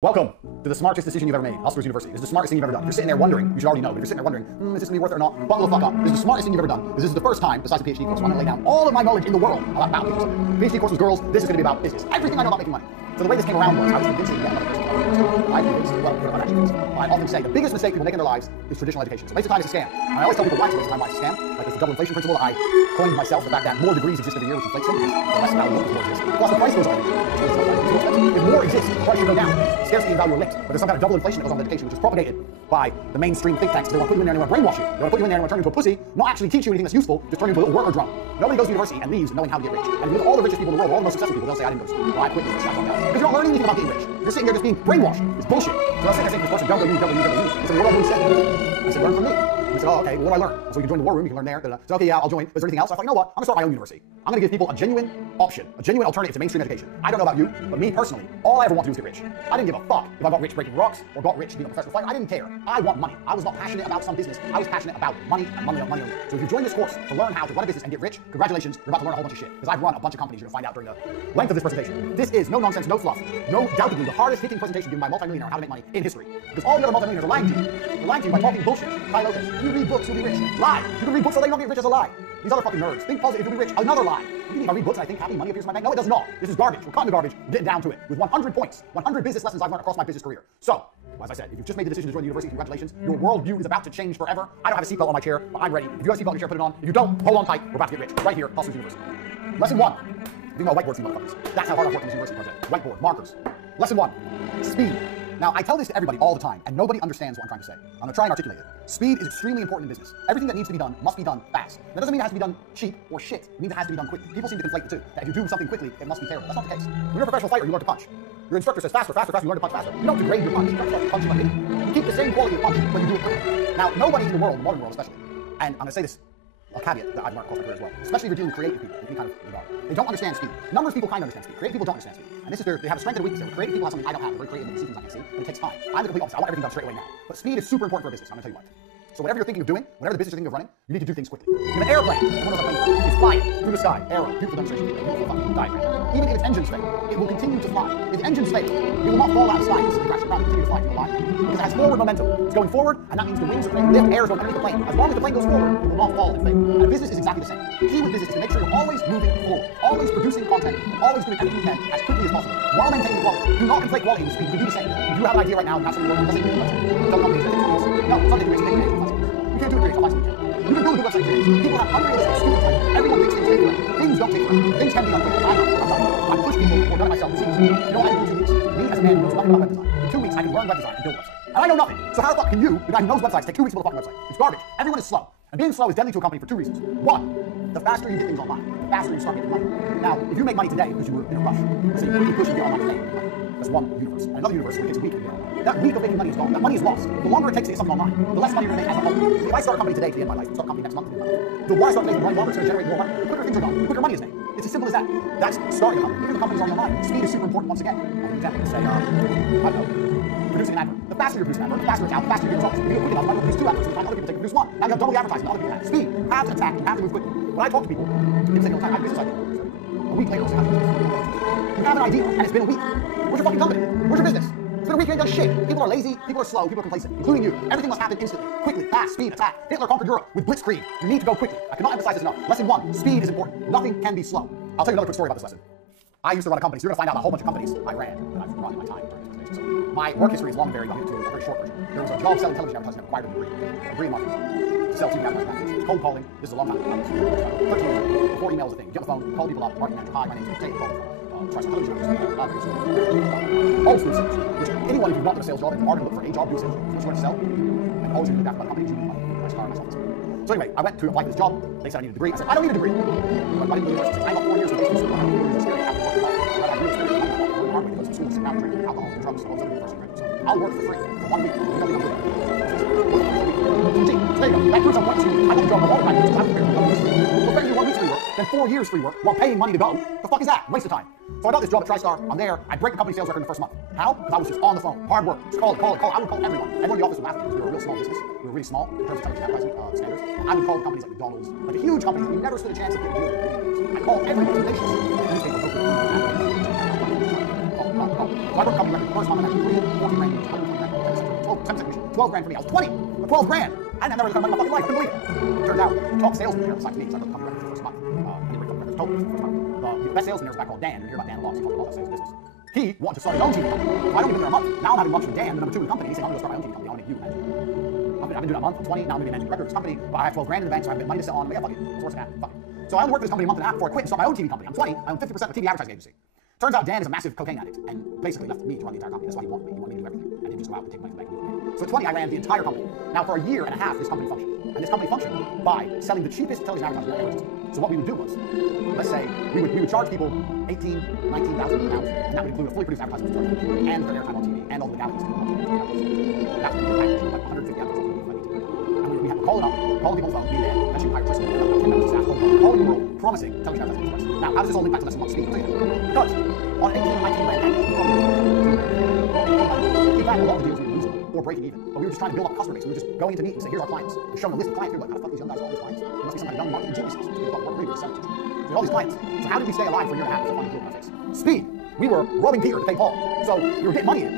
Welcome to the smartest decision you've ever made, Hustlers University. This is the smartest thing you've ever done. If you're sitting there wondering, you should already know, but if you're sitting there wondering, is this going to be worth it or not? Buckle the fuck up. This is the smartest thing you've ever done. This is the first time, besides the PhD course, I'm going to lay down all of my knowledge in the world about business. PhD course was girls, this is going to be about business. Everything I know about making money. So the way this came around was, I was convincing yet another person. I convinced, well, I'm actually convinced. I often say the biggest mistake people make in their lives is traditional education. So waste of time is a scam. And I always tell people why it's a waste of time, why it's a scam. Like there's the double inflation principle that I coined myself, the fact that more degrees exist every year, which inflates some degrees. The less value more exists. Plus the price goes up every year. If more exists, the price should go down. Scarcity and value are linked. But there's some kind of double inflation that goes on with education, which is propagated by the mainstream think tanks. They want to put you in there and they want to brainwash you. They want to put you in there and want to turn you into a pussy, not actually teach you anything that's useful, just turn you into a little worker drone. Nobody goes to university and leaves knowing how to get rich. And with all the richest people in the world, all the most successful people, they'll say, I didn't go to school. Well, I quit because you're not learning anything about getting rich. You're sitting here just being brainwashed. It's bullshit. So I was sitting there saying to this person, don't go use. I said, what do I do instead? I said, learn from me. He said, oh, okay, well, what do I learn? So you can join the war room, you can learn there. I said, okay, yeah, I'll join. Is there anything else? I thought, you know what? I'm gonna start my own university. I'm gonna give people a genuine option, a genuine alternative to mainstream education. I don't know about you, but me personally, all I ever want to do is get rich. I didn't give a fuck if I got rich breaking rocks or got rich being a professional fighter. I didn't care. I want money. I was not passionate about some business. I was passionate about money and money only. So if you join this course to learn how to run a business and get rich, congratulations, you're about to learn a whole bunch of shit. Because I've run a bunch of companies, you're gonna find out during the length of this presentation. This is no nonsense, no fluff, no doubtedly the hardest hitting presentation given by a multimillionaire on how to make money in history. Because all the other multimillionaires are lying to you. They're lying to you by talking bullshit. Tai Lopez, you read books, you'll be rich. Lie. You can read books all day, you don't get rich as a lie. These other fucking nerds. Think positive, you'll be rich. Another lie. What do you mean if I read books and I think happy money appears in my bank? No, it does not. This is garbage. We're cutting the garbage, getting down to it. With 100 points, 100 business lessons I've learned across my business career. So, as I said, if you've just made the decision to join the university, congratulations. Your worldview is about to change forever. I don't have a seatbelt on my chair, but I'm ready. If you have a seatbelt on your chair, put it on. If you don't, hold on tight. We're about to get rich. Right here, Hustlers University. Lesson 1. You know whiteboards, you motherfuckers. That's how hard I've worked on this university project. Whiteboard, markers. Lesson 1. Speed. Now, I tell this to everybody all the time, and nobody understands what I'm trying to say. I'm gonna try and articulate it. Speed is extremely important in business. Everything that needs to be done must be done fast. That doesn't mean it has to be done cheap or shit. It means it has to be done quickly. People seem to conflate the two. That if you do something quickly, it must be terrible. That's not the case. When you're a professional fighter, you learn to punch. Your instructor says faster, faster, faster, you learn to punch faster. You don't degrade your punch. You start punching like it. You keep the same quality of punch, but you do it quickly. Now, nobody in the world, the modern world especially, and I'm gonna say this, a caveat that I've learned across my career as well, especially if you're dealing with creative people, in any kind of regard. They don't understand speed. Numbers people kind of understand speed. Creative people don't understand speed. And this is they have a strength and a weakness there. Creative people have something I don't have. They're very creative, they see things I can see, but it takes time. I'm the complete opposite. I want everything done straight away now. But speed is super important for a business. I'm gonna tell you why. So whatever you're thinking of doing, whatever the business you're thinking of running, you need to do things quickly. If an airplane, one of the planes is flying through the sky, arrow, beautiful demonstration, beautiful fucking diagram. Even if its engines fail, it will continue to fly. If the engines fail, it will not fall out of the sky, it will crash the ground and continue to fly. You know why? Because it has forward momentum. It's going forward, and that means the wings are creating lift, air is going underneath the plane. As long as the plane goes forward, it will not fall and fail. And a business is exactly the same. The key with business is to make sure you're always moving forward, always producing content, always doing everything you can as quickly as possible, while maintaining quality. Do not conflate quality with speed. You can do the same. If you have an idea right now and have something working, tell companies that it takes 2 weeks. No, it's not taking 2 weeks. You can't do it in 3 days. You can build a good website in 3 days. People have unrealistic, stupid time. Everyone thinks things take forever. Things don't take forever. Things can be done quickly. I know. I'm done. I push people or done it myself. You know what I do in 2 weeks? Me as a man who knows nothing about web design. In 2 weeks, I can learn web design and build a website. And I know nothing. So how the fuck can you, the guy who knows websites, take 2 weeks to build a fucking website? It's garbage. Everyone is slow. And being slow is deadly to a company for 2 reasons. 1, the faster you get things online, the faster you start making money. Now, if you make money today because you were in a rush, so you quickly push and get online today, that's one universe. And another universe where it takes a week to get online. That week of making money is gone. That money is lost. The longer it takes to get something online, the less money you're going to make as a whole. If I start a company today to the end of my life, start a company next month to the end of my life, the more I start making money longer, it's going to generate more money. The quicker things are done, the quicker money is made. It's as simple as that. That's starting a company. Even if the company's already online, speed is super important once again. I'll give an example. Say, I don't know, producing an advert. The faster you produce an advert, the faster it's out, the faster you get results. If you do it quick enough, you might produce 2 adverts at a time. Other people take produce 1. Now you have double the advertising that other people have. Speed. You have to attack. You have to move quickly. When I talk to people, people say all the time, I have a business idea. A week later, you have an idea, and it's been a week. Where's your fucking company? Where's your business? It's been a week, you ain't done shit. People are lazy, people are slow, people are complacent, including you. Everything must happen instantly, quickly, fast, speed, attack. Hitler conquered Europe with blitzkrieg. You need to go quickly. I cannot emphasize this enough. Lesson 1, speed is important. Nothing can be slow. I'll tell you another quick story about this lesson. I used to run a company, so you're gonna find out a whole bunch of companies I ran that I've run in my time during this presentation. So my work history is long and varied. I'll get into a very short version. There was a job selling television advertising that required a degree in marketing. To sell TV advertising packages. Cold calling. This is a long time ago. 13 years ago. Before email was a thing. Get on the phone, call people up, marketing manager. Hi, my name's Jay. Try some television. Old school sales, which anyone, if you've not done a sales job and you are going to look for a job, do a sales job. If you want to sell, and always going to look after the company, you need money. I started myself. So anyway, I went to apply for this job. They said I needed a degree. I said, I don't need a degree. But I didn't need a degree. I got 4 years of basic school. I had 4 years of experience after working out. I had real experience. I went to hard way to go to school, sit down, drinking alcohol, and drugs, and all those other university graduates. So I'll work for free for 1 week. You know, I'm good. There you go. That proves I'm working. I got the job of all the graduates. I was prepared for 1 week's free work. Well, better do 1 week's free work than 4 years free work while paying money to go. The fuck is that? Waste of time. So I got this job at TriStar. I'm there. I break the company sales record in the first month. How? Because I was just on the phone. Hard work. Just call it. I would call everyone. Everyone in the office would laugh at me because we were a real small business. We were really small in terms of television advertising standards. And I would call companies like McDonald's, like the huge companies that you never stood a chance of getting deals with. I call everyone. Newspaper, I broke company record the first month. I made 14 grand each, 120 grand, 12 grand for me. I was 20 for 12 grand. I never really money in my fucking life. I couldn't believe it. Turns out, the top salesman here besides me, because I broke the company record for the first month. I didn't break company records totally for the first month. The best salesman there was a guy called Dan. You hear about Dan a lot. He talks about sales business. He wanted to start his own TV company. So I don't even there a month. Now I'm having lunch with Dan, the number 2 in the company. He said, I'm going to start my own TV company. I want to make you manage. I've been doing it a month. I'm 20. Now I'm going to be managing records company. But I have 12 grand in the bank, so I have a bit of money to sit on. But yeah, fuck it. It's worse than that. Fuck it. So I only worked for this company a month and a half before I quit and start my own TV company. I'm 20. I own 50% of a TV advertising agency. Turns out Dan is a massive cocaine addict and basically left me to run the entire company. That's why he wanted me. He wanted me to do everything. And he just go out and take money from the bank and do it. So at 20, I ran the entire company. Now for a year and a half, this company functioned. And this company functioned by selling the cheapest television advertising that ever existed. So what we would do was, let's say, we would charge people 18, 19,000 pounds, and that would include a fully produced advertisement and their airtime on TV and all the legalities. That's the package, like 150 advertisements on TV. And we have to call it up, call people on the phone, be there, that you hire Tristan, 10 members of staff, calling the world, promising television advertising price. Now, how does this all link back to lesson 1 speed? Because on 18 or 19 grand, in fact, a lot of the deals we were losing or breaking even, but we were just trying to build up a customer base. We were just going into meetings and saying, here's our clients, and showing a list of clients. We were like, how the fuck these young guys are all these clients? There must be some kind of young marketing geniuses. So we thought, we're really selling to them. So all these clients. So how did we stay alive for a year and a half with a funny blue on our face? Speed. We were robbing Peter to pay Paul. So we were getting money in.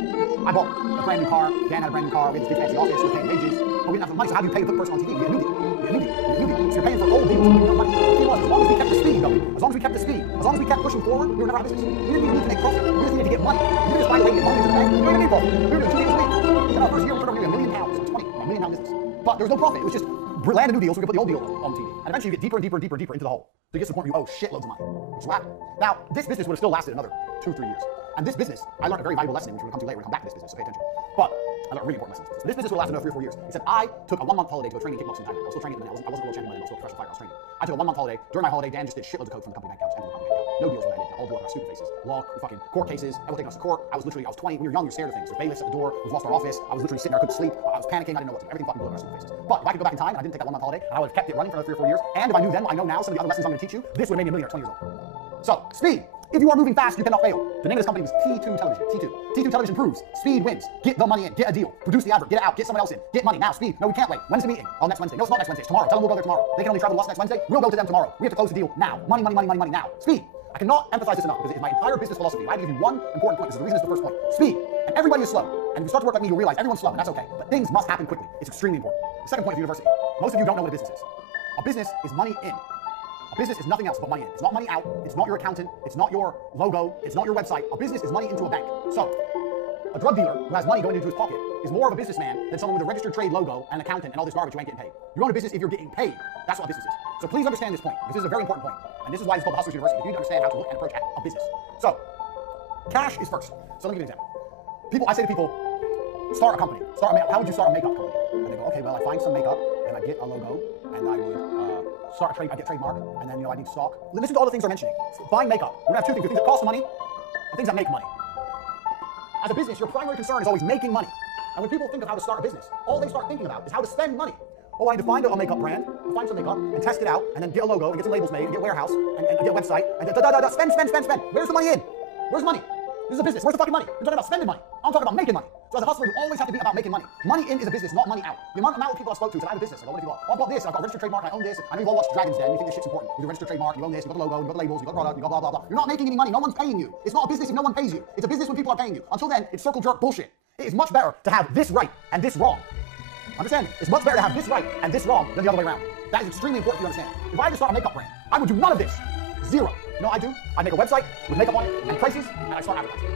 I bought a brand new car. Dan had a brand new car. We had this big fancy office. We were paying wages. But we didn't have the money. So how do you pay to put the person on TV? You get a new deal. You get a new deal. You get a new deal. So you're paying for old deals. You get money. The thing was, as long as we kept the speed going, as long as we kept the speed, as long as we kept pushing forward, we were never out of business. We didn't even need to make profit. We just needed to get money. We could just find a way to get money into the bank. We didn't need profit. We were doing 2 deals a week. In our first year, we turned over £1 million. So 20, £1 million business. But there was no profit. It was just land a new deal so we could put the old deal on TV. And eventually you get deeper and deeper and deeper and deeper into the hole. So you get to the point where you owe shitloads of money. Which is what happened. Now, this business would have still lasted another 2-3 years. And this business, I learned a very valuable lesson, which we're going to come to later. We're going to come back to this business, so pay attention. But I learned a really important lesson in this business. This business would have lasted another 3 or 4 years. He said, I took a 1-month holiday to go train in kickboxing in Thailand. I was still training in the I wasn't a world champion, but I was still a professional fighter. I was training. I took a 1-month holiday. During my holiday, Dan just did shitloads of coke from the company bank accounts, empty the company bank account. No deals were landed. All blew up our stupid faces. Law, fucking court cases. I was taking us to court. I was 20. When you're young, you're scared of things. There's bailiffs at the door. We've lost our office. I was literally sitting there. I couldn't sleep. I was panicking. I didn't know what to do. Everything fucking blew up our stupid faces. But if I could go back in time and I didn't take that 1-month holiday, and I would have kept it running for another 3 or 4 years, and if I knew then what I know now, some of the other lessons I'm going to teach you, this would have made me a millionaire at 20 years old. So, speed. If you are moving fast, you cannot fail. The name of this company was T2 Television. T2. T2 Television proves speed wins. Get the money in. Get a deal. Produce the advert. Get it out. Get someone else in. Get money. Now, speed. No, we can't wait. When's the meeting? Oh, next Wednesday. No, it's not next Wednesday. It's tomorrow. Tell them we'll go there tomorrow. They can only travel to us next Wednesday. We'll go to them tomorrow. We have to close the deal now. Money, money, money, money, money now. Speed. I cannot emphasize this enough because it is my entire business philosophy. I have to give you one important point. This is the reason it's the first point. Speed. And everybody is slow. And if you start to work like me, you'll realize everyone's slow, and that's okay. But things must happen quickly. It's extremely important. The second point of university. Most of you don't know what a business is. A business is money in. A business is nothing else but money in. It's not money out. It's not your accountant. It's not your logo. It's not your website. A business is money into a bank. So, a drug dealer who has money going into his pocket is more of a businessman than someone with a registered trade logo, an accountant, and all this garbage you ain't getting paid. You own a business if you're getting paid. That's what a business is. So please understand this point. This is a very important point. And this is why it's called the Hustlers University. You need to understand how to look and approach a business. So, cash is first. So let me give you an example. I say to people, start a company. How would you start a makeup company? And they go, okay, well, I find some makeup, and I get a logo, and I would I get trademark, and then, I need stock. Listen to all the things I'm mentioning. Buying makeup. We're going to have 2 things. Things that cost money, and things that make money. As a business, your primary concern is always making money. And when people think of how to start a business, all they start thinking about is how to spend money. Oh, I need to find a makeup brand, find some makeup, and test it out, and then get a logo, and get some labels made, and get a warehouse, and get a website, and spend. Where's the money in? Where's the money? This is a business. Where's the fucking money? You're talking about spending money. I'm talking about making money. So as a hustler, you always have to be about making money. Money in is a business, not money out. The amount of people I spoke to said, I have a business. I go, what do you got? Oh, I bought this. I've got a registered trademark. I own this. I know you've all watched Dragon's Den. You think this shit's important. You do a registered trademark. You own this. You got the logo. You got the labels. You got the product. You got blah, blah, blah. You're not making any money. No one's paying you. It's not a business if no one pays you. It's a business when people are paying you. Until then, it's circle jerk bullshit. It is much better to have this right and this wrong. Understand me? It's much better to have this right and this wrong than the other way around. That is extremely important for you to understand. If I had to start a makeup brand, I would do none of this. Zero. You know what I do? I make a website with makeup on it and prices, and I start advertising.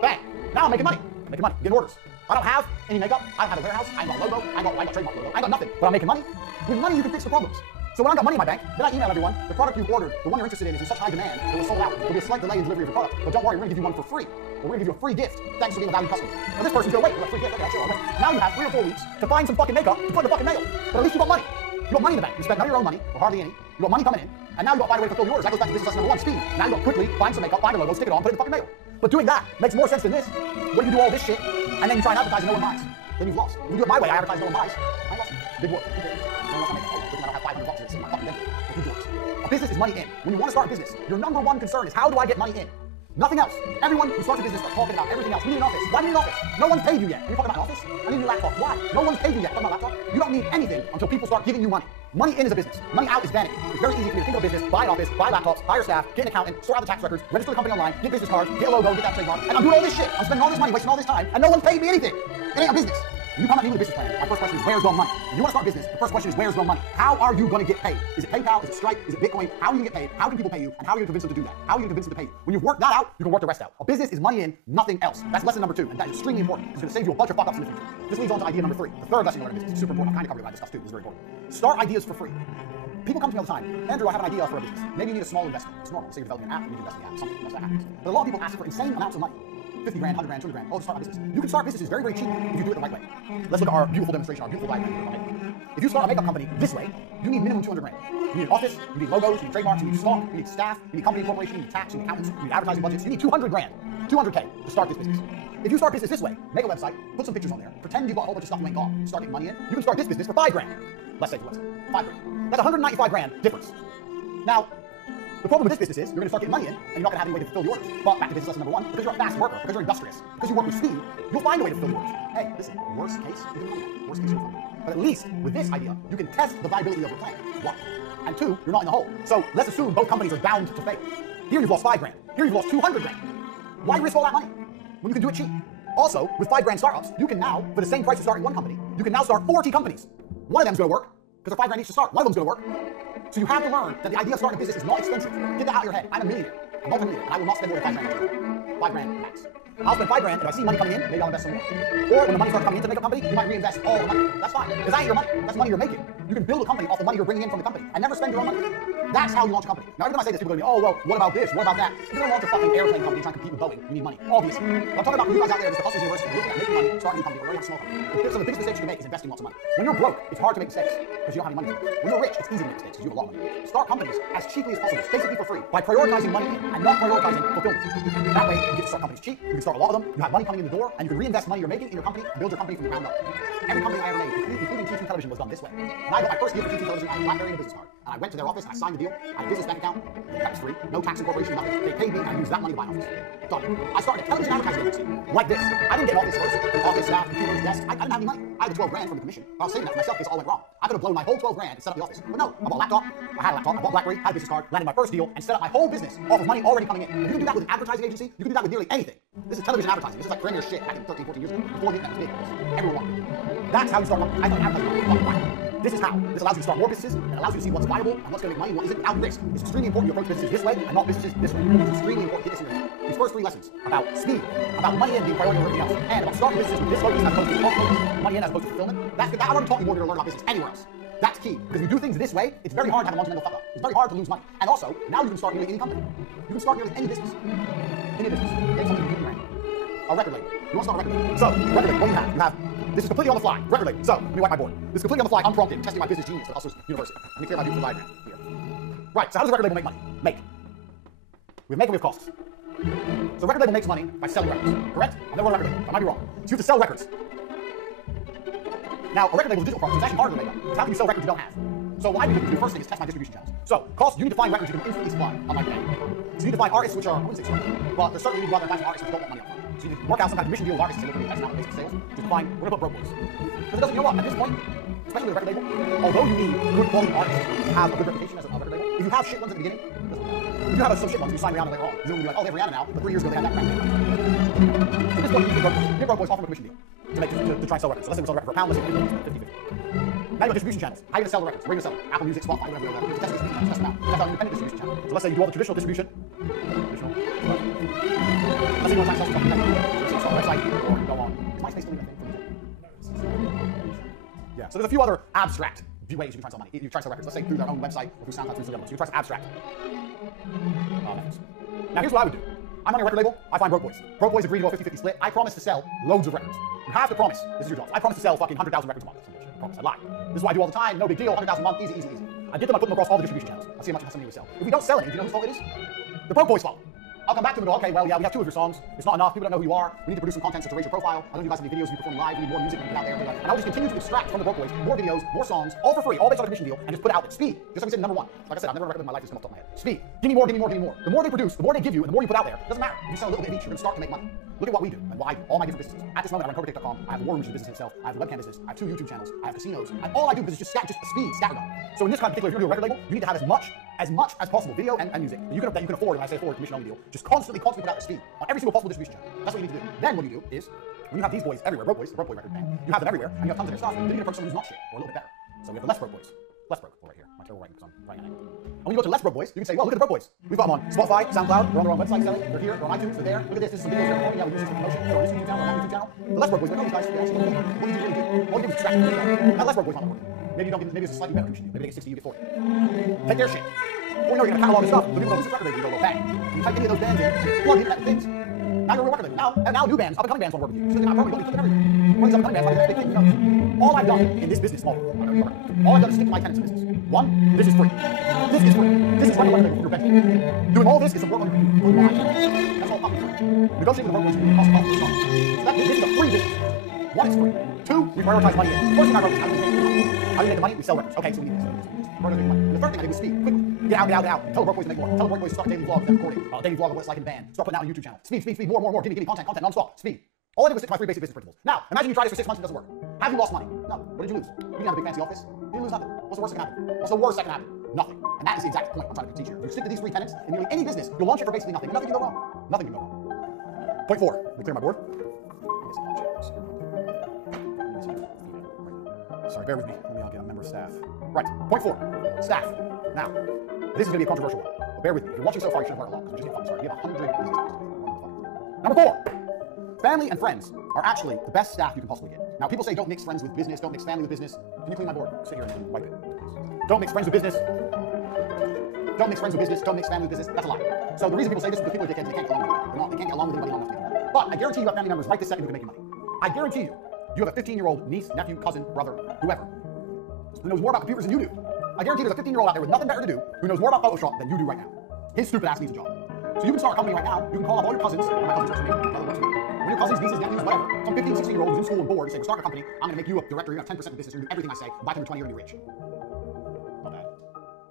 Bang. Now I'm making money. Getting orders. I don't have any makeup. I don't have a warehouse. I ain't got a logo. I ain't got trademark logo. I ain't got nothing. But I'm making money. With money, you can fix the problems. So when I got money in my bank, then I email everyone, the product you've ordered, the one you're interested in is in such high demand, it was sold out. There'll be a slight delay in delivery of your product. But don't worry, we're going to give you one for free. Or we're going to give you a free gift. Thanks for being a valued customer. Now this person's going to wait for a free gift. Okay, sure, I'll wait. Now you have 3 or 4 weeks to find some fucking makeup to put in the fucking mail. But at least you got money. You got money in the bank. You spent none of your own money, or hardly any. You got money coming in. And now you got to find a way to fulfill the orders. That goes back to business lesson number 1, speed. Now you got to quickly find some makeup, find a logo, stick it on, put it in the fucking mail. But doing that makes more sense than this. Where you do all this shit, and then you try and advertise and no one buys. Then you've lost. If you do it my way, I advertise, no one buys. I lost. Big whoop. I lost my makeup. I don't have $500 in my fucking bank. But you do it. A business is money in. When you want to start a business, your number 1 concern is how do I get money in? Nothing else. Everyone who starts a business starts talking about everything else. We need an office. Why do you need an office? No one's paid you yet. And you're talking about an office? I need a new laptop. Why? No one's paid you yet. Talking about a laptop? You don't need anything until people start giving you money. Money in is a business. Money out is vanity. It's very easy for me to think of a business, buy an office, buy laptops, hire staff, get an accountant, sort out the tax records, register the company online, get business cards, get a logo, get that trademark, and I'm doing all this shit. I'm spending all this money, wasting all this time, and no one's paying me anything. It ain't a business. When you come at me with a business plan, my first question is, where's the money? When you want to start a business, the first question is, where's the money? How are you going to get paid? Is it PayPal? Is it Stripe? Is it Bitcoin? How are you going to get paid? How can people pay you? And how are you going to convince them to do that? How are you going to convince them to pay you? When you've worked that out, you can work the rest out. A business is money in, nothing else. That's lesson number 2, and that is extremely important. It's going to save you a bunch of fuck-ups in the future. This leads on to idea number 3. The third lesson you learn in business is super important. I'm kind of covering this stuff too. It's very important. Start ideas for free. People come to me all the time, Andrew, I have an idea for a business. Maybe you need a small investment. It's normal. Say you're developing an app, you need to invest in the app, something else that happens. But a lot of people ask for insane amounts of money. 50 grand, 100 grand, 200 grand, to start a business. You can start businesses very, very cheap if you do it the right way. Let's look at our beautiful demonstration, our beautiful diagram. If you start a makeup company this way, you need minimum 200 grand. You need an office, you need logos, you need trademarks, you need stock, you need staff, you need company incorporation, you need tax, you need accountants, you need advertising budgets, you need 200 grand, 200K to start this business. If you start business this way, make a website, put some pictures on there, pretend you bought a whole bunch of stuff you ain't got, start getting money in, you can start this business for 5 grand. Let's say for website, 5 grand. That's 195 grand difference. Now, the problem with this business is you're going to start getting money in, and you're not going to have any way to fulfill the orders. But back to business lesson number 1, because you're a fast worker, because you're industrious, because you work with speed, you'll find a way to fulfill the orders. Hey, listen, worst case, you can money. Worst case, you can money. But at least with this idea, you can test the viability of your plan. 1. And 2, you're not in the hole. So let's assume both companies are bound to fail. Here you've lost 5 grand. Here you've lost 200 grand. Why risk all that money when you can do it cheap? Also, with 5 grand startups, you can now, for the same price of starting one company, you can now start 40 companies. One of them's going to work, because they're 5 grand each to start. One of them's going to work. So you have to learn that the idea of starting a business is not expensive. Get that out of your head. I'm a millionaire. I'm multi-millionaire, and I will not spend more than 5 grand. 5 grand max. I'll spend 5 grand, and if I see money coming in, maybe I'll invest some more. Or when the money starts coming into the makeup company, you might reinvest all the money. That's fine, because that ain't your money. That's money you're making. You can build a company off the money you're bringing in from the company, and never spend your own money. That's how you launch a company. Now, every time I say this, people go to me, oh, well, what about this? What about that? If you're going to launch a fucking airplane company trying to compete with Boeing, you need money. Obviously. I'm talking about you guys out there, just the hustlers university, looking at making money, starting a company, or a small company. So the biggest mistakes you can make is investing lots of money. When you're broke, it's hard to make mistakes, because you don't have any money. When you're rich, it's easy to make mistakes, because you have a lot of money. Start companies as cheaply as possible, basically for free, by prioritizing money in and not prioritizing fulfillment. That way, you get to start companies cheap, you can start a lot of them, you have money coming in the door, and you can reinvest money you're making in your company and build your company from the ground up. Every company I ever made, including TT Television, was done this way. When I got my first deal for TT Television, I had a BlackBerry and a business card. And I went to their office and I signed the deal. I had a business bank account. That was free. No tax incorporation, nothing. They paid me and I used that money to buy an office. Done. I started a television advertising agency like this. I didn't get an office first. Office staff, computers, desks. I didn't have any money. I had the 12 grand from the commission. I was saving that for myself in case it all went wrong. I could have blown my whole 12 grand and set up the office. But no, I bought a laptop. I had a laptop. I bought BlackBerry, had a business card, landed my first deal, and set up my whole business off of money already coming in. If you can do that with an advertising agency, you can do that with nearly anything. This is television advertising. This is like premier shit back in 13, 14 years ago. Before the internet was big. Everyone wanted it. That's how you start companies. I thought advertising. This is how. This allows you to start more businesses and allows you to see what's viable and what's going to make money and what isn't without risk. It's extremely important you approach businesses this way and not businesses this way. It's extremely important. Get this in your head. These first 3 lessons about speed, about money in being priority over everything else, and about starting businesses with this focus as opposed to cost focus, money in as opposed to fulfillment. That's I want to talk more to learn about business anywhere else. That's key. Because if you do things this way, it's very hard to have a monumental fuck up. It's very hard to lose money. And also, now you can start nearly any company. You can start nearly any business. Any business. Make something completely random. A record label. You want to start a record label. So, record label, what do you have? You have, this is completely on the fly. Record label. So, let me wipe my board. This is completely on the fly, unprompted, testing my business genius at Hustlers University. Let me clear my beautiful diagram here. Right, so how does a record label make money? Make. We have make and we have costs. So a record label makes money by selling records, correct? I've never run a record label, I might be wrong. So you have to sell records. Now, a record label is a digital product, so it's actually harder to make money. So how can you sell records you don't have? So what I do, the first thing is test my distribution channels. So, cost, you need to find records you can instantly supply, unlike today. So you need to find artists which are, I wouldn't say smart, but there's certainly you need to go out there and find some artists which don't want money up front. So you need to work out some kind of commission deal with artists and say, look, that's not what makes sales. Just to find, we're gonna put broke boys. Because it doesn't, you know what, at this point, especially with a record label, although you need good quality artists to have a good reputation as a record label, if you have shit ones at the beginning, it doesn't matter. If you have some shit ones and you sign Rihanna later on, you're gonna be like, oh, they have Rihanna now, but 3 years ago they had that crap. So this one, you get broke boys, offer a commission deal to try and sell records. So let's say we sell a record for £1, let's say 50-50. Now you have distribution channels. How are you going to sell the records? Where are you going to sell them? Apple Music, Spotify, whatever. Just test distribution channels, test them out. That's our independent distribution channel. So let's say you do all the traditional distribution. Let's say you want to try and sell something. So start a website or you go on. Is MySpace still even a thing? Yeah, so there's a few other abstract ways you can try and sell money. You try and sell records, let's say through their own website or through SoundCloud, through some other ones. So you try to abstract. Now here's what I would do. I'm on a record label, I find broke boys. Broke boys agree to a 50-50 split. I promise to sell loads of records. You have to promise. This is your job. I promise to sell fucking 100,000 records a month. I promise. I lie. This is what I do all the time. No big deal. 100,000 a month. Easy, easy, easy. I get them, I put them across all the distribution channels. I see how much somebody would sell. If we don't sell any, do you know whose fault it is? The broke boys' fault. I'll come back to them and go, okay, well, yeah, we have 2 of your songs. It's not enough. People don't know who you are. We need to produce some content to raise your profile. I don't know if you guys have any videos of you performing live. We need more music out there. And I'll just continue to extract from the broke boys more videos, more songs, all for free, all based on a commission deal, and just put it out there. Speed. Just like we said, number 1. Like I said, I've never record in my life that's come up top of my head. Speed. Give me more, give me more, give me more. The more they produce, the more they give you, and the more you put out there. It doesn't matter. You sell a little bit of each, you're going to start to make money. Look at what we do and what I do, all my different businesses. At this moment, I run CoverTech.com. I have the War Room, which is a business itself. I have a webcam business. I have 2 YouTube channels. I have casinos. And all I do is just speed, scattergun. So in this kind of particular, if you're doing a record label, you need to have as much as possible video and music that you can afford. When I say afford, commission only deal, just constantly put out the speed on every single possible distribution channel. That's what you need to do. Then what you do is, when you have these boys everywhere, Broke Boys, the Broke Boy record band, you have them everywhere, and you have tons of their stuff. Then you get approach someone who's not shit, or a little bit better. So we have the Less Broke Boys. Less Broke, right here. My terrible writing because I'm writing an angle. And when you go to Less Broke Boys, you can say, well, look at the Broke Boys. We've got them on Spotify, SoundCloud, we're on their own website selling, they're here, they're on iTunes, they're there. Look at this is some videos they're recording, yeah, we use this for promotion, so this YouTube channel, and that YouTube channel. The Less Broke Boys, they're these guys, what do you really do? All you do is distract them. That Less Broke Boys not working. Maybe you don't get, maybe it's a slightly better commission. Maybe they get 60, you get 40. Take their shit. Or you know, you're gonna catalog the stuff. The people go, this is record label, you go, bang. You type any of those bands in, plug in that things. Now you're a record label. Now new bands, up-and-coming bands want to work with you. So they're not permanent, you don't click everything. One of these up-and-coming bands, like, big thing, you know. All I've done in this business model, all I've done is stick to my tenets of business. 1, this is free. This is free. This is running a record label for your bench. Doing all this is some work on your mind. That's all fucking free. Negotiating with the workers is cost of the So this is a free business. 1, it's free. 2, we prioritize money in. First thing I wrote is how do we make money? How do we make the money? We sell records. Okay, so we need this. And the third thing I did was speed, quickly. Get out. Tell the Broke Boys to make more. Tell the Broke Boys to start daily vlogs of them recording. Daily vlog of what it's like in the band. Start putting out on a YouTube channel. Speed, more. Give me content, non-stop. Speed. All I did was stick to my 3 basic business principles. Now, imagine you try this for 6 months and it doesn't work. Have you lost money? No. What did you lose? You didn't have a big fancy office. You didn't lose nothing. What's the worst that can happen? What's the worst that can happen? Nothing. And that is the exact point I'm trying to teach you. If you stick to these 3 tenets in nearly any business, you'll launch it for basically nothing. And nothing can go wrong. Nothing can go wrong. Point 4. Let me clear my board. Sorry, bear with me. I'll get a member of staff. Right. Point 4. Staff. Now, this is going to be a controversial one. But bear with me. If you're watching so far, you should have learned a lot because we're just getting fucking started. We have 100 businesses. Number 4. Family and friends are actually the best staff you can possibly get. Now, people say don't mix friends with business, don't mix family with business. Can you clean my board? Sit here and wipe it. Don't mix friends with business. Don't mix friends with business. Don't mix family with business. That's a lie. So the reason people say this is because people are dickheads. They can't get along with you. They can't get along with anybody long enough to make money. But I guarantee you have family members right this second who can make you money. I guarantee you have a 15-year-old niece, nephew, cousin, brother, whoever, who knows more about computers than you do. I guarantee there's a 15-year-old out there with nothing better to do who knows more about Photoshop than you do right now. His stupid ass needs a job. So you can start a company right now. You can call up all your cousins. My cousins work for me. My brother works for me. When your cousins, nieces, nephews, whatever, some 15, 16-year-old who's in school and bored, you say, we're starting a company. I'm going to make you a director. You're going to have 10% of the business. You're going to do everything I say. By the time you're 20, you're going to be rich. Not bad.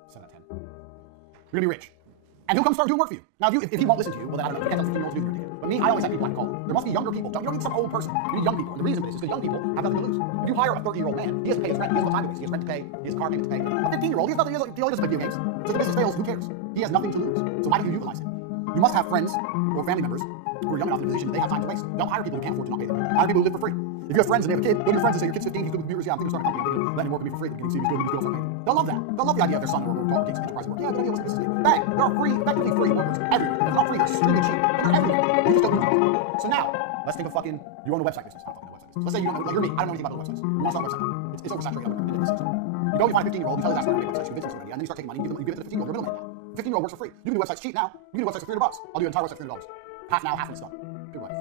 7 out of 10. You're going to be rich. And he'll come start doing work for you. Now, if he won't listen to you, well, then I don't know. You can't tell 15-year-olds to do anything. But me, I always have people I can call. There must be younger people. You don't need some old person. You need young people. And the reason for this is because young people have nothing to lose. If you hire a 30-year-old man, he has to pay his rent. He has no time to waste. He has rent to pay. He has car payment to pay. A 15-year-old, he has nothing. He only doesn't play video games. So if the business fails, who cares? He has nothing to lose. So why don't you utilize it? You must have friends or family members who are young enough in a position that they have time to waste. Don't hire people who can't afford to not pay them. Hire people who live for free. If you have friends and they have a kid, go to your friends and say, your kid's 15, he's good with computers, yeah, I'm thinking of starting a company, let him work with me for free, the beginning, see if he's good, he's good for me. They'll love that. They'll love the idea of their son or daughter getting some enterprise work. Yeah, good idea, what's this? Bang! There are free, effectively free workers everywhere. If they're not free, they're extremely cheap. They're everywhere. You just don't know them. So now, let's think of fucking, you own a website business. Not fucking a website business. Let's say you don't know, like you're me, I don't know anything about those websites. You want to start a website. It's oversaturated other businesses. You go, you find a 15-year-old, you tell his ass to make websites, you business already, and then you start taking money, you give it to the 15-year-old, you're a middleman now. 15-year-old works for free. You can do websites cheap now. You can do websites for $300. I'll do an entire website for $300. Half now, half when it's done. Good life.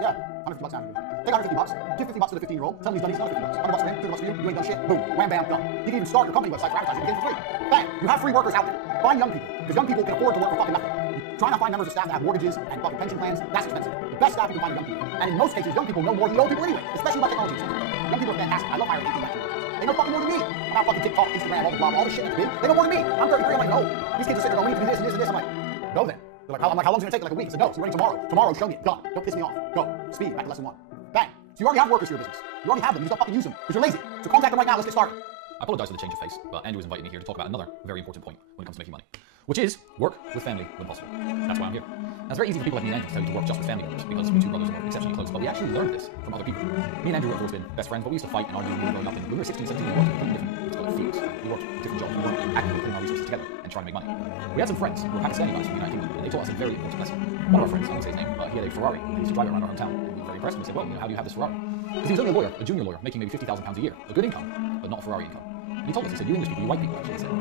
Yeah, $150 now. Take $150, give $50 to the 15-year-old, tell him he's done, he's done $50. $100 for him, $30 for you, you ain't done shit. Boom, wham, bam, done. You can even start your company website for advertising again for free. Bang, you have free workers out there. Find young people, because young people can afford to work for fucking nothing. Trying to find members of staff that have mortgages and fucking pension plans, that's expensive. The best staff you can find are young people. And in most cases, young people know more than the old people anyway, especially about technology. Young people are fantastic. I love hiring 18 19 They know fucking more than me about fucking TikTok, Instagram, all the blah, all the shit that's big. They know more than me. I'm 33, I'm like, no. These kids are sitting there going, we need to do this and this and this. I'm like, go then. They're like, how long's it gonna take? Like a week. I said, go. So we're ready tomorrow. Tomorrow, show me it. Done. Don't piss me off. Go. Speed. Back to lesson 1. Bang. So you already have workers for your business. You already have them. You just don't fucking use them because you're lazy. So contact them right now. Let's get started. I apologize for the change of face, but Andrew has invited me here to talk about another very important point when it comes to making money, which is work with family when possible. That's why I'm here. Now, it's very easy for people like me and Andrew to tell you to work just with family members because we're 2 brothers and we're exceptionally close, but we actually learned this from other people. Me and Andrew have always been best friends, but we used to fight and argue when we were growing up. And when we were 16, 17, we worked in different, it's called fields. We worked different jobs. We weren't actively putting our resources together and trying to make money. We had some friends who were Pakistani guys from the United Kingdom, and they taught us a very important lesson. One of our friends, I won't say his name, but he had a Ferrari. He used to drive it around our hometown, and we were very impressed. And we said, well, how do you have this Ferrari? Because he was only a lawyer, a junior lawyer, making maybe £50,000 a year, a good income, but not a Ferrari income. And he told us, he said, you English people, you white people, actually, he said,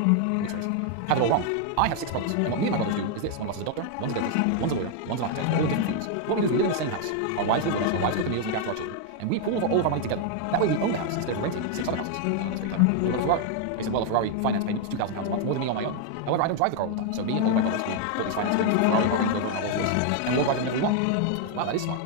mixed race, have it all wrong. I have 6 brothers, and what me and my brothers do is this. One of us is a doctor, one's a dentist, one's a lawyer, one's an architect, all in different fields. What we do is we live in the same house. Our wives live with us, our wives cook the meals, look after our children. And we pool all of our money together. That way we own the house instead of renting 6 other houses. That's very clever. What about a Ferrari? They said, well, a Ferrari finance payment is £2,000 a month, more than me on my own. However, I don't drive the car all the time. So me and all of my brothers, we bought these finance payments, Ferrari, our Range Rover, and our Rolls Royce, and we all drive them whenever we want. Wow, that is smart.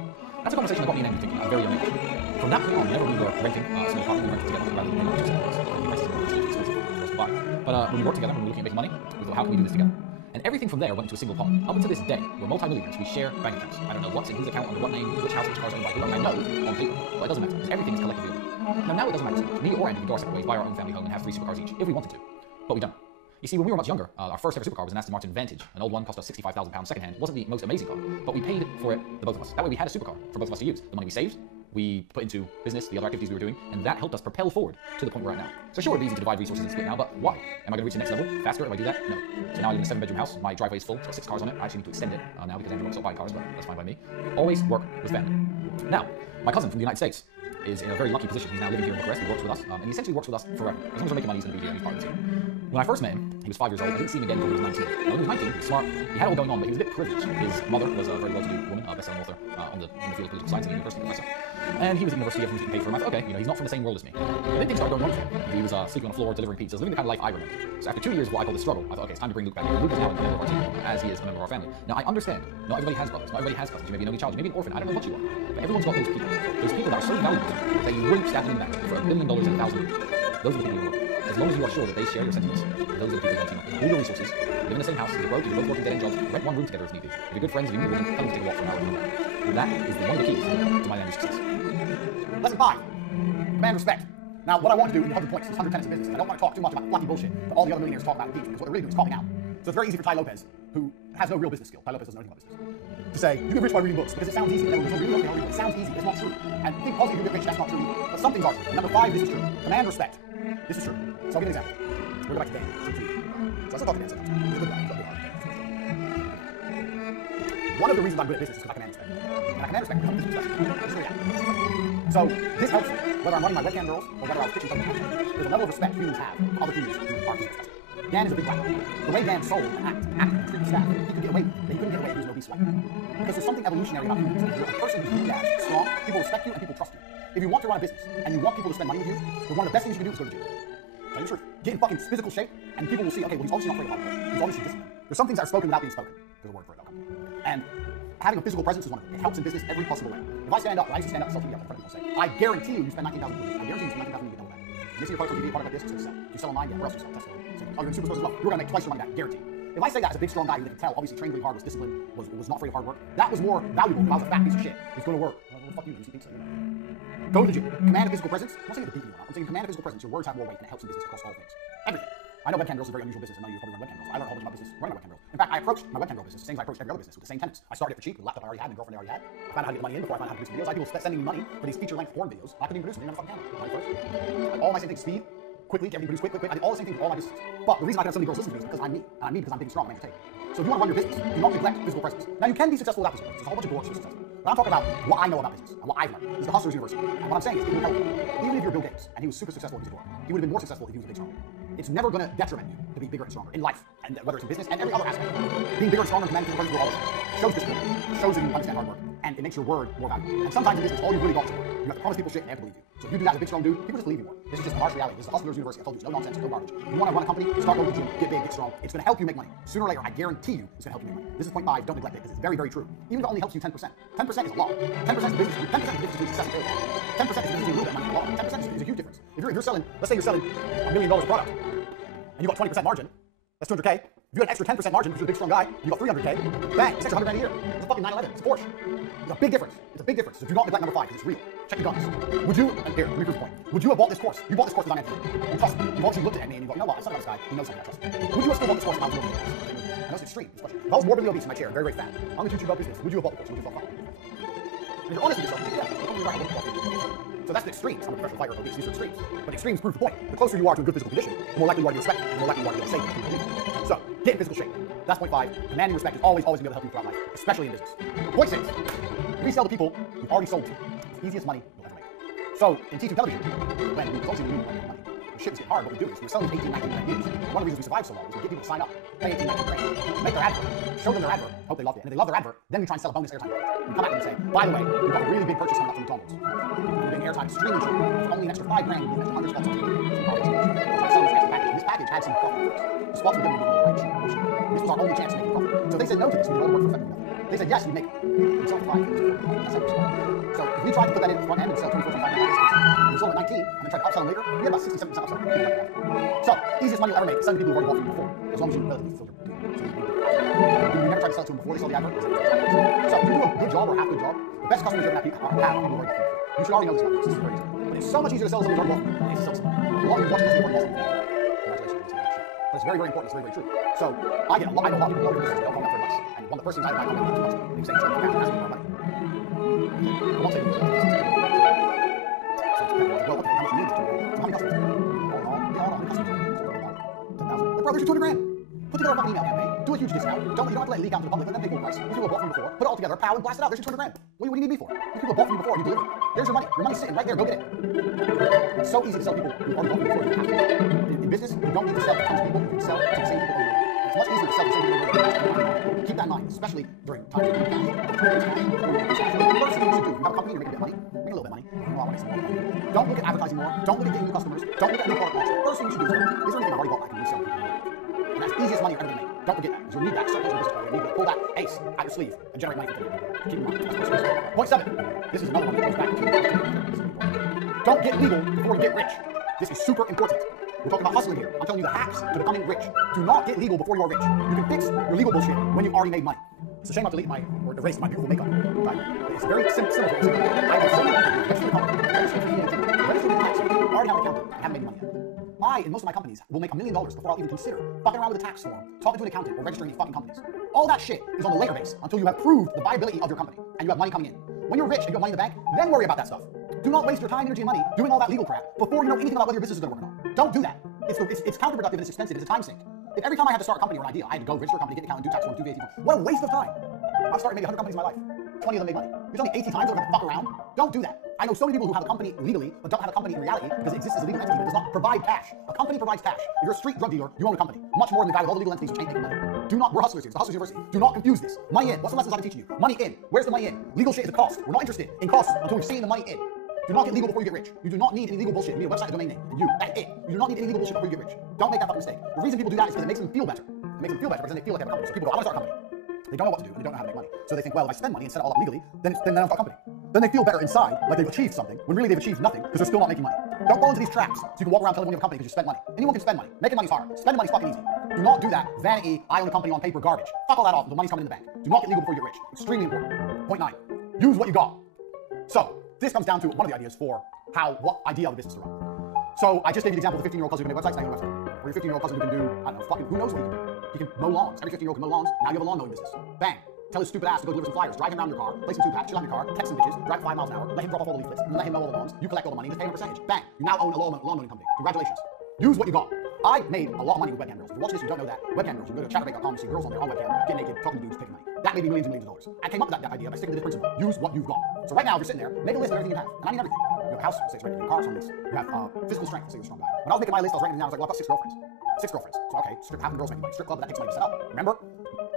That's a conversation that got me and Andrew thinking at a very young age. From that point on, whenever we were renting a small apartment, we rented together rather than paying our prices were expensive for us to buy. But when we worked together, when we were looking at making money, we thought, how can we do this together? And everything from there went into a single pot. Up until this day, we're multi-millionaires. We share bank accounts. I don't know what's in whose account, under what name, which house, which car's owned by who. I know on paper, but it doesn't matter because everything is collectively owned. Now it doesn't matter so much. Me or Andy could go our separate ways, buy our own family home, and have 3 supercars each if we wanted to, but we don't. You see, when we were much younger, our first ever supercar was an Aston Martin Vantage. An old one, cost us £65,000 secondhand. Wasn't the most amazing car, but we paid for it, the both of us. That way we had a supercar for both of us to use. The money we saved, we put into business, the other activities we were doing, and that helped us propel forward to the point we're at now. So sure, it'd be easy to divide resources and split now, but why? Am I going to reach the next level faster if I do that? No. So now I live in a 7-bedroom house. My driveway is full. It's got 6 cars on it. I actually need to extend it now because Andrew won't stop buying cars, but that's fine by me. Always work with family. Now, my cousin from the United States is in a very lucky position. He's now living here in Bucharest. He works with us, and he essentially works with us forever. As long as we're making money, he's going to be here and he's part of the team. When I first met him, he was 5 years old. I didn't see him again until he was 19. Now, when he was 19, he was smart. He had it all going on, but he was a bit privileged. His mother was a very well-to-do woman, a best-selling author in the field of political science and a university professor. And he was at university, everything was getting paid for him. I thought, okay, he's not from the same world as me. But then things started going wrong for him. He was sleeping on the floor, delivering pizzas, living the kind of life I remember. So after 2 years, what I call the struggle, I thought, okay, it's time to bring Luke back here. Luke is now a member of our team, as he is a member of our family. Now, I understand. Not everybody has brothers. Not everybody has cousins. You may be an only child. You may be an orphan. I don't know what you are. But everyone's got those people. Those people that are so valuable to you that you wouldn't stab them in the back for $1 billion and 1,000 people. Those are the people you want. As long as you are sure that they share your sentiments, those are the people you want to team up with. All your resources, live in the same house, you're broke, you're both working dead-end jobs, rent one room together if need be. If you're good friends, if you need a woman, tell them to take a walk for an hour and come back. That is one of the keys to my Andrew's success. Lesson 5. Command respect. Now, what I want to do in the 100 points is 100 tenets of business. I don't want to talk too much about fluffy bullshit that all the other millionaires talk about in teaching, because what they're really doing is talking out. So it's very easy for Tai Lopez, who has no real business skill. Tai Lopez doesn't know anything about business, to say, you get rich by reading books, because it sounds easy. There's no real reading. It sounds easy. It's not true. And think also you get rich, that's not true either. But some things are true. And number 5, this is true. Command respect. This is true. So I'll give you an example. We'll go back to Dan. So let's talk to Dan sometimes. He's a good guy. He's a good guy. One of the reasons I'm good at business is because I command respect. And I command respect because I'm business professional. This is the reality. So this helps me, whether I'm running my webcam girls or whether I was pitching something else. There's a level of respect humans have for other humans who are business professionals. Dan is a big black guy. The way Dan sold and acted and treated staff, he could get away with it. He couldn't get away if he was an obese white man. Because there's something evolutionary about humans. If you're a person who's weak as, strong, people respect you and people trust you. If you want to run a business and you want people to spend money with you, then one of the best things you can do is go to the gym. Tell you the truth. Get in fucking physical shape, and people will see, okay, well, he's obviously not afraid of hard work. He's obviously disciplined. There's some things that are spoken without being spoken. There's a word for it, they'll come. And having a physical presence is one of them. It helps in business every possible way. If I stand up, I used to stand up to social media in front of people and say, I guarantee you spend $19,000 per week. I guarantee you spend $19,000 a week, double that. You see your product on TV, product like this, it's going to sell. You sell online, yeah, where else do you sell? Tesla. Oh, you're in superstores as well. You're going to make twice your money back, guaranteed. If I say that as a big, strong guy who they can tell, obviously trained really hard, was disciplined, was not afraid of hard work, that was more valuable than if I was a fat piece of shit who's going to work. Well, fuck you, you think so? Go to the gym. Command a physical presence. I'm not saying to beat you up. I'm saying command a physical presence. Your words have more weight and it helps in business across all things. Everything. I know webcam girls is a very unusual business, and none of you probably run webcam girls. I learned a whole bunch about business running webcam girls. In fact, I approached my webcam girl business the same as I approached every other business, with the same tenets. I started it for cheap with a laptop I already had and a girlfriend I already had. I found out how to get the money in before I found out how to produce videos. I had people sending me money for these feature-length porn videos. I couldn't even produce them. They didn't have a fucking camera. Money first. All my same things. Speed, quickly, get everything produced quick. I did all the same things for all my businesses. But the reason I can have so many girls listen to me is because I'm me. And I'm me because I'm big and strong and entertaining. So if you want to run your business, do not neglect physical presence. Now you can be successful without physical presence. There's a whole bunch of doors to successful. But I'm talking about what I know about business and what I've learned. This is the Hustlers University. And what I'm saying is, it will help you. Even if you're Bill Gates and he was super successful in his door, he would have been more successful if he was a big stronger. It's never going to detriment you to be bigger and stronger in life, and whether it's in business and every other aspect. Being bigger and stronger and commanding physical presence will always shows discipline, shows that you understand hard work, and it makes your word more valuable. And sometimes in business, all you've really got to do, you have to promise people shit and they have to believe you. So if you do that as a big strong dude, people just believe you more. This is just a harsh reality. This is the Hustlers University. I told you, it's no nonsense, no garbage. You want to run a company, start going to the gym, get big, get strong. It's going to help you make money. Sooner or later, I guarantee you, it's going to help you make money. This is point 5. Don't neglect it because it's very, very true. Even if it only helps you 10%. 10% is a lot. 10% is business. 10% is business between success and failure. 10% is between a little bit of money and a lot. 10% is a huge difference. If you're selling, let's say you're selling $1 million of product, and you got 20% margin, that's 200K. If you got an extra 10% margin because you're a big strong guy, you got 300K. Bang, it's extra 100 grand a year. It's a fucking 911. It's a Porsche. It's a big difference. It's a big difference. So do not neglect number 5 because it's real. Check your guns. Would you, and here, let me prove the point. Would you have bought this course? You bought this course because I'm educated. And trust me, you've obviously looked at me and you go, you know what, I studied this guy. He knows something, I trust him. Would you have still bought this course if I was morbidly obese? I know it's extreme, this question. If I was morbidly obese in my chair, very, very fat, on the YouTube about business, would you have bought the course? Would you have bought it? And if you're honest with yourself, yeah, you're probably right, I wouldn't have bought it. So that's the extremes. I'm a professional fighter, obese. These are extremes. But extremes prove the point. The closer you are to a good physical condition, the more likely you are to be respected, the more likely you are to be safe. So, get in physical shape. That's point 5. Commanding respect is always going to be able to help you throughout life, especially in business. Point 6. Resell to people you've already sold to. It's the easiest money you'll ever make. So, in teaching television, when we consulting you money, the shit was getting hard, what we do is we're selling 18, 19 grand views. One of the reasons we survive so long is we get people to sign up, pay 18, 19 grand, make their advert, show them their advert, hope they loved it. And if they love their advert, then we try and sell a bonus airtime. We come back and say, by the way, we've got a really big purchase coming up from McDonald's. We're getting airtime extremely cheap. It's only an extra 5 grand, we get an extra 100 spots on TV. So selling this extra package. And this package had some profit for us. The spots were going to be like cheap. This was our only chance to make a profit. So if they said no to this, we did all the work for effectively nothing. They said yes, we make it. We sold for 5. That's how we started. So if we tried to put that in the front end and sell 24 5 we sold at 19 and then tried to upsell them later, we had about 67% upsell. So, easiest money you'll ever make, selling to people who've already bought from you before, as long as you relatively fulfill your team. sell it to them before they saw the advert. So if you do a good job or half good job, the best customers you're going to have will already be. You should already know this about this. This is very easy. But it's so much easier to sell something you've already bought than it is to sell something. A lot of you watching this before you bought something. Congratulations, you're shit. But it's very, very important. It's very, very true. So I know a lot of people love your business. They'll come up for advice. And one of the first things I come up with is they say, "You're asking me for money." I won't say it. So it's well, okay, how much you need to do? So how many customers? All in all, how many customers? 10,000. Bro, there's your 200 grand. Put together a fucking email campaign. Do a huge discount. You don't have to let it leak out to the public. Let them pay full price. These people have bought from you before. Put it all together, pow, and blast it out. There's your 200 grand. What do you need me for? These people have bought from you before. You deliver. There's your money. Your money's sitting right there. Go get it. It's so easy to sell people who already bought from you before. You have to. In business, you don't need to sell to tons of people. You can sell to the same people over and over. It's much easier to sell to the same people over and over. Keep that in mind, especially during times of cash. The first thing you should do, if you have a company, you're making a bit of money. Make a little bit of money. You know, I want to make some more money. Don't look at advertising more. Don't look at getting new customers. Don't look at new product launch. The first thing you should do is there anything I've already bought I can resell people? And that's the easiest money you're ever going to make. Don't forget that, because you'll need that. Start building business plan. You need to pull that ace out your sleeve and generate money for you. Keep in mind. That's point 7. This is another one that goes back to don't get legal before you get rich. This is super important. We're talking about hustling here. I'm telling you the hacks to becoming rich. Do not get legal before you are rich. You can fix your legal bullshit when you've already made money. It's a shame I've deleted or erased my beautiful makeup. Right? It's very simple. I have so many people registered the company, registered the VAT, registered the tax, already have an accountant, and haven't made money yet. I, in most of my companies, will make $1 million before I'll even consider fucking around with a tax form, talking to an accountant, or registering these fucking companies. All that shit is on the later base until you have proved the viability of your company and you have money coming in. When you're rich and you have money in the bank, then worry about that stuff. Do not waste your time, energy, and money doing all that legal crap before you know anything about whether your business is going to work or not. Don't do that. It's counterproductive and it's expensive. It's a time sink. If every time I had to start a company or an idea, I had to go register a company, get an accountant, do tax form, do VAT form, what a waste of time. I've started maybe 100 companies in my life. 20 of them made money. You're telling me 80 times I'm going to fuck around? Don't do that. I know so many people who have a company legally, but don't have a company in reality because it exists as a legal entity that does not provide cash. A company provides cash. If you're a street drug dealer, you own a company. Much more than the guy with all the legal entities who ain't making money. We're hustlers here. It's the Hustlers University. Do not confuse this. Money in. What's the lessons I've been teaching you? Money in. Where's the money in? Legal shit is a cost. We're not interested in costs until we've seen the money in. Do not get legal before you get rich. You do not need any legal bullshit. You need a website, a domain name, and that's it. You do not need any legal bullshit before you get rich. Don't make that fucking mistake. The reason people do that is because it makes them feel better. It makes them feel better because then they feel like they have a company. So people go, I want to start a company. They don't know what to do and they don't know how to make money. So they think, well, if I spend money and set it all up legally, then I don't start a company. Then they feel better inside, like they've achieved something, when really they've achieved nothing because they're still not making money. Don't fall into these traps so you can walk around telling everyone you have a company because you spend money. Anyone can spend money. Making money's hard. Spending money's fucking easy. Do not do that. Vanity, I own a company on paper garbage. Fuck all that off until money's coming in the bank. Do not get legal before you get rich. Extremely important. Point 9. Use what you got. So this comes down to one of the ideas for what idea of a business to run. So I just gave you the example of the 15-year-old cousin who can make websites, now you have a website. Or your 15-year-old cousin who can do, I don't know, fucking who knows what he can do. He can mow lawns. Every 15-year-old can mow lawns. Now you have a lawn mowing business. Bang. Tell his stupid ass to go deliver some flyers. Drive him around your car, play some 2-pack, chill out in your car, text some bitches, drive 5 miles an hour, let him drop off all the leaflets, and let him mow all the lawns. You collect all the money and just pay him a percentage. Bang. You now own a lawn mowing company. Congratulations. Use what you got. I made a lot of money with webcam girls. If you're watching this and you don't know that, webcam girls, you go to chatterbait.com and see girls on there on webcam, get naked, talking to dudes, taking money. That made me millions and millions of dollars. I came up with that idea by sticking to this principle. Use what you've got. So right now, if you're sitting there, make a list of everything you have. And I mean everything. You have a house, say it's right, you have a car, it's on lease. You have physical strength, say you're a strong guy. When I was making my list, I was writing it down, I was like, well, I've got 6 girlfriends. 6 girlfriends. So okay, half the girls making money. Strip club, but that takes money to set up. Remember?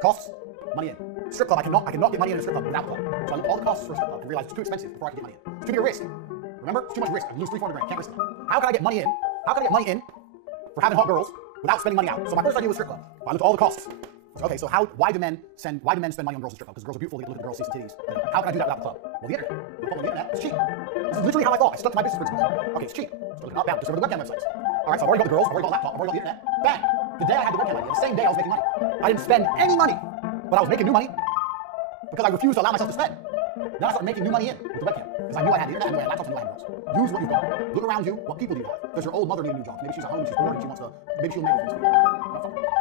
Costs, money in. Strip club, I cannot get money in a strip club without the club. So I looked at all the costs for a strip club and realized it's too expensive before I could get money in. It's too big a risk. Remember? It's too much risk. I lose 300-400 grand. Can't risk it. How can I get money in? How can I get money in for having hot girls without spending money out? So my first idea was strip club. I looked at all the costs. So, okay, so why do men spend money on girls in strip club? Because girls are beautiful, they can look at the girls, see some titties. How can I do that without the club? Well, the internet. You'll put on the internet. It's cheap. This is literally how I thought. I stuck to my business principles. Okay, it's cheap. So looking up, down, just over the webcam websites. All right, so I've already got the girls, I've already got the laptop, I've already got the internet. Bang! The day I had the webcam idea, the same day I was making money. I didn't spend any money, but I was making new money because I refused to allow myself to spend. Then I started making new money in with the webcam because I knew I had the internet, I knew I had laptops, I knew I had girls. Use what you've got. Look around you. What people do you have? Does your old mother need a new job? Maybe she's at home and she's bored and she wants to. Maybe she'll make things for you.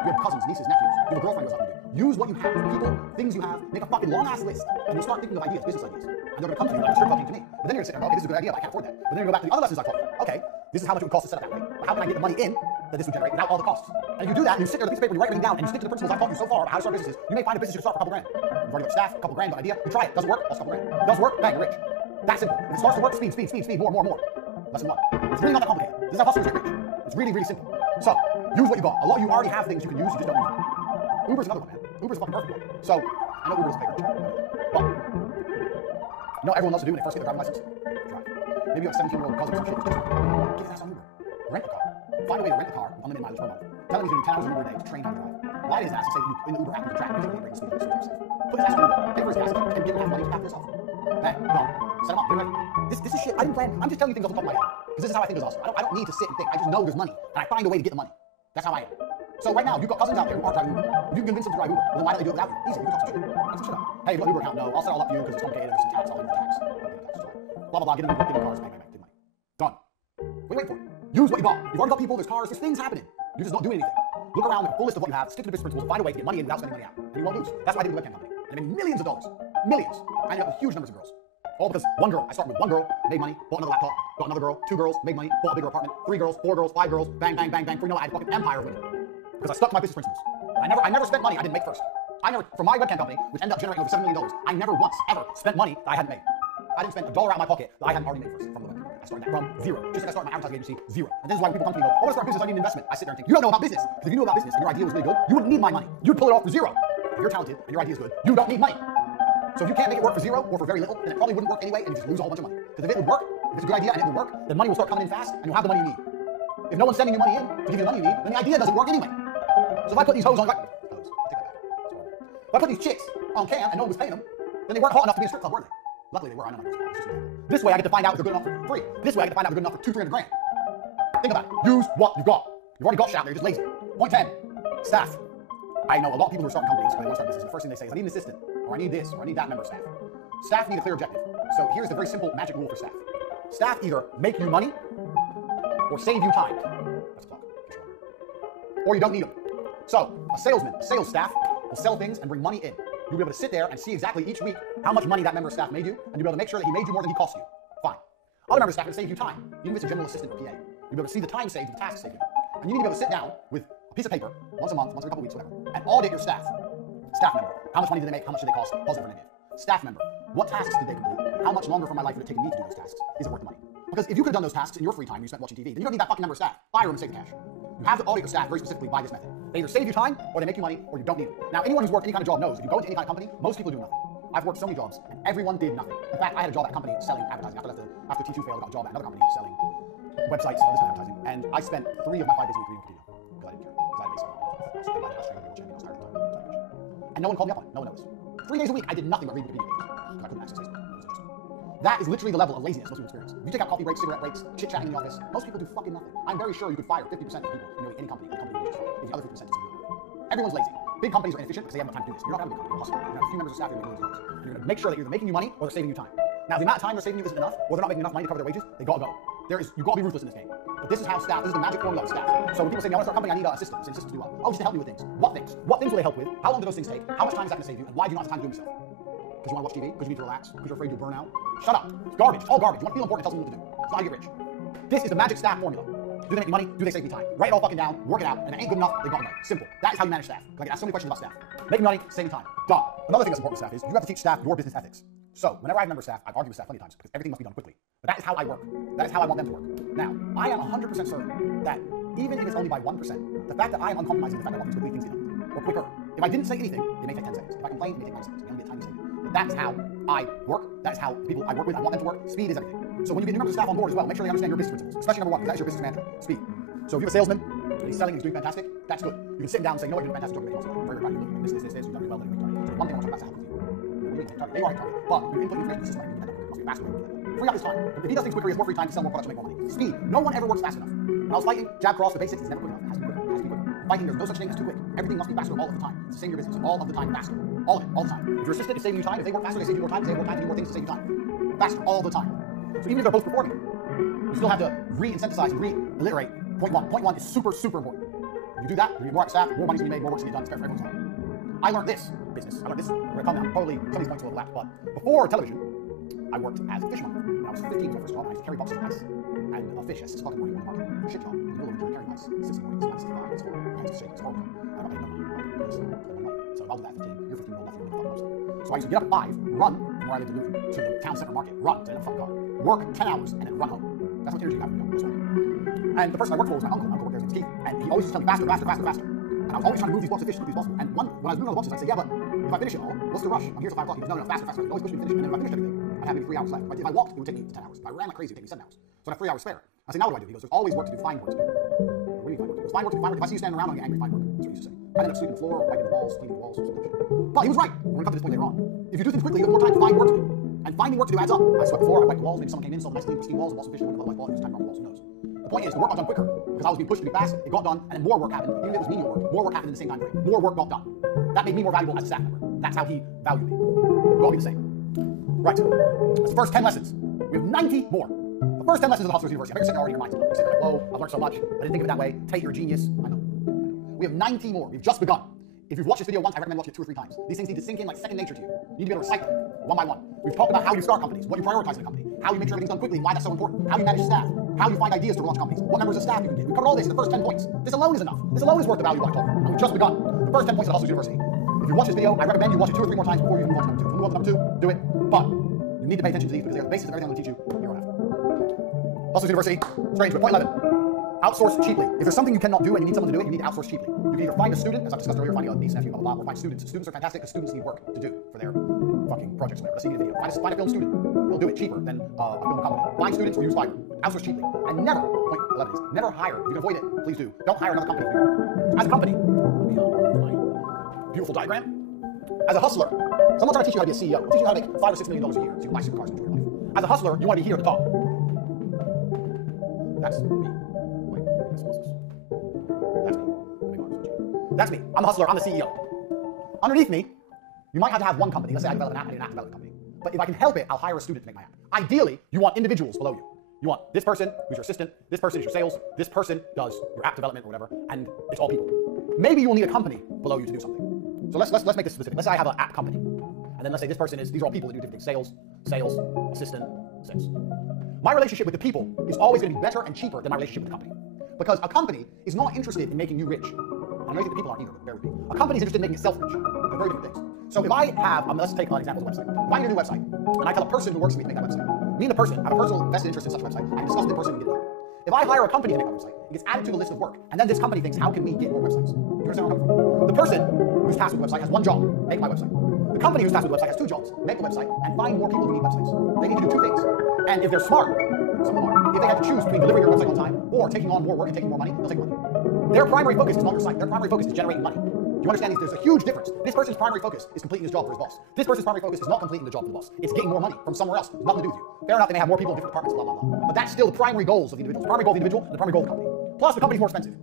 You have cousins, nieces, nephews. You have a girlfriend who has something to do. Use what you have. People, things you have. Make a fucking long ass list, and you'll start thinking of ideas, business ideas. And they're gonna come to you like the strip club came to me. But then you're gonna sit there and go, okay, this is a good idea, but I can't afford that. But then you go back to the other lessons I taught you. Okay, this is how much it would cost to set up that way. But how can I get the money in that this would generate without all the costs? And if you do that, and you sit there with a piece of paper and you write everything down, and you stick to the principles I've taught you so far about how to start businesses, you may find a business you can start for a couple grand. You've already got staff, a couple grand, got an idea. You try it, doesn't work, that's a couple grand. Does work, bang, you're rich. That simple. If it starts to work, speed, more. Lesson 1. It's really not that complicated. This is how hustlers get rich. It's really, really simple. So, use what you got. A lot of you already have things you can use, you just don't use them. Uber's another one, man. Uber's a fucking perfect one. So, I know Uber's a favorite, but you know everyone loves to do when they first get their driving license? Drive. Maybe you have a 17-year-old cousin or some shit. Just get his ass on Uber. Rent a car. Find a way to rent a car with unlimited mileage per month. Tell him he's going to do 10 hours of Uber a day to train how to drive. Lie to his ass and say that you, in the Uber app, you can track his rate, speed, and so put his ass on Uber. Pay for his gas, and give him half money to pay for yourself. Bang, boom. Set him up. Get ready. This is shit. I didn't plan. I'm just telling you things off the top of my head. Because this is how I think is awesome. I don't need to sit and think. I just know there's money. And I find a way to get the money. That's how I am. So right now, you've got cousins out there who aren't driving Uber. You can convince them to drive Uber. Well, then why don't they do it without you? Easy, you can talk some shit. That's some shit up. Hey, you got an Uber account? No, I'll set it all up for you because it's complicated. There's some tax, I'll pay the tax. Blah, blah, blah, get them cars, bang, bang, bang, get money. Done. Wait for it. Use what you got. You've already got people, there's cars, there's things happening. You're just not doing anything. Look around, make a full list of what you have, stick to the business principles, find a way to get money in without spending money out. And you won't lose. That's why I did the webcam company. And I made millions of dollars. Millions. I ended up with huge numbers of girls. All because one girl. I started with one girl, made money, bought another laptop, got another girl, 2 girls, made money, bought a bigger apartment, 3 girls, 4 girls, 5 girls, bang, bang, bang, bang. For you know, I had a fucking empire of women. Because I stuck to my business principles. I never spent money I didn't make first. For my webcam company, which ended up generating over $7 million, I never once, ever spent money that I hadn't made. I didn't spend $1 out of my pocket that I hadn't already made first from the webcam company. I started that from zero. Just like I started my advertising agency, zero. And this is why when people come to me and go, I want to start a business, I need an investment. I sit there and think, you don't know about business. Because if you knew about business and your idea was really good, you wouldn't need my money. You'd pull it off for zero. If you're talented and your idea is good, you don't need money. So if you can't make it work for zero or for very little, then it probably wouldn't work anyway and you just lose a whole bunch of money. Because if it would work, if it's a good idea and it will work, then money will start coming in fast and you'll have the money you need. If no one's sending you money in to give you the money you need, then the idea doesn't work anyway. So if I put these hoes on, if I put these chicks on cam and no one was paying them, then they weren't hot enough to be in a strip club, were they? Luckily they were. I know my girls. It's just an example. This way I get to find out if they're good enough for free. This way I get to find out if they're good enough for $200-300 grand. Think about it. Use what you've got. You've already got shit out there. You're just lazy. Point 10. Staff. I know a lot of people who are starting companies when they want to start business. The first thing they say is, I need an assistant, or I need this, or I need that member of staff. Staff need a clear objective. So here's the very simple magic rule for staff. Staff either make you money or save you time. That's a clock. Or you don't need them. So a salesman, a sales staff will sell things and bring money in. You'll be able to sit there and see exactly each week how much money that member of staff made you, and you'll be able to make sure that he made you more than he cost you. Fine. Other member of staff will save you time. Even if it's a general assistant or PA. You'll be able to see the time saved, the tasks saved. And you need to be able to sit down with a piece of paper once a month, once every couple of weeks, whatever, and audit your staff. Staff member. How much money did they make? How much did they cost? Positive or negative. Staff member. What tasks did they complete? How much longer from my life would it take me to do those tasks? Is it worth the money? Because if you could have done those tasks in your free time and you spent watching TV, then you don't need that fucking member of staff. Fire them and save the cash. You have to audit your staff very specifically by this method. They either save you time, or they make you money, or you don't need them. Now, anyone who's worked any kind of job knows if you go into any kind of company, most people do nothing. I've worked so many jobs, and everyone did nothing. In fact, I had a job at a company selling advertising. After T2 failed, I got a job at another company selling websites and all this kind of advertising. And I spent 3 of my 5 days a week reading Wikipedia because I didn't care. Because I had a basic knowledge. And no one called me up on it. No one knows. 3 days a week, I did nothing but read Wikipedia pages because I couldn't access Facebook. That is literally the level of laziness most people experience. If you take out coffee breaks, cigarette breaks, chit-chatting in the office, most people do fucking nothing. I'm very sure you could fire 50% of the people in nearly any company, if the other 50% is real. Everyone's lazy. Big companies are inefficient because they haven't got time to do this. You're not going to have a big company, you're hustling. You're going to have a few members of staff who are making millions of dollars. You're going to make sure that you're making you money or they're saving you time. Now, the amount of time they're saving you isn't enough, or they're not making enough money to cover their wages, they gotta go. You've got to be ruthless in this game. But this is how staff, this is the magic formula of staff. So when people say, I want to start a company, I need an assistant. I say, assistants do what? Oh, just to help me with things. What things? What things will they help with? How long do those things take? How much time is that going to save you? And why do you not have time to do it yourself? Because you want to watch TV? Because you need to relax? Because you're afraid you'll burn out? Shut up. It's garbage. It's all garbage. You want to feel important, tell someone what to do. It's not how you get rich. This is the magic staff formula. Do they make me money? Do they save me time? Write it all fucking down, work it out, and if it ain't good enough, they got me money. Simple. That is how you manage staff. I get asked so many questions about staff. Make me money, save me time. Done. Another thing that's important with staff is you have to teach staff your business ethics. So whenever I have member staff, I've argued with staff plenty of times because everything must be done quickly. But that is how I work. That is how I want them to work. Now, I am 100% certain that even if it's only by 1%, the fact that I am uncompromising, the fact that I want things quickly, things get done, or quicker. If I didn't say anything, it may take 10 seconds. If I complain, it may take 1 second. It may get a tiny second. But that's how I work. That is how people I work with, I want them to work. Speed is everything. So when you get new members of staff on board as well, make sure they understand your business principles, especially number 1, because that is your business manager. Speed. So if you have a salesman, and he's selling, he's doing fantastic, that's good. You can sit down and say, you know what, you're doing fantastic, you're doing very proud, you're doing this, you've done really well, you're doing target. So one thing I want to talk about is how they are a target, but your input information system might be dependent on it. It must be faster. Free up his time. If he does things quicker, he has more free time to sell more products to make more money. Speed. No one ever works fast enough. When I was fighting, jab cross, the basics is never quick enough. It has to be quicker. It has to be quicker. Fighting, there's no such thing as too quick. Everything must be faster all of the time. It's the same in your business. All of the time, faster. All of it, all the time. If your assistant is saving you time, if they work faster, they save you more time. If they have more time, they do more things to save you time. Faster, all the time. So even if they're both performing, you still have to re-incentivize, re-alliterate. Point 1. Point 1 is super, super important. If you do that, you get more at staff, more money's gonna be made, more work's gonna be done. It's fair for everyone's home. I learned this business. I learned this. We're gonna come now. Probably some of these points will overlap, but before television, I worked as a fishmonger. When I was 15 was my first job. I used to carry boxes of ice and a fish at 6 o'clock in the morning on the market. Shit job. In the middle of the winter, carrying ice. 6 in the morning, it's 65, it's horrible. My hands are shaking, it's horrible. I got paid no money. So if I'll do that at 15, you're 15 year old, nothing, you're fucking most. So I used to get up at 5, run from where I lived in Luton to the town center market, run to end up fucking car, work 10 hours, and then run home. That's what energy you have when you go. And the person I worked for was my uncle. My uncle worked there since Keith, and he always used to tell me faster, faster, faster, faster. And I was always trying to move these blocks of fish as quickly as possible. And when I was moving all the boxes, I'd say, yeah, but if I finish it all, what's the rush? I'm here till 5 o'clock. He goes, no, faster, faster. He'd always push me to finish. And then if I finished everything, I'd have maybe 3 hours left. If I walked, it would take me 10 hours. If I ran like crazy, it would take me 7 hours. So I'd have 3 hours spare. I say, now what do I do? He goes, there's always work to do, find work to do. What do you mean find work to do? Find work to do, find work. If I see you standing around, I'll get angry, find work. That's what he used to say. I'd end up sweeping the floor, or wiping the walls, cleaning the walls, or something. But he was right. We're going to come to this point later on. If you do things quickly, you have more time to find work to do. And finding work to do adds up. I swept the floor, I wiped the walls, maybe someone came in, saw the nice clean, pristine walls, and bought some fish, and wouldn't have otherwise bought it. It was time to run the walls, who knows? The point is, the work got done quicker, because I was being pushed to be fast, it got done, and then more work happened, even if it was menial work. More work happened in the same time frame. More work got done. That made me more valuable as a staff member. That's how he valued me. We'll all be the same. Right. That's the first 10 lessons. We have 90 more. The first 10 lessons of the Hustlers University. I bet you're sitting there already in your mind. You're sitting there like, whoa, I've learned so much. I didn't think of it that way. Tate, you're a genius. I know. We have 90 more. We've just begun. If you've watched this video once, I recommend watching it 2 or 3 times. These things need to sink in like second nature to you. You need to be able to recite them one by one. We've talked about how you start companies, what you prioritize in a company, how you make sure everything's done quickly, and why that's so important, how you manage staff, how you find ideas to launch companies, what members of staff you can get. We've covered all this in the first 10 points. This alone is enough. This alone is worth the value of what I told you. And we've just begun. The first 10 points at Hustlers University. If you watch this video, I recommend you watch it 2 or 3 more times before you move on to number 2. If you move on to number 2, do it. But you need to pay attention to these because they are the basis of everything I'm going to teach you here on after. Hustlers University, straight into it. Point 11. Outsource cheaply. If there's something you cannot do and you need someone to do it, you need to outsource cheaply. You can either find a student, as I've discussed earlier, finding a niece, nephew, blah, blah, blah, or find students. Students are fantastic because students need work to do for their fucking projects. Let's see a video. Find a film student. They'll do it cheaper than a film company. Find students or use Fiverr. Outsource cheaply. And never, point 11 is, never hire. If you can avoid it, please do. Don't hire another company. As a company, beautiful diagram. As a hustler, someone's trying to teach you how to be a CEO. They'll teach you how to make $5 or $6 million a year so you can buy supercars and enjoy your life. As a hustler, you want to be here at the top. That's me. Wait, what's this? That's me. I'm the hustler. I'm the CEO. Underneath me, you might have to have one company. Let's say I develop an app, I need an app development company. But if I can help it, I'll hire a student to make my app. Ideally, you want individuals below you. You want this person who's your assistant, this person is your sales, this person does your app development or whatever, and it's all people. Maybe you'll need a company below you to do something. So let's make this specific. Let's say I have an app company. And then let's say this person is, these are all people that do different things. Sales, assistant, sales. My relationship with the people is always going to be better and cheaper than my relationship with the company. Because a company is not interested in making you rich. I know you think the people aren't either, but bear with me. A company is interested in making itself rich. They're very different things. So if I have, let's take an example of a website. If I need a new website, and I tell a person who works with me to make that website, me and the person have a personal vested interest in such a website, I discuss with the person and get it done. If I hire a company to make my website, it gets added to the list of work, and then this company thinks, how can we get more websites? You understand where I'm coming from? The person who's tasked with the website has one job, make my website. The company who's tasked with the website has 2 jobs, make the website, and find more people who need websites. They need to do 2 things. And if they're smart, some of them are, if they have to choose between delivering your website on time or taking on more work and taking more money, they'll take money. Their primary focus is not your site. Their primary focus is generating money. You understand there's a huge difference. This person's primary focus is completing his job for his boss. This person's primary focus is not completing the job for the boss. It's getting more money from somewhere else. It's nothing to do with you. Fair enough, they may have more people in different departments, blah, blah, blah. But that's still the primary goals of the individual. The primary goal of the individual and the primary goal of the company. Plus, the company's more expensive.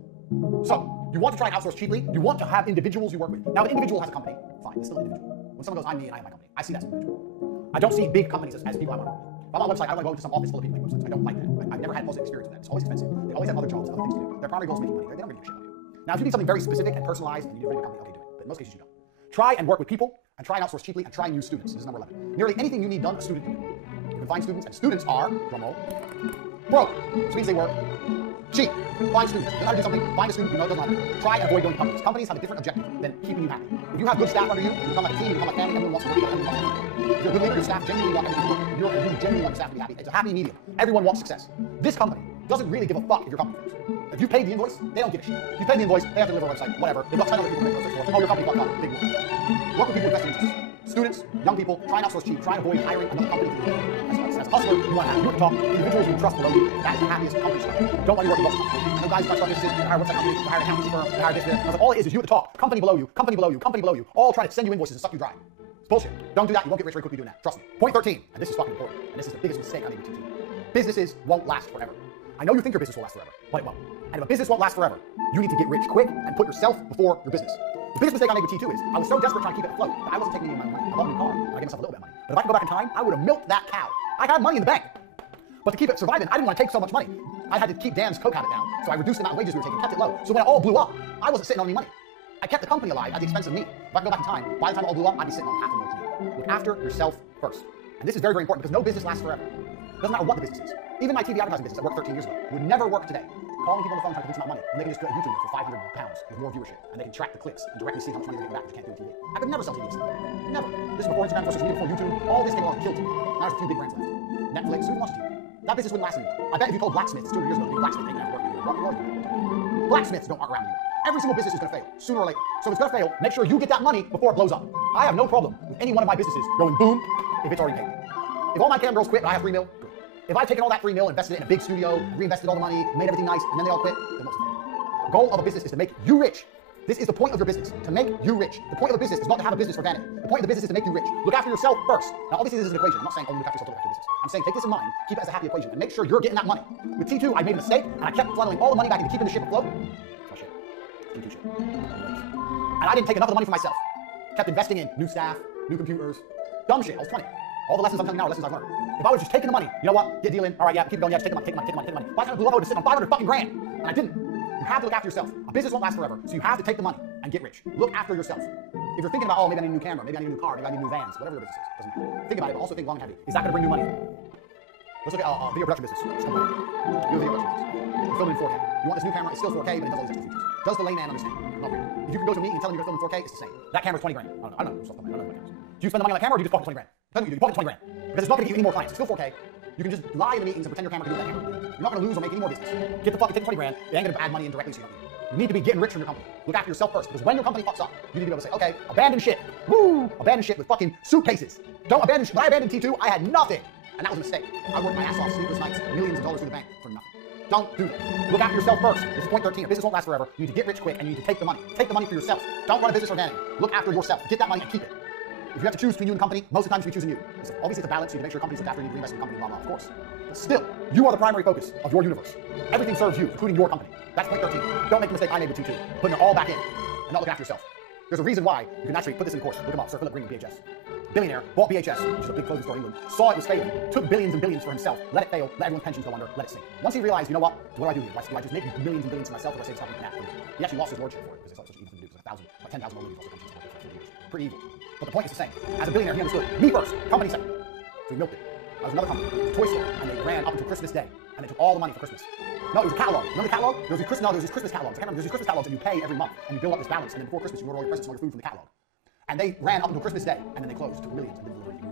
So, you want to try and outsource cheaply. You want to have individuals you work with. Now, if an individual has a company, fine, it's still an individual. When someone goes, I'm me and I have my company, I see that as an individual. I don't see big companies as people I want to work with. If I'm on a website, I don't want to go into some office full of people making websites. I don't like that. I've never had a positive experience with that. It's always expensive. They always have other jobs, other things to do. Their primary goal is making money. They don't really give a shit about you. Now, if you need something very specific and personalized and you need a company, okay, do it. But in most cases, you don't. Try and work with people, and try and outsource cheaply, and try and use students. This is number 11. Nearly anything you need done, a student can do. You can find students, and students are, drumroll, broke. Which means they work cheap. Find students. You know how to do something, find a student you know doesn't matter. Try and avoid going to companies. Companies have a different objective than keeping you happy. If you have good staff under you, you become like a team, you become like family, everyone wants to work together, everyone wants to work together. If you're a good leader, your staff genuinely want everything to work. You genuinely want your staff to be happy. It's a happy medium. Everyone wants success. This company doesn't really give a fuck if your company fails. If you paid the invoice, they don't give a shit. You pay the invoice, they have to deliver a website, whatever. They've got 10 other people to make websites for. Oh, your company fucked up. Big deal. Work with people with vested interests. Students, young people, try and outsource cheap. Try and avoid hiring another company to do it. As a hustler, you want to have you at the top, individuals you trust below you. That's the happiest company structure. Don't let me work with lots of companies. I know guys try to start businesses, they hire a website company, they hire an accountancy firm, they hire this. I was like, all it is you at the top. Company below you, company below you, company below you, all trying to send you invoices and suck you dry. It's bullshit. Don't do that. You won't get rich very quickly doing that. Trust me. Point 13, and this is fucking important, and this is the biggest mistake I need to teach you. Businesses won't last forever. I know you think your business will last forever, but it won't. And if a business won't last forever, you need to get rich quick and put yourself before your business. The biggest mistake I made with T2 is I was so desperate trying to keep it afloat that I wasn't taking any of my money. I bought a new car, and I gave myself a little bit of money. But if I could go back in time, I would have milked that cow. I had money in the bank. But to keep it surviving, I didn't want to take so much money. I had to keep Dan's coke habit down, so I reduced the amount of wages we were taking, kept it low. So when it all blew up, I wasn't sitting on any money. I kept the company alive at the expense of me. If I could go back in time, by the time it all blew up, I'd be sitting on half a million. Look after yourself first. And this is very, very important because no business lasts forever. It doesn't matter what the business is. Even my TV advertising business that worked 13 years ago would never work today. Calling people on the phone trying to convince them about money when they can just go to YouTube for £500 with more viewership and they can track the clicks and directly see how much money they're getting back, which you can't do on TV. I could never sell TV. Never. This is before Instagram, before social media, before YouTube. All this came along and killed TV. Now there's a few big brands left. Netflix, who watches TV? That business wouldn't last anymore. I bet if you told blacksmiths 200 years ago, the blacksmith ain't gonna work anymore. Blacksmiths don't work around anymore. Every single business is gonna fail, sooner or later. So if it's gonna fail, make sure you get that money before it blows up. I have no problem with any one of my businesses going boom if it's already paid. If all my cam girls quit and I have $3 million, good. If I've taken all that $3 million, invested it in a big studio, reinvested all the money, made everything nice, and then they all quit, then what's the point? The goal of a business is to make you rich This is the point of your business, to make you rich. The point of a business is not to have a business for vanity. The point of the business is to make you rich. Look after yourself first. Now, obviously, this is an equation. I'm not saying only look after yourself, look after your business. I'm saying take this in mind, keep it as a happy equation, and make sure you're getting that money. With T2, I made a mistake, and I kept funneling all the money back into keeping the ship afloat. Oh, shit. T2 shit. And I didn't take enough of the money for myself. Kept investing in new staff, new computers, dumb shit. I was 20. All the lessons I'm telling you now are lessons I've learned. If I was just taking the money, you know what? Get a deal in. All right, yeah, keep it going. Yeah, just take the money, take the money, take the money, take the money. By the time I blew up, I would have sitting on 500 fucking grand. And I didn't. You have to look after yourself. A business won't last forever, so you have to take the money and get rich. Look after yourself. If you're thinking about, oh, maybe I need a new camera, maybe I need a new car, maybe I need new vans, whatever your business is, doesn't matter. Think about it, but also think long and heavy. Is that going to bring new money? Let's look at a video production business. Let's come right here. Do a video production business. You're filming in 4K. You want this new camera, it's still 4K, but it does all these extra features. Does the layman understand? Not really. If you can go to a meeting and tell them you're going to film in 4K, it's the same. That camera's 20 grand. I don't know. I don't know what cameras. Do you spend the money on that camera or do you just pocket 20 grand? Tell me you pocket 20 grand. Because it's not going to get you any more clients. It's still 4K. You can just lie in the meetings and pretend your camera can do that camera. You're not going to lose or make any more business. Get the fucking take 20 grand. It ain't going to add money in directly, so you don't need it. You need to be getting rich from your company. Look after yourself first, because when your company fucks up, you need to be able to say, okay, abandon shit. Woo! Abandon shit with fucking suitcases. Don't abandon shit. When I abandoned T2, I had nothing. And that was a mistake. I worked my ass off, sleepless nights, millions of dollars through the bank for nothing. Don't do that. Look after yourself first. This is point 13. A business won't last forever. You need to get rich quick, and you need to take the money. Take the money for yourself. Don't run a business organically. Look after yourself. Get that money and keep it. If you have to choose between you and company, most of the time you should be choosing you. So obviously it's a balance. You need to make sure your company's looked after, you need to reinvest in your company, blah, blah, of course. But still, you are the primary focus of your universe. Everything serves you, including your company. That's point 13. Don't make the mistake I made with T2. Putting it all back in and not looking after yourself. There's a reason why you can actually put this in the course. Look him up, Sir Philip Green with BHS. Billionaire, bought BHS, which is a big clothing store in England, saw it was failing, took billions and billions for himself, let it fail, let everyone's pensions go under, let it sink. Once he realized, you know what do I do here? Do I just make millions and billions for myself, or do I save something? He actually lost his lordship for it, because it's such an evil thing to do, because 10,000 more lost their pensions for years. Pretty evil. But the point is the same. As a billionaire, he understood, me first, company second. So he milked it. There was another company, it was a toy store, and they ran up until Christmas Day, and they took all the money for Christmas. No, it was a catalog. Remember the catalog? There was these Christmas catalogs. I can't remember. There's these Christmas catalogs that you pay every month, and you build up this balance, and then before Christmas, you order all your presents and all your food from the catalog. And they ran up until Christmas Day, and then they closed, took millions, and didn't deliver anything.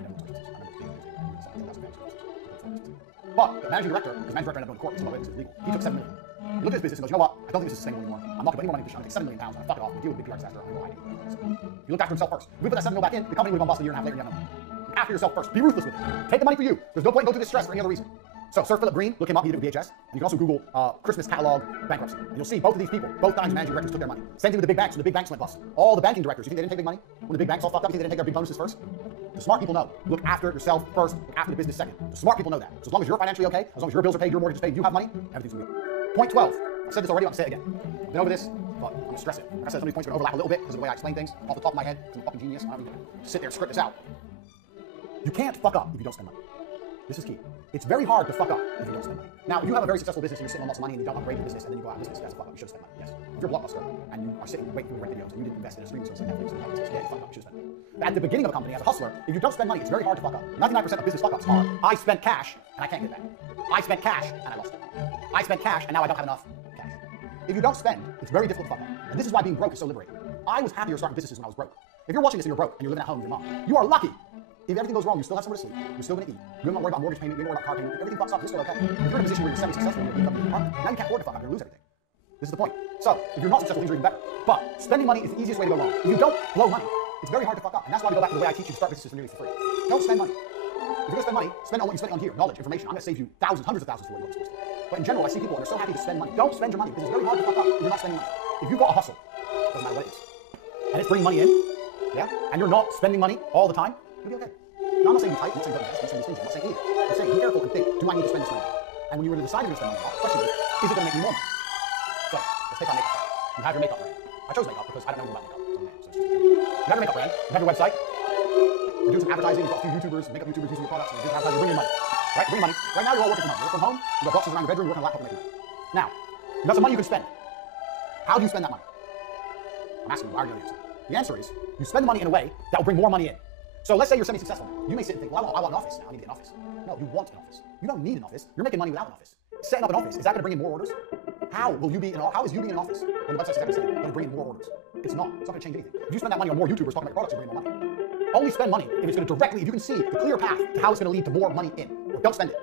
But the managing director, because managing director ended up going to court, so it was legal. He took $7 million. He looked at his business and goes, you know what? I don't think this is sustainable anymore. I'm not going to put any more money into this. I'm going to take £7 million, I'm going to fuck it off, and deal with a big PR disaster. I don't know why I did it. He looked after himself first. If we put that $7 million back in, the company would have gone bust a year and a half later, and you have no money. Look after yourself first. Be ruthless with it. Take the money for you. There's no point in going through this stress for any other reason. So, Sir Philip Green, look him up, he did it with BHS. And you can also Google Christmas catalog bankruptcy. And you'll see both of these people, both times managing directors took their money. Same thing with the big banks, when the big banks went bust. All the banking directors, you think they didn't take big money? When the big banks all fucked up, you think they didn't take their big bonuses first? The smart people know. Look after yourself first, look after the business second. The smart people know that. So as long as you're financially okay, as long as your bills are paid, your mortgage is paid, you have money, everything's gonna be good. Point 12. I've said this already, I'm gonna say it again. I've been over this, but I'm gonna stress it. Like I said, some of these points are gonna overlap a little bit because of the way I explain things off the top of my head, because I'm a fucking genius. I don't need to sit there and script this out. You can't fuck up if you don't spend money. This is key. It's very hard to fuck up if you don't spend money. Now, if you have a very successful business and you're sitting on lots of money and you don't upgrade your business and then you go out of business, that's a fuck up. You should have spent money. Yes. If you're a Blockbuster and you are sitting waiting for rent videos and you didn't invest in a streaming service like Netflix and Netflix, yeah, you fuck up. You should have spent money. But at the beginning of a company, as a hustler, if you don't spend money, it's very hard to fuck up. 99% of business fuck ups are, I spent cash and I can't get it back. I spent cash and I lost it. I spent cash and now I don't have enough cash. If you don't spend, it's very difficult to fuck up. And this is why being broke is so liberating. I was happier starting businesses when I was broke. If you're watching this and you're broke and you're living at home with your mom, you are lucky. If everything goes wrong, you still have somewhere to sleep. You're still going to eat. You're not worried about mortgage payment. You're not worried about car payment. If everything fucks up, you're still okay. If you're in a position where you're semi-successful, you're now you can't afford to fuck up. You're going to lose everything. This is the point. So, if you're not successful, things are even better. But spending money is the easiest way to go wrong. If you don't blow money, it's very hard to fuck up. And that's why we go back to the way I teach you to start businesses for nearly for free. Don't spend money. If you're going to spend money, spend on what you spend on here. Knowledge, information. I'm going to save you thousands, hundreds of thousands for what you're supposed to. But in general, I see people and they're so happy to spend money. Don't spend your money because it's very hard to fuck up if you're not spending money. If you've got a hustle, doesn't matter what it is, and it's bringing money in, yeah, and you're not spending money all the time, you'll be okay. Now, I'm not saying be tight, I'm not saying don't invest, I'm saying these things, I'm not saying either. I'm saying be careful and think, do I need to spend this money? And when you were to decide you're going to spend money, the question is it going to make me more money? So, let's take our makeup brand. You have your makeup brand. I chose makeup because I don't know anything about makeup. So you have your makeup brand, you have your website, you're doing some advertising, you've got a few YouTubers, makeup YouTubers using your products, and you're doing advertising, you're bringing money. Right? Bring money. Right now, you're all working from home. You work from home, you've got boxes around your bedroom, you're working on a laptop, you're making money. Now, you've got some money you can spend. How do you spend that money? I'm asking you, why are you the answer? The answer is, you spend the money in a way that will bring more money in. So let's say you're semi-successful. You may sit and think, well, I want an office now. I need to get an office. No, you want an office. You don't need an office. You're making money without an office. Setting up an office, is that going to bring in more orders? How will you be how is you being in an office when the website's exactly the same going to bring in more orders? It's not. It's not going to change anything. If you spend that money on more YouTubers talking about products, you're bringing more money. Only spend money if it's going to directly, if you can see the clear path to how it's going to lead to more money in. Or don't spend it.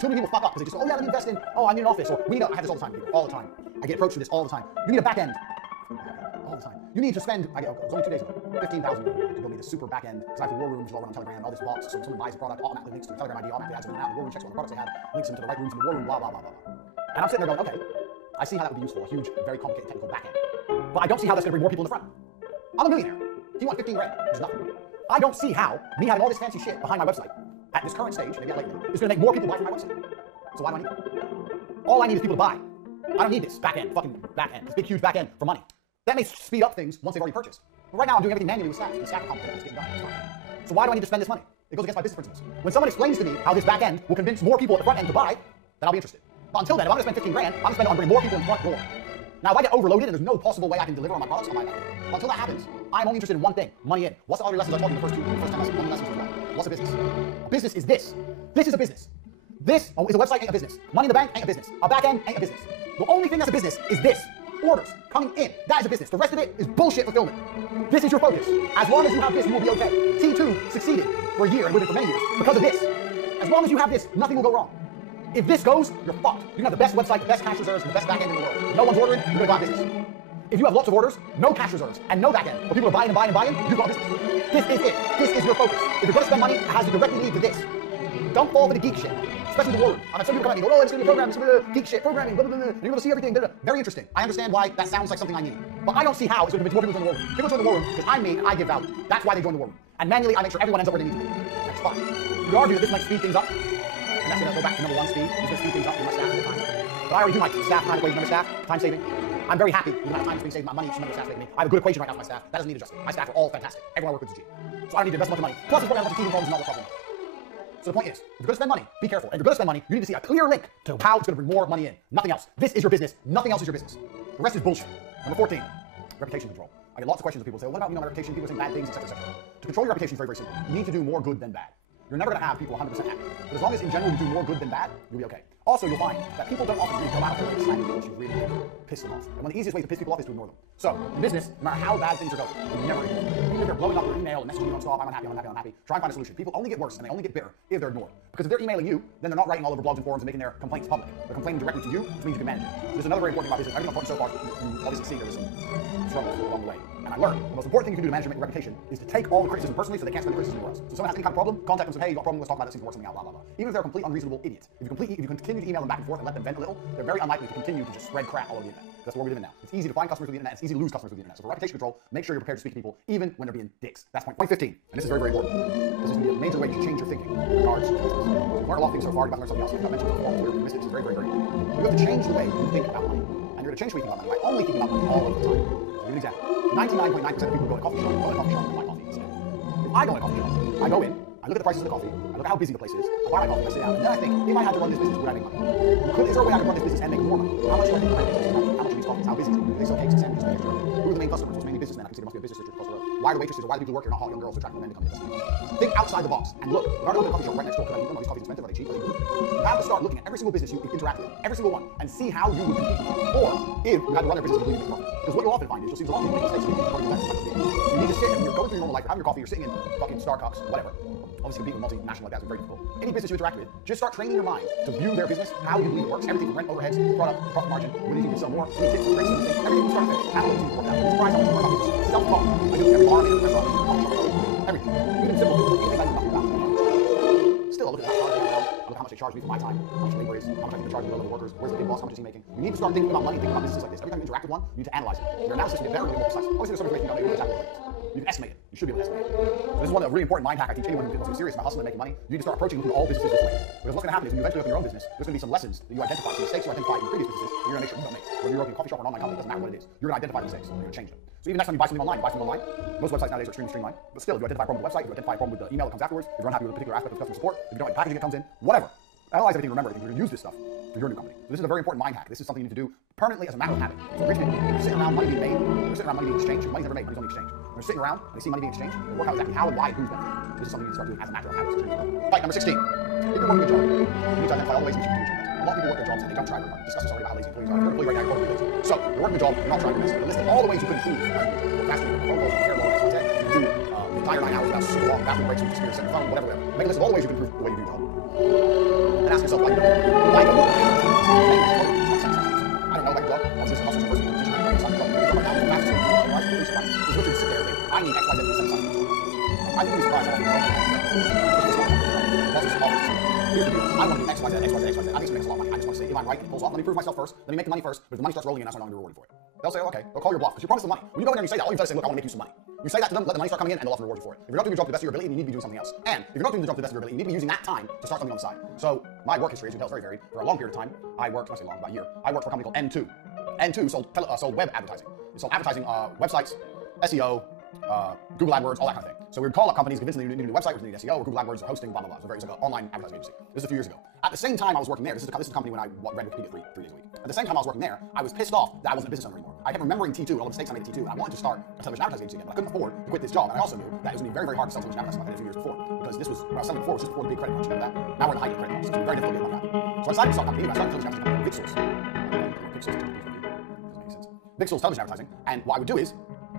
Too many people fuck up because they just go, oh yeah, let me invest in, oh, I need an office, or we need I have this all the time, people, all the time. I get approached for this all the time. You need a back end. All the time. You need to spend, it was only 2 days ago, $15,000 to build me this super back end, because I have the war rooms all around Telegram, all this bots, so when someone buys a product, automatically links to the Telegram ID, automatically adds them in and out, the war room checks all the products they have, links them to the right rooms in the war room, blah, blah, blah, blah, blah. And I'm sitting there going, okay, I see how that would be useful, a huge, very complicated technical back end. But I don't see how that's going to bring more people in the front. I'm a millionaire. If you want 15 grand, which is nothing. I don't see how me having all this fancy shit behind my website at this current stage, maybe at later, is going to make more people buy from my website. So why do I need it? All I need is people to buy. I don't need this back end, fucking back end, this big, huge back end for money. That may speed up things once they've already purchased. But right now I'm doing everything manually with staff. The staff complicated, it's getting done. It's fine. So why do I need to spend this money? It goes against my business principles. When someone explains to me how this back end will convince more people at the front end to buy, then I'll be interested. But until then, if I'm going to spend 15 grand, I'm going to spend it on bringing more people in the front door. Now, if I get overloaded and there's no possible way I can deliver on my products, I'll buy that. But until that happens, I'm only interested in one thing: money in. What's the other lessons I taught you in the first 10 lessons? One lessons as well. What's a business? A business is this. This is a business. This is a website, ain't a business. Money in the bank ain't a business. A back end ain't a business. The only thing that's a business is this. Orders coming in. That is a business. The rest of it is bullshit fulfillment. This is your focus. As long as you have this, you will be okay. T2 succeeded for a year and with it for many years because of this. As long as you have this, nothing will go wrong. If this goes, you're fucked. You can have the best website, the best cash reserves, and the best back end in the world. No one's ordering, you're gonna go out of business. If you have lots of orders, no cash reserves, and no back end, but people are buying and buying and buying, you've got business. This is it. This is your focus. If you're gonna spend money, it has to directly lead to this. Don't fall for the geek shit, especially the war room. I mean, some people come at me and go, oh, it's gonna be programming, it's gonna be geek shit, programming, blah, blah, blah, and you're gonna see everything, blah, blah. Very interesting. I understand why that sounds like something I need. But I don't see how it's gonna convince more people to join the war room. People join the war room because I'm me and I give value. That's why they join the war room. And manually, I make sure everyone ends up where they need to be. That's fine. You could argue that this might speed things up, and that's gonna go back to number one, speed. It's gonna speed things up for my staff all the time. But I already do my staff time equation, number staff, time saving. I'm very happy with the amount of time that's being saved, my money, each member of staff making me. I have a good equation right now for my staff. That doesn't need adjustment. My staff are all fantastic. Everyone I work with is a G. So I don't need to invest much money. Plus, it's probably a bunch of TV homes and all the problem. So the point is, if you're going to spend money, be careful. And if you're going to spend money, you need to see a clear link to how it's going to bring more money in. Nothing else. This is your business. Nothing else is your business. The rest is bullshit. Number 14, reputation control. I get lots of questions of people who say, well, what about my reputation? People saying bad things, etc., etc. To control your reputation is very, very simple. You need to do more good than bad. You're never going to have people 100% happy. But as long as in general you do more good than bad, you'll be okay. Also, you'll find that people don't often really go out there and slam you unless you really piss them off. And one of the easiest ways to piss people off is to ignore them. So, in business, no matter how bad things are going, you never ignore them. Even if they're blowing up your email and messaging you non-stop, I'm unhappy, I'm unhappy, I'm unhappy, try and find a solution. People only get worse and they only get bitter if they're ignored. Because if they're emailing you, then they're not writing all over blogs and forums and making their complaints public. They're complaining directly to you, which means you can manage it. So there's another very important thing about business. Everything I've taught you so far, you obviously see there's some struggles along the way. And I learned the most important thing you can do to manage your reputation is to take all the criticism personally so they can't spend the criticism anywhere else. So if someone has any kind of problem, contact them and say, hey, you got a problem, let's talk about this, work something out, blah, blah, blah. Even if they're a complete unreasonable idiot. If you continue to email them back and forth and let them vent a little, they're very unlikely to continue to just spread crap all over the internet. That's what we live in now. It's easy to find customers through the internet, it's easy to lose customers through the internet. So for reputation control, make sure you're prepared to speak to people even when they're being dicks. That's point 15. And this is very, very important. This is going to be a major way to change your thinking in regards to business. You've learned a lot of things so far, you've got to learn something else. I mentioned before, we missed it. This is very, very, very important. You have to change the way you think about money. And you're going to change the way you think about money by only thinking about money all of the time. I'll give you an example. 99.9% of people go to a coffee shop, and buy coffee instead. If I go to a coffee shop, I go in, I look at the prices of the coffee, I look at how busy the place is, I buy my coffee, I sit down, and then I think, if I had to run this business, would I make money? Is there a way I could run this business and make more money? How much do I think the rent is? How much are these coffees? How busy is it? Do they sell cakes and sandwiches and extra? Who are the main customers? What's mainly businessmen? I consider it must be a business district across the road. Why are the waitresses or why are the people who work here not hot young girls who attract men to come to this? Think outside the box and look. If I go to a coffee shop right next door, could I eat them? Are these coffees expensive? Are they cheap? Are they good? You have to start looking at every single business you interact with, every single one, and see how you would compete. Or if you had to run their business and make profit. Because what you'll often find is you'll see there's a lot of people making mistakes. You need to sit and you're going through your normal life, you're having your coffee, you're sitting in fucking Starbucks, whatever. Obviously, competing with multinational like that is very difficult. Any business you interact with, just start training your mind to view their business, how you believe it works, everything from rent, overheads, product, profit margin, when you can sell more, any tips, tricks, everything from start to finish. Analytics you work out. It's surprised how much you learn about business. Self-talk. I do every bar, every restaurant, everything. Even simple things, even things I know nothing about. Still, I look at how hard they are, I look at how much they charge me for my time, how much labor is, how much I can charge the other workers, where's the big boss, how much is he making. You need to start thinking about money, thinking about businesses like this. Every time you interact with one, you need to analyze it. Your analysis will get better and more precise. Obviously, there's some information you don't know exactly what it is. You can estimate it. You should be able to estimate it. So this is one of the really important mind hack I teach anyone who wants to be serious about hustling and making money. You need to start approaching all businesses this way. Because what's going to happen is when you eventually open your own business, there's going to be some lessons that you identify, some mistakes you identified in previous businesses that you're going to make sure you don't make. Whether you're opening a coffee shop or an online company, it doesn't matter what it is. You're going to identify the mistakes and you're going to change them. So even next time you buy something online, most websites nowadays are extremely streamlined. But still, if you identify a problem with the website, if you identify a problem with the email that comes afterwards, if you're unhappy with a particular aspect of customer support, if you don't like the packaging that comes in, whatever. Analyze everything, remember everything. You're going to use this stuff for your new company. So this is a very important mind hack. This is something you need to do permanently as a matter of habit. So rich people, you're sitting around money being made, you're sitting around money being exchanged. Your money's never made, money's only exchanged. When you're sitting around and they see money being exchanged, they work out exactly how and why and who's benefiting. This is something you need to start doing as a matter of habit. Right, number 16. If you're working a job, you need to identify all the ways in which you can do your job. A lot of people work their jobs and they don't try very hard. Discuss this already about how lazy employees are. If you're an employee right now, you're working lazy. So, you're working a job, you're not trying your best. List all the ways you could improve. Work faster, you phone calls, you care more, X, Y, Z. You do the entire 9 hours without super long bathroom breaks, you experience your phone, whatever. Make a list of all the ways you can improve the way you do your job. And ask yourself why you don't do it. Why don't you do it? I don't know, like a job. Obviously, this is also first. Is literally sit there and think, I need X, Y, Z to send something. I think you'd be surprised how often here's the deal. I want to do X, Y, Z, X, Y, Z, X, Y, Z. I think it's going to make us a lot of money. I just want to say, if I'm right, it pulls off. Let me prove myself first. Let me make the money first. But if the money starts rolling in, that's no longer rewarded for it. They'll say, okay, they'll call your bluff because you promised them money. When you go in there and you say that, all you've done is say, look, I want to make you some money. You say that to them, let the money start coming in, and they'll often reward you for it. If you're not doing your job to the best of your ability, you need to be doing something else. And if you're not doing the job to the best of your ability, you need to be using that time to start something on the side. So my work history, as you can tell, is very varied. For a long period of time, I worked, I say long, about a year, I worked for a company called N2. N2 sold web advertising. It sold advertising, websites, SEO, Google AdWords, all that kind of thing. So we would call up companies, convince them they need a new website, or they need SEO, or Google AdWords, or hosting, blah, blah, blah. So it's like an online advertising agency. This is a few years ago. At the same time I was working there, this is the company when I read Wikipedia three days a week. At the same time I was working there, I was pissed off that I wasn't a business owner anymore. I kept remembering T2, all the mistakes I made at T2, and I wanted to start a television advertising agency again, but I couldn't afford to quit this job. And I also knew that it was going to be very, very hard to sell television advertising like I did a few years before, because this was, when I was selling before, was just before the big credit crunch, you know that? Now we're in the height of credit crunch, so it's very difficult to get money out. So I decided to start a company, I started a television advertising company called Vixels television advertising, and what I would do is,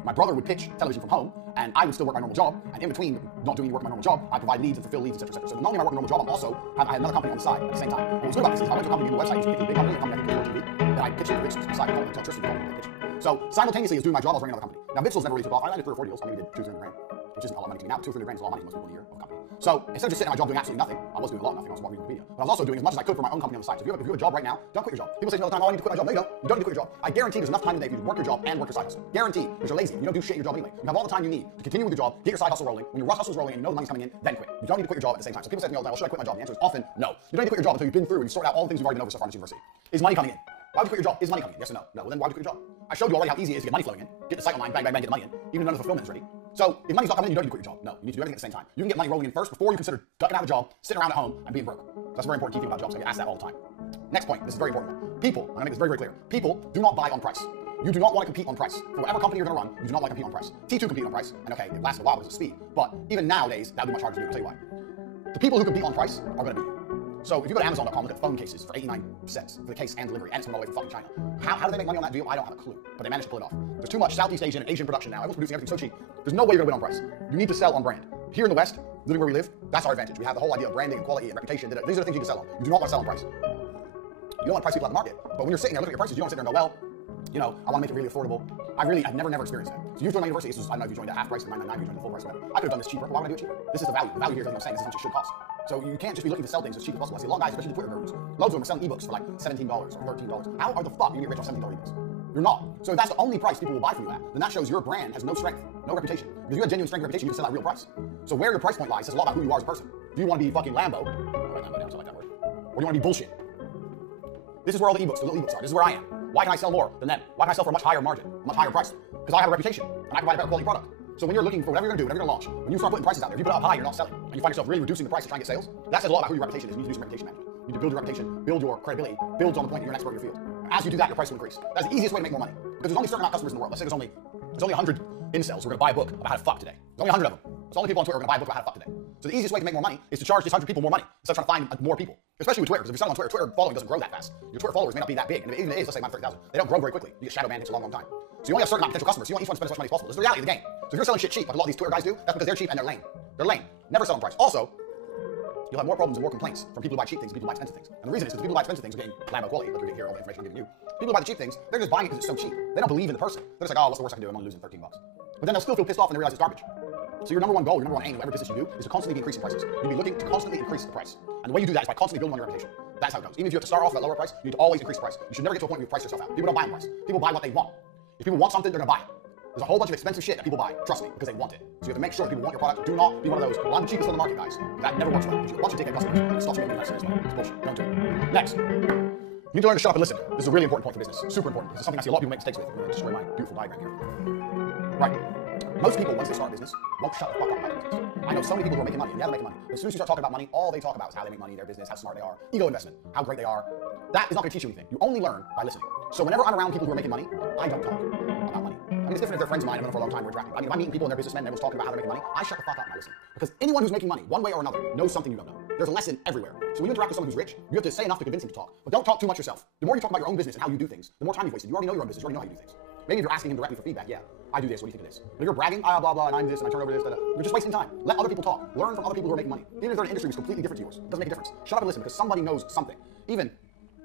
my brother would pitch television from home, and I would still work my normal job, and in between not doing any work in my normal job, I provide leads and fulfill leads, etc., etc. So not only am I working a normal job, I'm also, I had another company on the side at the same time. And what's good about this is I went to a company, gave me a website, it was a big company, a company I think TV, and I pitched it to Vixels, the side called electricity, pitch. So simultaneously as doing my job, I was running another company. Now Vixels never really took off. I landed 3 or 4 deals, I maybe did 200-300 grand, which isn't a lot of money to me now, 200 or 300 grand is a lot of money to most people in a year of a company. So instead of just sitting at my job doing absolutely nothing, I was doing a lot of nothing, I was reading Wikipedia. But I was also doing as much as I could for my own company on the side. So if you have a job right now, don't quit your job. People say to me all the time, oh, I need to quit my job. No, you don't. You don't need to quit your job. I guarantee there's enough time in the day for you to work your job and work your side hustle. Guarantee, because you're lazy. You don't do shit in your job anyway. You have all the time you need to continue with your job, get your side hustle rolling. When your hustle's rolling and you know the money's coming in, then quit. You don't need to quit your job at the same time. So people say to me all the time, well, should I quit my job? The answer is often no. You don't need to quit your job until you've been through and you sort out all the things you've already been over so far in this university. Is money coming in? Why would you quit your job? Is money coming in? Yes or no? No. Well, then why would you quit your job? I showed you already how easy it is to get money flowing in. Get the site online, bang, bang, bang, get the money in. Even none of the fulfillment is ready. So if money's not coming in, you don't need to quit your job. No, you need to do everything at the same time. You can get money rolling in first before you consider ducking out of a job, sitting around at home, and being broke. That's a very important key thing about jobs. I get asked that all the time. Next point. This is a very important one. People, I'm gonna make this very, very clear. People do not buy on price. You do not want to compete on price. For whatever company you're going to run, you do not want to compete on price. T2 compete on price, and okay, it lasted a while because of speed, but even nowadays, that would be much harder to do. I'll tell you why. The people who compete on price are going to be you. So if you go to Amazon.com, look at phone cases for 89 cents for the case and delivery, and it's coming all the way from fucking China. How do they make money on that deal? I don't have a clue, but they managed to pull it off. There's too much Southeast Asian and Asian production now. Everyone's producing everything so cheap. There's no way you're going to win on price. You need to sell on brand. Here in the West, living where we live, that's our advantage. We have the whole idea of branding and quality and reputation. These are the things you can sell on. You do not want to sell on price. You don't want to price people out of the market. But when you're sitting there looking at your prices, you don't want to sit there and go, well, you know, I want to make it really affordable. I've never experienced that. So you've joined my university, this is, I don't know if you joined at half price, or $9.99, you joined the full price, whatever. I could have done this cheaper, but why would I do it cheaper? This is the value. The value here is what I'm saying, this is how much it should cost. So you can't just be looking to sell things as cheap as possible. I see a lot of guys, especially the Twitter gurus, loads of them are selling ebooks for like $17 or $13. How are the fuck you can get rich off $17 ebooks? You're not. So if that's the only price people will buy from you at, then that shows your brand has no strength, no reputation. Because if you have genuine strength and reputation, you can sell at real price. So where your price point lies says a lot about who you are as a person. Do you want to be fucking Lambo? Write Lambo down, so I like that word. Or do you want to be bullshit? This is where all the little ebooks are. This is where I am. Why can I sell more than them? Why can I sell for a much higher margin, a much higher price? Because I have a reputation, and I provide a better quality product. So when you're looking for whatever you're going to do, whatever you're going to launch, when you start putting prices out there, if you put it up high, you're not selling, and you find yourself really reducing the price to try and get sales, that says a lot about who your reputation is. You need to do some reputation management. You need to build your reputation, build your credibility, build on the point that you're an expert in your field. As you do that, your price will increase. That's the easiest way to make more money. Because there's only a certain amount of customers in the world. Let's say there's only 100 incels who are going to buy a book about how to fuck today. There's only 100 of them. So only people on Twitter are going to buy a book about how to fuck today. So the easiest way to make more money is to charge these 100 people more money instead of trying to find more people. Especially with Twitter, because if you're selling on Twitter, Twitter following doesn't grow that fast. Your Twitter followers may not be that big, and even if it is, let's say 30,000, they don't grow very quickly. You get shadow banned, it takes a long, long time. So you only have a certain amount of potential customers. So you want each one to spend as much money as possible. This is the reality of the game. So if you're selling shit cheap, like a lot of these Twitter guys do, that's because they're cheap and they're lame. They're lame. Never sell on price. Also, you'll have more problems and more complaints from people who buy cheap things than people who buy expensive things. And the reason is because people who buy expensive things are getting Lambo quality, like you're getting here, all the information I'm giving you. People who buy the cheap things, they're just buying it because it's so cheap. They don't believe in the person. They're just like, oh, what's the worst I can do? I'm only losing 13 bucks. But then they'll still feel pissed off when they realize it's garbage. So your number one goal, your number one aim, whatever business you do, is to constantly be increasing prices. You'll be looking to constantly increase the price. And the way you do that is by constantly building on your reputation. That's how it goes. Even if you have to start off at a lower price, you need to always increase the price. You should never get to a point where you price yourself out. People don't buy on price. People buy what they want. If people want something, they're gonna buy it. There's a whole bunch of expensive shit that people buy, trust me, because they want it. So you have to make sure that people want your product. Do not be one of those, well, I'm the cheapest on the market, guys. That never works well. Because you have a bunch of dickhead customers, and it stops you making that serious money. It's bullshit. Don't do it. Next. You need to learn to shut up and listen. This is a really important point for business. Super important. This is something I see a lot of people make mistakes with. I'm going to destroy my beautiful diagram here. Right. Most people, once they start a business, won't shut the fuck up about their business. I know so many people who are making money, and yeah, they're making money. But as soon as you start talking about money, all they talk about is how they make money, their business, how smart they are, ego investment, how great they are. That is not going to teach you anything. You only learn by listening. So whenever I'm around people who are making money, I don't talk about money. I mean, it's different if they're friends of mine, I've known them for a long time, we're interacting. I mean, if I'm meeting people and they're businessmen and everyone's talking about how they're making money, I shut the fuck up and I listen. Because anyone who's making money, one way or another, knows something you don't know. There's a lesson everywhere. So when you interact with someone who's rich, you have to say enough to convince him to talk. But don't talk too much yourself. The more you talk about your own business and how you do things, the more time you've wasted. You already know your own business, you already know how you do things. Maybe if you're asking him directly for feedback, yeah, I do this, what do you think of this? But if you're bragging, blah, blah, and I'm this, and I turn over this, you're just wasting time. Let other people talk. Learn from other people who are making money. Even if they're in an industry that's completely different to yours, it doesn't make a difference. Shut up and listen because somebody knows something. Even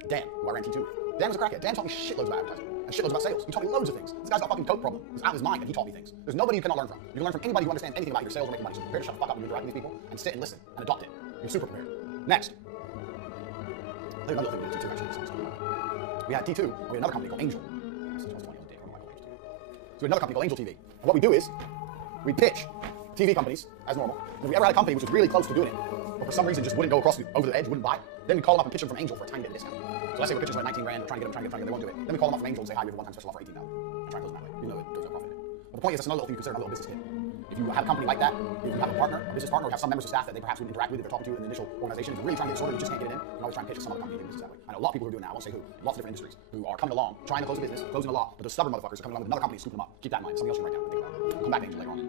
Dan, who I ran T2 with. Dan was a crackhead. Dan taught me shitloads about advertising and shitloads about sales. He taught me loads of things. This guy's got a fucking coke problem. He's out of his mind, and he taught me things. There's nobody you cannot learn from. You can learn from anybody who understands anything about your sales or making money. So prepare to shut the fuck up when you're interacting with these people and sit and listen and adopt it. You're super prepared. Next. I think another thing we did at T2 actually. We had T2, and we had another company called Angel. So we had another company called Angel TV. And what we do is, we pitch TV companies as normal. And if we ever had a company which was really close to doing it, but for some reason just wouldn't go over the edge, wouldn't buy, then we call them up and pitch them from Angel for a tiny bit of discount. So let's say we're pitching them at 19 grand, we're trying to get them, they won't do it. Then we call them up from Angel and say, hi, we have a one-time special offer 18,000. And try and close them that way, even though there's no profit in it. But the point is, that's another little thing you consider a little business kit. If you have a company like that, if you have a partner, a business partner, or have some members of staff that they perhaps would interact with if they're talking to in the initial organization, if you're really trying to get sorted, you just can't get it in, you can always try and pitch it to some other company doing business that way. I know a lot of people who are doing that, I won't say who, lots of different industries, who are coming along, trying to close a business, closing a lot, but those stubborn motherfuckers are coming along with another company and scooping them up. Keep that in mind. Something else you can write down and think about. We'll come back to Angel later on in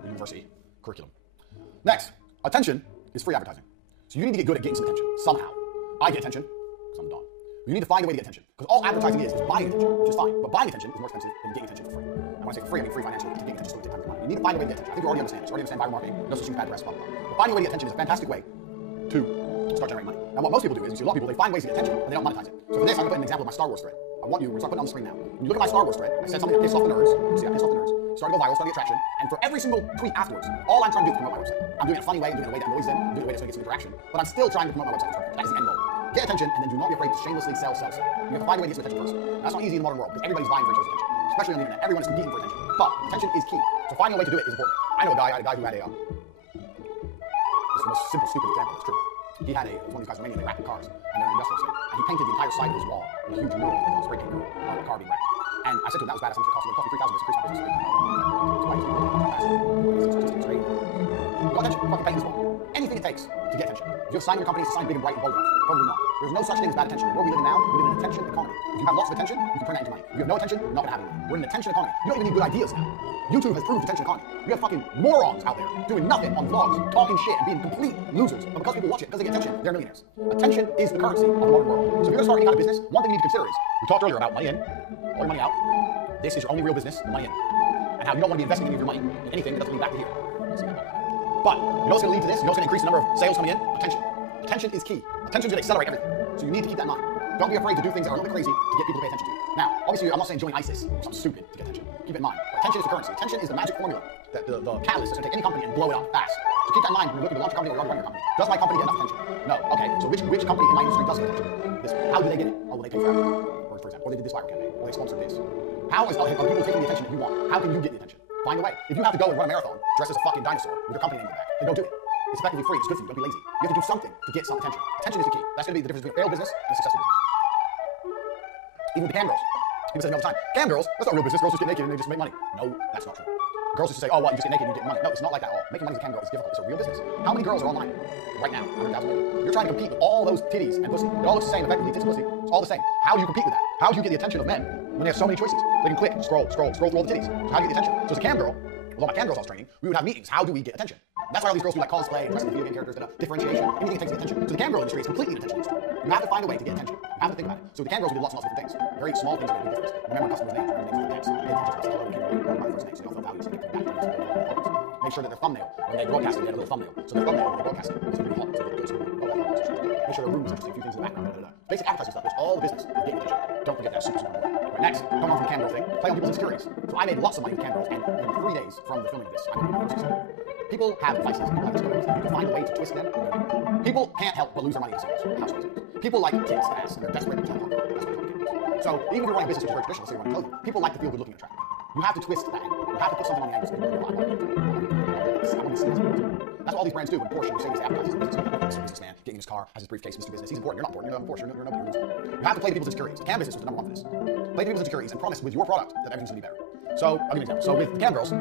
the university curriculum. Next, attention is free advertising. So you need to get good at getting some attention, somehow. I get attention, because I'm Don. You need to find a way to get attention. Because all advertising is buying attention, which is fine. But buying attention is more expensive than getting attention for free. And when I say for free, I mean free financially. To get attention, so it takes time to money. You need to find a way to get attention. I think you already understand this. You already understand viral marketing, no such thing as bad press, blah, blah, blah. But finding a way to get attention is a fantastic way to start generating money. Now what most people do is, you see a lot of people, they find ways to get attention, and they don't monetize it. So for this, I'm going to put an example of my Star Wars thread. I want you, we're going to start putting on the screen now. When you look at my Star Wars thread, I said something that pissed off the nerds. You see, I pissed off the nerds. Started to go viral, started to get traction, and for every single tweet afterwards, all I'm trying to do is promote my website. I'm doing it in a funny way, I'm doing it in a way that annoys them, I'm doing it in a way that's going to get some interaction, but I'm still trying to promote my website. That is the end goal. Get attention, and then do not be afraid to shamelessly sell. You have to find a way to get some attention first. And that's not easy in the modern world, because everybody's vying for each other's attention, especially on the internet. Everyone is competing for attention. But attention is key. So finding a way to do it is important. I know I had a guy who had a, it's the most simple, stupid example, it's true. He had it was one of these guys in Romania, they wrapped in cars, and they're in an industrial state. And he painted the entire side of his wall with a huge mural, like a spray paint mural, on a car being wrapped. And I said to him, that was bad, how much it cost? It cost me 3,000 to increase my business. Got attention, fucking paint this wall. Anything it takes to get attention. If you have a sign in your company, it's a sign big and bright and bold enough. Probably not. There's no such thing as bad attention. The world we live in now, we live in an attention economy. If you have lots of attention, you can turn that into money. If you have no attention, you're not going to have any money. We're in an attention economy. You don't even need good ideas now. YouTube has proved attention economy. You have fucking morons out there doing nothing on vlogs, talking shit and being complete losers. But because people watch it, because they get attention, they're millionaires. Attention is the currency of the modern world. So if you're going to start any kind of business, one thing you need to consider is, we talked earlier about money in, all your money out. This is your only real business, the money in. And how you don't want to be investing any of your money in anything that doesn't lead back to here. But you know what's going to lead to this? You know what's going to increase the number of sales coming in? Attention. Attention is key. Attention is going to accelerate everything. So you need to keep that in mind. Don't be afraid to do things that are a little bit crazy to get people to pay attention to you. Now, obviously, I'm not saying join ISIS or something stupid to get attention. Keep it in mind. Attention is the currency. Attention is the magic formula, that the catalyst that's going to take any company and blow it up fast. So keep that in mind when you're looking to launch a company or you're running your company. Does my company get enough attention? No. Okay, so which company in my industry does get attention? This one. How do they get it? Oh, well, they pay for advertising, for example. Or they did this viral campaign. Or they sponsored this. How are people taking the attention that you want? How can you get the attention? Find a way. If you have to go and run a marathon dressed as a fucking dinosaur with your company name on the back, then go do it. It's effectively free. It's good for you. Don't be lazy. You have to do something to get some attention. Attention is the key. That's going to be the difference between a failed business and a successful business. Even with the cam girls. People say all the time, cam girls, that's not real business. Girls just get naked and they just make money. No, that's not true. Girls just say, oh, what, you just get naked and you get money. No, it's not like that at all. Making money as a cam girl is difficult. It's a real business. How many girls are online right now? 100,000 maybe. You're trying to compete with all those titties and pussy. It all looks the same, effectively, tits and pussy. It's all the same. How do you compete with that? How do you get the attention of men when they have so many choices? They can click, scroll through all the titties. So how do you get the attention? So as a cam girl, with all my cam girls I was training, we would have meetings. How do we get attention? That's why all these girls do like cosplay, dressing the video game characters, differentiation, anything it takes to get attention. So the cam girl industry is completely an attention industry. You have to find a way to get attention. You have to think about it. So the cam girls, we did lots and lots of different things. Very small things that make a big difference. Remember customers' names, remember names of their pets. Pay attention to us. Hello, Kimberly, my first name, so they all feel valued, so they get back. Make sure that their thumbnail, when they broadcast it, they had a little thumbnail. So their thumbnail, when they broadcast it, was really hot. So they go to make sure their room is interesting, a few things in the background, Basic advertising stuff. It's all the business of getting attention. Don't forget that. Super important. Right, next, come on from the cam girl thing. Play on people's insecurities. So I made lots of money with cam girls, and in 3 days from the filming of this, I made $1,000. People have vices, people have discoveries, and you can find a way to twist them. People can't help but lose their money in sales. People like kids to ask, and they're desperate to help. That's what they do. So even if you're running a business which is very traditional, say you're running clothing, people like to feel good looking and attractive. You have to twist that angle. You have to put something on the angle so people go, I want to see this. That's what all these brands do. When Porsche, Mercedes, advertises Mr. Businessman, getting in his car, has his briefcase, Mr. Business. He's important. You're not important. You're not Porsche. You're nobody. You're a loser. You have to play to people's insecurities. The cam business was the #1 for this. Play to people's insecurities and promise with your product that everything's going to be better. So I'll give you an example. So with the cam girls,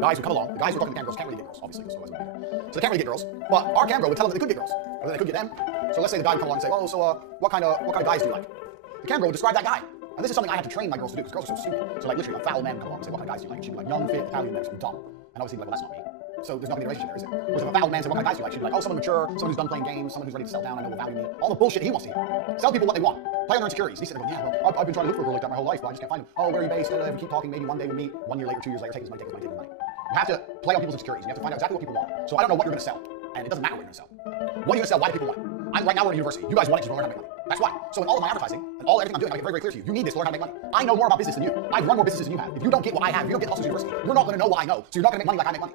guys who come along, the guys who are talking to cam girls can't really get girls, obviously, so they can't really get girls. But our cam girl would tell them that they could get girls, or that they could get them. So let's say the guy would come along and say, oh, so what kind of guys do you like? The cam girl would describe that guy. And this is something I have to train my girls to do, because girls are so stupid. So like literally a foul man would come along and say, what kind of guys do you like? And she'd be like, young, fit, Italian men, something dumb. And obviously he'd be like, well, that's not me. So there's nothing in the relationship there, is it? Whereas if a foul man said, what kind of guys do you like? She'd be like, oh, someone mature, someone who's done playing games, someone who's ready to settle down, I know will value me. All the bullshit he wants to hear. Tell people what they want. Play on their insecurities. He's sitting there going, yeah, well, I've been trying to look for a girl like that my whole life, but I just can't find him. Oh, where are you based? If we keep talking, maybe one day we meet, 1 year later, 2 years later, take his money, take his money, take his money. You have to play on people's insecurities. You have to find out exactly what people want. So I don't know what you're going to sell, and it doesn't matter what you're going to sell. What are you going to sell? Why do people want it? Right now we're in university. You guys want it because you want to learn how to make money. That's why. So in all of my advertising and everything I'm doing, I make it very, very clear to you. You need this to learn how to make money. I know more about business than you. I've run more businesses than you have. If you don't get what I have, if you don't get Hustlers University, you're not going to know what I know. So you're not going to make money like I make money.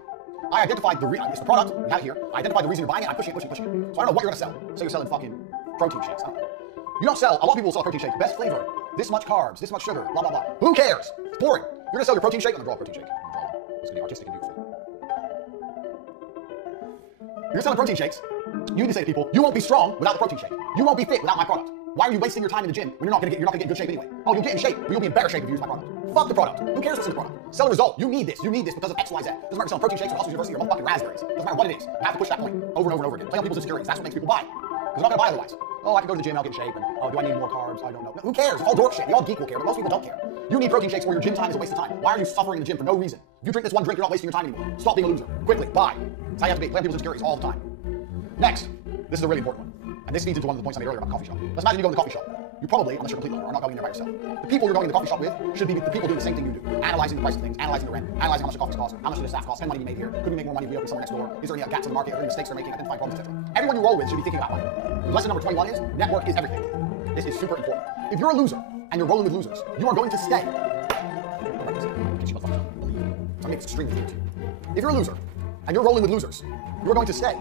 I identified it's the product, we have it here. I identified the reason you're buying it, I'm pushing it. So I don't know what you're going to sell. Say you're selling fucking protein shakes. I don't know. You don't sell, a lot of people will sell protein shakes. Best flavor, this much carbs, this much sugar, blah, blah, blah. Who cares? It's boring. You're gonna sell your protein shake. I'm gonna draw a protein shake. I'm gonna draw one. It's gonna be artistic and beautiful. You're selling protein shakes. You need to say to people, you won't be strong without the protein shake. You won't be fit without my product. Why are you wasting your time in the gym when you're not gonna get in good shape anyway? Oh, you'll get in shape, but you'll be in better shape if you use my product. Fuck the product. Who cares what's in the product? Sell a result. You need this. You need this because of X, Y, Z. Doesn't matter if you're selling protein shakes or Hustle University or motherfucking raspberries. Doesn't matter what it is. You have to push that point over and over and over again. Play on people's insecurities. That's what makes people buy. Because they're not gonna buy otherwise. Oh, I can go to the gym, I'll get in shape, and oh, do I need more carbs? I don't know. No, who cares? It's all dork shit. The all geek will care, but most people don't care. You need protein shakes or your gym time is a waste of time. Why are you suffering in the gym for no reason? If you drink this one drink, you're not wasting your time anymore. Stop being a loser. Quickly, buy. That's how you have to be. Play on people's insecurities all the time. Next, this is a really important one. And this feeds into one of the points I made earlier about the coffee shop. Let's imagine you go to the coffee shop. You probably, unless you're a complete loner, are not going in there by yourself. The people you're going to the coffee shop with should be the people doing the same thing you do. Analyzing the price of things, analyzing the rent, analyzing how much the coffees cost, how much the staff costs, how much money we made here, could we make more money if we open somewhere next door, is there any gaps in the market, are there any mistakes they're making, identifying problems, etc. Everyone you roll with should be thinking about money. Lesson number 21 is, network is everything. This is super important. If you're a loser, and you're rolling with losers, you are going to stay. I make it extremely clear to you. If you're a loser, and you're rolling with losers, you are going to stay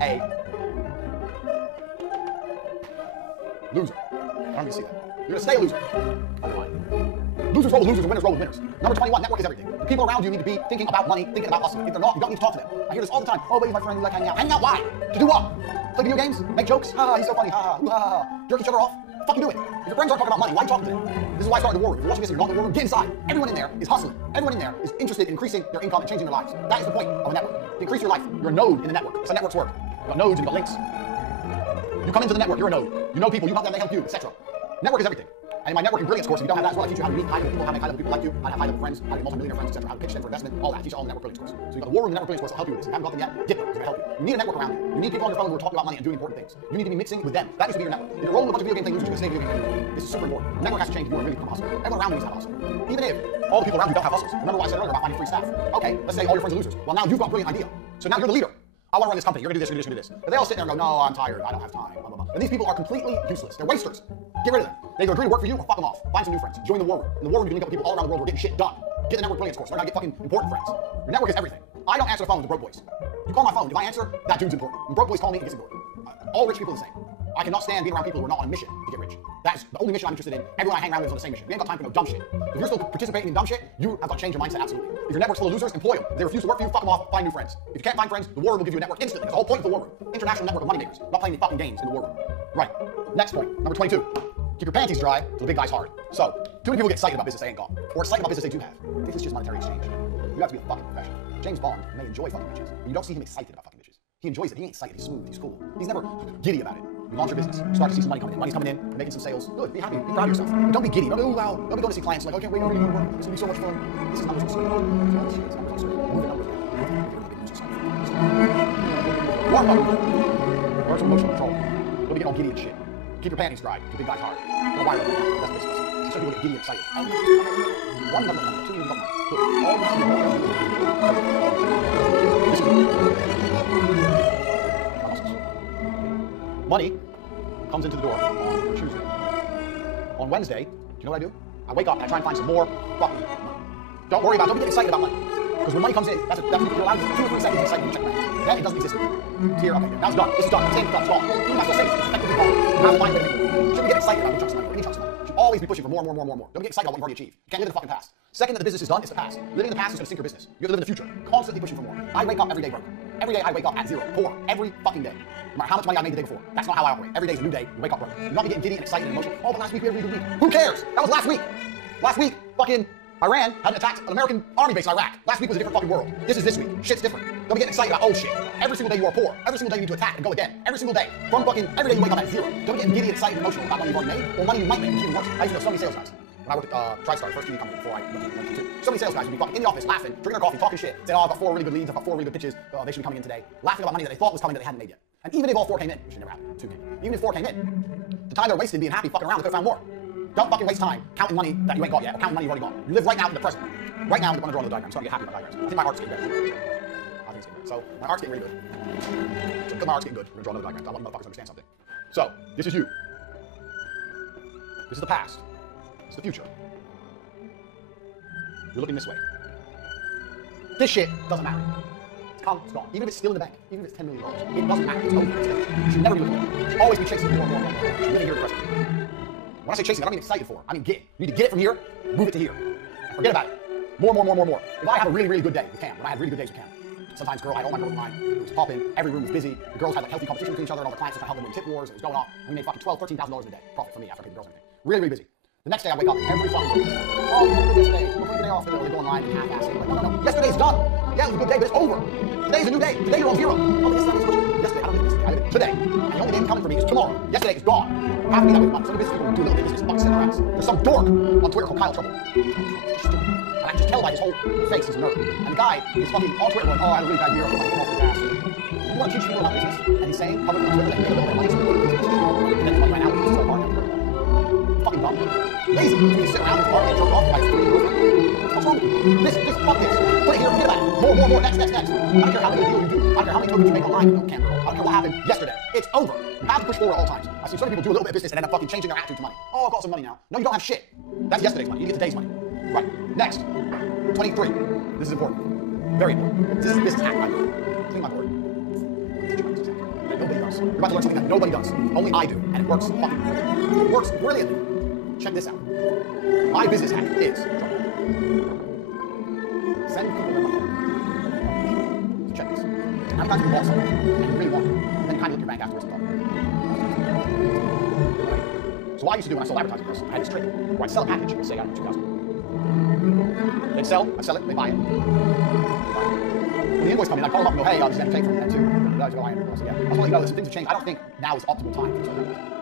a loser. I don't need to see that. You're going to stay a loser. Losers roll with losers and winners roll with winners. Number 21, network is everything. The people around you need to be thinking about money, thinking about hustling. If they're not, you don't need to talk to them. I hear this all the time. Oh, but he's my friend, we like hanging out. Hanging out, why? To do what? Play video games? Make jokes? Ha, he's so funny. Ha, ha, ha. Jerk each other off? What the fuck you doing? If your friends aren't talking about money, why are you talking to them? This is why I started the war room. If you're watching this and you're not in the war room, get inside. Everyone in there is hustling. Everyone in there is interested in increasing their income and changing their lives. That is the point of a network. To increase your life, you're a node in the network. That's how networks work. You've got nodes and you've got links. You come into the network, you're a node. You know people, you help them, they help you, etc. Network is everything. And in my networking brilliance course, if you don't have that as well, I teach you how to meet high-level people, how to make high-level people like you, how to have high-level friends, how to get multi-millionaire friends, etc. How to pitch them for investment, all that. I teach you all in the network brilliance course. So you've got the war room and the network brilliance course. I'll help you with this. If you haven't got them yet, get them. It's going to help you. You need a network around you. You need people on your phone who are talking about money and doing important things. You need to be mixing with them. That needs to be your network. If you're rolling with a bunch of video game things, you're going to stay video game playing. This is super important. The network has to change if you want to really become hustler. Everyone around you needs to have hustle. Even if all the people around you don't have hustles. Remember what I said earlier about finding free staff? Okay, let's say all your friends are losers. Well, now you've got a brilliant idea. So now you're the leader. I want to run this company. You're going to do this, you're going to do this, you're going to do this. But they all sit there and go, no, I'm tired. I don't have time. Blah, blah, blah. And these people are completely useless. They're wasters. Get rid of them. They either agree to work for you or fuck them off. Find some new friends. Join the war room. In the war room, you can link up with people all around the world who are getting shit done. Get the network brilliance course. Learn how to get fucking important friends. Your network is everything. I don't answer the phone to broke boys. You call my phone. If I answer, that dude's important. When broke boys call me, it gets ignored. All rich people are the same. I cannot stand being around people who are not on a mission to get rich. That's the only mission I'm interested in. Everyone I hang around with is on the same mission. We ain't got time for no dumb shit. If you're still participating in dumb shit, you have got to change your mindset absolutely. If your network's full of losers, employ them. If they refuse to work for you, fuck them off, find new friends. If you can't find friends, the war room will give you a network instantly. That's the whole point of the war room. International network of moneymakers. Not playing any fucking games in the war room. Right. Next point. Number 22. Keep your panties dry till the big guy's hard. So, too many people get excited about business they ain't got. Or excited about business they do have. This is just monetary exchange. You have to be a fucking professional. James Bond may enjoy fucking bitches, but you don't see him excited about fucking bitches. He enjoys it. He ain't excited. He's smooth. He's cool. He's never giddy about it. You launch your business. You start to see some money coming in. Money's coming in. You're making some sales. Good. Be happy. Be proud of yourself. But don't be giddy. Don't be, oh, wow. Don't be going to see clients like, okay, wait, it's going to be so much fun. This is numbers on screen. It's numbers on screen. Move the numbers. Warm up. Learn some emotional control. Don't be getting all giddy and shit. Keep your panties dry. Keep big guys hard. Don't wire them. That's business. Some people get giddy and excited. One number, two, you got money. Good. All this is money comes into the door on Tuesday. On Wednesday, do you know what I do? I wake up and I try and find some more fucking money. Don't worry about it. Don't get excited about money. Because when money comes in, you're allowed 2 or 3 seconds of excitement to check bank. Then it doesn't exist anymore. Here, okay, now it's done. This is done. It's in, done, it's gone. You might as well say it's effectively gone. You have to find a way to make it. You shouldn't get excited about chunks of money or any chunks of money. You should always be pushing for more. Don't get excited about what you've already achieved. You can't live in the fucking past. Second that the business is done, it's the past. Living in the past is going to sink your business. You have to live in the future. Constantly pushing for more. I wake up every day broke. Every day I wake up at zero, poor. Every fucking day. No matter how much money I made the day before. That's not how I operate. Every day is a new day. You wake up broke. You're not getting giddy and excited and emotional. Oh, but last week we had a really good week. Who cares? That was last week. Last week, fucking Iran had attacked an American army base in Iraq. Last week was a different fucking world. This is this week. Shit's different. Don't be getting excited about old shit. Every single day you are poor. Every single day you need to attack and go again. Every single day. From fucking every day you wake up at zero. Don't get giddy and excited and emotional about money you've already made or money you might make. It's even worse. I used to know so many sales guys. When I worked at TriStar, first TV company before I went to 2. So many sales guys would be fucking in the office laughing, drinking their coffee, talking shit, saying, oh, I've got 4 really good leads, I've got 4 really good pitches, they should be coming in today. Laughing about money that they thought was coming that they hadn't made yet. And even if all 4 came in, which never happened, 2 came in. Even if 4 came in, the time they're wasting being happy fucking around, they could have found more. Don't fucking waste time counting money that you ain't got yet, or counting money you've already got. You live right now in the present. Right now, I'm going to draw the diagram, so I'm going to get happy about diagrams. I think my art's getting better. I think it's getting better. So, my art's getting really good. So, because my art's getting good, we're going to draw another diagram. I want motherfuckers to understand something. So, this is you. This is the past. This is the future. You're looking this way. This shit doesn't matter. It's come, it's gone. Even if it's still in the bank, even if it's $10 million, it doesn't matter. It's over. It's dead. You should never be looking at it. You should always be chasing more. You should live here at the present. When I say chasing, I don't mean excited for. I mean get it. You need to get it from here, move it to here. And forget about it. More. If I have a really, really good day with Cam, when I had really good days with Cam, sometimes I had all my girls in line, it was popping, every room was busy, the girls had like healthy competition between each other, and all the clients were helping them win tip wars, it was going off, and we made fucking $12,000, $13,000 a day profit for me after I paid the girls and everything. Really, really busy. The next day I wake up, every fucking day, oh, we did this day, we're taking the day off, they go online and half-assing, like, no, yesterday's done. Yeah, it was a good day, but it's over. Today's a new day. Today you're on zero. Oh, but yesterday, I don't live this day, I live it today. And the only day coming for me is tomorrow. Yesterday is gone. Half of me that way with money. Some business people do a little bit of business, fucking sit in their ass. There's some dork on Twitter called Kyle Trouble. And I can just tell by his whole face, he's a nerd. And the guy is fucking on Twitter going, oh, I had a really bad year, I put my off the gas. You want to teach people about business? And he's saying publicly on Twitter that he made a little bit of money, so he business. And then his money ran out, he's so hard. Fucking dumb. Lazy. So you sit around his party and jerk off by his free girlfriend. What's wrong with you? This, fuck this. Put it here, forget about it. More, next. I don't care how big a deal you do. I don't care how many tokens you make online with no camera. I don't care what happened yesterday. It's over. You have to push forward at all times. I see so many people do a little bit of business and end up fucking changing their attitude to money. Oh, I've got some money now. No, you don't have shit. That's yesterday's money. You get today's money. Right. Next. 23. This is important. Very important. This is a business hack, by the way. Clean my board. Teach you my business hack. That nobody does. You're about to learn something that nobody does. Only I do. And it works fucking brilliantly. It works brilliantly. Check this out. My business hack is send people their money. So check this. Advertise if you want something and you really want it, and then kind of look at your bank afterwards and talk. So what I used to do when I sold advertising first, I had this trick where I'd sell a package, let's say I got $2,000. They'd sell, I'd sell it, they buy it. When the invoice comes in, I'd call them up and go, hey, this is going to take from that too. I just go, I just want to let you know that some things have changed. I don't think now is optimal time for this.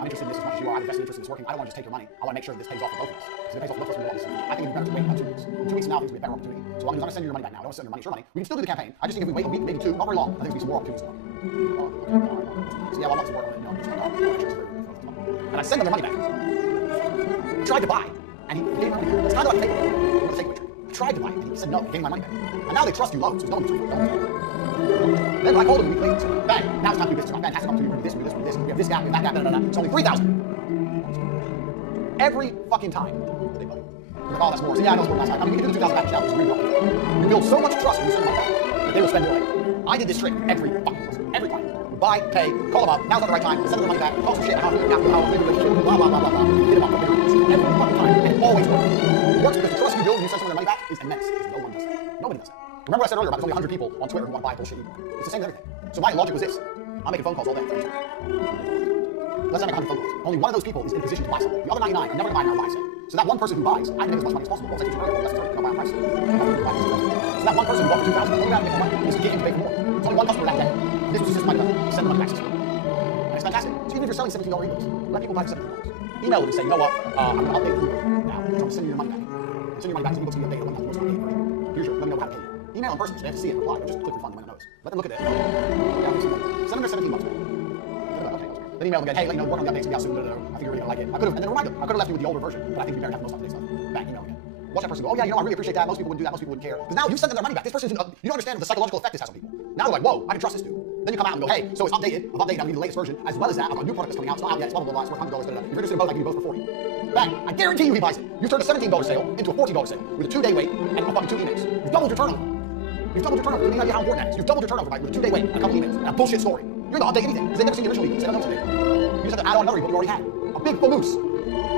I'm interested in this as much as you are. I have invested interest in this working. I don't want to just take your money. I want to make sure that this pays off for both of us. Because if it pays off for both of us, we want this. I think it'd be better to wait about 2 weeks. 2 weeks from now, I think it's a better opportunity. So I'm going to send you your money back now. I don't want to send your money. It's your money. We can still do the campaign. I just think if we wait a week, maybe 2, not very long, I think there'll be some more opportunities. So yeah, well, I'm not supporting it. No, and I send them their money back. I tried to buy, and he gave me money back. It's kind of like a takeaway trick. I tried to buy it, and he said no, he gave me my money back. And now they trust you loads, so no one Then when I called him a week later, he said, bang, now it's time to do business. I'm fantastic opportunity. We do this. We have this gap, we have that gap, It's only 3,000. Every fucking time. They buy. They're like, oh, that's more. So yeah, I know it's more last time. I mean, we can do the 2,000 package now, it's really You build so much trust when you send them money that they will spend more money. I did this trick every fucking person. Every client. Buy, pay, call them up, now's not the right time, send them the money back, talk some shit, how relationship, blah, blah, blah, hit them up, every fucking time, and it always works. It works because the trust you build when you send someone their money back is immense, because no one does that. Nobody does that. Remember what I said earlier about there's only 100 people on Twitter who want to buy bullshit ebook? It's the same as everything. So my logic was this. I'm making phone calls all day. Let's say I make 100 phone calls. Only one of those people is in a position to buy something. The other 99 are never going to buy now, buy, say. So that one person who buys, I can make as much money as possible. Well, that's earlier, that's right, I'll buy a price. So that one person who bought for 2,000, only got to make more money. Just get him to pay for more. There's only one customer that day. This was just my money. Send the money back to them. And it's fantastic. So even if you're selling $17 ebooks, let people buy for $17. Email them and say, you know what, I'm going to update the ebook now. So I'm going to send you your money back. Send your money back, so the ebook's going to be updated. Let me know how to pay you. Email in person, so they have to see it and reply. Don't just click refund when it knows. Let them look at it. Send them their $17 back. Okay. Then email them again, hey, let you know, work on the updates, be out soon. I think you're really going to like it. I could have, and then remind them. I could have left you with the older version, but I think you'd better have the most up-to-date stuff. Bang, email again. Watch that person go, oh yeah, you know, I really appreciate that. Most people wouldn't do that. Most people wouldn't care. Because now you send them their money back. This person, you don't understand the psychological effect this has on people. Now they're like, whoa, I can trust this dude. Then you come out and go, hey, so it's updated. I've updated. I need the latest version. As well as that, I've got a new product that's coming out. It's not out yet. It's blah, blah, blah. It's worth $100. If you're interested in both, I give you both for $40. Bang. I guarantee you he buys it. You turned a $17 sale into a $40 sale with a 2-day wait and a fucking 2 emails. You've doubled your turnover. You've doubled your turnover. You have any idea how important that is? You've doubled your turnover with a 2-day wait and a couple emails and a bullshit story. You're not update anything because they've never seen the original ebook. They don't know today. You just have to add on another ebook you already had. A big famoose.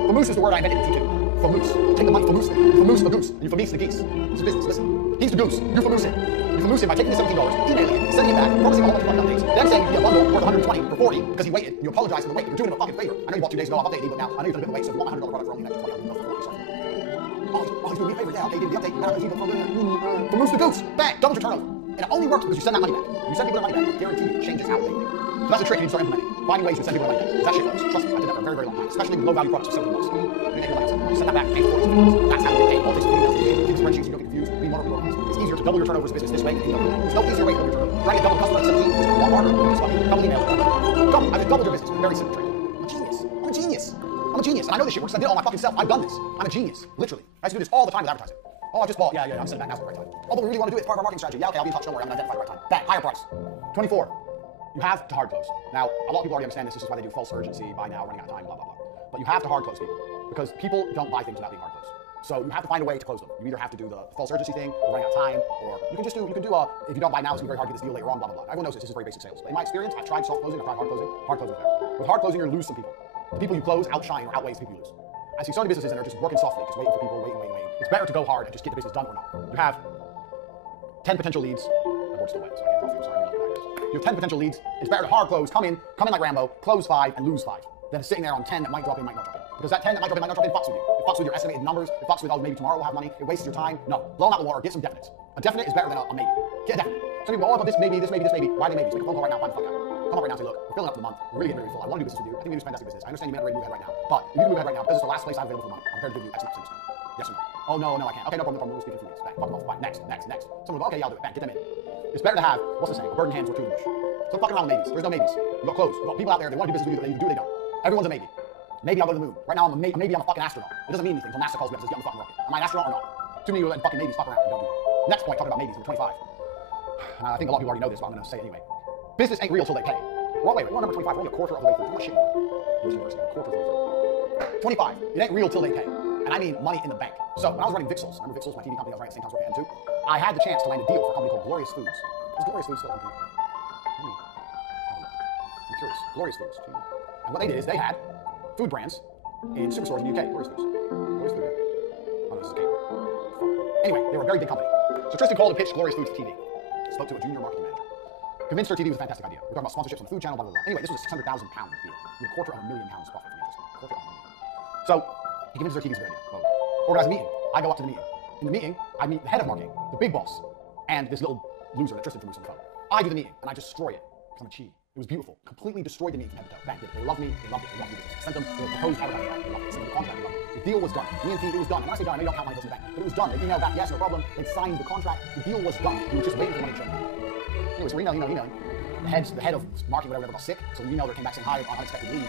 Famoose is the word I invented in Q2. Famoose. Take the money, famoose it. Famoose the goose. And you famoose the geese. It's a business. Listen. He's the goose. You famoose him. You famoose him by taking the $17, emailing it, sending it back, promising a whole bunch of fucking updates, then saying you get a bundle worth $120 for $40 because he waited. You apologize for the wait. You're doing him a fucking favor. I know you bought 2 days ago. I'll update the ebook now. I know you've done a bit of wait, so if you want my $100 product for only an extra $20, I'll give you both for $40. Oh, he's doing me a favor. Yeah, okay, the update. Now he's ebook from famoose the goose. Bang. Double your turnover. And it only works because you send that money back. You send people their money back. Guarantee it changes how they think. So that's a trick you need to start implementing. Finding ways to send people their money back. That shit works. Trust me, I did that for a very, very long time. Especially with low-value products for $17. You make your money on send that back, pay for it. That's how you get paid. All takes keep spreadsheets, you don't get confused. Be more organized. It's easier to double your turnover as a business this way than there's no easier way to double your turnover. Trying to double customer at 17 is a lot harder. It's fucking double email. Double. I've doubled your business. Very simple trick. I'm a genius. I'm a genius. And I know this shit works. I did it all my fucking self. I've done this. I'm a genius. Literally. I used to do this all the time with advertising. Oh, I just bought. Yeah, I'm sending back. Now's the right time. Oh, but we really want to do it. It's part of our marketing strategy. Yeah, okay, I'll be in touch. Don't worry. I'm going to identify the right time. Bang, higher price. 24. You have to hard close. Now, a lot of people already understand this. This is why they do false urgency, buy now, running out of time, blah, blah, blah. But you have to hard close people because people don't buy things without being hard close. So you have to find a way to close them. You either have to do the false urgency thing, or running out of time, or you can do if you don't buy now, it's going to be very hard to get this deal later on, blah, blah, blah. Everyone knows this is very basic sales. But in my experience, I've tried soft closing, I've tried hard closing is better. With hard closing, you're going to lose some people. The people you close outshine or outweighs the people you lose. I see so many businesses that are just working softly, just waiting for people, waiting. It's better to go hard and just get the business done or not. You have 10 potential leads. My board's still wet, so I can't draw for you. Sorry, you have 10 potential leads. It's better to hard close, come in like Rambo, close 5 and lose 5, than sitting there on 10 that might drop in, might not drop in. Because that 10 that might drop in, might not drop in, fucks with you. It fucks with your estimated numbers. It fucks with, oh, maybe tomorrow we'll have money. It wastes your time. No, blow them out the water. Get some definites. A definite is better than a maybe. Get a definite. Some people go, oh, but this maybe. Why are they maybes? Make a phone call right now, find the fuck out. Come up right now and say, look, we're filling up for the month. We're really getting very full. I want to do business with you. I think we do fantastic business. I understand you may not ready to move ahead right now. But if you can move ahead right now, because it's the last place I'm available for the month, I'm prepared to give you X amount of business. Yes or no? Oh, no, I can't. Okay, no problem. We'll speak in 2 weeks. Bang, fuck them off. Fine. Next. Someone will go, okay, yeah, I'll do it. Bang, get them in. It's better to have, what's the saying? A bird in hands or two in the bush. So fucking around with maybes. There's no maybes. You got close. You got people out there, they want to do business with you, they do, they don't. Everyone's a maybe. Maybe I'll go to the moon. Right now, maybe I'm a fucking astronaut. It doesn't mean anything until NASA calls me up and says, get on the fucking rocket. Am I an astronaut or not? Too many of you letting fucking maybes fuck around and don't do that. Next point, talking about maybes. We're 25. And I think a lot of people already know this, but I'm going to say it anyway. Business ain't real till they pay. We're number 25. We're only a quarter of the way through. How much shit University, a quarter of the way through. 25. It ain't real till they pay. And I mean money in the bank. So when I was running Vixels, remember Vixels, my TV company I was running at the same time working at M2? I had the chance to land a deal for a company called Glorious Foods. Is Glorious Foods still a company? I'm curious. Glorious Foods. And what they did is they had food brands in superstores in the UK. Glorious Foods. Glorious Food. Oh, no, this is a cake. Anyway, they were a very big company. So Tristan called and pitched Glorious Foods to TV. Spoke to a junior marketing manager. Convinced her TV was a fantastic idea. We're talking about sponsorships on the Food Channel, blah, blah, blah. Anyway, this was a £600,000 deal with £250,000 profit from the industry. £250,000. So he convinces her TV's a good idea. Well, organize a meeting. I go up to the meeting. In the meeting, I meet the head of marketing, the big boss, and this little loser that Tristan threw on the phone. I do the meeting, and I destroy it because I'm a chi. It was beautiful. Completely destroyed the meeting from head to toe. Bang, did it. They loved me. They loved it. Sent them the proposed advertising back. They loved it. Sent them the contract. They loved it. The deal was done. Me and T, it was done. And when I say done, I know you don't count money goes in the bank. But it was done. They emailed back, yes, no problem. They signed the contract. The deal was done. We were just waiting for the money to show up. Anyway, so we're emailing. The head of marketing, whatever, got sick. So we emailed her, came back saying hi on unexpected leave.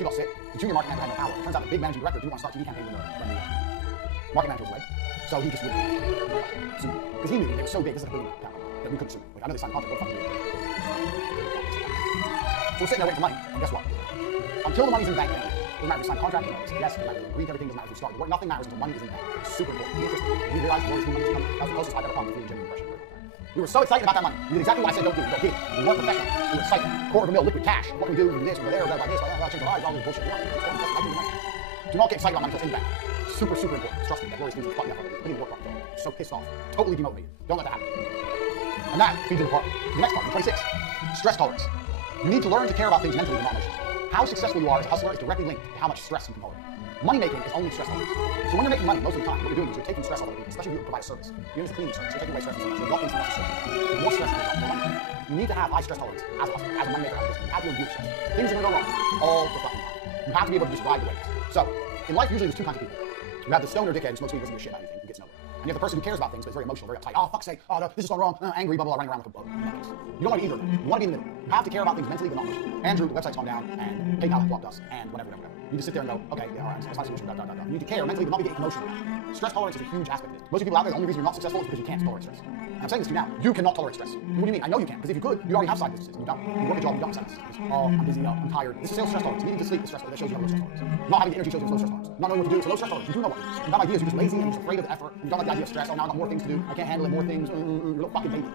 She got sick. The junior marketing manager had no power. It turns out the big managing director didn't want to start TV campaign when the marketing manager was away. So he just wouldn't sue. Because he knew they were so big, this is a billion account, that we couldn't sue. Like, I know they signed a contract, what the fuck do we do? So we're sitting there waiting for money, and guess what? Until the money's in the bank, doesn't matter if you sign a contract, yes, doesn't matter if you agree to everything, doesn't matter if you start the work, nothing matters until money is in the bank. It's super important. We realized the money was coming. That was the closest I've ever come to feeling genuine impression. We were so excited about that money. We did exactly what I said don't do. Don't get it. We weren't professional. We were excited. $250,000 liquid cash. What we do, we do this, we go there, blah, this, blah, change our lives, all this bullshit. Do not get excited about money until it's in the bank. Super important. Trust me, that Glorious Foods was fucking up. They didn't work properly. So pissed off. Totally demotivated. Don't let that happen. And that feeds into the next part, 26. Stress tolerance. You need to learn to care about things mentally, not emotionally. How successful you are as a hustler is directly linked to how much stress you can tolerate. Money making is only stress tolerance. So when you're making money, most of the time, what you're doing is you're taking stress off of people, especially if you provide a service. You're in this cleaning service, you're taking away stress from someone else. You're not being stress. The more stress you have, the more money. You need to have high stress tolerance as a hustler, as a money maker, as a business. You have to deal with stress. Things are going to go wrong all the fucking time. You have to be able to just ride the waves. So, in life, usually there's two kinds of people. You have the stoner dickhead who smokes weed, doesn't give a shit about anything, who gets nowhere. And you have the person who cares about things, but is very emotional, very uptight. Oh, fuck's sake, oh, no, this is all wrong, angry, blah, blah, blah, running around like a bug. You don't want to be either. You want to be in the middle. You have to care about things mentally, but not emotionally. Andrew, the website's gone down, and PayPal has blocked us, and whatever. You just sit there and go, okay, yeah, all right, that's not a solution, You need to care mentally, but not be getting emotional. Stress tolerance is a huge aspect of this. Most people out there, the only reason you're not successful is because you can't tolerate stress. And I'm saying this to you now. You cannot tolerate stress. What do you mean? I know you can, because if you could, you already have side businesses. You don't. You work a job, you don't have side businesses. Oh, I'm busy, I'm tired. This is sales stress tolerance. Needing to sleep is stress tolerance. That shows you have low stress tolerance. Not having the energy shows you have low stress tolerance. Not knowing what to do is low stress tolerance. You do know what. You got ideas, you're just lazy and you're just afraid of the effort. You don't like the idea of stress. Oh, now I've got more things to do. I can't handle it, more things. You're a little fucking baby.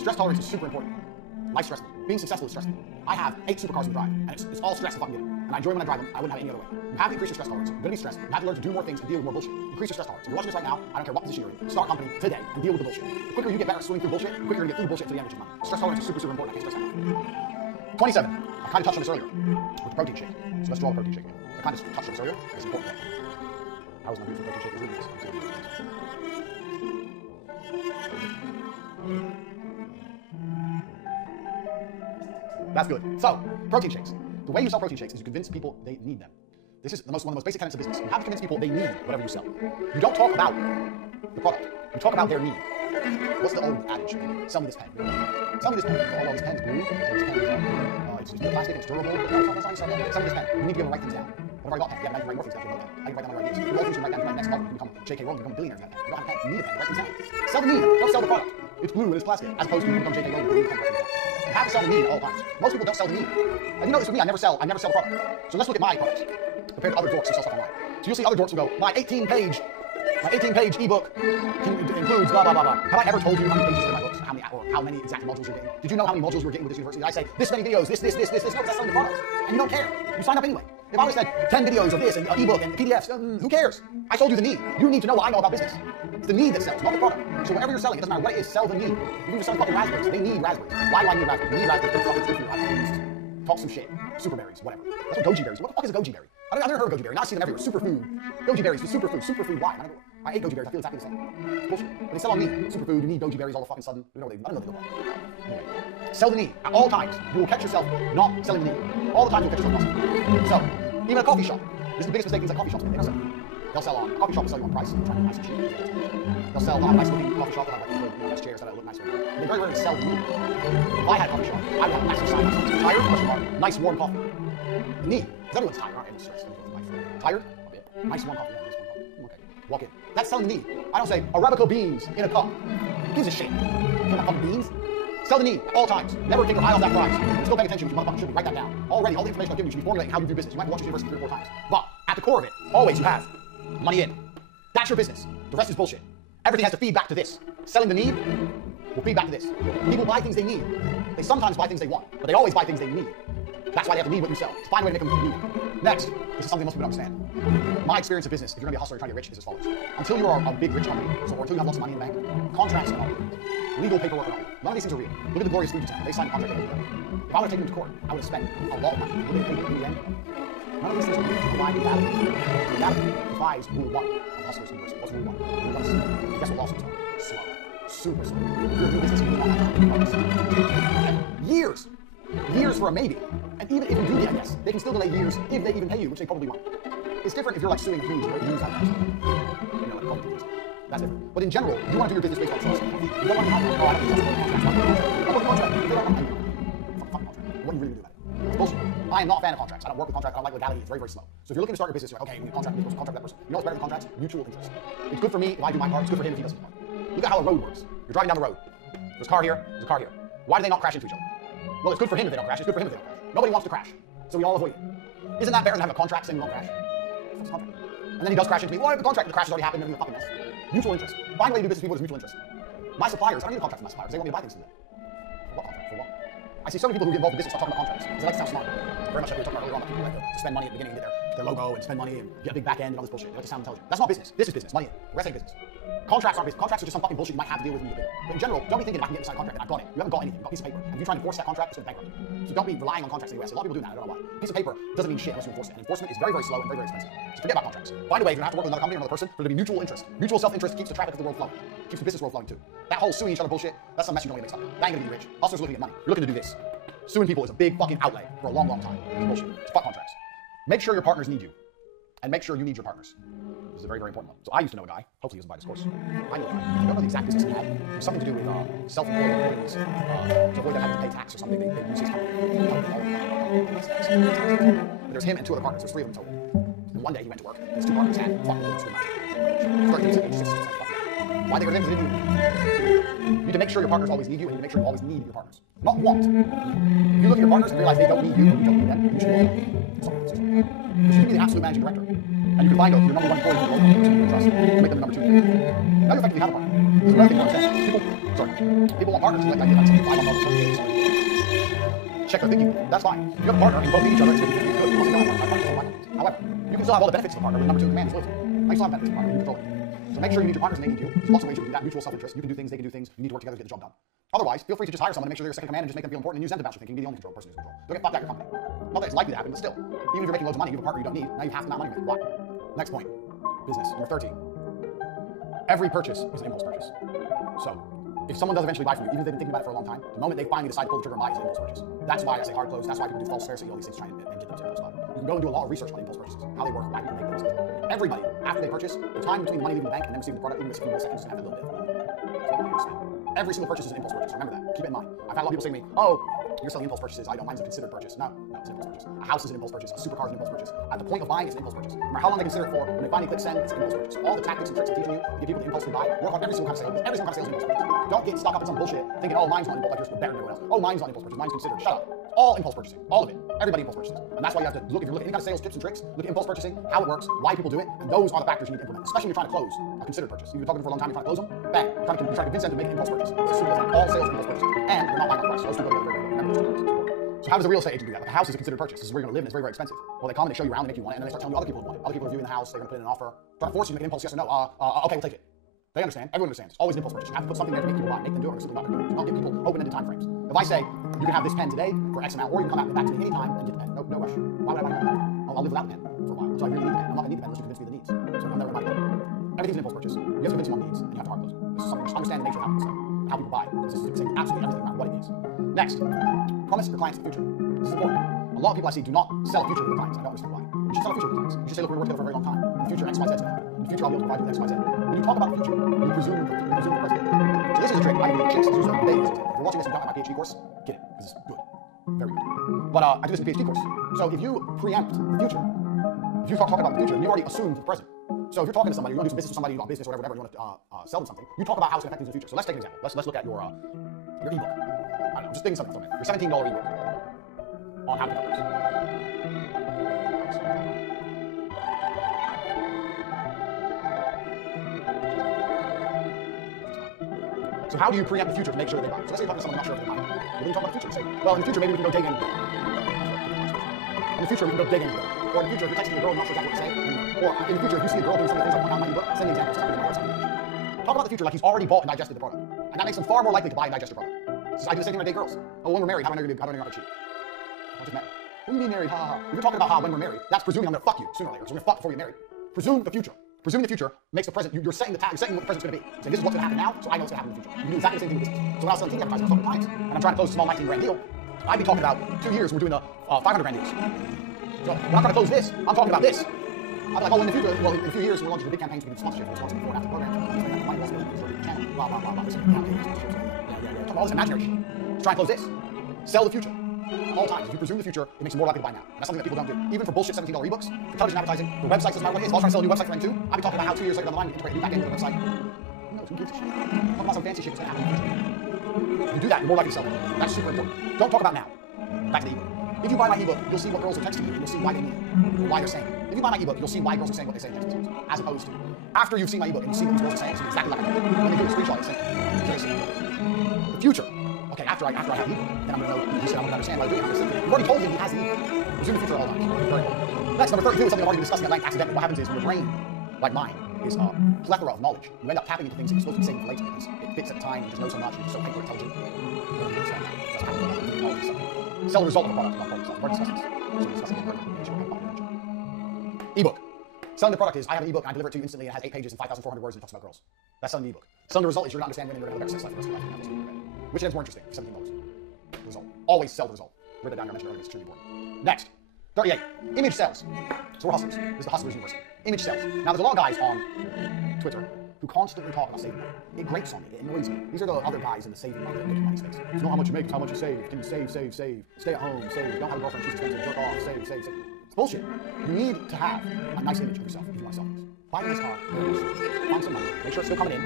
Stress tolerance is super important. Life's stressful. Being successful is stressful. I have 8 supercars in the drive, and it's all stress if I can get it. And I enjoy when I drive them. I wouldn't have it any other way. You have to increase your stress tolerance. You're going to be stressed. You have to learn to do more things and deal with more bullshit. Increase your stress tolerance. If you're watching this right now, I don't care what position you're in. Start a company today and deal with the bullshit. The quicker you get better at swimming through bullshit, the quicker you're going to get through the bullshit to the end, which is money. Stress tolerance is super, super important. I can't stress that enough. 27. I kind of touched on this earlier with the protein shake. So let's draw the protein shake. I kind of touched on this earlier. It's important. How is my beautiful protein shake? It's really nice. That's good. So, protein shakes. The way you sell protein shakes is you convince people they need them. This is one of the most basic tenets of business. You have to convince people they need whatever you sell. You don't talk about the product. You talk about their need. What's the old adage? Sell me this pen. Sell me this pen. Oh, well, this pen's blue, and this pen is it's plastic, it's durable. No, that's not you sell me. Sell me this pen. You need to be able to write things down. What have I got pen? Yeah, now you can write more things down. I can write down my ideas. You all things you can write down to write next level. You become J.K. Rowling, you become a billionaire. You don't have a pen. You need a pen. Write things down. Sell the need. Don't sell the product. It's blue and it's plastic. As opposed to you become J.K. Rowling, you become write things down. You have to sell the need at all times. Most people don't sell the need. And you know this with me, I never sell the product. So let's look at my products compared to other dorks who sell stuff online. So you'll see other dorks who go, my 18-page ebook includes blah, blah, blah, blah. Have I ever told you how many pages are in my books? How many exact modules you're getting? Did you know how many modules we're getting with this university? I say, this many videos, this. No, that's selling the product. And you don't care. You sign up anyway. If I would have said 10 videos of this and an ebook and PDFs, who cares? I sold you the need. You need to know what I know about business. It's the need that sells, not the product. So whatever you're selling, it doesn't matter what it is, sell the need. If you're selling fucking raspberries, they need raspberries. Why do I need raspberries? You need raspberries. It's good for you. I don't know. Talk some shit. Super berries, whatever. That's what goji berries. What the fuck is a goji berry? I've never heard of goji berry. Now I see them everywhere. Superfood. Goji berries for superfood. Superfood. Why? I ate goji berries. I feel exactly the same. It's bullshit. But they sell on me. Superfood. You need goji berries all the fucking sudden. I don't know what they look like. Anyway. Sell the need at all times. You will catch yourself not selling the need. All the time you'll catch yourself not selling. So, even a coffee shop. This is the biggest mistake things like coffee shops make. They don't sell. They'll sell on a coffee shop will sell you on price. They're trying to be nice and cheap. They'll sell on a nice looking coffee shop. They'll have like nice chairs that look nice. They very rarely sell the need. If I had a coffee shop, I would have a massive sign outside. Tired? Question mark. Nice warm coffee. The need. Because everyone's tired, aren't they? Stressed. Tired? Okay. Nice warm coffee. Yeah, nice warm coffee. Okay. Walk in. That's selling the need. I don't say Arabica beans in a cup. Who gives a shit? You want fucking beans? Sell the need at all times. Never take your eye off that prize. You're still paying attention, which you motherfucker should be. Write that down. Already, all the information I've given you should be formulating how you do business. You might have watched this university 3 or 4 times. But at the core of it, always you have money in. That's your business. The rest is bullshit. Everything has to feed back to this. Selling the need will feed back to this. People buy things they need. They sometimes buy things they want, but they always buy things they need. That's why they have to need what you sell. So find a way to make them need. Next, this is something most people don't understand. My experience of business, if you're going to be a hustler and trying to get rich, is as follows. Until you are a big rich company, or until you have lots of money in the bank, contracts are not real. Legal paperwork are not real. None of these things are real. Look at the Glorious Fugees. They signed a contract. If I would have taken them to court, I would have spent a lot of money. Would they have paid in the end? None of these things are real. People lie in reality. Reality defies Rule 1 of Hustlers University. What's Rule 1? Rule 1 is slow. Guess what lawsuits are? Slow. Super slow. If you're a new business, you do not have time. Years. Years for a maybe. And even if you do get a yes, they can still delay years if they even pay you, which they probably won't. It's different if you're like suing a huge news outlet. You know, like companies. That's different. But in general, you want to do your business based on trust. You don't want to have I don't think contract. They don't have fuck contract. What are you really going to do about it? It's bullshit. I am not a fan of contracts. I don't work with contracts. I don't like legality. It's very, very slow. So if you're looking to start your business, you're like, okay, we need a contract with this person, contract with that person. You know what's better than contracts? Mutual interest. It's good for me if I do my part. It's good for him if he does his part. Look at how a road works. You're driving down the road. There's a car here. There's a car here. Why do they not crash into each other? Well, it's good for him if they don't crash. It's good for him if they don't crash. Nobody wants to crash. So we all avoid it. Isn't that better than having a contract saying we won't crash? What's the contract? And then he does crash into me. Well, I have a contract. The crash has already happened. And we're a fucking mess. Mutual interest. Find a way to do business with people with mutual interest. My suppliers, I don't need a contract with my suppliers. They want me to buy things from them. For what contract? For what? I see so many people who get involved in business start talking about contracts because they like to sound smart. Very much like we were talking about earlier on. People like to spend money at the beginning and get their logo and spend money and get a big back end and all this bullshit. They like to sound intelligent. That's not business. This is business. Money in. The rest ain't business. Contracts aren't business. Contracts are just some fucking bullshit you might have to deal with when you get bigger. But in general, don't be thinking if I can get inside a contract and I've got it. You haven't got anything. You've got a piece of paper. And if you try to enforce that contract, it's going to bankrupt you. So don't be relying on contracts in the US. A lot of people do that. I don't know why. A piece of paper doesn't mean shit unless you enforce it. And enforcement is very, very slow and very, very expensive. So forget about contracts. Find a way. If you're going to have to work with another company or another person, for there to be mutual interest. Mutual self-interest keeps the traffic of the world flowing. Keeps the business world flowing too. That whole suing each other bullshit, that's some mess you don't make up. That ain't going to be rich. Hustlers are looking at money. You're looking to do this. Suing people is a big fucking outlay for a long, long time. It's bullshit. It's fuck contracts. Make sure your partners need you. And make sure you need your partners. This is a very, very important one. So I used to know a guy, hopefully he doesn't buy this course. I know a guy. I don't know the exact business he had. It was something to do with self-employed employees. To avoid them having to pay tax or something, they use his company. But there's him and 2 other partners. There's 3 of them total. And one day he went to work, and his 2 partners had fucking loads of money. Why they were them? You need to make sure your partners always need you, and you need to make sure you always need your partners. Not want. If you look at your partners and realize they don't need you, or you don't need them, you should need them. But you can be the absolute managing director. And you can find out your number 1 employee who you trust and make them the number 2. Now you effectively have a partner. There's another thing you understand. People want partners who like 5 on level. Check their thinking. That's fine. If you have a partner and you both need each other, it's going to be good. However, you can still have all the benefits of the partner, but number 2 commands loyalty. Now you still have benefits of the partner, you control it. So make sure you need your partners and they need you. There's lots of ways you can do that. Mutual self-interest. You can do things, they can do things. You need to work together to get the job done. Otherwise, feel free to just hire someone to make sure they're second command and just make them feel important and use them to bounce your thinking. Be the only person who's in control. Don't get fucked out your company. Not that it's likely to happen, but still. Even if you're making loads of money, you have a partner you don't need. Now you have to not money making. Why? Next point. Business. Number 13. Every purchase is an impulse purchase. So, if someone does eventually buy from you, even if they've been thinking about it for a long time, the moment they finally decide to pull the trigger and buy is an impulse purchase. That's why I say hard close. That's why people do false scarcity, all these things trying to get them to impulse buy. You can go and do a lot of research on impulse purchases, how they work, why people make them. Everybody, after they purchase, the time between the money leaving the bank and them receiving the product, even a few more seconds, just have that little bit. Every single purchase is an impulse purchase. Remember that. Keep it in mind. I've had a lot of people say to me, oh, you're selling impulse purchases. I don't. Mine's a considered purchase. No, it's an impulse purchase. A house is an impulse purchase. A supercar is an impulse purchase. At the point of buying, it's an impulse purchase. No matter how long they consider it for, when they finally click send, it's an impulse purchase. All the tactics and tricks I'm teaching you to get people to impulsively buy, work on every single kind of sale. Every single kind of sale is an impulse purchase. Don't get stuck up in some bullshit thinking, oh, mine's not impulse. Like you're better than everyone else. Oh, mine's not impulse purchase. Mine's considered. Shut up. All impulse purchasing. All of it. Everybody impulse purchases. And that's why you have to look, if you're looking at any kind of sales tips and tricks, look at impulse purchasing, how it works, why people do it, and those are the factors you need to implement, especially when you're trying to close a considered purchase. You've been talking for a long time, you're trying to close them, bang, you're trying to convince them to make an impulse purchase. All sales are impulse purchases. And you're not buying on price. So those two go together. Remember those two. So how does a real estate agent do that? Like a house is a considered purchase. This is where you're going to live, and it's very, very expensive. Well, they come and they show you around, they make you want it, and then they start telling you other people want it. Other people are viewing the house, they're going to put in an offer, trying to force you to make an impulse yes or no. Okay, we'll take it. They understand. Everyone understands. It's always an impulse purchase. You have to put something there to make people buy, make them do it, or simply not going to do it. Do not give people open-ended time frames. If I say you can have this pen today for X amount, or you can come back to me anytime and get the pen. No rush. Why would I buy a pen? I'll live without a pen for a while. So I really need the pen. I'm not going to need the pen unless you convince me of the needs. So I'm never going to buy a pen. Everything's an impulse purchase. You have to convince someone needs, and you have to hard close. This is something. Just understand the nature of how people sell, how people buy. This is saying absolutely everything, no matter what it is. Next, promise your clients the future. This is important. A lot of people I see do not sell a future to their clients. I don't understand why. You should sell a future to your clients. You should say, look, we're working together for a very long time. In the future, X, Y, Z is going to happen. In the future, I'll be able to provide you with X, Y, Z. When you talk about the future, you presume the present. So this is a trick I do with chicks. This is a big example. If you're watching this and you don't have my PhD course, get it, because it's good. Very good. But I do this in the PhD course. So if you preempt the future, if you talk about the future, you already assumed the present. So if you're talking to somebody, you're going to do some business with somebody about business or whatever, and you want to sell them something, you talk about how it's going to affect things in the future. So let's take an example. Let's look at your ebook. I don't know, just thinking something. Your $17 ebook on how to pick up those. So how do you preempt the future to make sure that they buy? So let's say you're talking to someone not sure if they buy. Well, then you talk about the future. You say, well, in the future, maybe we can go dig in. In the future, we can go dig in. Or in the future, if you're texting a girl and not sure exactly what to say. Or in the future, if you see a girl doing some of the things I point out in my ebook, send me examples. Talk about the future like he's already bought and digested the product. And that makes him far more likely to buy and digest your product. So I do the same thing when I date girls. Oh, when we're married, how do I know you're not cheat? I just met her. When you mean married, ha ha ha. If you're talking about when we're married, that's presuming I'm going to fuck you sooner or later. So we're going to fuck before we get married. Presume the future. Presuming the future makes the present, you're setting the you're setting what the present's going to be. You're saying this is what's going to happen now, so I know what's going to happen in the future. You do exactly the same thing with business. So when I was selling TV advertising, I was talking to clients, and I'm trying to close a small 19 grand deal, I'd be talking about 2 years, we're doing a 500 grand deals. So when I'm trying to close this, I'm talking about this. I'd be like, oh, in the future, well, in a few years, we're launching big campaigns, we can do sponsorship, sponsoring before and after programs, money wants to go to the channel, blah, blah, blah, blah, talk about all this imaginary shit. Let's try and close this. Sell the future. At all times. If you presume the future, it makes you more likely to buy now. And that's something that people don't do. Even for bullshit $17 ebooks, for television advertising, for websites, doesn't matter what it is. If I was trying to sell a new website for them too, I'd be talking about how 2 years later down the line, we can integrate a new back end with the website. No, who gives a shit? Talk about some fancy shit that's going to happen in the future. If you do that, you're more likely to sell it. That's super important. Don't talk about now. Back to the ebook. If you buy my ebook, you'll see what girls are texting you, and you'll see why they need it, or why they're saying it. If you buy my ebook, you'll see why girls are saying what they say in text messages, as opposed to after you've seen my ebook and you see what these girls are saying, it's exactly like I do. When they do a screenshot, it's very simple. The future. Okay, after I have the ebook, then I'm going to know, he said I'm going to understand what I'm doing. I'm going to You've already told him he has the ebook. Presume the future at all times. Very important. Next, number 32 is something I've already been discussing at length accidentally. What happens is when your brain, like mine, is a plethora of knowledge, you end up tapping into things that you're supposed to be saving for later because it fits at the time, you just know so much, you're so hyper intelligent. That's how you sell the result of a product, not product. We're discussing this. So we're discussing the ebook. Selling the product is, I have an ebook and I deliver it to you instantly and it has 8 pages and 5,400 words and it talks about girls. That's selling the ebook. Selling the result is you're going to understand women, you're going to live a better sex life for the rest of your life. Which ends more interesting? $17. The result. Always sell the result. Write that down, I mentioned earlier, it's extremely important. Next, 38. Image sells. So we're hustlers. This is the Hustlers University. Image sells. Now there's a lot of guys on Twitter who constantly talk about saving money. It grates on me. It annoys me. These are the other guys in the saving money and making money space. It's not how much you make, it's how much you save. Can you save? Stay at home, save. Don't have a girlfriend, she's expensive, jerk off, save. It's bullshit. You need to have a nice image of yourself if you want to sell things. Buy a nice car, find some money, make sure it's still coming in.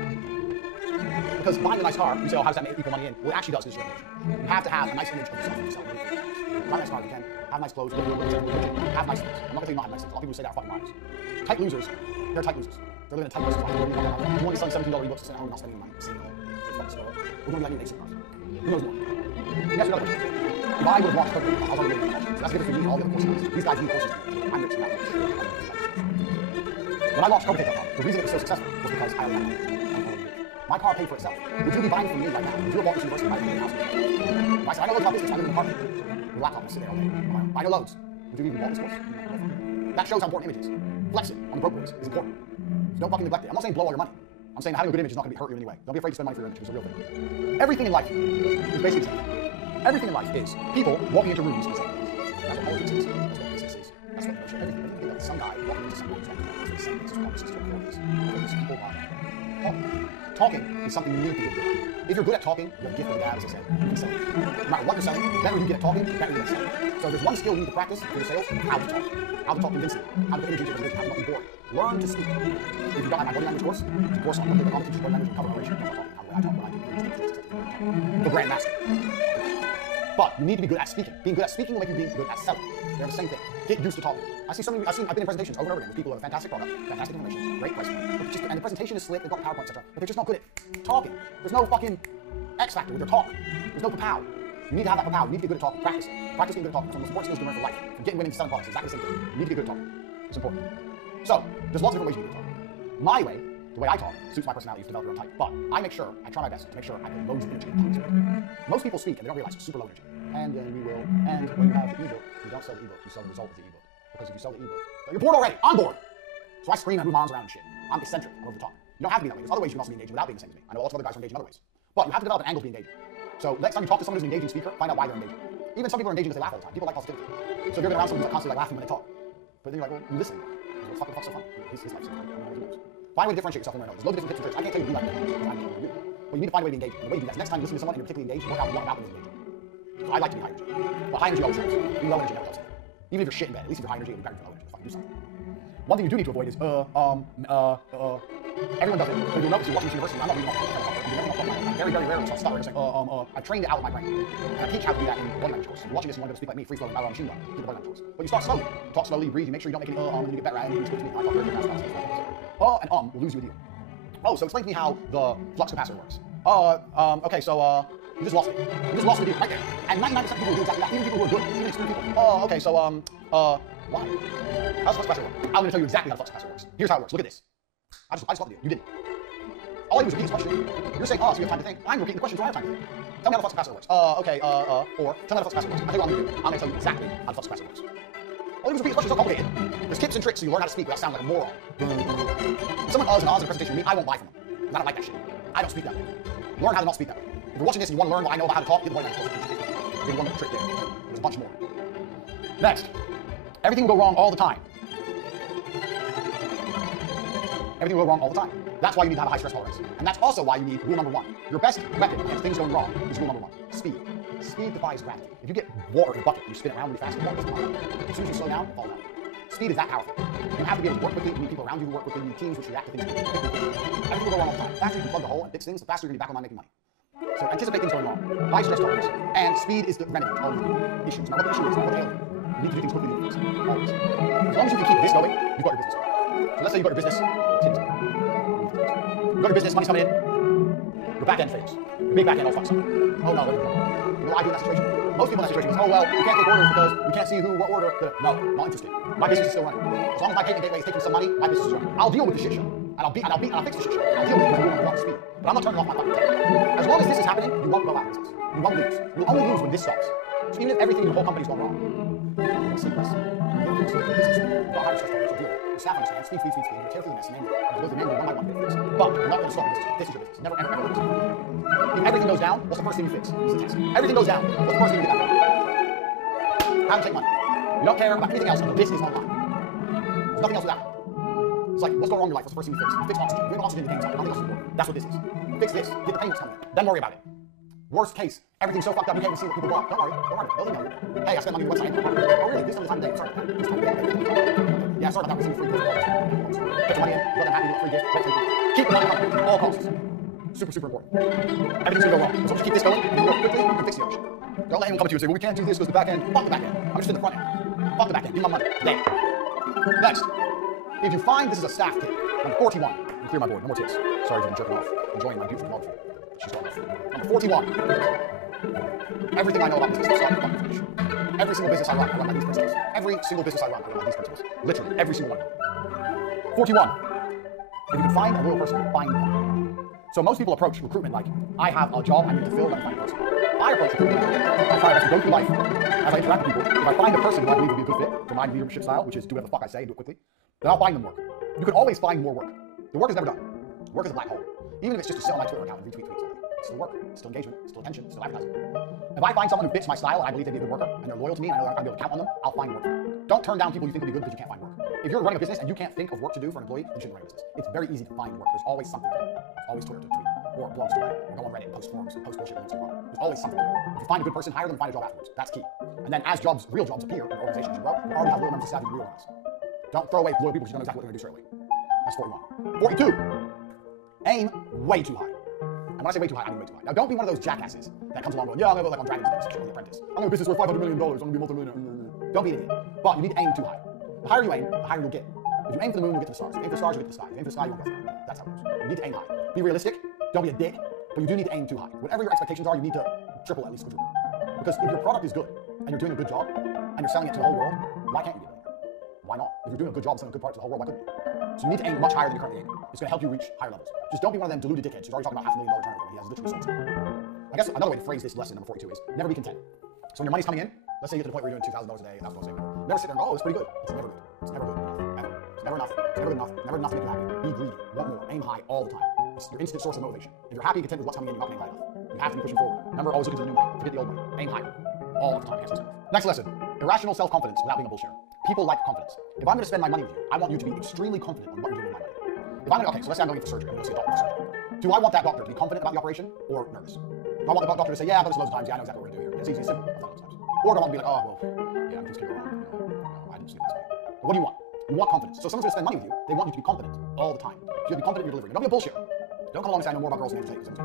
Because buying a nice car, you say, oh, how does that make equal money in? Well, it actually does, because it's your image. You have to have a nice image of yourself if you sell things. Buy a nice car if you can. Have nice clothes, have nice things. I'm not going to tell you not have nice things. A lot of people say that are fucking liars. Tight losers, they're tight losers. They're living in tight losers. You want to sell $17 ebooks to sit at home, not spending money. Single. We're going to be like you cars. Who knows more? Yes, another question. If I would have launched Coca-Cola, I was already living in culture. So that's the difference between me and all the other course guys. These guys need courses. I'm rich, not rich. When I launched Coca-Cola, the reason it was so successful was because I already had money. My car paid for itself. Would you be buying from me right now? Would you have bought this university by the house? If I said, I know loads about business, I live in an apartment. Your laptop is sitting there all day. I know loads. Would you even bought this course? That shows how important image is. Flex it on the broke boys is important. So don't fucking neglect it. I'm not saying blow all your money. I'm saying having a good image is not going to hurt you in any way. Don't be afraid to spend money for your image. It's a real thing. Everything in life is basically the same. Everything in life is people walking into rooms and saying things. That's what politics is. That's what business is. That's what emotion. Everything that some guy walking into some rooms and saying things. That's what politics is. People talking. Talking is something you need to be good at. If you're good at talking, you have a gift of the gab, as I said. You can sell it. No matter what you're selling, the better you get at talking, the better you're going to sell it. So there's one skill you need to practice for your sales: how to talk. How to talk convincingly. How to put image into your presentation. How to not be bored. Learn to speak. If you don't have my body language course, it's a course on what all the teachers body language and cover operation. How I talk, what I do. The grandmaster. But you need to be good at speaking. Being good at speaking will make you be good at selling. They're the same thing. Get used to talking. I've been in presentations over and over again with people who have a fantastic product, fantastic information, great price point, and the presentation is slick, they've got PowerPoint, etc. But they're just not good at talking. There's no fucking X factor with their talk. There's no pow. You need to have that power. You need to get good at talking. Practice it. Practice getting good at talking. It's one of the most important skills you learn for life. From getting winning to selling products, it's exactly the same thing. You need to get good at talking. It's important. So, there's lots of different ways you can get good at talking. My way, the way I talk, suits my personality, is to develop your own type. But I make sure, I try my best to make sure I put loads of energy into it. Most people speak and they don't realize it's super low energy. And we will. And when you have the ebook, you don't sell the ebook, you sell the result of the ebook. Because if you sell the ebook, you're bored already. I'm bored. So I scream and move arms around and shit. I'm eccentric. I'm over the top. You don't have to be that way. There's other ways you can also be engaging without being the same as me. I know lots of other guys are engaging in other ways. But you have to develop an angle to be engaging. So next time you talk to someone who's an engaging speaker, find out why they're engaging. Even some people are engaging because they laugh all the time. People like positivity. So if you're going around someone who's like constantly like laughing when they talk. But then you're like, well, you listen. What the fuck's so funny? His life's so funny. Find a way to differentiate yourself from everyone else. There's loads of different tips and tricks. I can't tell you to be like that. But you need to find a way to be engaging. The way you do that is next time you listen to someone and you're particularly engaged, work out what about them is engaging. So I like to be high energy. But high energy always helps. Being low energy never helps. Even if you're shit in bed, at least if you're high energy, you're better than low energy. Fucking do something. One thing you do need to avoid is everyone does it. But you'll notice you're watching this university. I'm not reading off. Very, very rarely. So I'll start just saying, I've trained it out of my brain. And I teach how to do that in body language course. You're watching this and you want to speak like me, free flowing, out on machine gun. Do the body language course. But you start slowly. Talk slowly, you breathe, you make sure you don't make any and then you get better at it. And you switch to me. I talk very fast. And will lose you a deal. Oh, so explain to me how the flux capacitor works. Okay, so you just lost me. You just lost the deal right there. And 99% of people do exactly that. Even people who are good, even experienced people. Okay, so why? How's the flux capacitor work? I'm going to tell you exactly how the flux capacitor works. Here's how it works. Look at this. I just got the deal. You didn't. All I do is repeat this question. You're saying, so you have time to think. I'm repeating the question, so I have time to think. Tell me how the flux capacitor works. Or tell me how the flux capacitor works. I'll tell you what I'm going to do. I'm going to tell you exactly how the flux capacitor works. All you do is repeat the question. It's so complicated. There's tips and tricks so you learn how to speak without sounding like a moron. If someone in a presentation with me, I won't buy from them. I don't like that shit. I don't speak that way. Learn how to not speak that way. If you're watching this and you want to learn what I know about how to talk, get the body language course. Give one trick there. There's a bunch more. Next. Everything will go wrong all the time. Everything will go wrong all the time. That's why you need to have a high stress tolerance. And that's also why you need rule number 1. Your best weapon against things going wrong is rule number 1. Speed. Speed defies gravity. If you get water in a bucket and you spin it around really fast, the water doesn't come out. As soon as you slow down, it falls out. Speed is that powerful. You have to be able to work quickly. You need people around you who work quickly. You need teams which react to things quickly. Everything will go wrong all the time. The faster you can plug the hole and fix things, the faster you're going to be back online making money. So anticipate things going wrong. High stress tolerance. And speed is the remedy to all the issues. Now what the issue is, not what ails you. You need to do things quickly. Always. As long as you can keep this going, you've got your business. So let's say you've got your business. You've got your business, money's coming in. Your back end fails. Your big back end all fucks up. Oh no, what do you know what I do in that situation? Most people in that situation goes, oh well, we can't take orders because we can't see who, what order. No, not interested. My business is still running. As long as my payment gateway is taking some money, my business is running. I'll deal with the shit show. And I'll fix the shit show. I'll deal with it because speed. But I'm not turning off my fucking tank. As long as this is happening, you won't go out of business. You won't lose. You'll only lose when this stops. So even if everything in your whole company's gone wrong, you'll sleep less. You've got higher stress tolerance, you'll deal with it. Your staff understands, speed. You tear through the mess manually. You go through the manual one by one, get fixed. But you're not going to stop your business. This is your business. Never, ever lose. If everything goes down, what's the first thing you fix? It's the test. Everything goes down, what's the first thing you get back? How to take money. You don't care about anything else until this is online. There's nothing else without it. It's like, what's going wrong in your life? What's the first thing you fix? You fix oxygen. You have oxygen in the game's out. Nothing else is important. That's what this is. Fix this. Get the payments coming in. Then worry about it. Worst case, everything's so fucked up you can't even see what people want. Don't worry. They'll email you. Hey, I spent money on your website. Oh, really? This is the time of day. Sorry about that. This time of day. Yeah, sorry about that. We're sending free gifts. Put your money in. You got them happy. You get free gift. Keep the money coming. All costs. Super, super important. Everything's gonna go wrong. So just keep this going. You work quickly. You can fix the other shit. Don't let anyone come to you and say, well, we can't do this because the back end. Fuck the back end. I'm interested in the front end. Fuck the back end. Give me my money. There. Next. If you find this is a staff tip, number 41. I'm clear my board. No more tips. Sorry if you've been jerking off. Enjoying my beautiful photography. She's going off. Number 41. Everything I know about business is starting from finish. Every single business I run by these principles. Every single business I run by these principles. Literally, every single one. 41. If you can find a loyal person, find them. So most people approach recruitment like, I have a job I need to fill, let me find a person. I approach recruitment. I try to go through life as I interact with people. If I find a person who I believe would be a good fit for my leadership style, which is do whatever the fuck I say, do it quickly, then I'll find them work. You can always find more work. The work is never done. Work is a black hole. Even if it's just to sit on my Twitter account and retweet tweets. It's still work, it's still engagement, it's still attention, it's still advertising. If I find someone who fits my style and I believe they'd be a good worker and they're loyal to me and I know I'm going to be able to count on them, I'll find work for them. Don't turn down people you think will be good because you can't find work. If you're running a business and you can't think of work to do for an employee, then you shouldn't run a business. It's very easy to find work. There's always something to do. There's always Twitter to tweet, or blogs to write, or go on Reddit and post forums and post bullshit links. There's always something to do. If you find a good person, hire them and find a job afterwards. That's key. And then as jobs, real jobs appear in organizations you grow, you already have loyal members of staff you can reorganize. Don't throw away loyal people because you don't know exactly what they're going to do straight away. That's 41. 42. Aim way too high. And when I say way too high, I mean way too high. Now, don't be one of those jackasses that comes along going, yeah, I'm going to go like on Dragon's Den, The Apprentice. I'm going to business worth $500 million. I'm going to be a multi-millionaire. Don't be an idiot. But you need to aim too high. The higher you aim, the higher you'll get. If you aim for the moon, you'll get to the stars. If you aim for the stars, you'll get to the sky. If you aim for the sky, you won't get to the moon. That's how it goes. You need to aim high. Be realistic. Don't be a dick. But you do need to aim too high. Whatever your expectations are, you need to triple, at least quadruple. Because if your product is good and you're doing a good job and you're selling it to the whole world, why can't you be a millionaire? Why not? If you're doing a good job and selling a good product to the whole world, why couldn't you? So you need to aim much higher than you're currently aiming. It's going to help you reach higher levels. Just don't be one of them deluded dickheads who's already talking about $500,000 turnover when he has literally sold something. I guess another way to phrase this lesson, number 42, is never be content. So when your money's coming in, let's say you get to the point where you're doing $2,000 a day, $1,000 a day, whatever. Never sit there and go, oh, it's pretty good. It's never good. It's never good enough, ever. It's never enough. It's never good enough. Never enough to make you happy. Be greedy. Want more. Aim high all the time. It's your instant source of motivation. If you're happy and content with what's coming in, you're not getting high enough. You have to be pushing forward. Remember, always looking to the new money. Forget the old money. Aim higher. All of the time against yourself. Next lesson. Irrational self-confidence without being a bullshitter. People like confidence. If I'm going to spend my money with you, I want you to be extremely confident on what you're doing with my money. If I'm going to, okay, so let's say I'm going in for surgery. I'm going to see a doctor for surgery. Do I want that doctor to be confident about the operation or nervous? Do I want the doctor to say, yeah, I've done this loads of times. Yeah, I know exactly what we're going to do here. It's easy, it's simple. I've done it loads of times. Or do I want to be like, oh, well, yeah, things can go wrong. I didn't see this way. But what do you want? You want confidence. So if someone's going to spend money with you, they want you to be confident all the time. So you have to be confident in your delivery. Don't be a bullshitter. Don't come along and say I know more about girls than Andrew Tate.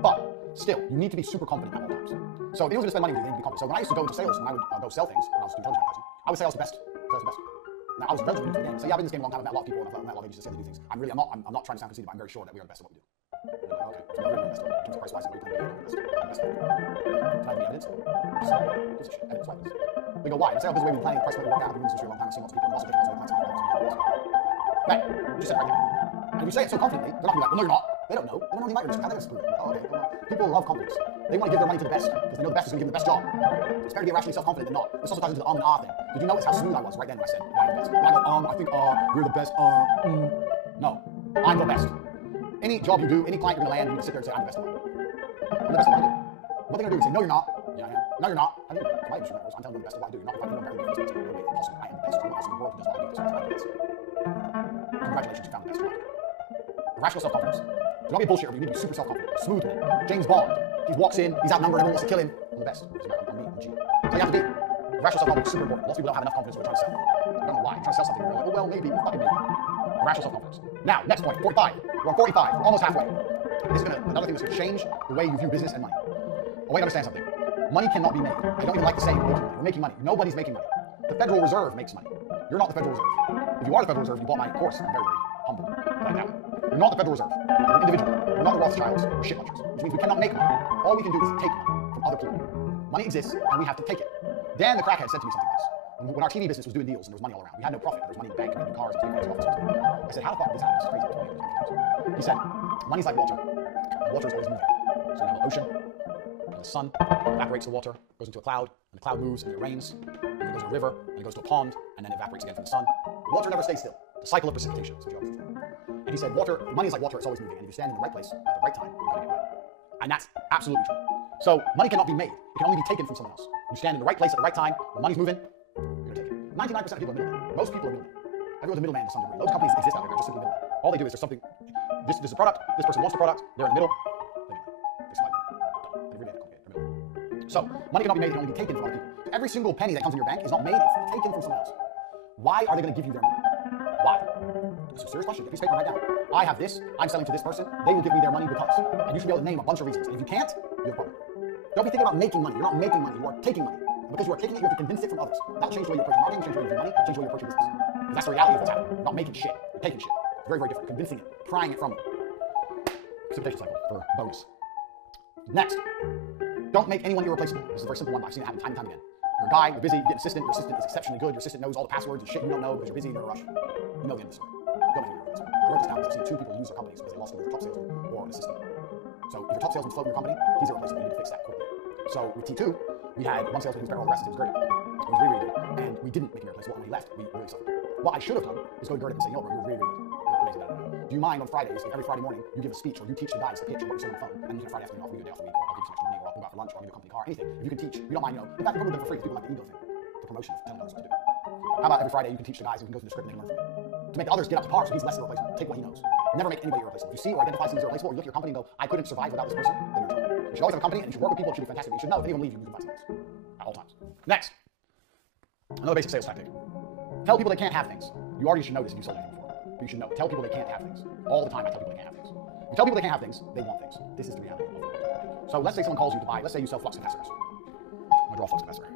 But still, you need to be super confident at all times. So if anyone's going to spend money with you, they need to be confident. So when I used to go into sales, when I would go sell things, when I was doing television advertising, I would say I was the best. Now I was relatively new to the game. So yeah, I've been in this game a long time. I've met a lot of people, and I've met a lot of agencies that say they do things. I'm not trying to sound conceited, but I'm very sure that we are the best at what we do. Okay, so we're really the best at what we do. In terms of price-wise, and what we plan to do, we're the best. Can I have any evidence? Evidence, what evidence? They go, why? And I say, oh, because the way we've been planning, the price point we work out, I've been doing this for a long time, I've seen lots of people, and lots of different clients, right? Just said it right there. And if you say it so confidently, they're not going to be like, well, no, you're not. They don't know. They don't know the micro. How they screw it? Oh, okay. Well, people love confidence. They want to give their money to the best because they know the best is going to give them the best job. It's better to be irrationally self-confident than not. This also ties into the and ah thing. Did you notice how smooth I was right then when I said I'm the best? When I go I think we're the best. No, I'm the best. Any job you do, any client you're going to land, you need to sit there and say I'm the best one. I'm the best at what I do. What they're going to do is say, no, you're not. Yeah, I am. No, you're not. How do you know? My industry knows. I'm telling you the best of what I do. You're not going to find anyone better than me. It's impossible. I am the best. There's no one else in the world who does what I do. So I'm the best. Congratulations, you found the best one. Irrational self-confidence. Do not be a bullshitter, but you need to be super self-confident. Smooth with it. James Bond. He walks in, he's outnumbered, everyone wants to kill him. I'm the best. I'm me, I'm G. So you have to be. Irrational self-confidence is super important. Lots of people don't have enough confidence when they're trying to sell. I don't know why. You're trying to sell something, and you're like, oh, well, maybe, fucking maybe. Irrational self-confidence. Now, next point, 45. We're on 45. We're almost halfway. This is another thing that's going to change the way you view business and money. I want you to understand something. Money cannot be made. I don't even like to say we're making money. Nobody's making money. The Federal Reserve makes money. You're not the Federal Reserve. If you are the Federal Reserve, you bought my course. I'm very, very humbled by that. You're not the Federal Reserve. You're an individual. You're not the Rothschilds or shit munchers, which means we cannot make money. All we can do is take money from other people. Money exists, and we have to take it. Dan the crackhead said to me something once. When our TV business was doing deals and there was money all around, we had no profit, but there was money in the bank, and we had new cars, and we I said, how the fuck did this happen? This is crazy. He said, money's like water, and water is always moving. So you have an ocean, and the sun evaporates the water, goes into a cloud, and the cloud moves, and it rains, and then it goes to a river, and it goes to a pond, and then it evaporates again from the sun. Water never stays still. The cycle of precipitation. And he said, money is like water, it's always moving, and if you stand in the right place at the right time, you're going to get money. And that's absolutely true. So money cannot be made. It can only be taken from someone else. You stand in the right place at the right time, when money's moving, you're going to take it. 99% of people are middlemen. Most people are middlemen. Everyone's a middleman to some degree. Those companies exist out there, they're just simply middlemen. All they do is there's something, this is a product, this person wants the product, they're in the middle, they slide. They really complicated, they're middlemen. So money cannot be made, it can only be taken from other people. So every single penny that comes in your bank is not made, it's taken from someone else. Why are they going to give you their money? Why? It's a serious question. Get a piece of paper right now. I have this, I'm selling to this person, they will give me their money because. And you should be able to name a bunch of reasons. And if you can't, you have a problem. Don't be thinking about making money. You're not making money, you are taking money. And because you are taking it, you have to convince it from others. That'll change the way you approach your marketing, change the way you view money, change the way you approach your business. Because that's the reality of what's happening. You're not making shit, you're taking shit. It's very, very different. Convincing it, prying it from you. Precipitation cycle for bonus. Next, don't make anyone irreplaceable. This is a very simple one, but I've seen it happen time and time again. You're a guy, you're busy, you get an assistant, your assistant is exceptionally good, your assistant knows all the passwords and shit you don't know because you're busy and you're in a rush. You know the end of the story. Don't make anyone irreplaceable. I wrote this down because I've seen 2 people lose their companies because they lost either their top salesman or an assistant. So if your top salesman's floating your company, he's irreplaceable. You need to fix that quickly. So with T2, we had one salesman who was better all the rest, it was great. It was really, really good. And we didn't make him irreplaceable, and when he left, we really suffered. What I should have done is go to Gerdit and say, yo, bro, you're really, really good. You're amazing. Do you mind on Fridays, if every Friday morning you give a speech or you teach the guys the pitch or what you're saying on the phone, and you can Friday afternoon off, we'll give you a day off the week, or I'll give you some extra money, or I'll go out for lunch, or I'll give you a company car, anything. If you can teach, we don't mind, you know. In fact, we come with them for free. People like the ego thing, the promotion of telling others what to do. How about every Friday you can teach the guys who can go through the script and they can learn from you? To make the others get up to par so he's less irreplaceable. Take what he knows. Never make anybody irreplaceable. If you see or identify someone as irreplaceable, or you look at your company and go, I couldn't survive without this person, then you're in trouble. You should always have a company and you should work with people, it should be fantastic. But you should know if anyone leaves, you can find someone else. At all times. Next. Another basic sales tactic. Tell people they can't have things. You already should know this if you sold anything before. But you should know. Tell people they can't have things. All the time I tell people they can't have things. If you tell people they can't have things, they want things. This is the reality of the world. So let's say someone calls you to buy, let's say you sell flux capacitors. I'm gonna draw a flux capacitor.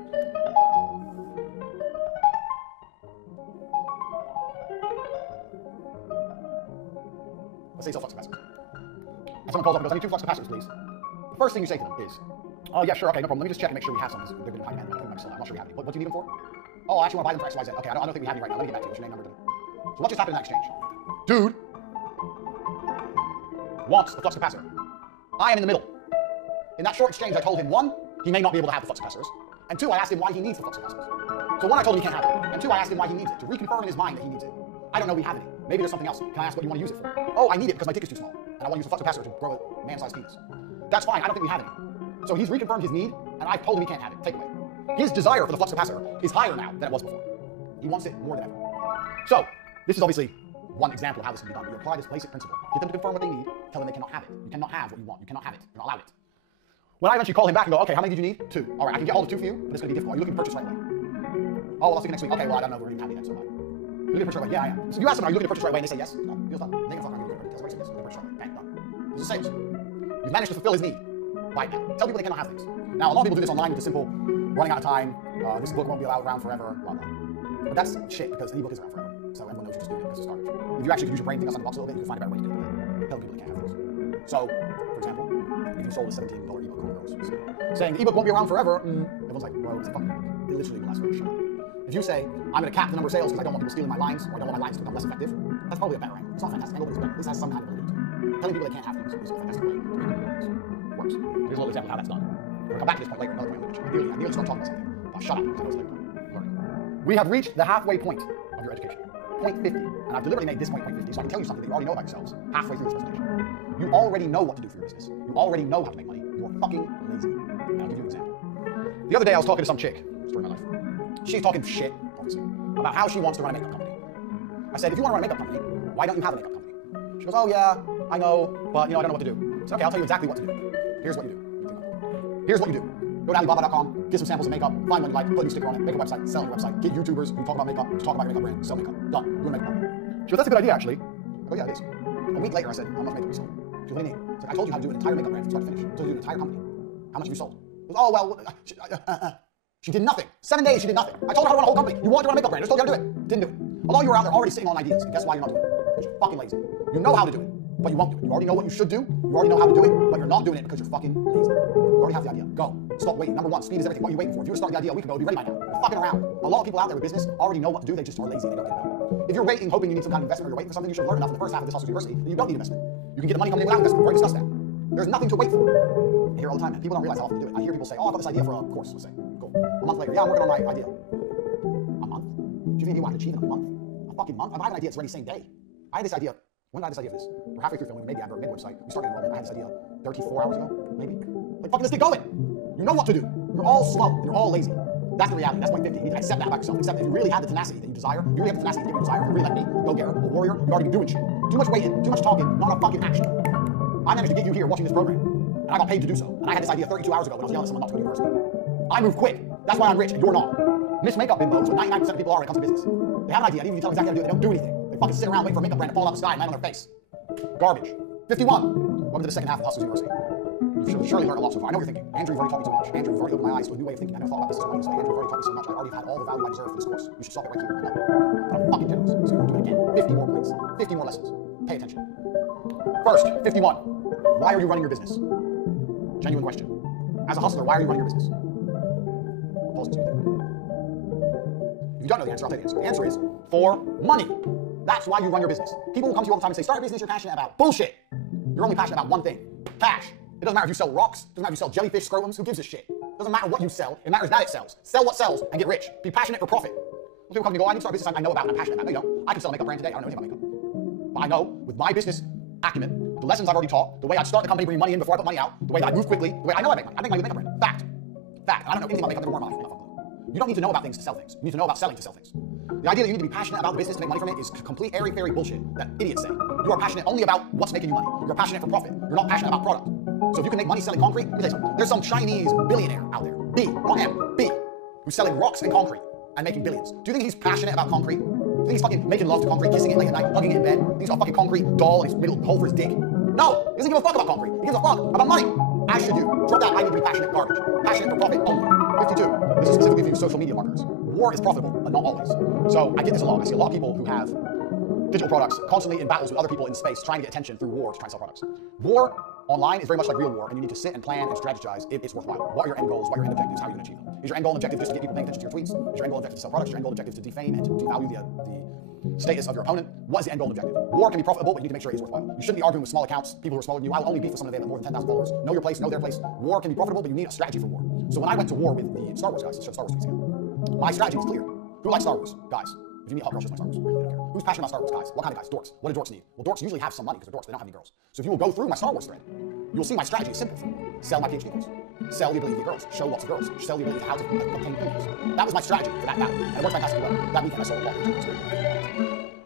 Let's say you sell flux capacitors. And someone calls up and goes, I need 2 flux capacitors, please. The first thing you say to them is, Oh, yeah, sure, okay, no problem. Let me just check and make sure we have some. They've been kind of I'm not sure we have any. What do you need them for? Oh, I actually want to buy them for XYZ. Okay, I don't think we have any right now. Let me get back to you. What's your name, number? So what just happened in that exchange? Dude wants the flux capacitor. I am in the middle. In that short exchange, I told him, 1, he may not be able to have the flux capacitors, and 2, I asked him why he needs the flux capacitors. So 1, I told him he can't have it, and 2, I asked him why he needs it, to reconfirm in his mind that he needs it. I don't know we have any. Maybe there's something else. Can I ask what you want to use it for? Oh, I need it because my dick is too small, and I want to use the flux capacitor to grow a man-sized penis. That's fine, I don't think we have any. So he's reconfirmed his need, and I've told him he can't have it. Take away. His desire for the flux capacitor is higher now than it was before. He wants it more than ever. So, this is obviously one example of how this can be done. You apply this basic principle. Get them to confirm what they need, tell them they cannot have it. You cannot have what you want. You cannot have it. You're not allowed it. When I eventually call him back and go, okay, how many did you need? 2. All right, I can get all the 2 for you, but it's going to be difficult. Are you looking to purchase right away? Oh, well, I'll see you next week. Okay, well, I don't know. We're going to have it so bye. You looking to purchase right away? Yeah, I am. So you ask them, are you looking to purchase right away? And they say yes. No, deal's done. They can fuck around. They can purchase right away. Bang, done. This is sales. You've managed to fulfill his need right now. Tell people they cannot have things. Now, a lot of people do this online with the simple running out of time. This book won't be allowed around forever. Blah, blah. But that's shit because the ebook is around forever. So everyone knows you're just doing it because it's garbage. If you actually could use your brain, think outside the box a little bit, you can find a better way to do it. Tell people they can't have things. So, for example, if you sold a $17 ebook on Rose, saying the ebook won't be around forever, everyone's like, bro, it's a fucking ebook. It literally will last forever. Shut up. If you say, I'm going to cap the number of sales because I don't want people stealing my lines, or I don't want my lines to become less effective, that's probably a better angle. It's not fantastic angle, but it's better. At least it has some kind of validity to it. Telling people they can't have things is a fantastic way to make it works. Here's a little example of how that's done. We'll come back to this point later, another point in which I nearly start talking about something. But shut up, because I know it's later. Learning. We have reached the halfway point of your education. Point 50. And I've deliberately made this point 50 so I can tell you something that you already know about yourselves halfway through this presentation. You already know what to do for your business. You already know how to make money. You're fucking lazy. And I'll give you an example. The other day I was talking to some chick, story of my life. She's talking shit, obviously, about how she wants to run a makeup company. I said, if you want to run a makeup company, why don't you have a makeup company? She goes, oh yeah, I know, but I don't know what to do. I said, okay, I'll tell you exactly what to do. Here's what you do. Here's what you do. Go to Alibaba.com, get some samples of makeup, find one you like, put a new sticker on it, make a website, sell on your website, get YouTubers who talk about makeup, to talk about your makeup brand, sell makeup. Done. You're a makeup company. She goes, that's a good idea, actually. I go, yeah, it is. A week later, I said, how much makeup you sold? She goes, what do you mean? I said, I told you how to do an entire makeup brand from start to finish. I told you to do an entire company. How much have you sold? She goes, oh, well, she did nothing. 7 days, she did nothing. I told her how to run a whole company. You want to run a makeup brand, I just told you how to do it. Didn't do it. A lot of you are out there already sitting on ideas, and guess why you're not doing it? Because you're fucking lazy. You know how to do it, but you won't do it. You already know what you should do, you already know how to do it, but you're not doing it because you're fucking lazy. You already have the idea. Go. Stop waiting. Number 1, speed is everything. What are you waiting for? If you were to start the idea a week ago, it'd be ready by now. You're fucking around. A lot of people out there with business already know what to do, they just are lazy and they don't get it done. If you're waiting, hoping you need some kind of investment, or you're waiting for something, you should learn enough in the first half of this Hustle University that you don't need investment. You can get the money coming in without investment. We've already discussed that. There's nothing to wait for. I hear all the time, man. People don't realize how often they do it. I hear people say, oh, I've got this idea for a course, let's say. Cool. A month later, yeah, I'm working on my idea. A month? Do you think you want to achieve in a month? A fucking month? If I have an idea, it's ready same day. I had this idea. When did I have this idea of this? We're halfway through filming, we made the advert, made the website, we started enrollment. I had this idea 34 hours ago, maybe. Like, fucking let's get going. You know what to do. You're all slow, and you're all lazy. That's the reality. That's point 50. You need to accept that about yourself. Accept that if you really have the tenacity that you desire, you really have the tenacity to get what you desire, if you're really like me, a go-getter, a warrior, you already be doing shit. Too much waiting, too much talking, not a fucking action. I managed to get you here watching this program, and I got paid to do so. And I had this idea 32 hours ago when I was yelling at someone not to go to university. I move quick. That's why I'm rich, and you're not. Miss Makeup bimbos, what 99% of people are when it comes to business. They have an idea, even if you tell them exactly how to do it, they don't do anything. They fucking sit around waiting for a makeup brand to fall out of the sky and land on their face. Garbage. 51. Welcome to the second half of Hustle University. You've surely learned a lot so far. I know what you're thinking. Andrew, you've already taught me too much. Andrew, you've already opened my eyes to a new way of thinking. I never thought about this as well. You say, Andrew, you've already taught me so much. I already had all the value I deserve for this course. You should stop it right here. No. But I'm fucking generous. So you're going to do it again. 50 more points. 50 more lessons. Pay attention. First, 51. Why are you running your business? Genuine question. As a hustler, why are you running your business? Pause and see what you think. If you don't know the answer, I'll tell you the answer. The answer is for money. That's why you run your business. People will come to you all the time and say, start a business you're passionate about. Bullshit. You're only passionate about one thing. Cash. It doesn't matter if you sell rocks. It doesn't matter if you sell jellyfish scrotums. Who gives a shit? It doesn't matter what you sell. It matters that it sells. Sell what sells and get rich. Be passionate for profit. Most people come to me and go, I need to start a business I know about and I'm passionate about. No, you don't. I can sell a makeup brand today. I don't know anything about makeup. But I know with my business acumen, the lessons I've already taught, the way I'd start the company, bring money in before I put money out, the way that I move quickly, the way I know I make money. I make money with makeup brand. Fact. Fact. I don't know anything about makeup anymore in my life. You don't need to know about things to sell things. You need to know about selling to sell things. The idea that you need to be passionate about the business to make money from it is complete airy-fairy bullshit that idiots say. You are passionate only about what's making you money. You're passionate for profit. You're not passionate about product. So if you can make money selling concrete, let me tell you something. There's some Chinese billionaire out there, B, not M, B, who's selling rocks and concrete and making billions. Do you think he's passionate about concrete? Do you think he's fucking making love to concrete, kissing it late at night, hugging it in bed? Do you think he's got a fucking concrete doll in his middle hole for his dick? No, he doesn't give a fuck about concrete. He gives a fuck about money. As should you. Drop that I need to be passionate garbage. Passionate for profit only. 52. This is specifically for you social media marketers. War is profitable, but not always. So I get this a lot. I see a lot of people who have digital products constantly in battles with other people in space trying to get attention through war to try and sell products. War Online is very much like real war, and you need to sit and plan and strategize if it's worthwhile. What are your end goals? What are your end objectives? How are you going to achieve them? Is your end goal and objective just to get people paying attention to your tweets? Is your end goal and objective to sell products? Is your end goal and objective to defame and to devalue the status of your opponent? What is the end goal and objective? War can be profitable, but you need to make sure it is worthwhile. You shouldn't be arguing with small accounts, people who are smaller than you. I will only beef with someone that have more than 10,000 followers. Know your place, know their place. War can be profitable, but you need a strategy for war. So when I went to war with the Star Wars guys, to show Star Wars tweets again, my strategy was clear. Who likes Star Wars? Guys. If you meet a hot girl, she's my Star Wars. Really, I don't care. Who's passionate about Star Wars? Guys. What kind of guys? Dorks. What do dorks need? Well, dorks usually have some money because they're dorks. They don't have any girls. So if you will go through my Star Wars thread, you'll see my strategy is simple. Sell my PhD course. Sell the ability to get girls. Show lots of girls. Sell the ability to how to obtain females. That was my strategy for that battle. And it worked fantastically well. That weekend I sold a lot of girls.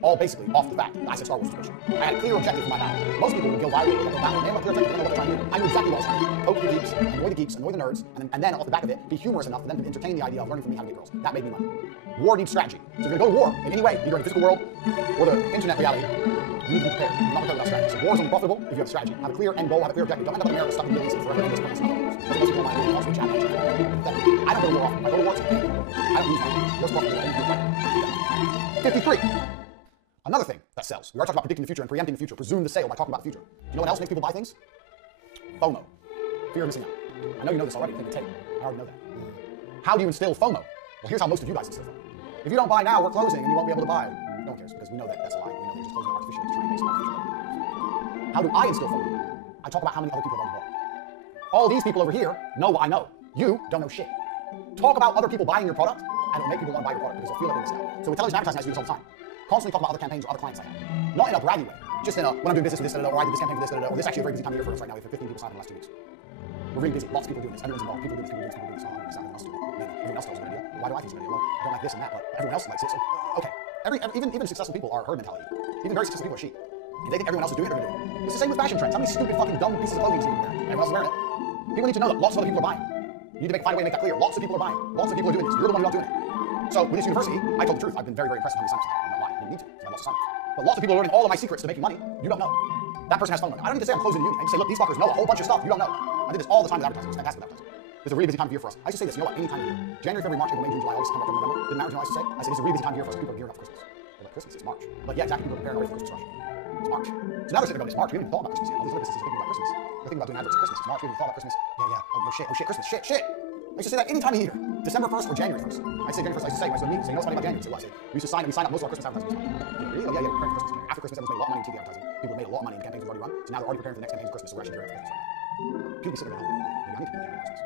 All basically off the fact that I said Star Wars was the I had a clear objective for my battle. Most people would go viral with a battle. They have a clear objective. They know what they're trying to do. I knew exactly what I was trying to do. Poke the geeks, annoy the geeks, annoy the nerds, and then off the back of it, be humorous enough for them to entertain the idea of learning from me how to get girls. That made me money. War needs strategy. So if you're going to go to war in any way, either in the physical world or the internet reality, you need to be prepared. You're not prepared without strategy. So war is only profitable if you have a strategy. Have a clear end goal, have a clear objective. Don't end up in America stuck in the Middle East forever and just playing stuff. That's most people want to also chat. I don't go to war often. I go to war to I don't lose money. War's profitable. 53. Another thing that sells. We are talking about predicting the future and preempting the future. Presume the sale by talking about the future. You know what else makes people buy things? FOMO. Fear of missing out. I know you know this already. I already know that. How do you instill FOMO? Well, here's how most of you guys instill FOMO. If you don't buy now, we're closing and you won't be able to buy. No one cares because we know that that's a lie. We know they're just closing artificially to try and make some artificial money. How do I instill FOMO? I talk about how many other people have already bought. All these people over here know what I know. You don't know shit. Talk about other people buying your product and it'll make people want to buy your product because they'll feel like they missed out. So with television advertising, I do this all the time. Constantly talk about other campaigns or other clients I have. Not in a braggy way. Just in a, when I'm doing business with this, or I did this campaign for this, or this is actually a very busy time of year for us right now. We have 15 people signed in the last 2 weeks. We're really busy. Lots of people doing this. Everyone's involved. People doing this, people doing this, people doing this. Oh, I'm excited. Else doing it. Maybe everyone else knows it's a good idea. Why do I think it's a good idea? Well, I don't like this and that, but everyone else likes it. So, okay. Even successful people are herd mentality. Even very successful people are sheep. If they think everyone else is doing it, they're going to do it. It's the same with fashion trends. How many stupid fucking dumb pieces of clothing is people wearing? Everyone else is wearing it. People need to know that lots of other people are buying. You need to find a way to make that clear. Lots of people are buying. Lots of people are doing this. You're the one who's not doing it. So with this university, I told the truth. I've been very, very impressed with how many signups I have. I'm not lying. I didn't need to. I have lots of signups. But lots of people are learning all of my secrets to making money. You don't know. That person has fun money. I don't need to say I'm closing the uni. I can say, look, these fuckers know a whole bunch of stuff. You don't know. I did this all the time with advertising. It's fantastic with advertising. It's a really busy time of year for us. I used to say this, you know what, any time of year. January, February, March, April, May, June, July, August, September, October, November. Didn't matter, you know what I used to say? I said, it's a really busy time of year for us. People are gearing up for Christmas. They're like, Christmas? It's March. But yeah, exactly. People are preparing already for Christmas rush. It's March. So now they're sitting there going, it's March. We haven't even thought about Christmas yet. All these other businesses are thinking about Christmas. They're thinking about doing adverts at Christmas. It's March. We haven't even thought about Christmas. Yeah. Oh, no shit. Oh shit. Christmas. Shit. I used to say that any time of year. December 1st or January 1st. I say January 1st. I used to say, when I was doing meetings, you know what's funny about January? I say, what? I say, we used to sign up most of our Christmas advertisements. Really? Oh yeah, preparing for Christmas. After Christmas, everyone's made a lot of money in TV advertising. People have made a lot of money in the campaigns we've already run. So now they're already preparing for the next campaigns of Christmas. So we're actually gearing up for Christmas right now. People be sitting there going, maybe I need to be preparing for Christmas.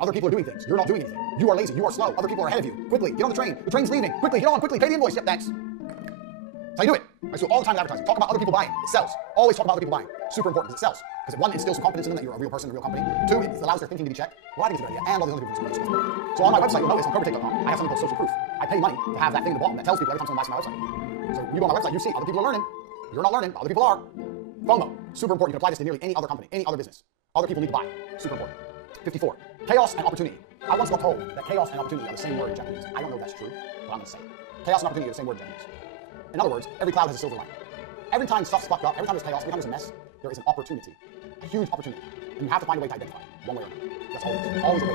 Other people are doing things. You're not doing anything. You are lazy. You are slow. Other people are ahead of you. Quickly, get on the train. The train's leaving. Quickly, get on. Quickly, pay the invoice. Yep, thanks. That's how you do it. I do it all the time with advertising. Talk about other people buying. It sells. Always talk about other people buying. Super important because it sells. Because one, instills some confidence in them that you're a real person, a real company. Two, it allows their thinking to be checked. Well, I think it's a good idea. And all these other people do it. So on my website, you'll notice on CobraTake.com, I have something called social proof. I pay money to have that thing at the bottom that tells people every time someone buys from my website. So you go on my website, you see other people are learning. You're not learning. Other people are. FOMO. Super important. You can apply this to nearly any other company, any other business. Other people need to buy. Super important. 54. Chaos and opportunity. I once got told that chaos and opportunity are the same word in Japanese. I don't know if that's true, but I'm going to say it. Chaos and opportunity are the same word in Japanese. In other words, every cloud has a silver lining. Every time stuff's fucked up, every time there's chaos, every time there's a mess, there is an opportunity. A huge opportunity. And you have to find a way to identify it, one way or another. That's always a way to identify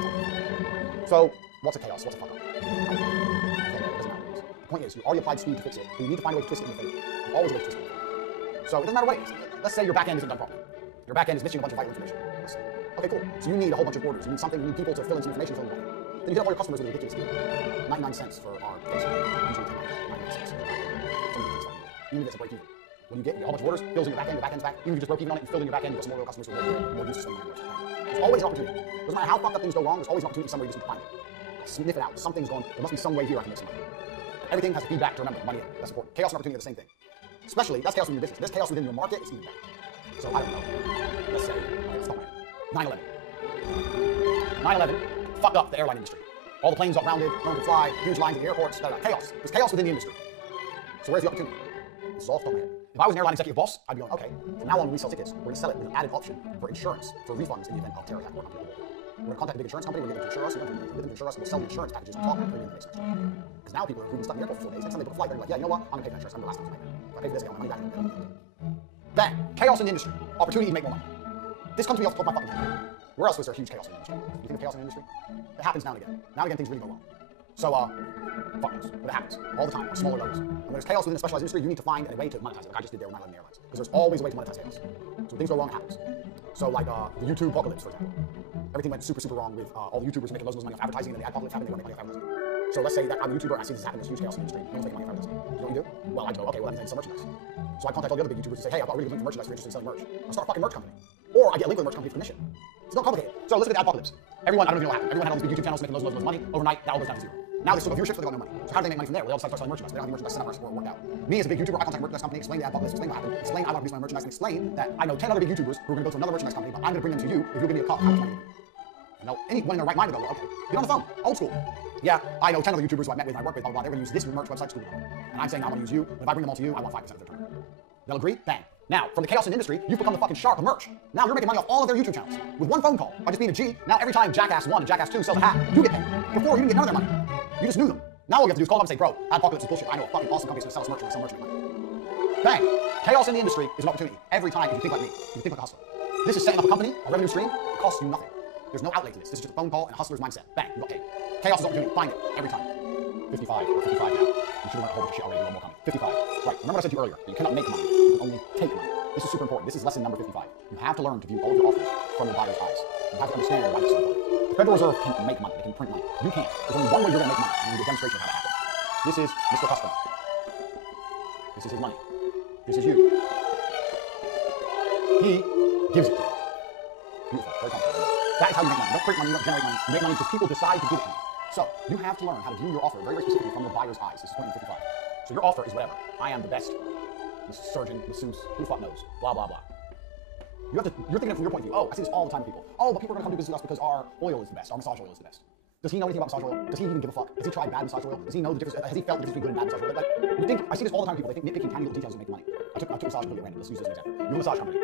it. So, what's a chaos? What's a fuck up? It doesn't matter. The point is, you already applied speed to fix it, but you need to find a way to twist it in your favor. There's always a way to twist it in your favor. So, it doesn't matter what it is. Let's say your back end isn't done properly. Your back end is missing a bunch of vital information. Let's say. Okay, cool. So you need a whole bunch of orders. You need something, you need people to fill in some information, fill in the blank. Then you hit up all your customers with a ridiculous deal. 99 cents for our case. Usually 99 cents. Even if it's a break even. When you get a whole bunch of orders, bills in your back end's back. Even if you just broke even on it, you filled in your back end, you've got some more real customers who are more used to selling your There's always an opportunity. Doesn't matter how fucked up things go wrong, there's always an opportunity somewhere you just need to find it. Sniff it out. Something's going, there must be some way here I can make some money. Everything has feedback to remember. Money in. That's important. Chaos and opportunity are the same thing. Especially, that's chaos in your business. There's chaos within your market, it's even better. So I don't know. Let's say, let's stop 9/11. 9/11 fucked up the airline industry. All the planes got grounded, no one could fly, huge lines at the airports, chaos. There's chaos within the industry. So where's the opportunity? This is all off the top of my head. If I was an airline executive boss, I'd be going, okay, from now on when we sell tickets, we're going to sell it with an added option for insurance, for refunds in the event of terror attack or something. We're going to contact a big insurance company, we're going to get them to insure us, we're going to get them to insure us, and we'll sell the insurance packages on top of premium next time. Because now people who've been stuck in the airport for 4 days, next time they book a flight, they're like, yeah, you know what, I'm going to pay for that insurance, I'm the last time to pay. If I pay for this, I get my money back. Bang! Chaos in the industry. Opportunity to make more money. This comes to me off the top of my fucking head. Where else was there huge chaos in the industry? You think of chaos in the industry? It happens now and again. Now and again things really go wrong. So, fuck knows. But it happens all the time on smaller levels. And when there's chaos within a specialized industry, you need to find a way to monetize it, like I just did there with 9/11 Airlines. Because there's always a way to monetize chaos. So when things go wrong, it happens. So like the YouTube apocalypse, for example. Everything went super, super wrong with all the YouTubers making loads of money off advertising, and then the apocalypse happened, they weren't making money off advertising. So let's say that I'm a YouTuber and I see this happen, this huge chaos in the industry. No one's making money off advertising. You know what you do? Well, I go, okay, well, that means I need some merchandise. So I contact all the other big YouTubers and say, hey, I've got a really good link for merchandise, if you're interested in selling merch. I'll start a fucking merch company. Or I get a link with a merch company for commission. It's not complicated. So let's look at the apocalypse. Everyone, I don't even know what happened. Everyone had all these big YouTube channels making loads of money. Overnight, that all goes down to zero. Now they still got viewership, so they got no money. So how do they make money from there? Well, they all start selling merchandise. They don't have the merchandise set up or worked out. Me as a big YouTuber, I contact a merchandise company, explain the apocalypse, explain what happened, explain I want to produce my merchandise, and explain that I know 10 other big YouTubers who are going to go to another merchandise company, but I'm going to bring them to you if you'll give me a cut. How much money? You know, anyone in their right mind will go, well, okay, get on the phone, old school. Yeah, I know 10 other YouTubers who I met with and I work with, blah, blah, they're going to use this merch website to do it. And I'm saying I want to use you, but if I bring them all to you, I want 5% of their turnover. They'll agree? Bang. Now, from the chaos in the industry, you've become the fucking shark of merch. Now you're making money off all of their YouTube channels. With one phone call, by just being a G, now every time Jackass 1 and Jackass 2 sells a hat, you get paid. Before, you didn't get none of their money. You just knew them. Now all you have to do is call them and say, bro, Apocalypse is bullshit. I know a fucking awesome company that's going to sell us merch and sell merch and make money. Bang. Chaos in the industry is an opportunity. Every time if you think like me, if you think like a hustler. This is setting up a company, a revenue stream, it costs you nothing. There's no outlay to this. This is just a phone call and a hustler's mindset. Bang, you got paid. Chaos is opportunity. Find it every time. 55 or 55 now. You should have learned a whole bunch of shit already. A little more coming. 55. Right. Remember what I said to you earlier. You cannot make money. You can only take money. This is super important. This is lesson number 55. You have to learn to view all of your offers from the buyer's eyes. You have to understand why it's so important. The Federal Reserve can make money. They can print money. You can't. There's only one way you're going to make money. And you need a demonstration of how that happens. This is Mr. Customer. This is his money. This is you. He gives it to you. Beautiful. Very comfortable. That is how you make money. You don't print money. You don't generate money. You make money because people decide to give it to you. So you have to learn how to view your offer very, very specifically from the buyer's eyes. This is point number 55. So your offer is whatever. I am the best, the surgeon, masseuse, who the fuck knows, blah, blah, blah. You're thinking it from your point of view. Oh, I see this all the time with people. Oh, but people are going to come do business with us because our oil is the best. Our massage oil is the best. Does he know anything about massage oil? Does he even give a fuck? Has he tried bad massage oil? Does he know the difference? Has he felt the difference between good and bad massage oil? Like, you think, I see this all the time with people. They think nitpicking tiny little details to make money. I took a massage company at random. Let's use this as an example. You're a massage company.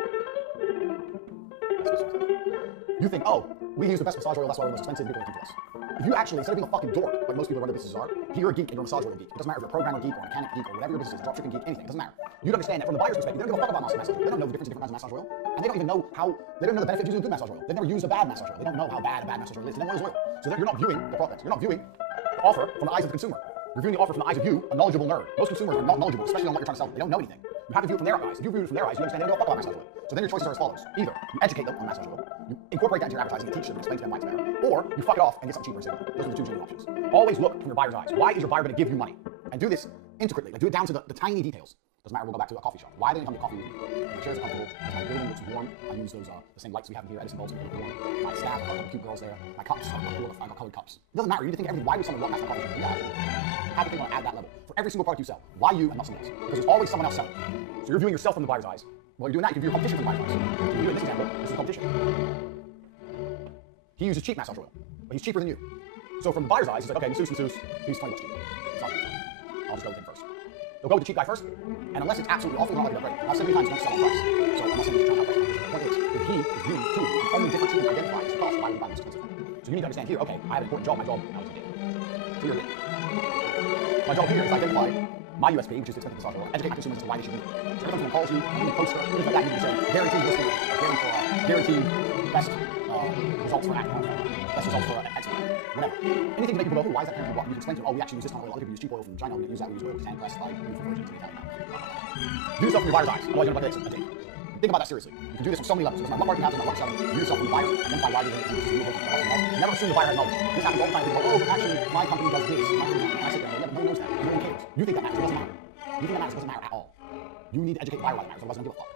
You think, oh, we use the best massage oil, that's why we're the most expensive, people come to us. If you actually, instead of being a fucking dork, like most people who run their businesses are, if you're a geek and you're a massage oil geek, it doesn't matter if you're a programmer geek or a mechanic geek or whatever your business is, a dropshipping geek, anything, it doesn't matter. You'd understand that from the buyer's perspective, they don't give a fuck about massage oil. They don't know the difference in different kinds of massage oil. And they don't even know they don't know the benefit of using a good massage oil. They've never used a bad massage oil. They don't know how bad a bad massage oil is. They don't know oil. So you're not viewing the product. You're not viewing the offer from the eyes of the consumer. You're viewing the offer from the eyes of you, a knowledgeable nerd. Most consumers are not knowledgeable, especially on what you're trying to sell them. They don't know anything. You have to view it from their eyes. If you view it from their eyes, you understand they don't give a fuck about massage oil. So then your choices are as follows. Either you educate them on massage oil, you incorporate that into your advertising and teach them and explain to them why it's better, or you fuck it off and get something cheaper and save money. Those are the two genuine options. Always look from your buyer's eyes. Why is your buyer going to give you money? And do this intricately. Like do it down to the tiny details. Doesn't matter, we'll go back to a coffee shop. Why are they going to come to coffee with me? My chairs are comfortable, my building looks warm, I use those the same lights we have in here, Edison bulbs, warm. My staff, I've got cute girls there, my cups, I've got colored cups. It doesn't matter, you need to think everything. Why would someone want that coffee shop? Yeah, have to think on at that level. For every single product you sell, why you and not someone else? Because there's always someone else selling. So you're viewing yourself from the buyer's eyes. While you're doing that, you view your competition from the buyer's eyes. So you do in this example, this is competition. He uses cheap massage oil, but he's cheaper than you. So from the buyer's eyes, he's like, okay, masseuse, he's 20 bucks cheaper. I'll just go with him first. They'll go with the cheap guy first, and unless it's absolutely awful, they're not going to be upgraded. Now, 70 times don't sell on price, so I'm not saying he's trying to outprice competition. The point is, if he is viewing to you, the only difference he can identify is the cost. Why would you buy most expensive? So you need to understand here, okay, I have an important job. My job now is a dick. So you're a dick. My job here is to identify my USP, which is expensive massage oil, educate my consumers as to why they should use it. So every time someone calls you, you need a poster, things like that, you need to say, guaranteed listing, guaranteed best results for acne, best results for eczema, whatever. Anything to make people go, oh, why is that kind of what? You can explain to them, oh, we actually use this kind of oil, other people use cheap oil from China, we don't use that, we use oil from Tanquest, like, for virgins and Italian now. Do yourself from your buyer's eyes, otherwise you're going to buy a date. Think about that seriously. You can do this on so many levels. It doesn't matter what marketing happens, what selling, view yourself from the buyer, identify why you're doing it, never assume the buyer has knowledge. This happens all the time, people go, oh, but actually, my company does this, my company, and I sit there, no one knows that, no one cares. You think that matters, it doesn't matter. You think that matters, it doesn't matter at all. You need to educate the buyer why that matters, otherwise you don't give a fuck.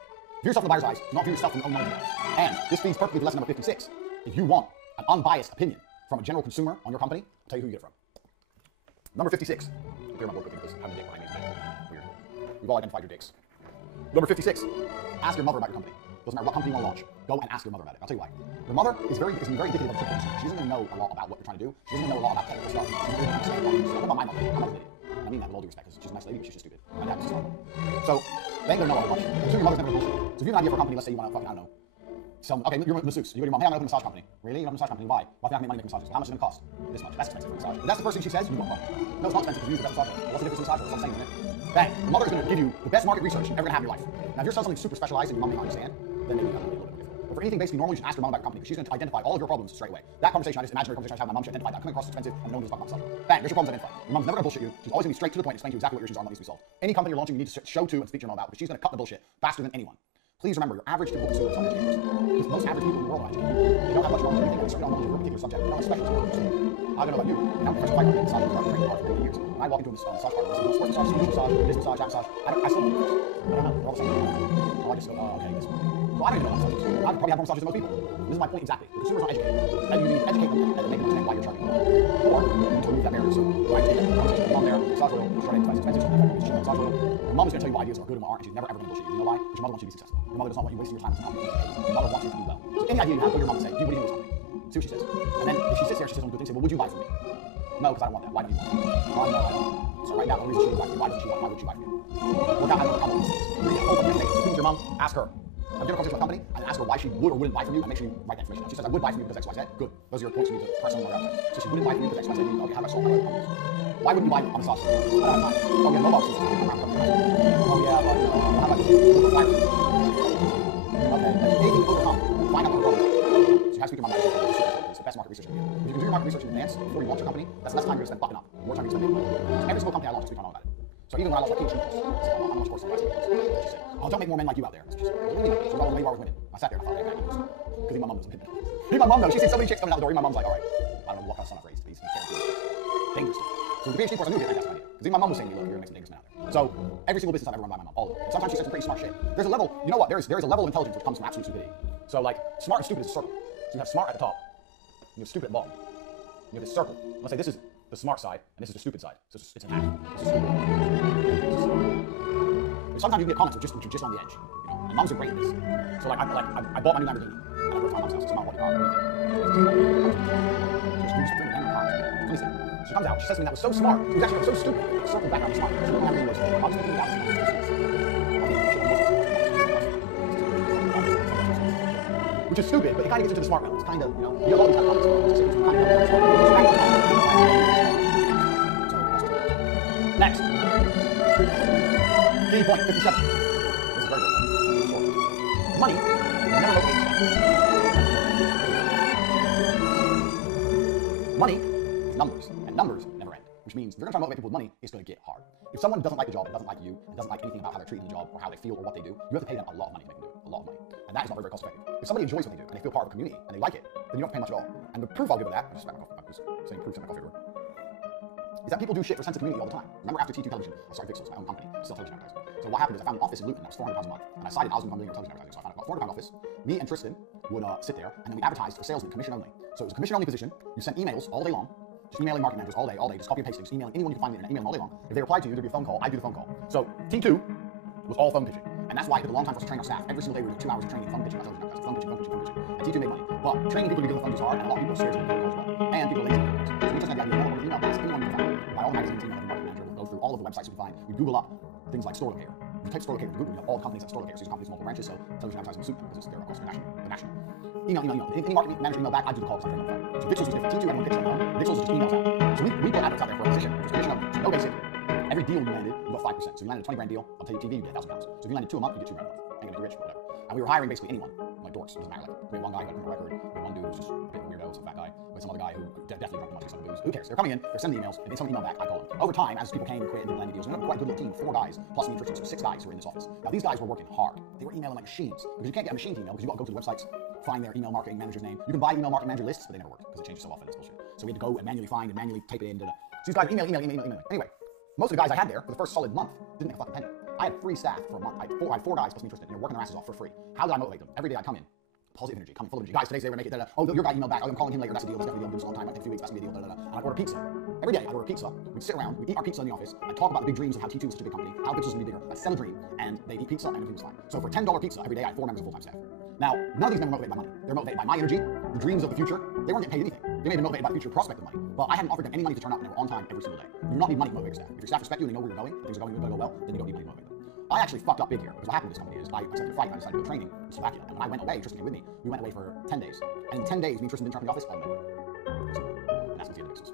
View yourself from the buyer's eyes, do not view yourself from your own money eyes. And this feeds perfectly to lesson number 56. If you want an unbiased opinion from a general consumer on your company, I'll tell you who you get it from. Number 56. Clear my board quickly because having a dick behind me is a bit weird. We've all identified your dicks. Number 56. Ask your mother about your company. Doesn't matter what company you want to launch. Go and ask your mother about it. I'll tell you why. Your mother is very indicative of a typical consumer. She doesn't know a lot about what you're trying to do. She doesn't know a lot about technical stuff. She doesn't really understand what you're doing. What about my mother? My mother's an idiot. And I mean that with all due respect because she's a nice lady, but she's just stupid. My dad was smart. So they ain't gonna know all that much. So your mother's never gonna bullshit. So if you have an idea for a company, let's say you want to fucking, I don't know, okay, you're a masseuse. You go to your mom, hey, I'm gonna open a massage company. Really? You open a massage company? Why? Why can I make money making massages? How much is it gonna cost? This much. That's expensive for a massage. If that's the first thing she says, you don't fuck. No, it's not expensive to use the best massage. What's the difference in massage? It's all the same, isn't it? Bang. Your mother is gonna give you the best market research you're ever gonna have in your life. Now, if you're selling something super specialized and your mom may not understand, then maybe you have to be a little bit different. But for anything basically normal, you should ask your mom about your company, because she's going to identify all of your problems straight away. That conversation, I just imaginary conversation I have with my mom, she identified that. Coming across expensive and no one gives a fuck about stuff. Bang, there's your problems identified. Your mom's never going to bullshit you. She's always going to be straight to the point, explain to you exactly what your issues are and what needs to be solved. Any company you're launching, you need to show to and speak to your mom about, because she's going to cut the bullshit faster than anyone. Please remember, your average typical consumer is uneducated person. Because most average people in the world are uneducated. They don't have much knowledge of anything. They don't know a particular subject. They don't have specialties. I don't know about you. I'm a professional fighter. I've been training hard for 80 years. When I walk into a massage parlor, I say, sports massage, speech massage, business massage, app massage. I still don't know. I don't know. They're all the same. I just go, oh, okay, this. So I don't even know what massages. I probably have more massages than most people. This is my point exactly. The consumers are educated. And you need to educate them and make them understand why you're charging them. Or you need to remove that barrier. So why take that conversation with mom there, massage oil, short expensive, massage oil. Your mom is going to tell you why ideas are good and what aren't, and she's never ever going to bullshit you. You know why? Because your mother wants you to be successful. Your mother does not want you wasting your time with something. Your mother wants you to do well. So any idea you have, go to your mom and say, "You, what do you think of this company?" See what she says. And then if she sits there, she says one good thing, say, "Well, would you buy from me?" No, because I don't want that. Why don't you want it? Well, no, I don't. So right now, the reason she would buy from you, why doesn't she want it? Why would she buy from you? Work out how to overcome all these things. Read a whole bunch of things. Speak to your mom, ask her. Have a conversation with a company and ask her why she would or wouldn't buy from you, and make sure you write that information down. She says, "I would buy from you because X, Y, Z." Good. Those are your points you need to press on more out there. So she wouldn't buy from you because X, Y, Z. Okay, how do I solve that? Why wouldn't you buy on a sauce? I don't have time. Oh, yeah, mobile systems. Oh, yeah, but how about you? Okay, anything to overcome. Find out what the problem is. So you have to speak to your mom about it. It's the best market research you can do. If you can do your market research in advance before you launch your company, that's less time you're going to spend fucking up. More time you're going to spend making. Every single company I launch, I speak to my mom about it. So even when I launched my PhD course, I said, "I'm going to course on she said, oh, don't make more men like you out there." She said, "What do you mean?" So the way you are with women. I sat there and I thought, because even my mom knows. Even my mom knows. She's seen so many chicks coming out the door. Even my mom's like, all right, I don't know what kind of son I've raised. He's dangerous. So the PhD course, I knew it was a fantastic idea. Because even my mom was saying to me, look, you're going to make some dangerous men out there. So every single business I've ever run by my mom, all of them. And sometimes she says some pretty smart shit. There's a level, you know what? There is a level of intelligence which comes from absolute stupidity. So like, smart and stupid is a circle. So you have smart at the top, you have stupid at the bottom. You have this circle. Let's say this is the smart side, and this is the stupid side. So it's an half. Sometimes you can get comments which are just on the edge. You know? And moms are great at this. So like I bought my new Lamborghini, and I wrote to my mom's house. It's not what the car or anything. She comes out, she says to me, that was so smart. It was actually so stupid. It was circled back on the smart. She wrote Lamborghini was I was thinking about which is stupid, but it kind of gets into the smart realm. It's kind of, you know, you have all these kind of comments. Next. Key point 57. This is very good. Money never motivates you. Money is numbers, and numbers never end. Which means if you're going to try to motivate people with money, it's going to get hard. If someone doesn't like the job, doesn't like you, and doesn't like anything about how they're treating the job, or how they feel, or what they do, you have to pay them a lot of money to make them do it. A lot of money. And that is not very, very cost effective. If somebody enjoys what they do, and they feel part of a community, and they like it, then you don't have to pay much at all. And the proof I'll give of that, I just saying proof to my coffee door, is that people do shit for a sense of community all the time. Remember after T2 Television, I started Vixels, my own company, still television advertising. So what happened is I found an office in Luton that was £400 a month, and I decided I was going to become a television advertising. So I found about £400 office. Me and Tristan would sit there, and then we advertised for salesmen, commission only. So it was a commission only position. You sent emails all day long, just emailing marketing managers all day, just copy and pasting, just emailing anyone you can find on the internet, emailing all day long. If they replied to you, there'd be a phone call. I'd do the phone call. So T2 was all phone pitching, and that's why it took a long time for us to train our staff. Every single day we would do 2 hours of training, phone pitching, not television advertising, phone pitching. And T2 made money, but training people to be good with phones is hard, and a lot of people are scared to make phone calls as well, and people are lazy. So we just had the idea, email blast anyone you can find. By all the magazines, email every marketing manager. We'll go through all of the websites we can find. We Google up things like store locator. If you type store locator into Google, you have all the companies that store locator. So these companies have multiple branches, so television advertising will suit them because they're across the national. Email. Any marketing manager email back, I do the call because I'm on the phone. So Vixels was different. T2 everyone pitched on their own. Vixels is just emails out. So we put adverts out there for a position. There's commission only. So no basic. Every deal you landed, you got 5%. So you landed a 20 grand deal, I'll tell you TV, you get £1,000. So if you landed 2 a month, you get 2 grand a month. Ain't gonna be rich, whatever. And we were hiring basically anyone, like dorks, it doesn't matter. Like, we had one guy who had a criminal record, we had one dude who was just a bit of a weirdo, some fat guy, we had some other guy who definitely drunk too much, some booze. Who cares? They're coming in, they're sending emails, and they send an email back, I call them. Over time, as people came and quit and did landing deals, we had quite a good little team, 4 guys, plus me and Tristan, so 6 guys who were in this office. Now these guys were working hard. They were emailing like machines, because you can't get a machine to email, because you got to go to the websites, find their email marketing manager's name. You can buy email marketing manager lists, but they never work, because it changes so often, it's bullshit. So we had to go and manually find and manually type it in. So these guys email. Anyway, most of the guys I had there for the first solid month didn't make a fucking penny. I had 3 staff for a month. I had 4 guys plus me and Tristan, working their asses off for free. How did I motivate them? Every day I come in, positive energy, come full of energy. Guys, today's the day we're gonna make it. Oh, your guy emailed back. Oh, I'm calling him later. That's a deal. That's definitely a deal. Do this all the time. I think a few weeks. That's gonna be a deal. And I'd order pizza. Every day I'd order pizza. We'd sit around. We'd eat our pizza in the office. I'd talk about the big dreams of how T2 is such a big company. How Vixels is gonna be bigger. I'd sell a dream, and they'd eat pizza, and everything was fine. So for $10 pizza every day, I had 4 members of full-time staff. Now, none of these men were motivated by money. They're motivated by my energy, the dreams of the future. They weren't getting paid anything. They may have been motivated by the future prospect of money, but I hadn't offered them any money to turn up, and they were on time every single day. You do not need money to motivate your staff. If your staff respect you and they know where you're going, and things are going well, then you don't need money to motivate them. I actually fucked up big here, because what happened with this company is I accepted a fight, and I decided to go training in Slovakia. And when I went away, Tristan came with me. We went away for 10 days. And in 10 days, me and Tristan didn't turn up in the office all night. And that's what the end of Vixels.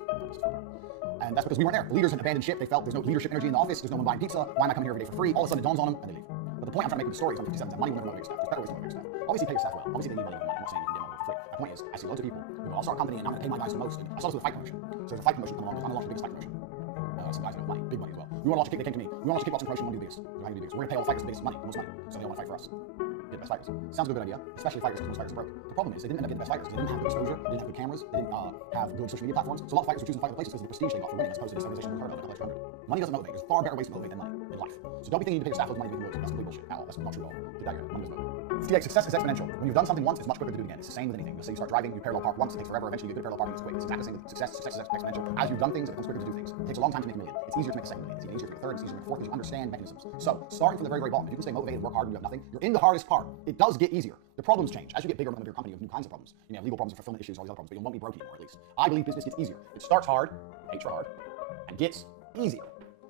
And that's because we weren't there. The leaders had abandoned ship. They felt there's no leadership energy in the office. There's no one buying pizza. Why am I coming here every day for free? All of a sudden it dawns on them, and they leave. But the The point I'm trying to make with the story is on 57 is that money will never motivate your staff. There's better ways to motivate your staff. Obviously pay your staff well. Obviously they need money with money. I'm not saying you can get money for free. My point is, I see loads of people who go, I'll start a company and I'm going to pay my guys the most. I saw this with a fight promotion. So there's a fight promotion coming along. I'm going to launch the biggest fight promotion. Some guys with money, big money as well. We want to launch a kick, they came to me. We want to launch a kickboxing promotion, we want to do the biggest. We're going to do the biggest. We're going to pay all the fighters the biggest money, the most money. So they don't want to fight for us. Get the best fighters. Sounds like a good idea, especially fighters because most fighters are broke. The problem is they didn't end up getting the best fighters because they didn't have good exposure, they didn't have good cameras, they didn't have good social media platforms. So a lot of fighters were choosing to fight other places because of the prestige they got from winning as opposed to this organization we've heard of, like Collector 100. Money doesn't motivate. There's far better ways to motivate than money in life. So don't be thinking you need to pay your staff loads of money to make them lose. That's complete bullshit. At all. That's not true at all. Get that here. Money doesn't motivate. 58. Success is exponential. When you've done something once, it's much quicker to do it again. It's the same with anything. Let's say you start driving, you parallel park once, it takes forever. Eventually you get good at parallel parking, it's quick. It's exactly the same with success. Success is exponential. As you've done things, it becomes quicker to do things. It takes a long time to make a million. It's easier to make a second million. It's easier to make a third. It's easier to make a fourth because you understand mechanisms. So starting from the very, very bottom, if you can stay motivated, work hard, and you have nothing, you're in the hardest part. It does get easier. The problems change. As you get bigger and become a bigger company, you have new kinds of problems. You have legal problems, fulfillment issues, all these other problems, but you won't be broke anymore, at least. I believe business gets easier. It starts hard, H for hard, and gets easier.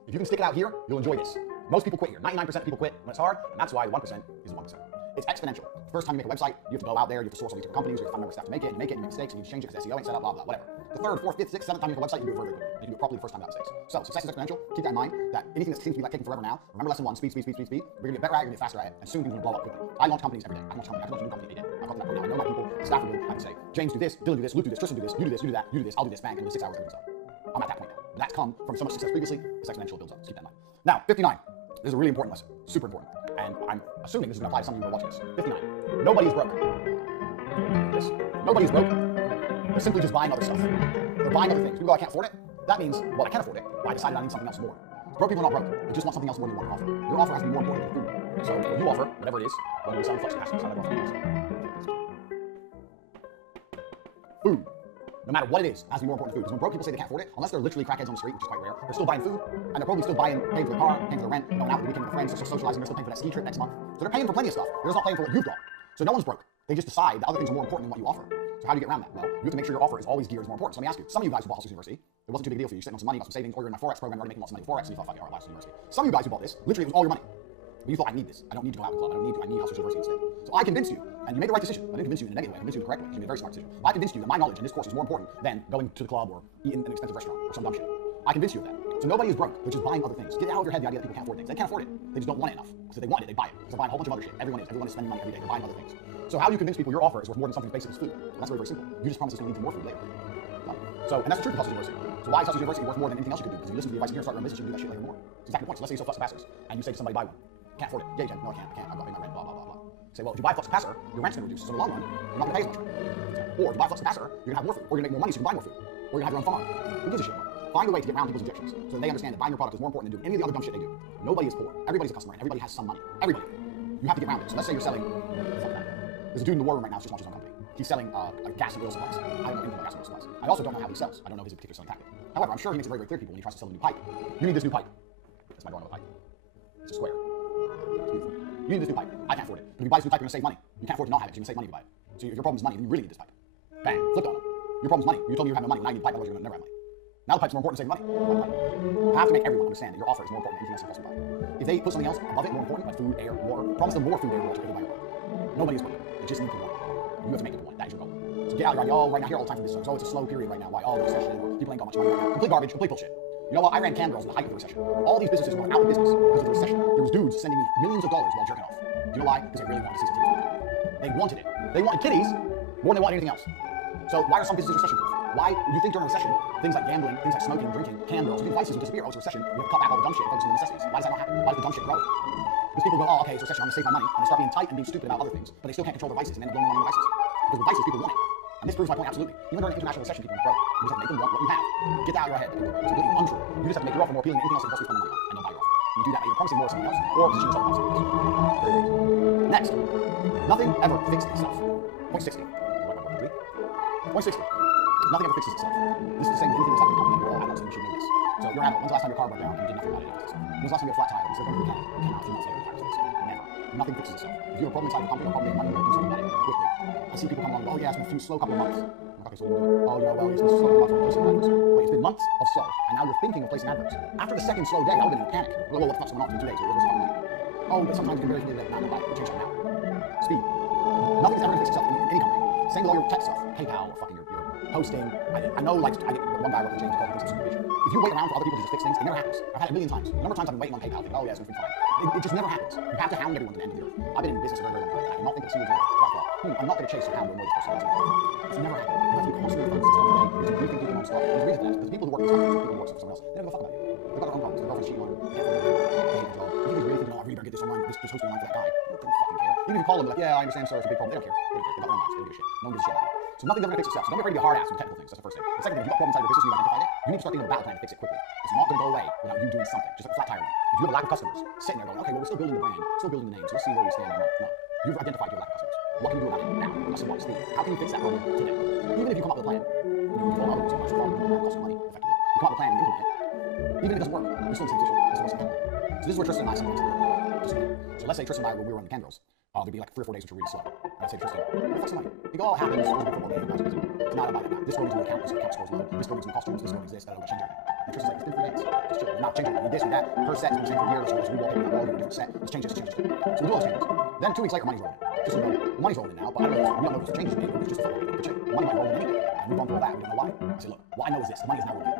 If you can stick it out here, you'll enjoy this. Most people quit here. 99% of people quit when it's hard, and that's why the 1% is the 1%. It's exponential. The first time you make a website, you have to go out there, you have to source all these different companies, you have to find member staff to make it, and you make it, and you make mistakes, and you change it because SEO ain't set up, blah, blah, whatever. The third, fourth, fifth, sixth, seventh time you make a website, you do it very, very quickly. You can do it properly the first time without mistakes. So success is exponential. Keep that in mind, that anything that seems to be like taking forever now, remember lesson one, speed, speed, speed, speed, speed. We're gonna get better at it, we're gonna get faster at it, and soon things are gonna blow up quickly. I launch companies every day. I launch a new company every day. I've got that point now. I know my people, the staff are good. I can say, James do this, Dylan do this, Luke do this, Tristan do this, you do this, you do that, you do this, I'll do this, bang, and in 6 hours everything's done. I'm at that point now. But that's come from so much success previously, it's exponential, it builds up. So keep that in mind. Now, 59. This is a really important lesson. Super important. And I'm assuming this is going to apply to some of you who are watching this. 59. Nobody is broke. Yes. Nobody is broke. They're simply just buying other stuff. They're buying other things. People go, I can't afford it. That means, well, I can't afford it, but I decided I need something else more. Broke people are not broke. They just want something else more than you want to offer. Your offer has to be more important than food. So what you offer, whatever it is, whether you're selling flux capacitors, how food. No matter what it is, has to be more important than food. Because when broke people say they can't afford it, unless they're literally crackheads on the street, which is quite rare, they're still buying food, and they're probably still paying for the car, paying for the rent, going out with the weekend with friends, they're still socializing, they're still paying for that ski trip next month. So they're paying for plenty of stuff. They're just not paying for what you've got. So no one's broke. They just decide that other things are more important than what you offer. So how do you get around that? Well, you have to make sure your offer is always geared as more important. So let me ask you, some of you guys who bought Hustle University, it wasn't too big a deal for you. You're sitting on some money, you got some savings, or you're in my Forex program, you're already making lots of money with Forex, and you thought, fuck it, all right, Hustle University. Some of you guys who bought this, literally it was all your money. But you thought, I need this. I don't need to go out with the club. I need Hustle University instead. So I convinced you, and you made the right decision. I didn't convince you in a negative way. I convinced you in the correct way. You made a very smart decision. I convinced you that my knowledge in this course is more important than going to the club or eating in an expensive restaurant or some dumb shit. I convinced you of that. So nobody is broke. They're just buying other things. Get out of your head the idea that people can't afford things. They can't afford it. They just don't want it enough. Because if they want it, they buy it. Because they're buying a whole bunch of other shit. Everyone is spending money every day. They're buying other things. So how do you convince people your offer is worth more than something as basic as food? Well, that's very, very simple. You just promise it's going to lead to more food later. So, and that's the truth of Hustle University. So why is Hustle University worth more than anything else you could do? Because if you listen to the advice here and start your own business, you can do that shit later more. It's exactly the point. So let's say you sell flux capacitors, and you say to somebody, buy one. Can't afford it. Yeah, you can. No, I can't. I've got to pay my rent, blah, blah, blah, blah. Say, well, if you buy a flux capacitor, your rent's going to reduce. So in the long run, you're not going to pay as much rent. Or if you buy a flux capacitor, you're going to have more food. Or you're going to make more money so you can buy more food. Or you're going to have your own farm. Who gives a shit more? Find a way to get around people's objections so that they understand that buying your product is more important than doing any of the other dumb shit they do. Nobody is poor. Everybody's a customer and everybody has some money. Everybody. You have to get around it. So let's say you're selling, there's a dude in the war room right now who just launched his own company. He's selling gas and oil supplies. I don't know anything about gas and oil supplies. I also don't know how he sells. I don't know his particular selling tactic. However, I'm sure he makes it very, very clear to people when he tries to sell a new pipe. You need this new pipe. That's my drawing of a pipe. It's a square. It's beautiful. You need this new pipe. I can't afford it. But if you buy this new pipe, you're going to save money. You can't afford to not have it. You're going to save money if you buy it. So if your problem is money, then you really need this pipe. Bang. Flipped on him. Your problem is money. You told me you have no money. Now you need a pipe. Otherwise you're going to never have money. Now the pipe's more important than saving money. You have to make everyone understand that your offer is more important than anything else you possibly buy. If they put something else above it, more important, like food, air, water, promise them more food, air, water to buy your product. Nobody is broke. They just need to want it. You have to make it to want it. That is your goal. So get out of your idea, oh, right now, here all the time for this. So it's a slow period right now. Why? Oh, the recession, or people ain't got much money right now. Complete garbage, complete bullshit. You know what? I ran Cam Girls in the height of the recession. All these businesses were out of business because of the recession. There was dudes sending me millions of dollars while jerking off. Do you know why? Because they really wanted to see some titties. They wanted it. They wanted kitties more than they wanted anything else. So why are some businesses recession-proof? Why do you think during a recession, things like gambling, things like smoking, drinking, cam girls, these vices will disappear? Oh, it's a recession. We have to cut back all the dumb shit and focus on the necessities. Why does that not happen? Why does the dumb shit grow? Because people go, oh, okay, it's a recession, I'm going to save my money. And they start being tight and being stupid about other things, but they still can't control their vices and end up blowing on their vices. Because with vices, people want it. And this proves my point absolutely. Even during an international recession, people are broke. You just have to make them want what you have. Get that out of your head. It's completely untrue. You just have to make your offer more appealing than anything else that costs you spending money on, and they'll buy your offer. You do that by either promising more of something else or positioning yourself above something else. Very, very easy. Next, nothing ever fixes itself. Point 60. Point 60. Nothing ever fixes itself. This is the same with anything that's happening in the company. We're all adults and you should know this. So you're an adult. When's the last time your car broke down and you did nothing about it? When's the last time you had a flat tire and you said, well, you can't. You came out 2 months later and the tire was fixed. Never. Nothing fixes itself. If you have a problem inside the company or a problem making money, you're going to do something about it quickly. I see people come along and go, oh yeah, it's been a slow couple of months. I'm like, okay, so what are you doing? Oh, you know, well, it's been a slow couple of months. We're placing adverts. Wait, it's been months of slow, and now you're thinking of placing adverts. After the second slow day, I would have been in a panic. Well, what the fuck's going on? It's been 2 days. What was the Oh, but sometimes you can barely get it. Now, no, we'll change that now. Speed. Nothing's ever going to fix itself in any company. Same with all your tech stuff. PayPal or fucking your hosting. I know, like, one guy worked with James called the principle of supervision. If you wait around for other people to just fix things, it never happens. I've had it a million times. The number of times I've been waiting on PayPal, thinking, oh yeah, it's going to be fine. It just never happens. You have to hound everyone to the end of the earth. I've been in business a very, very long time. I did not think of single deal where I thought, I'm not going to chase or hound or annoy this person. It's never happened. You have to be constantly focused on the day. You have to briefing people non-stop. There's a reason for that. Because the people who work in this company, people who work for someone else, they don't give a fuck about you. They've got their own problems. Their girlfriend's cheating on them. They hate their job. You think really thinking, oh, I really better get this online, this hosting online for that guy. They don't fucking care. Even if you call them, like, yeah, I understand, sir, it's a big problem. They don't care. They got their own lives. They don't give a shit. No one gives a shit about you. So nothing's ever going to fix itself. So don't get ready to be a hard ass with technical things. That's the first thing. The second thing, if you've got problems inside your business and you've identified it, you need to start thinking of a battle plan to fix it quickly. It's not going to go away without you doing something. Just like a flat tire. If you have a lack of customers, sitting there going, okay, well, we're still building the brand, still building the name, so let's see where we stand in a month. No. You've identified your lack of customers. What can you do about it now? I said, Steve, how can you fix that problem today? Even if you come up with a plan, you all know it's a problem, it costs money, effectively. You come up with a plan and you implement it. Even if it doesn't work, you're still in the same position. That's the most important. So this is where Tristan and I sometimes disagree. So let's say Tristan and I, when we were on the Can Girls, there'd be like 3 or 4 days which were really slow. And I'd say to Tristan, what the fuck's the money? He'd go, oh, it happens, there's a big football game, guys are busy. Tonight I buy that now. This girl needs a new account, this account scores low. This girl needs new costumes, this girl needs this, that'll change everything. And Tristan's like, it's been 3 days. Just chill. We're not changing anything. This or that. Her set's been the same for a year, so let's re-walk in the wall, get a different set. Let's change this, let's change this. So we do all those changes. Then 2 weeks later, money's rolling in. Just so you know, the money's rolling in now, but I don't know, we don't know if the changes made, it's just a fucking good check. The money might roll in anyway. And we've gone through all that, we don't know why. I said, look, what I know is this, the money is now rolling in.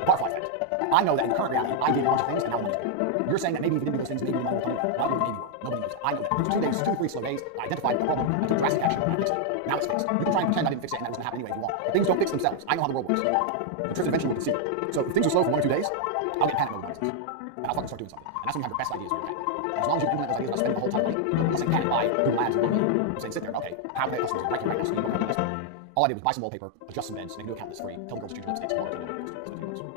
The butterfly effect. I know that in the current reality, I did a bunch of things and now the money's good. You're saying that maybe if you didn't do those things, maybe the money would come in. Not in the Navy world. Nobody knows that. I know that. It was 2 days, 2 or 3 slow days. I identified the problem, I took drastic action, and I fixed it. Now it's fixed. You can try and pretend I didn't fix it and that was going to happen anyway if you want. But things don't fix themselves. I know how the world works. And Tristan eventually will concede. So if things are slow for 1 or 2 days, I'll get panic mode with business. And I'll fucking start doing something. And that's when you have your best ideas when you're panic. And as long as you can implement those ideas without spending a whole ton of money, I'm not saying panic buy Google Ads and money. I'm saying sit there, okay, how can I get customers right here, right now, so you work on this. All I did was buy some wallpaper, adjust some beds, make a new account that's free, tell the girls to change lipsticks, and market it.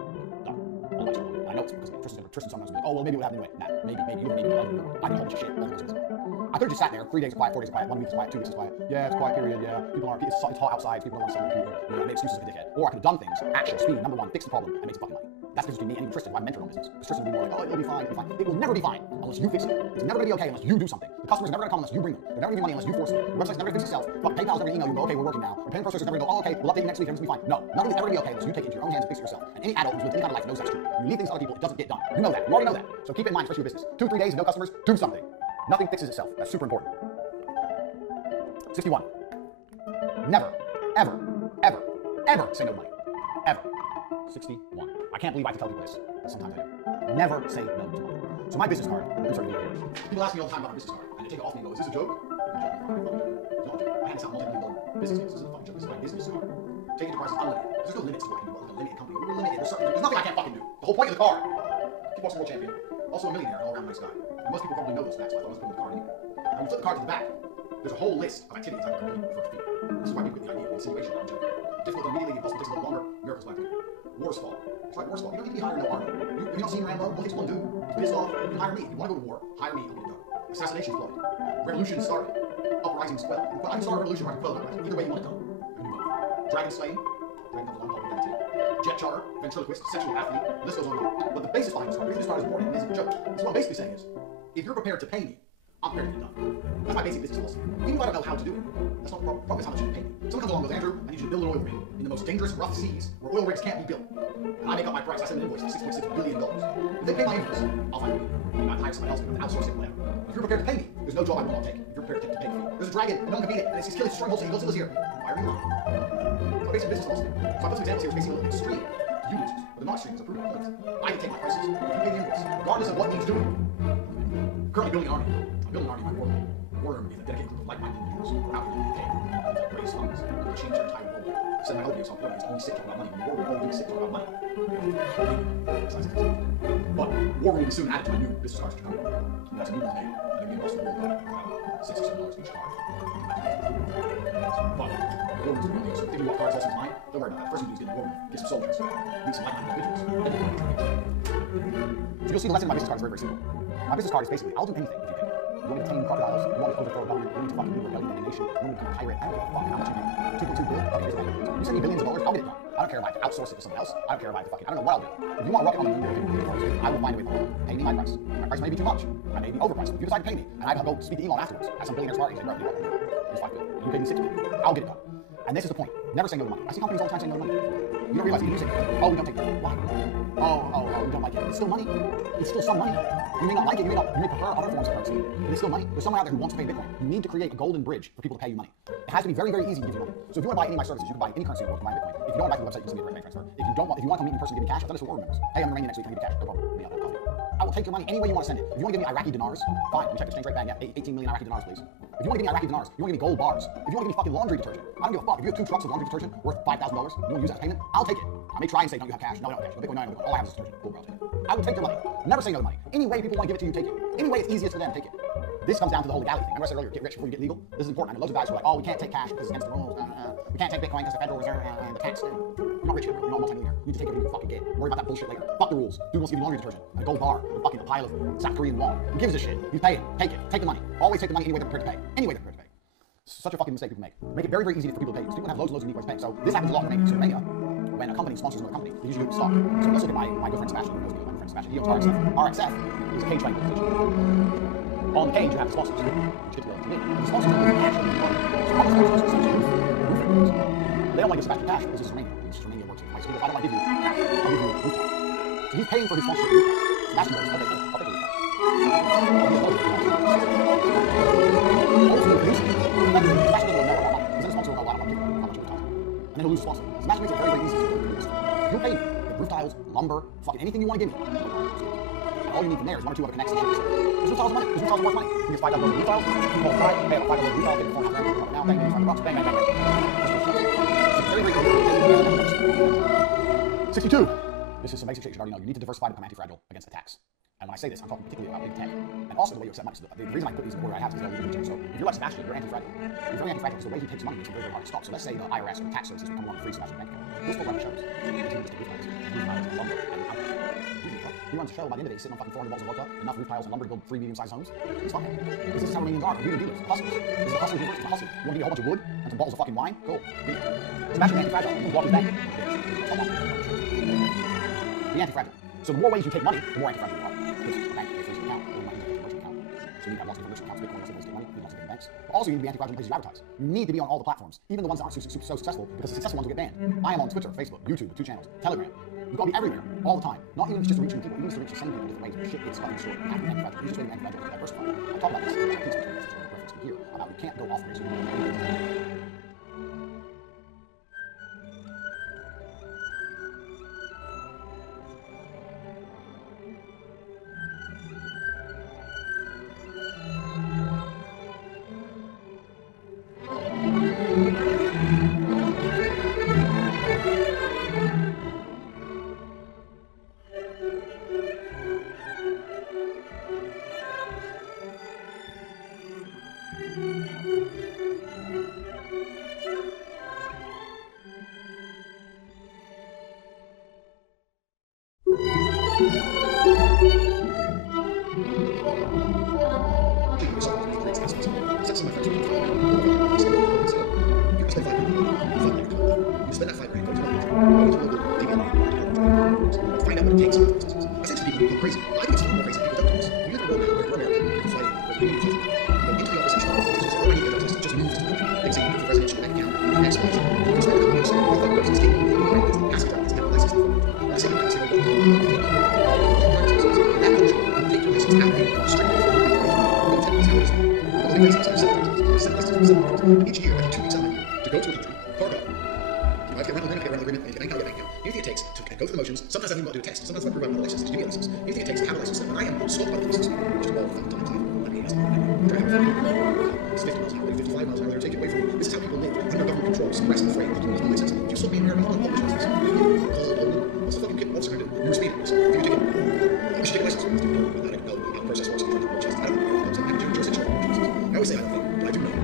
I know it's because Tristan sometimes will be like, oh, well, maybe it would happen anyway. Nah, maybe, you don't need it. I know a whole bunch of shit. I could have just sat there, 3 days quiet, 4 days quiet, 1 week is quiet, 2 weeks is quiet. Yeah, it's quiet period, yeah. People aren't, it's hot outside, people don't want to sit on the computer. You know, make excuses like a dickhead. Or I could have done things, action, speed, number 1, fix the problem, and make some fucking money. That's the difference between me and Tristan, who I mentored on business. Because Tristan will be more like, oh, it'll be fine, it'll be fine. It will never be fine unless you fix it. It's never going to be okay unless you do something. The customer's never going to come unless you bring them. They're never going to give money unless you force them. Your website's never going to fix itself. Fucking PayPal's never going to email you, go, okay, we're working now. Your payment processor's never going to go, oh, okay, we'll update you next week, everything's going to be fine. No, nothing is ever going to be okay unless you take it into your own hands and fix it yourself. And any adult who's lived any kind of life knows that's true. You leave things to other people, it doesn't get done. You know that. You already know that. So keep it in mind, especially your business. 2 or 3 days, no customers, do something. Nothing fixes itself. That's super important. 61. Never, ever, ever, ever say no to money. Ever. 61. I can't believe I have to tell people this, but sometimes I do. Never say no to money. So my business card, I'm sorry, people ask me all the time about my business card, and they take it off me and go, is this a joke? It's not a joke. I had to sell multi-million-dollar business deals. This isn't a fucking joke. This is my business card. Take it to prices unlimited. There's no limits to what I can do. Like a limited company. We're limited. There's nothing I can't fucking do. The whole point of the card. Kickboxing world champion. Also a millionaire, all around nice guy. And most people probably know those facts, so I thought I was putting the card in here. And when you flip the card to the back, there's a whole list of activities I can complete for a fee. This is why people get the idea of the insinuation that I'm joking. Difficult, immediately, impossible, takes a little longer. Miracles by me. Wars fall. It's like wars fall. You don't need to be hiring no army. Have you not seen Rambo? All it takes one dude to piss off. You can hire me. If you want to go to war, hire me. I'll get it done. Assassinations flooded. Revolution started. Uprisings quelled. I can start a revolution or I can quell an uprising. Either way you want it done. I can do both. Dragon slaying. Dragon comes along, public identity. Jet charter, ventriloquist, sexual athlete. The list goes on and on. But the basis behind this card, the reason this card is important isn't a joke. So what I'm basically saying is, if you're prepared to pay me, I'm prepared to get it done. That's my basic business philosophy. Even if I don't know how to do it, that's not the problem. Problem is how much you pay me. Someone comes along and goes, Andrew, I need you to build an oil rig in the most dangerous, rough seas where oil rigs can't be built. And I make up my price. I send an invoice for $6.6 billion. If they pay my invoice, I'll find a way. I might hire somebody else, but outsource it, whatever. If you're prepared to pay me, there's no job I will not take. If you're prepared to pay me, there's a dragon, and no one can beat it, and it's killing strongholds, and Godzilla's here. Why are you lying? It's my basic business philosophy. So I put some examples here which makes it a little extreme. You losers, but they're not extreme, it's a proven point. I can take my prices, you can pay the invoice, regardless of what needs doing. I'm currently building an army. I'm building an army in my world. Warrior Army is a dedicated group of like-minded individuals who are out here in the UK. Things like raise funds, and change their entire world. I said in my opening, so I'm only sick talking about money. When the war room only sick talking about money. But war room will be soon added to my new business cards to come. And that's a new one made. And they're being lost in the world about $6 or $7 each card. But war room's really so if you want cards also mine, don't worry about that. First thing you do is get in the war room, get some soldiers, meet some like-minded individuals. So you'll see the lesson in my business card is very, very simple. My business card is basically, I'll do anything if you pay me. You want me to tame crocodiles, you want me to overthrow a government, you want me to fucking do rebellion in a nation, you want me to become a pirate, I don't give a fuck how much you pay me. 2.2 billion? Okay, here's what I do. You send me billions of dollars, I'll get it done. I don't care if I have to outsource it to someone else. I don't care if I have to fucking, I don't know what I'll do. If you want to rocket on the moon, I will find a way to pay me my price. My price may be too much. I may be overpriced. If you decide to pay me, and I go speak to Elon afterwards, as some billionaire smart, he's like, bro, here's $5 billion. You pay me $6 billion. I'll get it done. And this is the point. Never say no to money. I see companies all the time saying no to money. You don't realize you can use it. Oh, we don't take it. Why? Oh, we don't like it. It's still money. It's still some money. You may not like it, you may prefer other forms of currency, but it's still money. There's someone out there who wants to pay Bitcoin. You need to create a golden bridge for people to pay you money. It has to be very, very easy to give you money. So if you want to buy any of my services, you can buy any currency in the world, you can buy Bitcoin. If you don't want to buy the website, you can send me a direct bank transfer. If you want to come meet in person and give me cash, I've done this for war members. Hey, I'm in Romania next week, can I give you cash? No problem. I will take your money any way you want to send it. If you want to give me Iraqi dinars, fine. Let me check exchange rate bang. Yeah, 18 million Iraqi dinars, please. If you want to give me Iraqi dinars, you want to give me gold bars. If you want to give me fucking laundry detergent, I don't give a fuck. If you have 2 trucks of laundry detergent worth $5,000, you want to use that as payment, I'll take it. I may try and say, don't you have cash? No, I don't have cash. No Bitcoin, no Bitcoin. All I have is detergent. Cool, bro, I'll take it. I will take your money. Never say no to money. Any way people want to give it to you, take it. Any way it's easiest for them, take it. This comes down to the whole legality thing. Remember I said earlier, get rich before you get legal? This is important. I know loads of guys who are like, oh, we can't take cash because it's against the rules. We can't take Bitcoin because the Federal Reserve and the tax. You're not rich yet, bro. You're not multi-millionaire. You need to take everything you fucking get. Worry about that bullshit later. Fuck the rules. Dude wants to give you laundry detergent, and a gold bar, and fucking a pile of South Korean won. Who gives a shit? You pay it. Take it. Take the money. Always take the money any way they're prepared to pay. Any way they're prepared to pay. Such a fucking mistake people make. Make it very, very easy for people to pay. Because people have loads and loads of unique ways to pay. So this happens a lot in Romania. So Romania, when a company sponsors another company, they usually do it with stock. So let's look at my good friend Sebastian. Who knows me? My good friend Sebastian. He owns RXF. RXF is a cage fighting organization. On the cage, you have the sponsors, which get to go to me. And the sponsors don't actually do money. So all the sponsors are essentially roofing. They don't like to give Sebastian cash because this is Romania. This is Romania works. So he goes, I don't want to give you cash. I'll give you roof tiles. So he's paying for his sponsorship roof tiles. Sebastian goes, okay, cool. I'll take the roof tiles. Ultimately, Sebastian doesn't know a lot of money. He's in a sponsor with a lot of money. How much roof tiles? And then he'll lose the sponsor. Sebastian makes it very, very easy to do this. He'll pay you roof tiles, lumber, fucking anything you want to give me. All you need from there is 1 or 2 other connects and shit. There's roof tiles money. There's roof tiles worth money. You can get $5,000 roof tiles. You call Friday, pay $5,000 roof tiles, get $4.5 grand, now, bang, $5, bang, bang, bang, bang. Very, very good. 62. This is some basic shit you should already know. You need to diversify to become anti-fragile against attacks. And when I say this, I'm talking particularly about big tech. And also the way you accept money. So the reason I put these in the order I have is they'll. So if you're like Sebastian, you're anti-fragile. If you're very anti-fragile, because the way he takes money makes it very, very hard to stop. So let's say the IRS or the tax services will come along and free Sebastian bank account. He'll still run the shows. He runs a show, by the end of it, he's sitting on fucking 400 balls of vodka, enough roof tiles and lumber to build 3 medium-sized homes. He's fine. This is how Romanians are. We're dealers, hustlers. This is a hustler's universe. It's a hustle. You want to give me a whole bunch of wood and some bottles of fucking wine? Cool. Sebastian anti-fragile. He'll block his bank. Be anti-fragile. So the more ways you take money, the more anti-fragile you are. Because a bank pays for an account, or you might need to take a commercial account. So you need to have lots of commercial accounts. Bitcoin also take money. You need lots of different banks. But also you need to be anti-fragile in places you advertise. You need to be on all the platforms, even the ones that aren't so successful, because the successful ones will get banned. I am on Twitter, Facebook, YouTube with 2 channels, Telegram. You've got to be everywhere, all the time. Not even just to reach new people, even just to reach the same people in different ways. Shit gets fucking short. You have to be anti-fragile. You just way to be anti-fragile is to diversify. I talk about this in my piece, which is referenced here, about you can't go off grid. Each year, every 2 weeks out of the year, to go to a country, park up. You might get a rental agreement, get a bank account. Anything it takes to go through the motions. Sometimes I even got to do a test. Sometimes I prove I have a license to give me a license. Anything it takes to have a license. And I am stopped by the license, which is all the fucking time. It's 50 miles an hour, 55 miles an hour, they're taking away from me. This is how people live. Under government control, suppressed and afraid. There's no license. If you stop being American, I'll publish license. What's the fucking kid? What's going to do? You're speeding. If you take it, you should take a license. I don't know how the process works. I don't know. Jurisdiction. I always say I don't know, but I do know that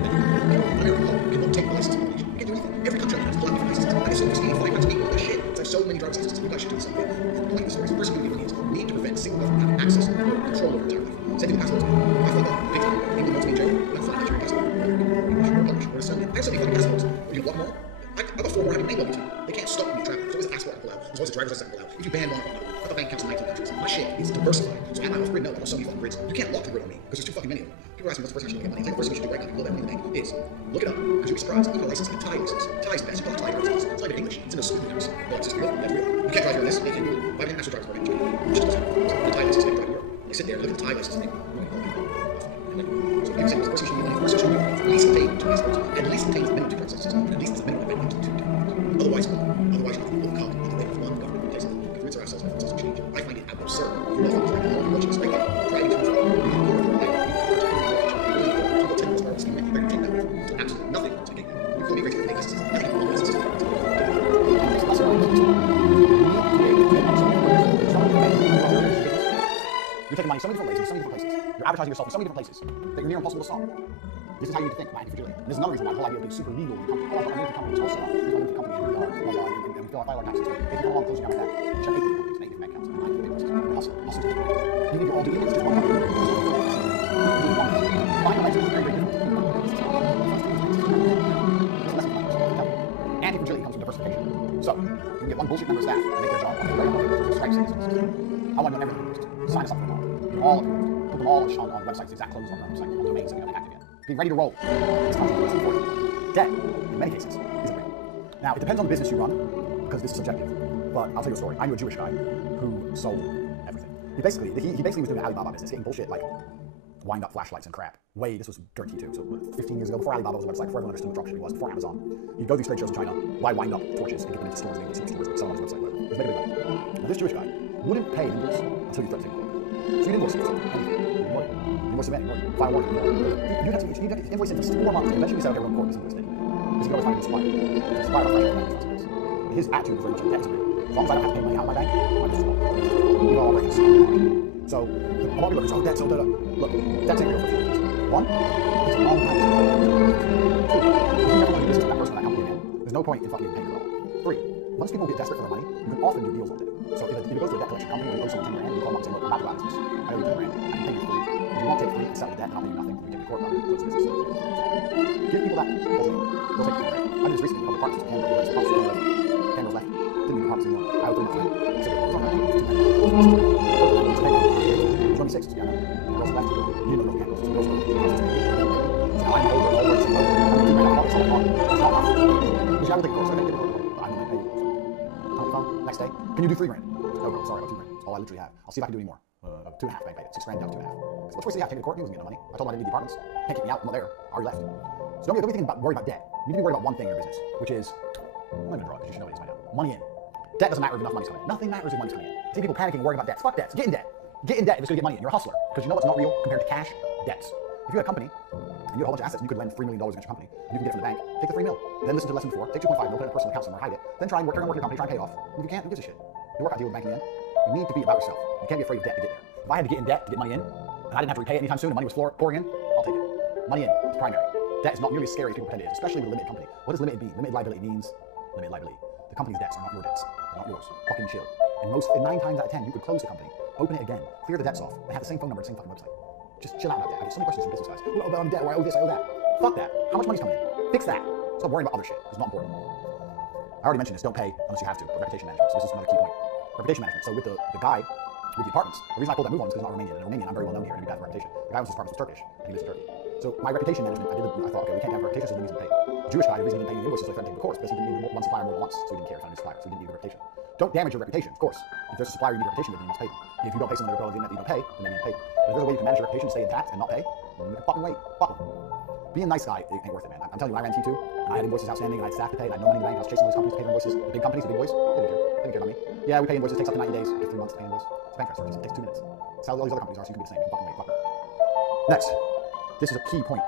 American law cannot take a license. You can't do anything. Every country has different licenses. And it's almost 85 grand people. That's shit. I have so many driver's licenses. You guys should do something. The point of the story is the first thing we need to prevent single government having access or control over entire life. Sending passports. I fucked up big time. England wants me in jail. I'm fine. Nigerian passport. English or Polish or Estonian. I have so many fucking passports. What do you want more? I've got 4 more having made one between. They can't stop me traveling. There's always a passport I pull out. There's always a driver's license I pull out. If you ban one, I've got bank accounts in 19 countries. My shit is diversified. So am I off grid? No, I'm on so many fucking grids. You can't lock the grid on me because there's too fucking many of them. People ask me what's the first action I get. money. It's like the first thing you should do right now if you pull that money in the bank is look it up, because you'll be surprised. You got a license, like a Thai license. Thai's the best. You call it Thai driver's license. It's not even English. It's in those stupid letters. No, it's just real. That's real. You can't drive here on this. You can't do it. Why can't master driver's permit in China? Which just doesn't. So the Thai license, they drive here. They sit there, look at the Thai license, and they so people say, first you should need money. First you should need at least obtain 2 passports. At least obtain the minimum 2 driver's licenses. At least the minimum of 2 documents. Otherwise, you overcome. You can wait for one government place. Governments are assholes. Governments also change. I find it absurd. You know, like all the watching straight there, driving to and from. Absolutely nothing to get there. You could be rich and make licenses. Nothing wrong with licenses. You're taking money so many different ways, in so many different places. You're advertising yourself in so many different places that you're near impossible to solve. This is how you need to think about individually. And this is another reason why the whole idea of being super legal in the company. Oh, I've got a limited company, it's all set up. Here's my limited company, here we are, blah, blah, and we file our taxes. If you come along closing down with that, check 8 companies, 8 bank accounts, and 9 big businesses. Hustle to take money. You think you're all doing it, it's just one company. Buying a license is very, very different. And fragility comes from diversification. So, you can get one bullshit member of staff and make their job strike citizens. I want to know everything first. Sign us up for them all. Put them all on websites, the exact clothes on their website, on domains that we haven't active yet. Be ready to roll. This concept is important. Debt, in many cases, isn't real. Now, it depends on the business you run, because this is subjective. But I'll tell you a story. I knew a Jewish guy who sold everything. He basically was doing an Alibaba business, getting bullshit like wind-up flashlights and crap. This was dirty too. So 15 years ago, before Alibaba was a website, before everyone understood what dropshipping was, before Amazon, he'd go through trade shows in China, buy wind-up torches, and get them into stores, and get stores, and sell them on his website, whatever. It was making big money. Now, this Jewish guy wouldn't pay an invoice until you threatened him. So you invoice him, you invoice him, file warrant, you'd have to invoice him for 4 months, and eventually we settled everyone in court this invoice did. Because he could always find a new supplier. The supplier of fresh money. His attitude was very much like, debt is real. As long as I don't have to pay money out of my bank, my business is wrong. We all raise. So, a lot of people are like, oh, debt, Look, debt's ain't real for 2 reasons. 1, it's a long time to pay. 2, if you never want to do business with that person or that company again, there's no point in fucking paying at all. 3, once people get desperate for their money, you can often do deals with it. So if it goes to a debt collection company and you owe someone 10 grand, you call them up and say, look, I'm about to go out of business. I owe you 10 grand. I can pay you 3. If you won't take 3 and settle the debt, then I'll pay you nothing. You take the court, I'll close the business. So, give people that ultimatum. They'll take 3 grand. I did this recently in public partners with Canberra. There's a house Canberra's left. Didn't need apartments anymore. I owe 3 months rent. I said, it's not right. It's 2 grand. 26, yeah. The girls left. You didn't know the Canberra's. The girls were so I'm over. It's like, I'm 2 grand. It's not enough. Because I would take a course. I didn't get a course. But I'm going to pay you. Come on the phone. Next day. Can you do 3 grand? No, bro. Sorry, about 2 grand. That's all I literally have. I'll see if I can do any more. 2.5. I paid it. 6 grand down to 2.5. What choice did he have? Take it to court? He wasn't getting no money. I told him I didn't need the apartments. Can't kick me out. I'm not there. I already left. So don't be thinking about worry about debt. You need to be worried about one thing in your business, which is I'm not even draw it because you should know what it is by now. Money in. Debt doesn't matter if enough money's coming in. Nothing matters if money's coming in. See people panicking, worrying about debts. Fuck debts. Get in debt. Get in debt if it's going to get money in. You're a hustler because you know what's not real compared to cash? Debts. If you had a company and you had a whole bunch of assets and you could lend $3 million against your company and you can get it from the bank, take the $3 million. Then listen to the lesson before. Take 2.5 million, put it in a personal account somewhere, hide it. Then try and work, your company, try and pay it off. And if you can't, who gives a shit? You work out a deal with banking in. You need to be about yourself. You can't be afraid of debt to get there. If I had to get in debt to get money in, and I didn't have to repay it anytime soon, and money was pouring in, I'll take it. Money in is primary. Debt is not nearly as scary as people pretend it is, especially with a limited company. What does limited be? Limited liability means limited liability. The company's debts are not your debts. They're not yours. Fucking chill. And 9 times out of 10, you could close the company, open it again, clear the debts off, and have the same phone number and same fucking website. Just chill out about that. I get so many questions from business guys. Well, I'm debt, or I owe this, I owe that. Fuck that. How much money's coming in? Fix that. Stop worrying about other shit. It's not important. I already mentioned this. Don't pay unless you have to. But reputation management. So this is another key point. Reputation management. So with the guy with the apartments, the reason I pulled that move on is because he's not Romanian. And Romanian, I'm very well known here, and it'd be bad for reputation. The guy with his apartments was Turkish, and he lives in Turkey. So my reputation management, I thought, okay, we can't have reputation, so the reason to pay. The Jewish guy, the reason he didn't pay the invoices, so he threatened to take the course, because he didn't need one supplier more than once, so he didn't care if I knew supplier, so he didn't need the reputation. Don't damage your reputation, of course. If there's a supplier you need a reputation with, then you must pay them. If you don't pay someone that you don't pay, then they need to pay. But if there's a way you can manage your reputation to stay intact and not pay, then you can fucking wait. Fuck them. Being a nice guy, it ain't worth it, man. I'm telling you, when I ran T2, and I had invoices outstanding, and I had staff to pay, and I had no money in the bank, I was chasing all these companies to pay their invoices. The big companies, the big boys, they didn't care about me. Yeah, we pay invoices, it takes up to 90 days, it takes 3 months to pay invoice. It's bank transfer, it takes 2 minutes. That's how all these other companies are, so you can be the same. You can fucking wait, fuck them. Next, this is a key point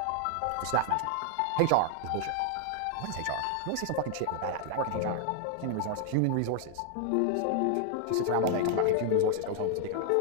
for staff management. HR is bullshit. What is HR? You always see some fucking chick with a bad attitude. I work in HR. Human resources. She sits around all day talking about human resources, goes home, puts a dick in her mouth.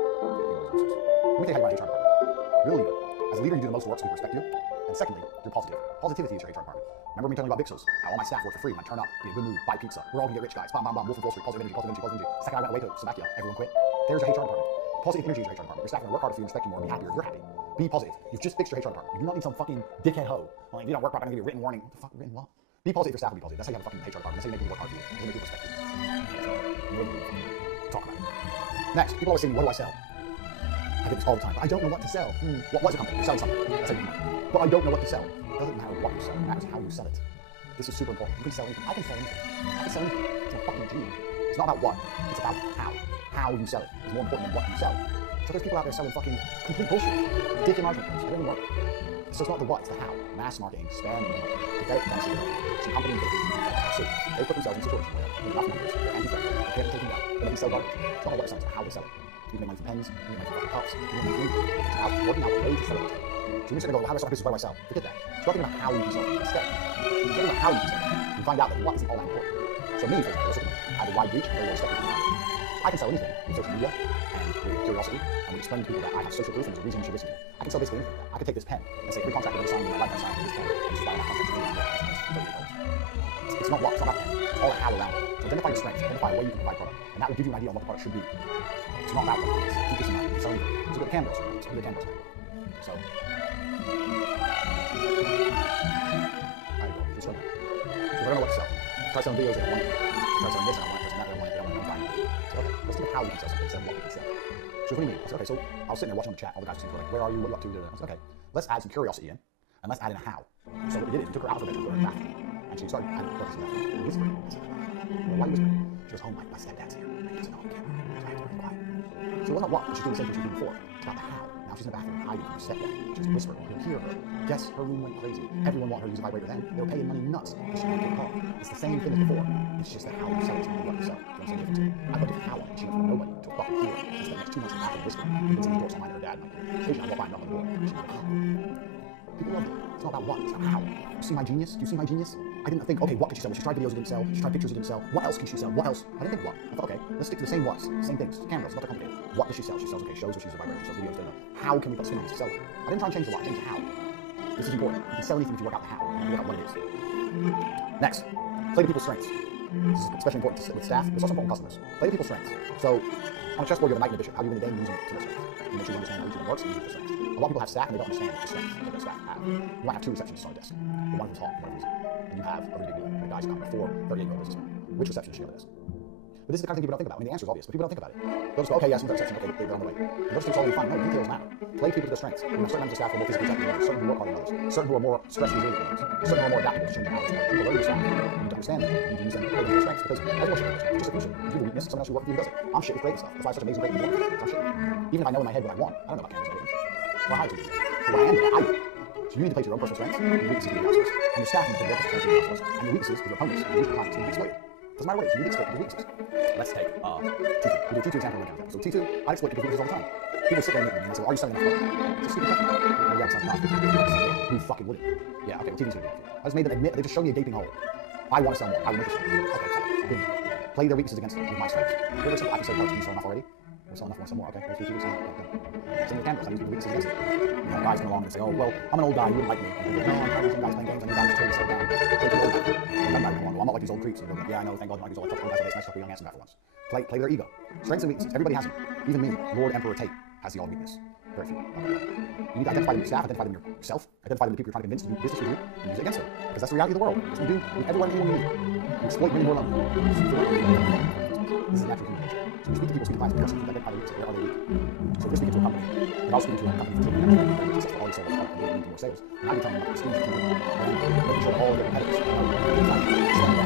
Let me tell you how you run an HR department. Real leader. As a leader, you do the most work, so people respect you. And secondly, you're positive. Positivity is your HR department. Remember me telling you about Bixos? How all my staff work for free and I turn up, be a good mood, buy pizza. We're all gonna get rich, guys. Bam, bam, bam. Wolf of Wall Street. Positive energy, positive energy, positive energy. Second I went away to Slovakia, everyone quit. There's your HR department. Positive energy is your HR department. Your staff are gonna work harder for you, respect you more, be happier. You're happy. Be positive. You've just fixed your HR department. You do not need some fucking dickhead hoe. Like, you don't work hard, I'm gonna give you a written warning. What the fuck, written what? Be positive, your staff will be positive. That's how you have a fucking HR department. That's how you make people work hard for you. That's how you make people respect you. Talk about it. Next, people always say to me, what do I sell? I get this all the time. I don't know what to sell. What's a company? You're selling something. That's how you make money. But I don't know what to sell. It doesn't matter what you sell. It matters how you sell it. This is super important. You can sell anything. I can sell anything. I can sell anything. It's a fucking dream. It's not about what. It's about how. How you sell it is more important than what you sell. So there's people out there selling fucking complete bullshit. Dick and margin codes. It doesn't work. So it's not the what, it's the how. Mass marketing, spamming, pathetic prices, some company papers. So they put themselves in a situation where with enough numbers, they're anti-friendly, they can't be taken down, but they sell garbage. It's not about what they're selling, it's how they sell it. You can make money from pens, you can make money from cups, you can make money from it's about working out a way to sell it. So when you're sitting there going, well, how do I sell my business? What do I sell? Forget that. Start thinking about how you can sell it instead. When you think about how you can sell it, you find out that what isn't all that important. So me, for example, I have a wide reach and very low respect for the market. I can sell anything with social media and with curiosity, and with explaining to people that I have social proof and there's a reason you should listen to me. I can sell basically anything. I could take this pen and say every contract I've ever signed in my life I signed with this pen, and this is why I'm not contracting $38. It's not what, it's not about pen. It's all the how around it. So identify your strengths, identify a way you can provide product, and that will give you an idea on what the product should be. It's not about what it is. Keep this in mind. It's selling anything. So go to Canvas, it's going to be a Canvas pen. So I go, just run it. So if I don't know what to sell, try selling videos that I want it. Try selling this, I don't want it. Try selling that, I don't want it. I don't want to buy it. So okay, let's think of how we can sell something instead of what we can sell. So what do you mean? I said, okay, so I was sitting there watching on the chat, all the guys were like, where are you, what are you up to? I said, okay, let's add some curiosity in, and let's add in a how. So what we did is we took her out for a bedroom, put her in the bathroom, and she started adding purpose in the bathroom, and whispering. I said, well, why are you whispering? She goes, oh, my stepdad's here. And he doesn't know on camera, so I have to be quiet. So it wasn't what, she's doing the same thing she was doing before. It's about the how. Now she's in the bathroom hiding from her stepdad. She's whispering, he'll hear her. Guess her room went crazy. Everyone wanted her to use a vibrator then. They were paying money nuts because she didn't get caught. It's the same thing as before. It's just that how you sell it is not what you sell. You know what I'm saying? I put a different how on it. She went from nobody to a fucking hero. She spent the next 2 months in the bathroom whispering, convincing these dorks online to her dad. Occasionally I walk by and knock on the door. She's like, oh. People love it. It's not about what, it's about how. You see my genius? Do you see my genius? I didn't think, okay, what could she sell? Well, she tried videos, it didn't sell. She tried pictures, it didn't sell. What else can she sell? What else? I didn't think what. I thought, okay, let's stick to the same what's, same things, cameras, not that complicated. What does she sell? She sells, okay, shows where she uses a vibrator, she sells videos, don't know. How can we put spin on this to sell it? I didn't try and change the what, I changed the how. This is important. You can sell anything if you work out the how, and work out what it is. Next, play to people's strengths. This is especially important with staff, but it's also important with customers. Play to people's strengths. So, on a chessboard, you have a knight and a bishop. How do you win the game? Using it to their strengths. You make sure you understand how each of them works and use it for strengths. A lot of people have staff and they don't understand the strengths that their staff have. You might have 2 receptionists on a desk, but one of them's hot, one of them's easy. And you have a really big deal. The guy's got 4 38-year-old businessmen. Which receptionist should you have on the desk? But this is the kind of thing people don't think about. I mean, the answer is obvious, but people don't think about it. They'll just go, okay, yes, reception, okay, they're on the way. And those things all really fine. No, details matter. Play people to their strengths. You know, certain members of staff are more physically technical than others, certain who work harder than others, certain who are more stress resilient than others, certain who are more adaptable to changing hours. People learn your staff. You need to understand them. You need to use them to play to their strengths because everyone should have just like you should. If you have a weakness, someone else who works with you does it. I'm shit with creating stuff. That's why I'm such amazing creating people. I'm shit. Even if I know in my head what I want, I don't know about cameras and everything. So I hire to do this. But what I am, I do. So you need to play to your own personal strengths, your weaknesses can be outsourced, and your staff needs to play their personal strengths and outsourced, and your weaknesses with your opponents and your clients can be exploited. Doesn't matter what it is, you need to exploit people's weaknesses. Let's take T2. We do a T2 example right now. So T2, I exploit people's weaknesses all the time. People sit there and meet me and they say, well, are you selling enough product? It's a stupid question. Well, yeah, I'm not. Who fucking wouldn't? Yeah, okay, well, TV's gonna do it. I just made them admit, they just showed me a gaping hole. I want to sell more. I will make a sell. Okay, so good. Play their weaknesses against them with my strengths. Very simple. I can say parts, can you sell enough already? We'll sell enough, we'll sell more. Okay, let's do 2 weeks. Send the cameras, I use people's weaknesses against them. You know, guys come along and say, oh, well, I'm an old guy, you wouldn't like me. And go, no, I'm tired of some guys playing games, I need guys to totally settle down. Play the old guy. And then I come along, well, I'm not like these old creeps. And go, yeah, I know, thank God you don't like these old guys, I nice to young handsome guy for once. Play their ego. Strengths and weaknesses. Everybody has them. Even me, Lord Emperor Tate, has the odd weakness. Very few. You need to identify them in your staff, identify them in yourself, identify them in the people you're trying to convince to do business with you, and use it against them. Because that's the reality of the world. That's what we do with everyone and anyone we meet. We exploit many more alone. This is natural human nature. So we speak to people, speak to clients, we identify their weaknesses, where are they weak. So we're speaking to a company, but I was speaking to a company for taking them successful, already sold and they need more sales. Now you're telling them about the schemes to do and making sure that all of their competitors are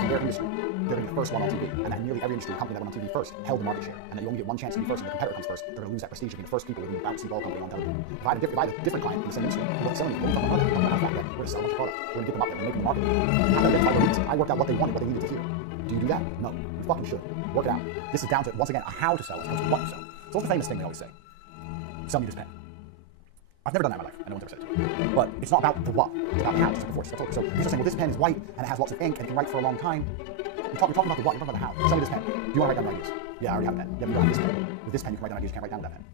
their industry. They're going to be the first one on TV, and that nearly every industry company that went on TV first held the market share, and that you only get one chance to be first, and the competitor comes first, they're going to lose that prestige of being the first people with the bouncy ball company on television. If I had a different client in the same industry, who wasn't selling anything, we're talking about the fact that we're going to sell a bunch of product, we're going to get them up there, we're going to make them market. How to identify their weaknesses? I worked out what they wanted, what they needed to hear. Do you do that? No. You fucking should. Work it out. This is down to, once again, a how to sell as opposed to what to sell. So what's the famous thing they always say? Sell me this pen. I've never done that in my life, and no one's ever said it to me. But it's not about the what, it's about the how, just like before. So you're just saying, well, this pen is white, and it has lots of ink, and it can write for a long time. You're talking about the what, you're talking about the how. Sell me this pen. Do you want to write down your ideas? Yeah, I already have a pen. Yeah, but you don't have this pen. With this pen, you can write down ideas, you can't write down with that pen.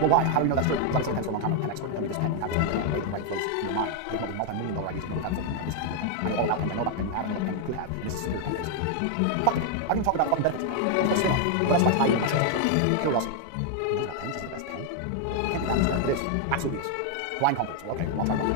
Well, why? How do you know that's true? Because I've been pens for a long time, I'm a pen expert. Tell me this pen, you have it, way to write flows in your mind. They come up with multi-million-dollar ideas, you never had before. I know all about pens, I know about pen you have, I know what pen you could have, and this is superior pen. Fuck it. I didn't talk about fucking benefits. I'm supposed to spin on it. But that's why I tie in myself. Curiosity. You know about pens, this is the best pen. It can't be that much better. It is. Absolutely is. Blind confidence. Well, okay, I'll try one.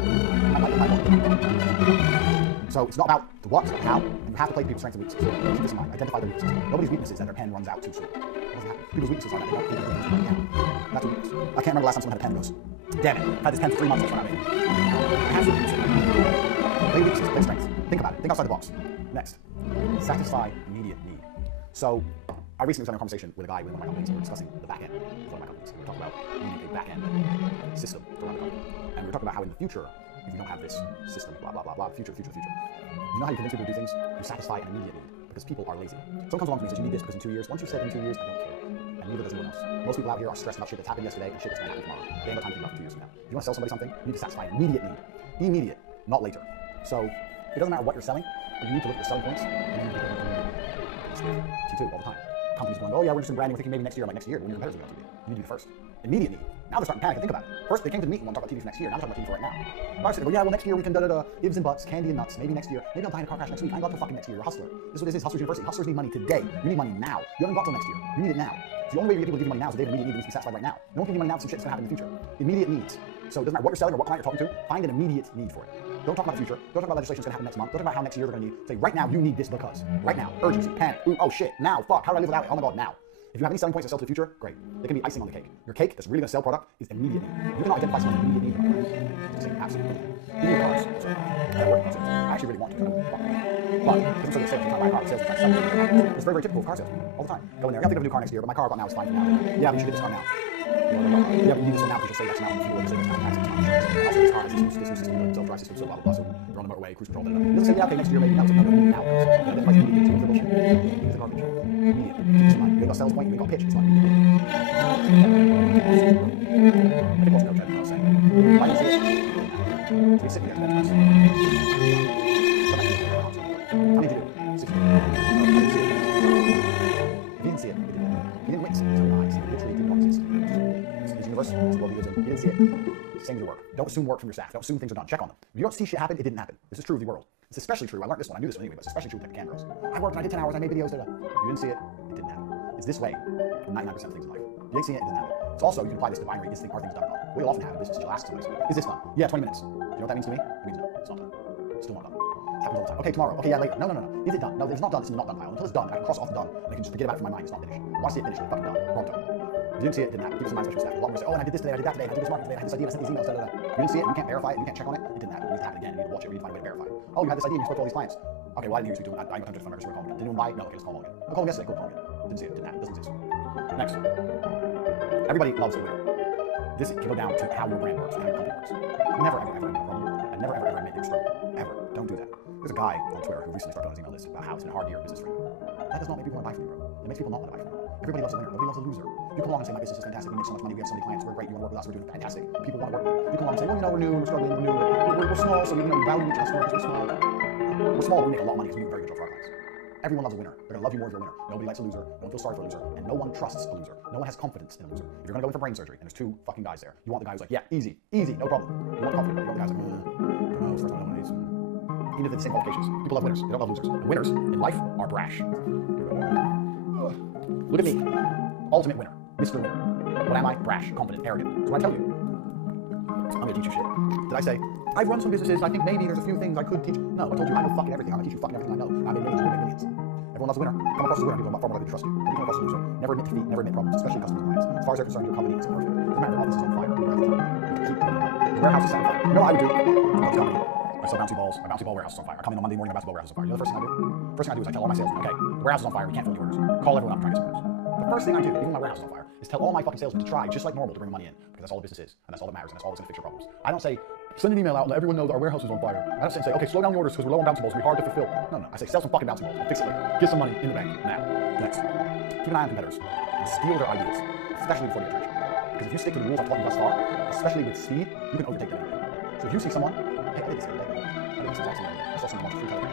So it's not about the what, it's about how, and you have to play people's strengths and weaknesses. Keep this in mind. Identify their weaknesses. Nobody's weakness is that their pen runs out too soon. That doesn't happen. People's weaknesses are that they don't think they're going to run out. That's a weakness. I can't remember the last time someone had a pen that goes, damn it, I've had this pen for 3 months, it's run out of ink. I have some weaknesses. Play weaknesses, play strengths. Think about it. Think outside the box. Next, satisfy immediate need. So I recently was having a conversation with a guy with one of my companies, and we were discussing the back end of one of my companies. We were talking about needing a back end system to run the company. And we were talking about how in the future, if you don't have this system, blah, blah, blah, blah, future. You know how you convince people to do things? You satisfy an immediate need, because people are lazy. Someone comes along to me and says, you need this because in 2 years, once you said in 2 years, I don't care. And neither does anyone else. Most people out here are stressed about shit that's happened yesterday and shit that's going to happen tomorrow. They ain't got time to think about 2 years from now. If you want to sell somebody something, you need to satisfy an immediate need. Immediate, not later. So it doesn't matter what you're selling, but you need to look at your selling points and you need to get them T2 all the time. Companies going, oh yeah, we're just in branding, we're thinking maybe next year. I'm like, next year, when your competitors are going to be. You need to be the first. Immediate need. Now they're starting to panic and think about it. First, they came to the meeting and want to talk about TV for next year. Now they're talking about TV for right now. But I said, well, yeah, well, next year we can da-da-da, ibs and buts, candy and nuts, maybe next year. Maybe I'll die in a car crash next week. I ain't got till fucking next year. You're a hustler. This is what this is, Hustlers University. Hustlers need money today. You need money now. You haven't got till next year. You need it now. So the only way you get people to give you money now is if they have an immediate need to be satisfied right now. No one can give you money now, some shit's going to happen in the future. Immediate needs. So it doesn't matter what you're selling or what client you're talking to, find an immediate need for it. Don't talk about the future. Don't talk about legislation that's going to happen next month. Don't talk about how next year they're going to need. Say, right now, you need this because. Right now. Urgency. Panic. Ooh, oh shit. Now. Fuck. How do I live without it? Oh my god, now. If you have any selling points that sell to the future, great. They can be icing on the cake. Your cake that's really going to sell product is immediate need. You cannot identify someone's immediate need. Say, absolutely. You need cars. So, I actually really want to. But because I'm so good at sales, you buy a car, sales, it's very, very typical of car sales all the time. Go in there, yeah, I think of a new car next year, but my car I bought now is fine for now. Yeah, but you should get this car now. Yeah, but you need this one now because you'll save X amount on fuel, you'll save X amount on taxes, X amount on insurance. Also, this car has this new system, self-drive system, so blah, blah, blah, so you're on the motorway, cruise control, da, da, da. It doesn't say, yeah, okay, next year, maybe now. It's like, no, now. That's why you need to bullshit. Use the garbage. Immediate. Keep this in mind. You ain't got a sales point, you ain't got a pitch, it's not immediate. I think what's no trend, I was saying. Why do you see it? So we sit here and then how did you do? 60. If you didn't see it, you didn't. You didn't witness it with your own eyes. You literally did not exist. This universe, this world we live in, you didn't see it. Same with your work. Don't assume work from your staff. Don't assume things are done. Check on them. If you don't see shit happen, it didn't happen. This is true of the world. It's especially true. I learned this one. I knew this one anyway, but it's especially true with the cam girls. I worked and I did 10 hours. I made videos. If you didn't see it, it didn't happen. It's this way with 99% of things in life. If you ain't seen it, it doesn't happen. It's also, you can apply this to binary. Is things done or not? What you'll often have in business is you'll ask somebody, is this done? Yeah, 20 minutes. Do you know what that means to me? It means no. It's not done. It's still not done. It happens all the time. Okay, tomorrow. Okay, yeah, later. No. Is it done? No, it's not done. It's in the not done pile. Until it's done, I can cross off done, and I can just forget about it from my mind. It's not finished. I want to see it finished. It's fucking done. Pronto. If you didn't see it, it didn't happen. Keep some mind, especially staff. A lot more say, oh, and I did this today, I did that today, I did this marketing today, I had this idea, I sent these emails, da, da, da. You didn't see it, you can't verify it, you can't check on it, it didn't happen. It needs to happen again. You need to watch it, you need to find a way to verify it. Oh, you had this idea, and you spoke to all these clients. Okay, well, I didn't hear you speak to them. I got time to just remember, so we're calling again. Didn't anyone buy? No, okay, let's call them again. I called them yesterday, cool, call them again. Didn't see it, didn't happen, doesn't exist. Next. Everybody loves the winner. This can go down to how your brand works and how your company works. Never, ever, ever admit a problem, and never, ever, ever admit you're struggling. Ever. Don't do that. There's a guy on Twitter who recently started on his email list about how it's been a hard year of business for him. That does not make people want to buy from you, bro. It makes people not want to buy from you. Everybody loves a winner. Nobody loves a loser. You come along and say, my business is fantastic, we make so much money, we have so many clients, we're great, you want to work with us, we're doing fantastic. People want to work with you. You come along and say, well, you know, we're new, we're struggling, we're new, we're small, so we value each customer because we're small. We're small, but we make a lot of money because we do a very good job for our clients. Everyone loves a winner. They're going to love you more if you're a winner. Nobody likes a loser. No one feels sorry for a loser. And no one trusts a loser. No one has confidence in a loser. If you're going to go in for brain surgery, and there's 2 fucking guys there, you want the guy who's like, yeah, easy, no problem. You want the confident. You want the guys like, I don't know, it's first time I don't know. Even if they're the same qualifications. People love winners. They don't love losers. And winners in life are brash. Look at me. Ultimate winner. Mr. Winner. What am I? Brash, confident, arrogant. So I tell you, I'm going to teach you shit. Did I say, I've run some businesses, I think maybe there's a few things I could teach? No, I told you I know fucking everything. I'm going to teach you fucking everything I know. I made millions, you made millions. Everyone loves a winner. Come across as a winner, people are far more likely to trust you. When you come across as a loser, never admit defeat, never admit problems, especially customers and clients. As far as they're concerned, your company isn't perfect. Doesn't matter if all this is on fire, you have to keep the warehouse is set on fire. You know what I would do? I'll tell you. I sell bouncy balls. My bouncy ball warehouse is on fire. I come in on Monday morning, my bouncy ball warehouse is on fire. You know the first thing I do? First thing I do is I tell all my salesmen, okay, the warehouse is on fire, we can't fill any orders. Call everyone up and try to get some orders. The first thing I do, even when my warehouse is on fire, is tell all my fucking salesmen to try, just like normal, to bring money in. Because that's all the business is. And that's all that matters. And that's all that's going to fix your problems. I don't say, send an email out and let everyone know that our warehouse is on fire. I don't say, okay, slow down the orders because we're low on bouncy balls. It'll be hard to fulfill. No. I say, sell some fucking bouncy balls. I'll fix it later. Get some money in the bank. Now. Next. Keep an eye on competitors. And steal their ideas. Especially before they get traction. Because if you stick to the rules I've taught you thus far, especially with speed, you can overtake them anyway. So if you see someone, hey, I did this the other day. I did this exact same thing. I saw someone launch a free Telegram.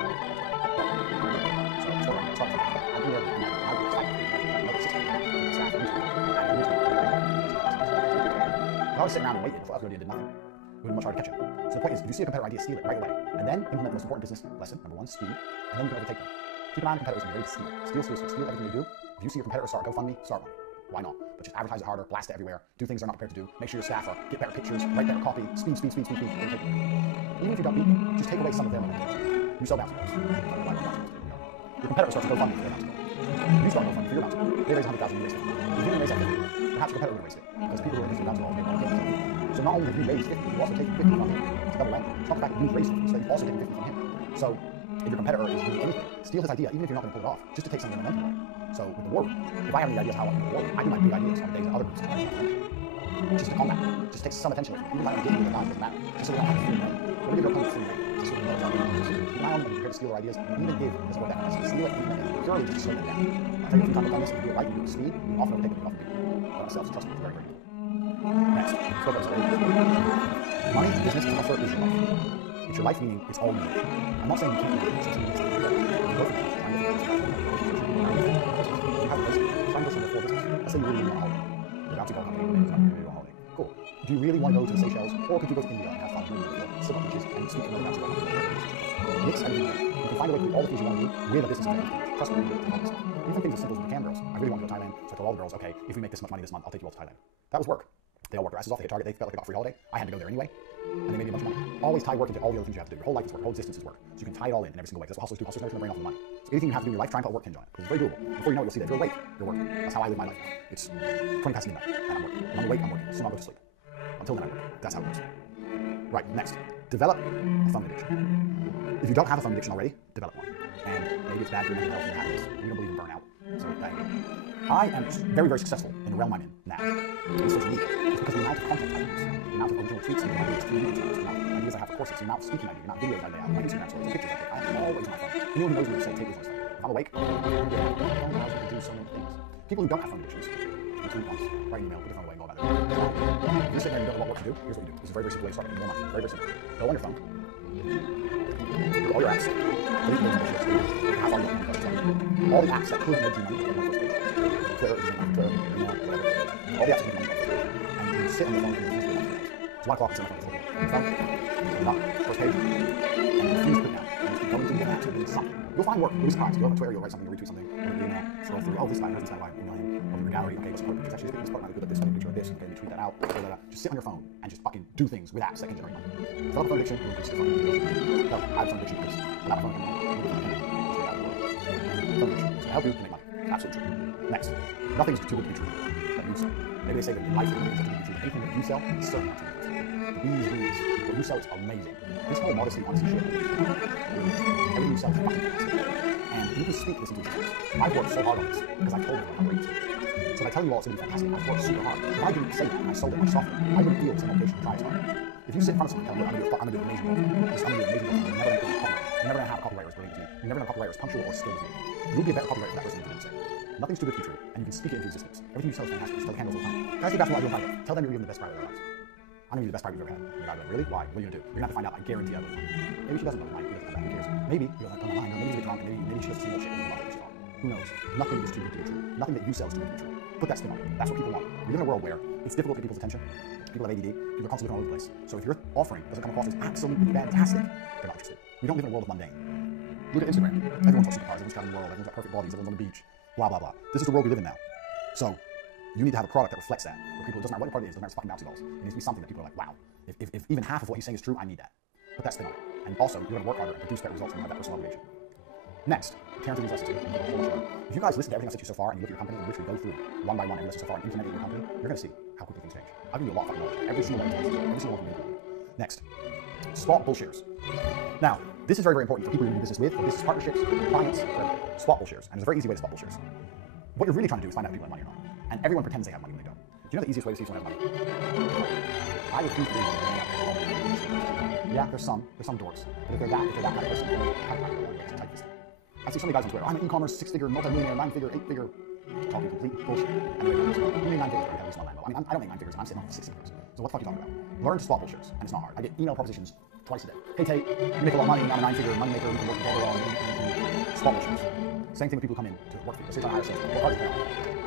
So I started I'm in there with my group, another system, staff, I was sitting around and waiting for us to did nothing. We would much harder to catch it. So the point is, if you see a competitor idea, steal it right away. And then implement the most important business lesson, number 1, speed, and then you can overtake them. Keep an eye on competitors and be ready to steal. Steal everything they do. If you see your competitor start a GoFundMe, start one. Why not? But just advertise it harder, blast it everywhere, do things they're not prepared to do, make sure your staff are, get better pictures, write better copy, speed. Even if you got beaten, just take away some of their momentum. You sell bouncy balls. Your competitor starts a GoFundMe for their bouncy ball. You start a GoFundMe for your bouncy ball. They raise 100,000, you raise 50. If you didn't raise that 50, perhaps your competitor would raise it. Because people who are interested in bouncy balls, they want to take 50. So not only have you raised 50, you also take 50 from him. It's double whammy. It's not the fact that you've raised 50, so you've also taken 50 from him. So if your competitor is doing anything, steal his idea, even if you're not going to pull it off, just to take some of the momentum away. So with the war room, if I have any ideas how I can war room, I do my big ideas on the days that other groups can't have attention. Just to combat. Just takes some attention away from it. Even if I don't get you or not, it doesn't matter. Just so they don't have free reign. Don't give your opponent free reign. Just so you know exactly what you're doing. Keep an eye on them and prepare to steal their ideas. Even if doesn't work that fast. Steal it purely just to slow them down. I'll tell you a few times I've done this, if you do it right, you do it with speed, you often overtake them, you often beat them. But ourselves, trust me, it's very, very good. Next, let's go over this very easy. Money, business, and effort is your life. It's your life, meaning it's all you need. I'm not saying you can't do it. It's just you go for it. You have a business. Try and go somewhere for business. Let's say you really want a holiday. You're about to go on a holiday. You're going to go on a holiday. Cool. Do you really want to go to the Seychelles, or could you go to India and have fun, sit on beaches, and speak to another bouncy ball? Mix everything together. You can find a way to do all the things you want to do with a business plan. Trust me, you can do it. Even things as simple as with the cam girls. I really want to go to Thailand, so I told all the girls, okay, if we make this much money this month, I'll take you all to Thailand. That was work. They all worked their asses off. They hit target. They felt like they got a free holiday. I had to go there anyway, and they made me a bunch of money. Always tie work into all the other things you have to do. Your whole life is work. Your whole existence is work. So you can tie it all in every single way. That's what hustlers do. Hustlers never turn the brain off the money. So anything you have to do in your life, try and put a work hinge on it. Because it's very doable. Before you know it, you'll see that if you're awake, you're working. That's how I live my life. It's 20 past midnight, and I'm working. When I'm awake, I'm working. Soon I'll go to sleep. Until then, I work. That's how it works. Right, next. Develop a phone addiction. If you don't have a phone addiction already, develop one. And maybe it's bad for your mental health and your happiness. We don't believe in burnout. So that I am very, very successful in the realm I'm in now. In social media. It's because the amount of content I use, the amount of original tweets I do, the amount of ideas I have for courses, the amount of speaking I do, the amount of videos I lay out, my Instagram stories, the pictures I take. I am always on my phone. Anyone who knows me will say, take this on his phone. If I'm awake, I can do so many things. People who don't have phone addictions, you tweet once, write an email, put your phone away, go about it. If you're sitting there and you don't know what work to do, here's what you do. This is a very, very simple way to start making more money. Very, very simple. Go on your phone. Look at all your apps. Delete those bullshit. How far you want to go. All the apps that could make you money on the first page. Twitter, Twitter, email, whatever. All the apps that make you money. And you sit on your phone and you use the money. It's 1 o'clock and 7 o'clock. Your phone, you're not first page, and you refuse to put it down. And you keep going to the apps and doing something. You'll find work. You'll be surprised. You'll go on Twitter, you'll write something, you'll retweet something, you'll email, scroll through, oh, this guy, this guy, email him, over your gallery, okay, let's put pictures. Actually, this part might be good at this, let me picture of this, okay, let me tweet that out, throw that out. Just sit on your phone and just fucking do things with apps that can generate money. Develop a phone addiction, you'll increase your phone. No, I have a phone addiction because without a phone addiction, phone addiction is to help you to make money. Absolutely true. Next, nothing's too good to be true that you sell. Maybe they say that in life, nothing's too good to be true. Anything that you sell is certainly not too good to be true. These, what you sell is amazing. This whole modesty, honesty shit, everything you sell is fucking amazing. And you can speak this into existence. I've worked so hard on this because I told everyone how great it is. So by telling you all it's going to be fantastic, I've worked super hard. If I didn't say that and I sold it my software, I wouldn't feel it's an obligation to try as hard. If you sit in front of someone and tell them, I'm going to do amazing work, I'm going to do amazing work, you're never going to get a copyright. You're never going to have a copywriter as brilliant as me. You're never going to have a copywriter as punctual or skilled as me. You'll be a better copywriter for that person than you can say. Nothing's too good to be true, and you can speak it into existence. Everything you sell is fantastic. Just tell the candles all the time. Guys, that's what I do in private. Tell them you're giving them the best private of their lives. I'm going to give you the best private you've ever had. You're like, really? Why? What are you going to do? You're going to have to find out. I guarantee I will. Maybe she doesn't know mine. He doesn't come back. Who cares? Maybe you're like, come on, maybe he's a bit drunk, and maybe she doesn't see what shit in the market. Who knows? Nothing is too good to be true. Nothing that you sell is too good to be true. Put that spin on it. That's what people want. We live in a world where it's difficult to get people's attention. People have ADD. People are constantly all over the place. So if your offering doesn't come across as absolutely fantastic, they're not interested. We don't live in a world of mundane. Look at Instagram. Everyone's got supercars. Everyone's traveling the world. Everyone's got perfect bodies. Everyone's on the beach. Blah, blah, blah. This is the world we live in now. So you need to have a product that reflects that. Where people, it doesn't matter what your product is, it doesn't matter it's fucking bouncy balls. It needs to be something that people are like, wow. If even half of what he's saying is true, I need that. Put that spin on it. And also, you're going to work harder and produce better results when you have that personal obligation. Next, tear into these lessons here. If you guys listen to everything I said to you so far and you look at your company and literally go through one by one every lesson so far and implement it in your company, you're going to see how quickly things change. I'll give you a lot of fucking knowledge. Every single one of these, every single one of them. Next, swap bullshares. Now, this is very, very important for people you do business with, for business partnerships, clients, for swap bullshares. And there's a very easy way to swap bullshares. What you're really trying to do is find out if people have money or not. And everyone pretends they have money when they don't. Do you know the easiest way to see if someone has money? I refuse to believe that. Yeah, there's some dorks. But if they're that kind of person, I see so many guys on Twitter. I'm an e-commerce 6-figure, multi-millionaire, 9-figure, 8-figure, talking complete bullshit. And they're you mean 9 figures? I lease my Lambo. I mean, I don't make 9 figures. I'm sitting on 6 figures. So what the fuck are you talking about? Learn to swap bullshares, and it's not hard. I get email propositions twice a day. Hey Tate, you make a lot of money. I'm a 9-figure money maker. We can work together on swap bullshares. Same thing when people come in to work for you. Let's say you're trying to hire sales. What car did you pay on?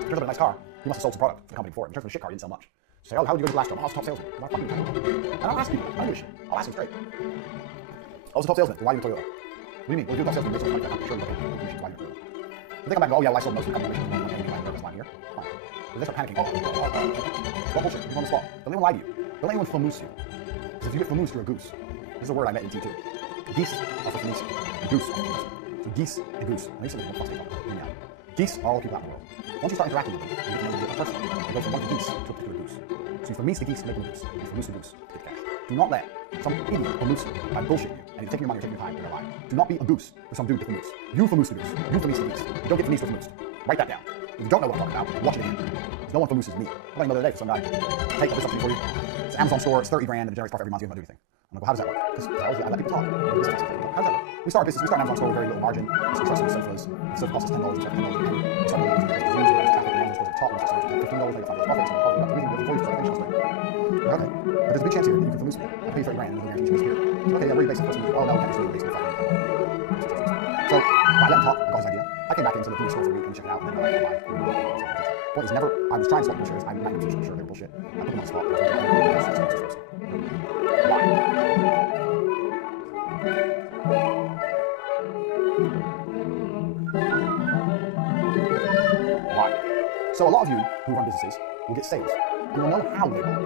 If you're a nice car, you must have sold some product for the company before it. In terms of a shit car, you didn't sell much. Say, oh, how did you go to the last job? I was a top salesman. I'm not fucking and I'll ask people. I don't give a shit. I'll ask them straight. I was a top salesman. Why are you a Toyota? What do you mean? Well, you're a top salesman based on the money. Sure, okay. Why are you a Toyota? But they come back and go, oh yeah, I sold most of the company. That's why I'm here. Fine. But they start panicking. What bullshit? You're on the spot. Don't let anyone lie to you. Don't let anyone flamoose you. Because if you get flamoosed, you're a goose. This is a word I met in T2. Geese are for Phoenicia. Goose are for Phoenicia. So geese and goose. Maybe something what the fuck they talk about. Geese are all people out in the world. Once you start interacting with them, you get to know a person. You go from one geese to a particular goose. So you Phoenicia the geese to make them a goose. You Phoenicia the goose to get the cash. Do not let some idiot Phoenicia by bullshit you and he's taking your money or taking your time and you're lying. Do not be a goose for some dude to Phoenicia. You Phoenicia the goose. You Phoenicia the geese. You don't get Phoenicia with Phoenicia. Write that down. If you don't know what I'm talking about, watch it again. There's no one Phoenicia's me. I'm like the other day for some guy. Hey, I'll do something for you. It's an Amazon store. It's 30 grand and it generates profit every month. You don't do anything. I'm like, well, how does that work? Because I let people talk. How does that work? We start a business. We start an Amazon store with very little margin. We start selling sofas. The sofa costs us $10. We start $10 a penny. We start making traffic. The Amazon store's at the top. We start selling $15. They get $5 profit. So everything before you start making okay. But there's a big chance here that you can Phoenicia me. I'll pay you 30 grand and you'll guarantee you here. So, okay, I'm really basic person. Oh, no, can't just really basic. So I let him talk. I got his idea. I came back into the store for a week and check it out. And then I buy. Point is never. I was trying to swap the shares. I'm 90% sure they were bullshit. I put them on the spot. Why? So a lot of you who run businesses will get sales, and you'll know how they bought.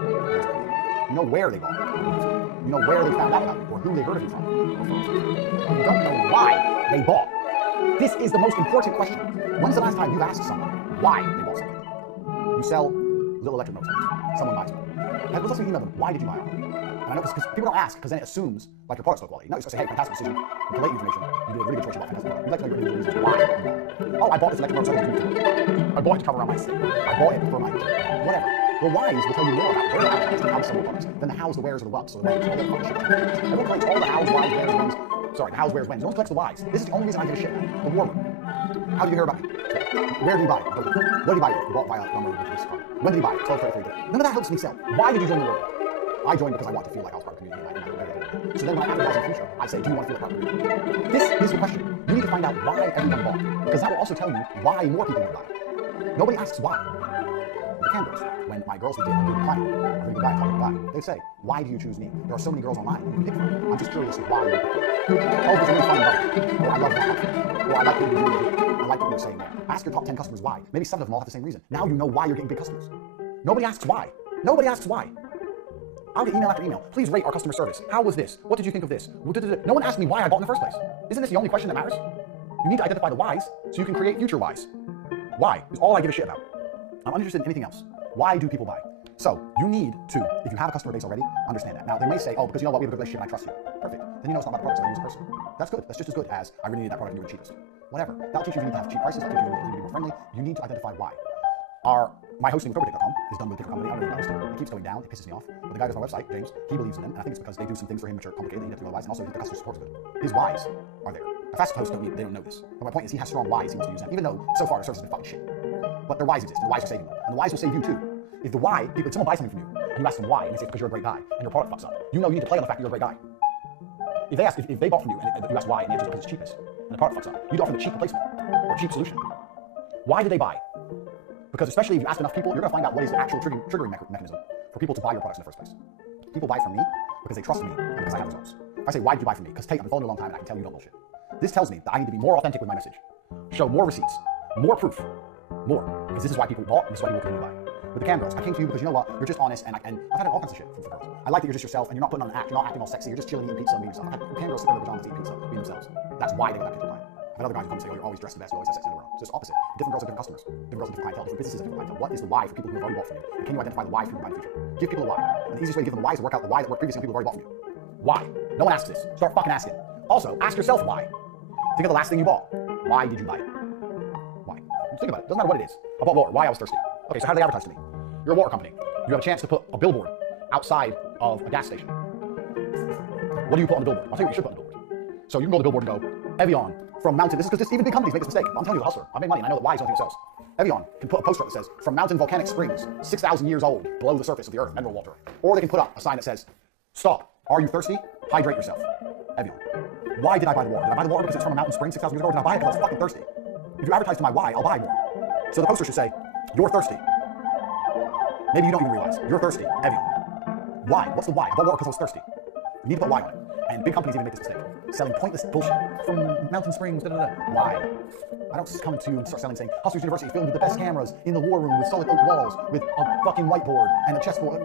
You know where they bought. You know where they found out about it, or who they heard of it from. You don't know why they bought. This is the most important question. When's the last time you asked someone why they bought something? You sell little electric motors. Someone buys one. And let's email them, why did you buy it? And I know because people don't ask, because then it assumes like your product's low quality. No, you just say, hey, fantastic decision. You collate information. You do a really good choice about fantastic product. You'd like to know your reasons why. Oh, I bought this electric motor. I bought it to cover around my city. I bought it for my whatever. The whys will tell you more about where the how to sell products than the hows, the wheres, or the whats, or the whens, all that fucking shit. Everyone collects all the hows, whys, wheres, whens. Sorry, the hows, wheres, whens. No one collects the whys. This is the only reason I give a shit. The war room. How did you hear about me? Where did you buy it? What did you buy it? You bought via number with this car. When did you buy it? 12:33. None of that helps me sell. Why did you join the world? I joined because I want to feel like I was part of the community. So then when I advertise in the future, I say, do you want to feel like part of the community? This is the question. You need to find out why everyone bought. Because that will also tell you why more people will buy. Nobody asks why. The cameras, when my girls would get a new client, a really good guy, a guy, they'd say, why do you choose me? There are so many girls online you can pick from. I'm just curious why you pick me. Oh, it's a really funny buddy. Or I love that. Or I like what you're doing. I like what you're saying there. Ask your top 10 customers why. Maybe 7 of them all have the same reason. Now you know why you're getting big customers. Nobody asks why. Nobody asks why. I'll get email after email. Please rate our customer service. How was this? What did you think of this? No one asked me why I bought in the first place. Isn't this the only question that matters? You need to identify the whys so you can create future whys. Why is all I give a shit about. I'm uninterested in anything else. Why do people buy? So you need to, if you have a customer base already, understand that. Now they may say, oh, because you know what, we have a good relationship and I trust you. Perfect. Then you know it's not about the product, it's about you as a person. That's good. That's just as good as I really need that product and you were the cheapest. Whatever. That'll teach you need to have cheap prices. That'll teach you need to be more friendly. You need to identify why. My hosting with Overtake.com is done with a different company. I don't know if hosting. It keeps going down. It pisses me off. But the guy who's on my website, James, he believes in them. And I think it's because they do some things for him which are complicated that he doesn't do otherwise. And also the customer support is good. His whys are there. A fast host they don't know this. But my point is he has strong whys he wants to use them. Even though so far the service has been fucking shit. But their whys exist. And the whys are saving them. And the whys will save you too. If the why, if someone buys something from you, and you ask them why, and they say it's because you're a great guy, and your product fucks up, you know you need to play on the fact that you're a great guy. If they bought from you, and you ask why, and the answer is because it's cheapest, and the product fucks up, you'd offer them a cheap replacement, or a cheap solution. Why did they buy? Because especially if you ask enough people, you're going to find out what is the actual triggering mechanism for people to buy your products in the first place. People buy from me because they trust me and because I have results. If I say, why did you buy from me? Because Tate, I've been following you a long time and I can tell you don't bullshit. This tells me that I need to be more authentic with my message. Show more receipts, more proof, more. Because this is why people bought and this is why people continue to buy. With the cam girls, I came to you because you know what? You're just honest and I've had all kinds of shit from girls. I like that you're just yourself and you're not putting on an act, you're not acting all sexy, you're just chilling, eating pizza, and being yourself. I've had cam girls sit in their pajamas eating pizza, being themselves. That's why they got that particular client. I've had other guys who come and say, oh, you're always dressed the best, you always have sex in the world. So it's opposite. Different girls have different customers, different girls have different clientele, different businesses have different clientele. What is the why for people who have already bought from you? And can you identify the why for people who buy in the future? Give people a why. And the easiest way to give them a why is to work out the why that worked previously when people have already bought from you. Why? No one asks this. Start fucking asking. Also, ask yourself why. Think of the last thing you bought. Why did you buy it? Why? Think about it. Doesn't matter what it is. I bought water. Why I was thirsty. Okay, so how do they advertise to me? You're a water company. You have a chance to put a billboard outside of a gas station. What do you put on the billboard? I'll tell you what you should put on the billboard. So you can go to the billboard and go, Evian from Mountain. This is because even big companies make this mistake. I'm telling you, the hustler. I make money and I know that why is the only thing that sells. Evian can put a poster up that says, from Mountain Volcanic Springs, 6,000 years old, below the surface of the earth, mineral water. Or they can put up a sign that says, stop. Are you thirsty? Hydrate yourself. Evian. Why did I buy the water? Did I buy the water because it's from a mountain spring 6,000 years ago? Or did I buy it because I was fucking thirsty? If you advertise to my why, I'll buy more. So the poster should say, you're thirsty. Maybe you don't even realize. You're thirsty. Evian. Why? What's the why? I bought water because I was thirsty. You need to put why on it. And big companies even make this mistake. Selling pointless bullshit from Mountain Springs, Why? I don't just come to you and start selling saying, Hustlers University filmed with the best cameras in the war room with solid oak walls, with a fucking whiteboard and a chessboard.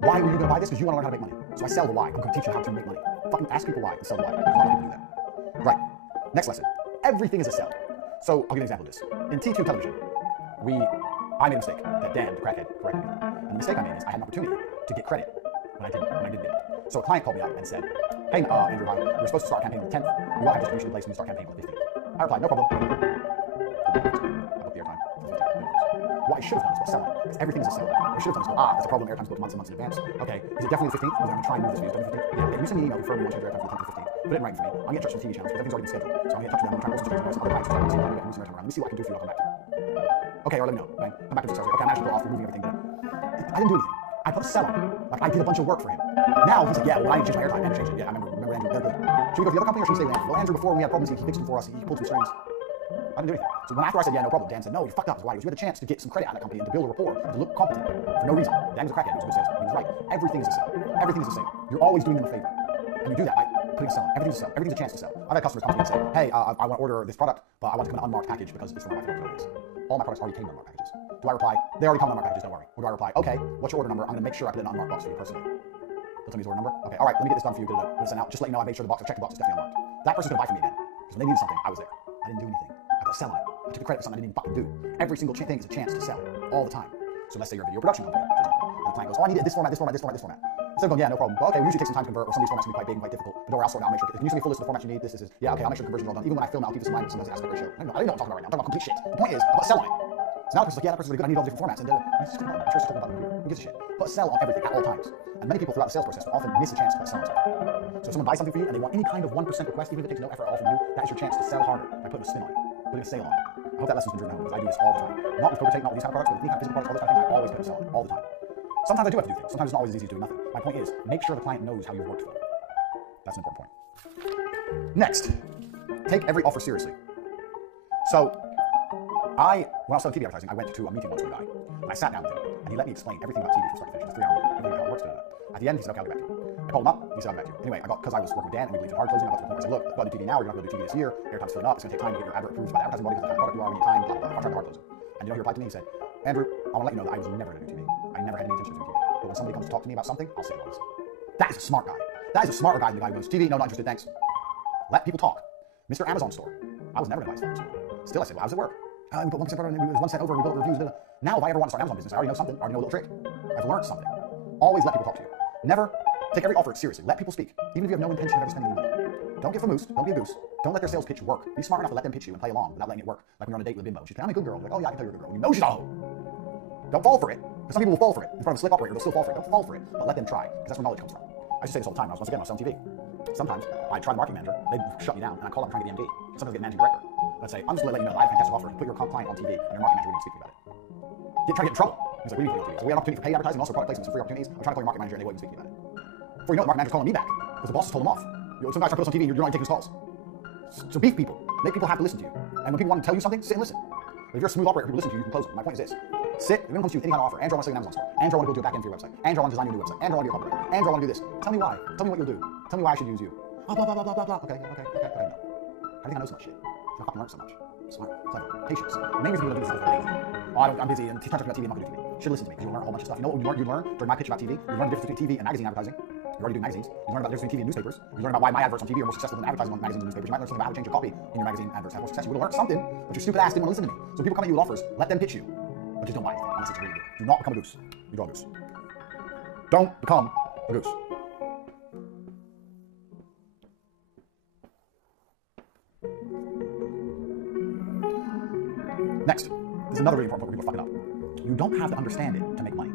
Why are you going to buy this? Because you want to learn how to make money. So I sell the why. I'm going to teach you how to make money. fucking ask people why and sell why. There's not enough people do that. Right. Next lesson. Everything is a sell. So I'll give you an example of this. In T2 television, I made a mistake that Dan, the crackhead, corrected me. And the mistake I made is I had an opportunity to get credit when I didn't get it. So a client called me up and said, hey, Andrew, we're supposed to start campaigning on the 10th. We want to have distribution in place when we start campaigning on the 15th. I replied, no problem. I booked the airtime for 15 minutes. What I should have done is go sell it, because everything is a sell. What I should have done is go, that's a problem, airtime's booked months and months in advance. Okay, is it definitely the 15th? Well, then I'm going to try and move this for you. Is it the 15th? Yeah, if you send me an email confirming you want to change your airtime from the 10th to the 15th, put it in writing for me. I'll get in touch with the TV channels, because everything's already been scheduled. So I'm going to get in touch with them, I'm going to try and also change other clients, so I'm going to move some airtime around. Let me see what I can do for you, I'll come back to you. Okay, or let me know. Right? Come back to the details. Okay, I managed to pull off removing everything, but I didn't do anything. I put a sell on. Like, I did a bunch of work for him. Now he's like, yeah, well, I need to change my airtime. Andrew changed it. Yeah, I remember Andrew, they're good. Should we go to the other company or should we stay with Andrew? Well, Andrew, before when we had problems, he fixed them for us. He pulled some strings. I didn't do anything. So when after I said, yeah, no problem, Dan said, no, you fucked up. Why? Because you had a chance to get some credit out of that company and to build a rapport and to look competent for no reason. Dan was a crackhead, he was a good salesman. He was right. Everything is a sell. Everything is a sale. You're always doing them a favor. And you do that by putting a sell on. Everything's a sell. Everything's a chance to sell. I've had customers come to me and say, hey, I want to order this product, but I want to come in an unmarked package because it's from my favorite clothing. All my products already came in unmarked packages. Do I reply, they already come in unmarked packages, don't worry. Or do I reply, okay, what's your order number? I'm going to make sure I put it in an unmarked box for you personally. They'll tell me his order number. Okay, all right, let me get this done for you. We'll send out. Just let you know I made sure the box, I checked the box, it's definitely unmarked. That person's going to buy from me again. Because when they needed something, I was there. I didn't do anything. I put a sell on it. I took the credit for something I didn't even fucking do. Every single thing is a chance to sell all the time. So let's say you're a video production company, for example. And the client goes, oh, I need it this format, this format, this format, this format. Instead of going, yeah, no problem. Well, okay, we usually take some time to convert, or some of these formats can be quite big and quite difficult. But don't worry, I'll sort it out, I'll make sure. Can you send me a full list of the formats you need? This is. Yeah, okay, I'll make sure the conversions are all done. Even when I film, I'll keep this in mind. Sometimes aspect ratio. I don't even know what I'm talking about right now. I'm talking about complete shit. The point is, I put a sell on it. So now the person's like, yeah, that person's really good. I need all the different formats. And I'm sure she's talking about the computer. Who gives a shit? Put a sell on everything at all times. And many people throughout the sales process will often miss a chance to put a sell on something. So if someone buys something for you and they want any kind of 1% request, even if it takes no effort at all from you, that is your chance to sell harder by putting a spin on it, putting a sale on it. I hope that lesson's been driven home because I do this all the time. Not with Coca-Take, not with these kind of products, but with any kind of physical products, all those kind of things, I always put a sell on it, all the time. Sometimes I do have to do things. Sometimes it's not always as easy as doing nothing. My point is, make sure the client knows how you've worked for them. That's an important point. Next, take every offer seriously. So, when I was selling TV advertising, I went to a meeting once with a guy, and I sat down with him, and he let me explain everything about TV from start to finish. It's a 3-hour meeting, everything how it works. At the end, he said, okay, I'll get back to you. I called him up, he said, I'll get back to you. Anyway, because I was working with Dan, and we believed in hard closing, I got to the point where I said, look, I've got to do TV now, you're not going to do TV this year, airtime's filling up, it's going to take time to get your advert approved by the advertising body, because the kind of product you are, we need time, blah, blah, blah. I'll try to hard close it. And you know, he replied to me, he said, Andrew, I want to let you know that I was never going to do TV. I never had any intention of doing TV. But when somebody comes to talk to me about something, I'll say it. That is a smart guy. That is a smarter guy than the guy who goes, TV, no, not interested, thanks. Let people talk. Mr. Amazon store. I was never going to buy his phone. Still, I said, well, how does it work? We put 1% and it was 1 cent over, and we built reviews. Blah, blah. Now, if I ever want to start Amazon business, I already know something, I already know a little trick. I've learned something. Always let people talk to you. Never take every offer seriously. Let people speak, even if you have no intention of ever spending any money. Don't get famous. Don't be a goose. Don't let their sales pitch work. Be smart enough to let them pitch you and play along without letting it work. Like when you're on a date with a bimbo. She's like, I'm a good girl. You're like, oh yeah, I can tell you're a good girl. You know she's a hoe. Don't fall for it. Because some people will fall for it. In front of a slick operator, they'll still fall for it. Don't fall for it, but let them try. Because that's where knowledge comes from. I used to say this all the time. Once again, I was selling TV. Sometimes I try the marketing manager, they shut me down, and I call up and try to get the MD. Sometimes I get managing director. Let's say, I'm just going to let you know that I have a fantastic offer. Put your client on TV, and your marketing manager will speak to you about it. Try to get in trouble. He's like, what do you mean put me on TV? So we have an opportunity for paid advertising and also product placements, some free opportunities. I'm trying to call your marketing manager, and they won't even speak to you about it. Before you know it, the marketing manager's calling me back because the boss has told him off. Some guys try to put us on TV, and you're not taking his calls. So beef people. Make people have to listen to you. And when people want to tell you something, sit and listen. But if you're a smooth operator, people listen to you, you can close them. My point is this. Sit, if anyone comes to you with any kind of offer, Andrew, I want to sell you an Amazon store. Andrew, I want to go do a back end for your website. Andrew, I want to design your new website. Andrew, I want to be a copywriter. Andrew, I want to do this. Tell me why. Tell me what you'll do. Tell me why I should use you. Blah, blah, blah, blah, blah, blah. Okay, no. How do you know so much shit? I fucking learn so much. Smart, clever, patience. The main reason people don't do this is because they're lazy. Oh, I'm busy and trying to talk about TV, I'm not going to do TV. Should listen to me because you'll learn a whole bunch of stuff. You know what you learn during my pitch about TV? You learn the difference between TV and magazine advertising. You're already doing magazines. You learn about the difference between TV and newspapers. You learn about why my adverts on TV are more successful than advertising on magazines and newspapers. You might learn something about how to change your copy in your magazine adverts to have more success. You would have learned something, but your stupid ass didn't want to listen to me. So people come at you with offers, let them pitch you. But just don't buy anything unless it's really good. Do not become a goose. You go a goose. Don't become a goose. Next, this is another really important point where people are fucking up. You don't have to understand it to make money.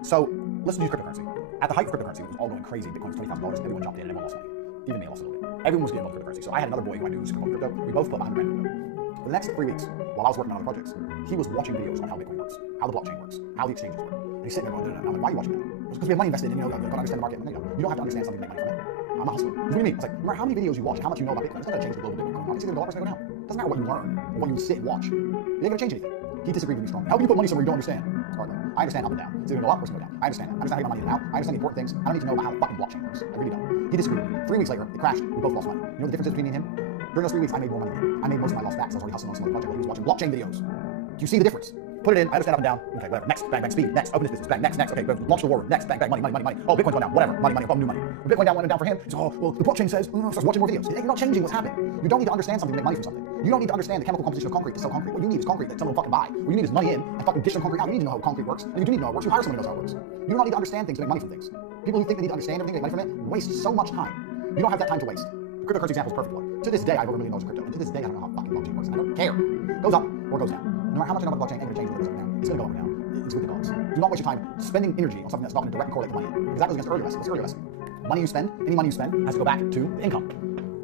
So let's use cryptocurrency. At the height of cryptocurrency, it was all going crazy. Bitcoin was $20,000. Everyone jumped in and everyone lost money. Even me, I lost a little bit. Everyone was getting involved in cryptocurrency. So I had another boy who I knew was involved in crypto. We both put $100 grand in crypto. For the next 3 weeks, while I was working on other projects, he was watching videos on how Bitcoin works, how the blockchain works, how the exchanges work. And he's sitting there going, no. I'm like, why are you watching that? It's because we have money invested in, I've got to understand the market. No, you don't have to understand something to make money from it. I'm a hustler. What do you mean? It's like, no matter how many videos you watch, how much you know about Bitcoin, it's not going to change the global Bitcoin market. It's either going to go up or it's going to go down. It doesn't matter what you learn or what you sit and watch. It ain't going to change anything. He disagreed with me strongly. How can you put money somewhere you don't understand? It's hard though. I understand up and down. It's either going to go up or it's going to go down. I understand that. I understand how you get money in and out. I understand the important things. I don't need to know about how the fucking blockchain works. I really don't. He disagreed with me. 3 weeks later, it crashed. We both lost money. You know the difference between me and him? During those 3 weeks, I made more money than him. I made most of my loss back because I was already hustling on some other project while he was watching blockchain videos. Do you see the difference? Put it in, I understand up and down. Okay, whatever. Next, bang, bang, speed. Next, open this business. Bang, next. Okay, launch the war room. Next, bang, bang, money. Oh, Bitcoin's going down. Whatever. Money. New money. When Bitcoin went down for him. So, well, the blockchain says, starts watching more videos. You're not changing what's happening. You don't need to understand something to make money from something. You don't need to understand the chemical composition of concrete to sell concrete. What you need is concrete that someone will fucking buy. What you need is money in and fucking get some concrete out. You need to know how concrete works. And you do need to know how it works. You hire someone who knows how it works. You don't need to understand things to make money from things. People who think they need to understand everything to make money from it waste so much time. You don't have that time to waste. The cryptocurrency example is a perfect one. To this day, I have over $1 million in crypto. And to this day, I don't know how fucking blockchain works. I don't care. It goes up or goes down. No matter how much I know about blockchain, ain't gonna change whether it goes up or down. It's gonna go up or down. It's with the gods. Do not waste your time spending energy on something that's not going to directly correlate with money. Because that goes against the earlier lesson. What's the earlier lesson? Money you spend, any money you spend, has to go back to the income.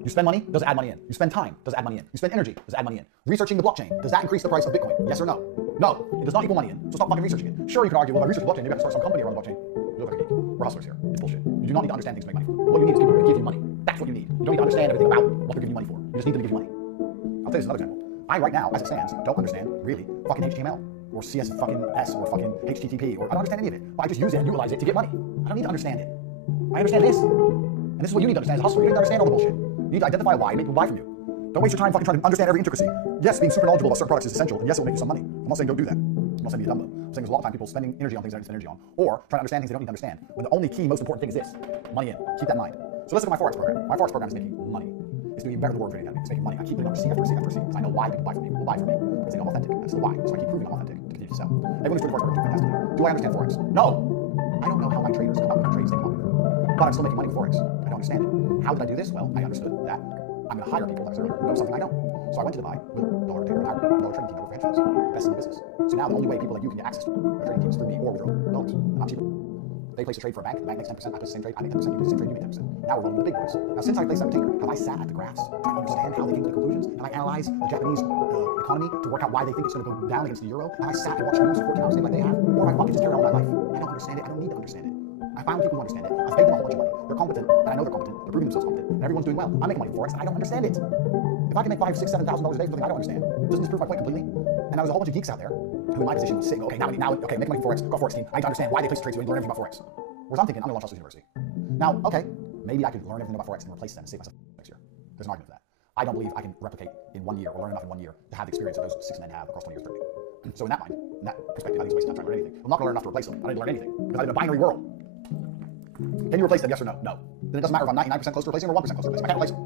You spend money, does it add money in? You spend time, does it add money in? You spend energy, does it add money in? Researching the blockchain, does that increase the price of Bitcoin? Yes or no? No, it does not equal money in, so stop fucking researching it. Sure, you can argue, well, if I research the blockchain, maybe I have to start some company around the blockchain. You look like a geek. We're hustlers here. It's bullshit. You do not need to understand things to make money. What you need is people who are going to give you money. That's what you need. You don't need to understand everything about what they're giving you money for. You just need them to give you money. I'll tell you another example. I, right now, as it stands, don't understand, really, fucking HTML, or CS fucking S, or fucking HTTP, or I don't understand any of it. But I just use it and utilize it to get money. I don't need to understand it. I understand this. And this is what you need to understand as a hustler. You need to understand all the bullshit. You need to identify why and make people buy from you. Don't waste your time fucking trying to understand every intricacy. Yes, being super knowledgeable about certain products is essential, and yes, it will make you some money. I'm not saying don't do that. I'm not saying be a dumb though. I'm saying there's a lot of time people spending energy on things they don't need to spend energy on, or trying to understand things they don't need to understand. When the only key, most important thing is this: money in. Keep that in mind. So let's look at my Forex program. My Forex program is making money. It's doing better than the World Trading Academy. It's making money. I keep putting up receipt after receipt after receipt because I know why people buy from me. People buy from me because they know I'm authentic. That's the why. So I keep proving I'm authentic to continue to sell. Everyone who's doing the Forex program is doing fantastically. Do I understand Forex? No. I don't know how my traders come up with the trades they come up with. But I'm still making money with Forex. I don't understand it. How did I do this? Well, I understood that I'm going to hire people, like I said earlier, who know something I don't. So I went to Dubai with Dollar Trader and hired a dollar trading team over for hedge funds. Best in the business. So now the only way people like you can get access to a trading team is through me or with your own dollars. And I'm cheaper. They place a trade for a bank, the bank makes 10%, I place the same trade, I make 10%, you place the same trade, you make 10%. Now we're rolling with the big boys. Now since I placed that retainer, have I sat at the graphs trying to understand how they came to the conclusions? Have I analyzed the Japanese economy to work out why they think it's going to go down against the euro? Have I sat and watched news 14 hours a day like they have? Or have I fucking just carried on with my life? I don't understand it, I don't need to understand it. I found people who understand it, I've paid them a whole bunch of money. They're competent, and I know they're competent, they're proving themselves competent, and everyone's doing well. I'm making money for Forex, and I don't understand it. If I can make $5,000, $6,000, $7,000 a day for something I don't understand, doesn't this prove my point completely? And there was a whole bunch of geeks out there who in my position would sit and go, okay, make money for Forex, got a Forex team, I need to understand why they place the trades, so I need to learn everything about Forex. Whereas I'm thinking, I'm going to launch Hustlers University. Now, okay, maybe I could learn everything about Forex and replace them and save myself next year. There's an argument for that. I don't believe I can replicate in 1 year or learn enough in 1 year to have the experience that those 6 men have across 20 years of trading. So in that mind, in that perspective, I think it's a waste of time trying to learn anything. I'm not going to learn enough to replace them. I didn't learn anything because I'm in a binary world. Can you replace them? Yes or no? No. Then it doesn't matter if I'm 99% close to replacing them or 1% close to replacing them. I can't replace them.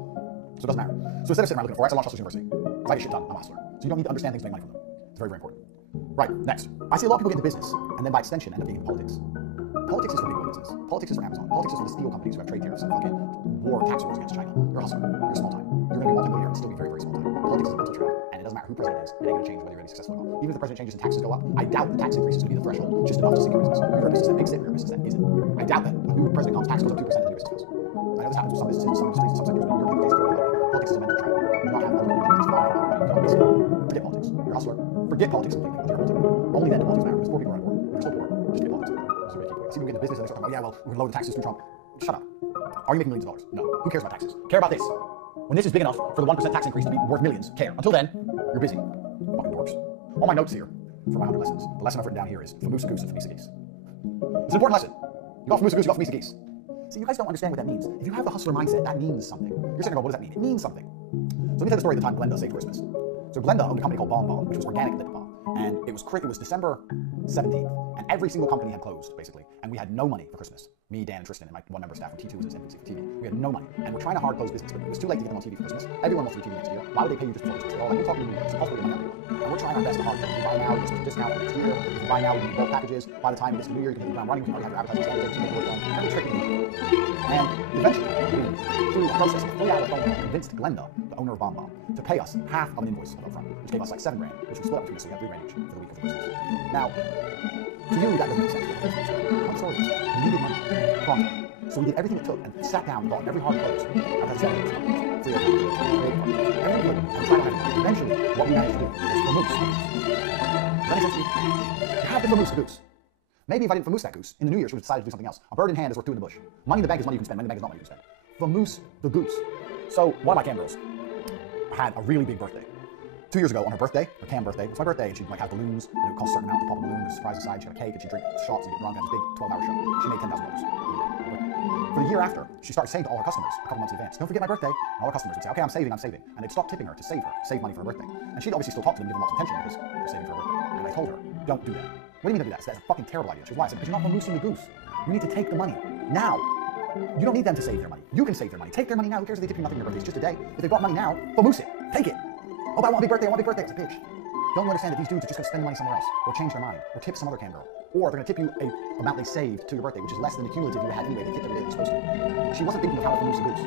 So it doesn't matter. So instead of sitting around looking at Forex, I launched Hustlers University. If I get shit done, I'm a hustler. So you don't need to understand things to make money from them. It's very, very important. Right, next. I see a lot of people get into business and then by extension end up being in politics. Politics is for people in business. Politics is for Amazon. Politics is for the steel companies who have trade tariffs and fucking war tax wars against China. You're a hustler. You're small time. You're going to be multi-millionaire and still be very, very small time. Politics is a mental trap, and it doesn't matter who president is. It ain't going to change whether you're going to be successful or not. Even if the president changes and taxes go up, I doubt the tax increase is going to be the threshold just enough to sink your business. If you're a business that makes it, you're a business that isn't. I doubt that when a new president comes, tax goes up 2% and the new business goes. I know this happens with some businesses, some industries, some sectors, but you're basically politics is a mental trap. You do not have unlimited influence. You don't have forget politics. You're a hustler. Forget politics completely. You're a multi-millionaire. Only then do politics matter because poor people are at war. If you're still poor, just forget politics. This is a big key. See, we get into business and they start talking about, yeah, well, we're going to lower the taxes through Trump. Shut up. Are you making millions of dollars? No. Who cares about taxes? Care about this. When this is big enough for the 1% tax increase to be worth millions, care. Until then, you're busy. Fucking dorks. All my notes here for my 100 lessons. The lesson I've written down here is Famoose Goose and Famisa Geese. It's an important lesson. You got Famoose Goose, you got Famisa Geese. See, you guys don't understand what that means. If you have the hustler mindset, that means something. You're sitting there going, what does that mean? It means something. So let me tell the story of the time Glenda saved Christmas. So Glenda owned a company called BombBomb, which was organic lip balm. And it was December 17th, and every single company had closed, basically. And we had no money for Christmas. Me, Dan, and Tristan, and my one member of staff from T2 was its infancy for TV. We had no money. And we're trying to hard close business, but it was too late to get them on TV for Christmas. Everyone wants to do TV next year. Why would they pay you just for Christmas? They're all like, we're talking to you. It's impossible to get money out of you. And we're trying our best to hard. If you buy now, you get a discount for next year. If you buy now, you get bulk packages. By the time it gets to New Year, you can hit the ground running. You can already have your advertising strategy, work on every trick we need. And eventually, through a process of 3 hour phone call, convinced Glenda, the owner of BombBomb, to pay us half of an invoice up front, which gave us like $7 grand, which we split up between us, so we had $3 grand each for the week of Christmas. Now, to you, that doesn't make sense. I'm sorry, we needed money. Pronto. So we did everything it took and sat down and bought every hard close. I've had 7 years, free of everything and tried to have eventually, what we managed to do is Famoose. Does that make sense to you? You have to Famoose the goose. Maybe if I didn't Famoose that goose, in the new year, she would have decided to do something else. A bird in hand is worth 2 in the bush. Money in the bank is money you can spend. Money in the bank is not money you can spend. Famoose the goose. So one of my cam girls had a really big birthday. 2 years ago, on her birthday, her cam birthday, it's my birthday, and she'd like have balloons, and it would cost a certain amount to pop a balloon, there's a surprise inside, she had a cake, and she'd drink shots and get drunk, and had this big 12-hour show. She made $10,000. For the year after, she started saying to all her customers a couple months in advance, don't forget my birthday. And all her customers would say, okay, I'm saving. And they'd stop tipping her to save money for her birthday. And she'd obviously still talk to them, give them lots of attention because they're saving for her birthday. And I told her, Don't do that. What do you mean don't do that? That's a fucking terrible idea. She goes, why? I said, because you're not vamoosing the goose. You need to take the money now. You don't need them to save their money. You can save their money. Take their money now. Who cares if they tip you nothing on your birthday? It's just a day. If they brought money now, vamoose it. Take it. Oh, but I want a big birthday. I want a big birthday. It's a bitch. Don't you understand that these dudes are just going to spend the money somewhere else, or change their mind, or tip some other cam girl, or they're going to tip you a amount they saved to your birthday, which is less than the cumulative you had anyway. They tipped every day they're supposed to. She wasn't thinking of how to vamoose a goose.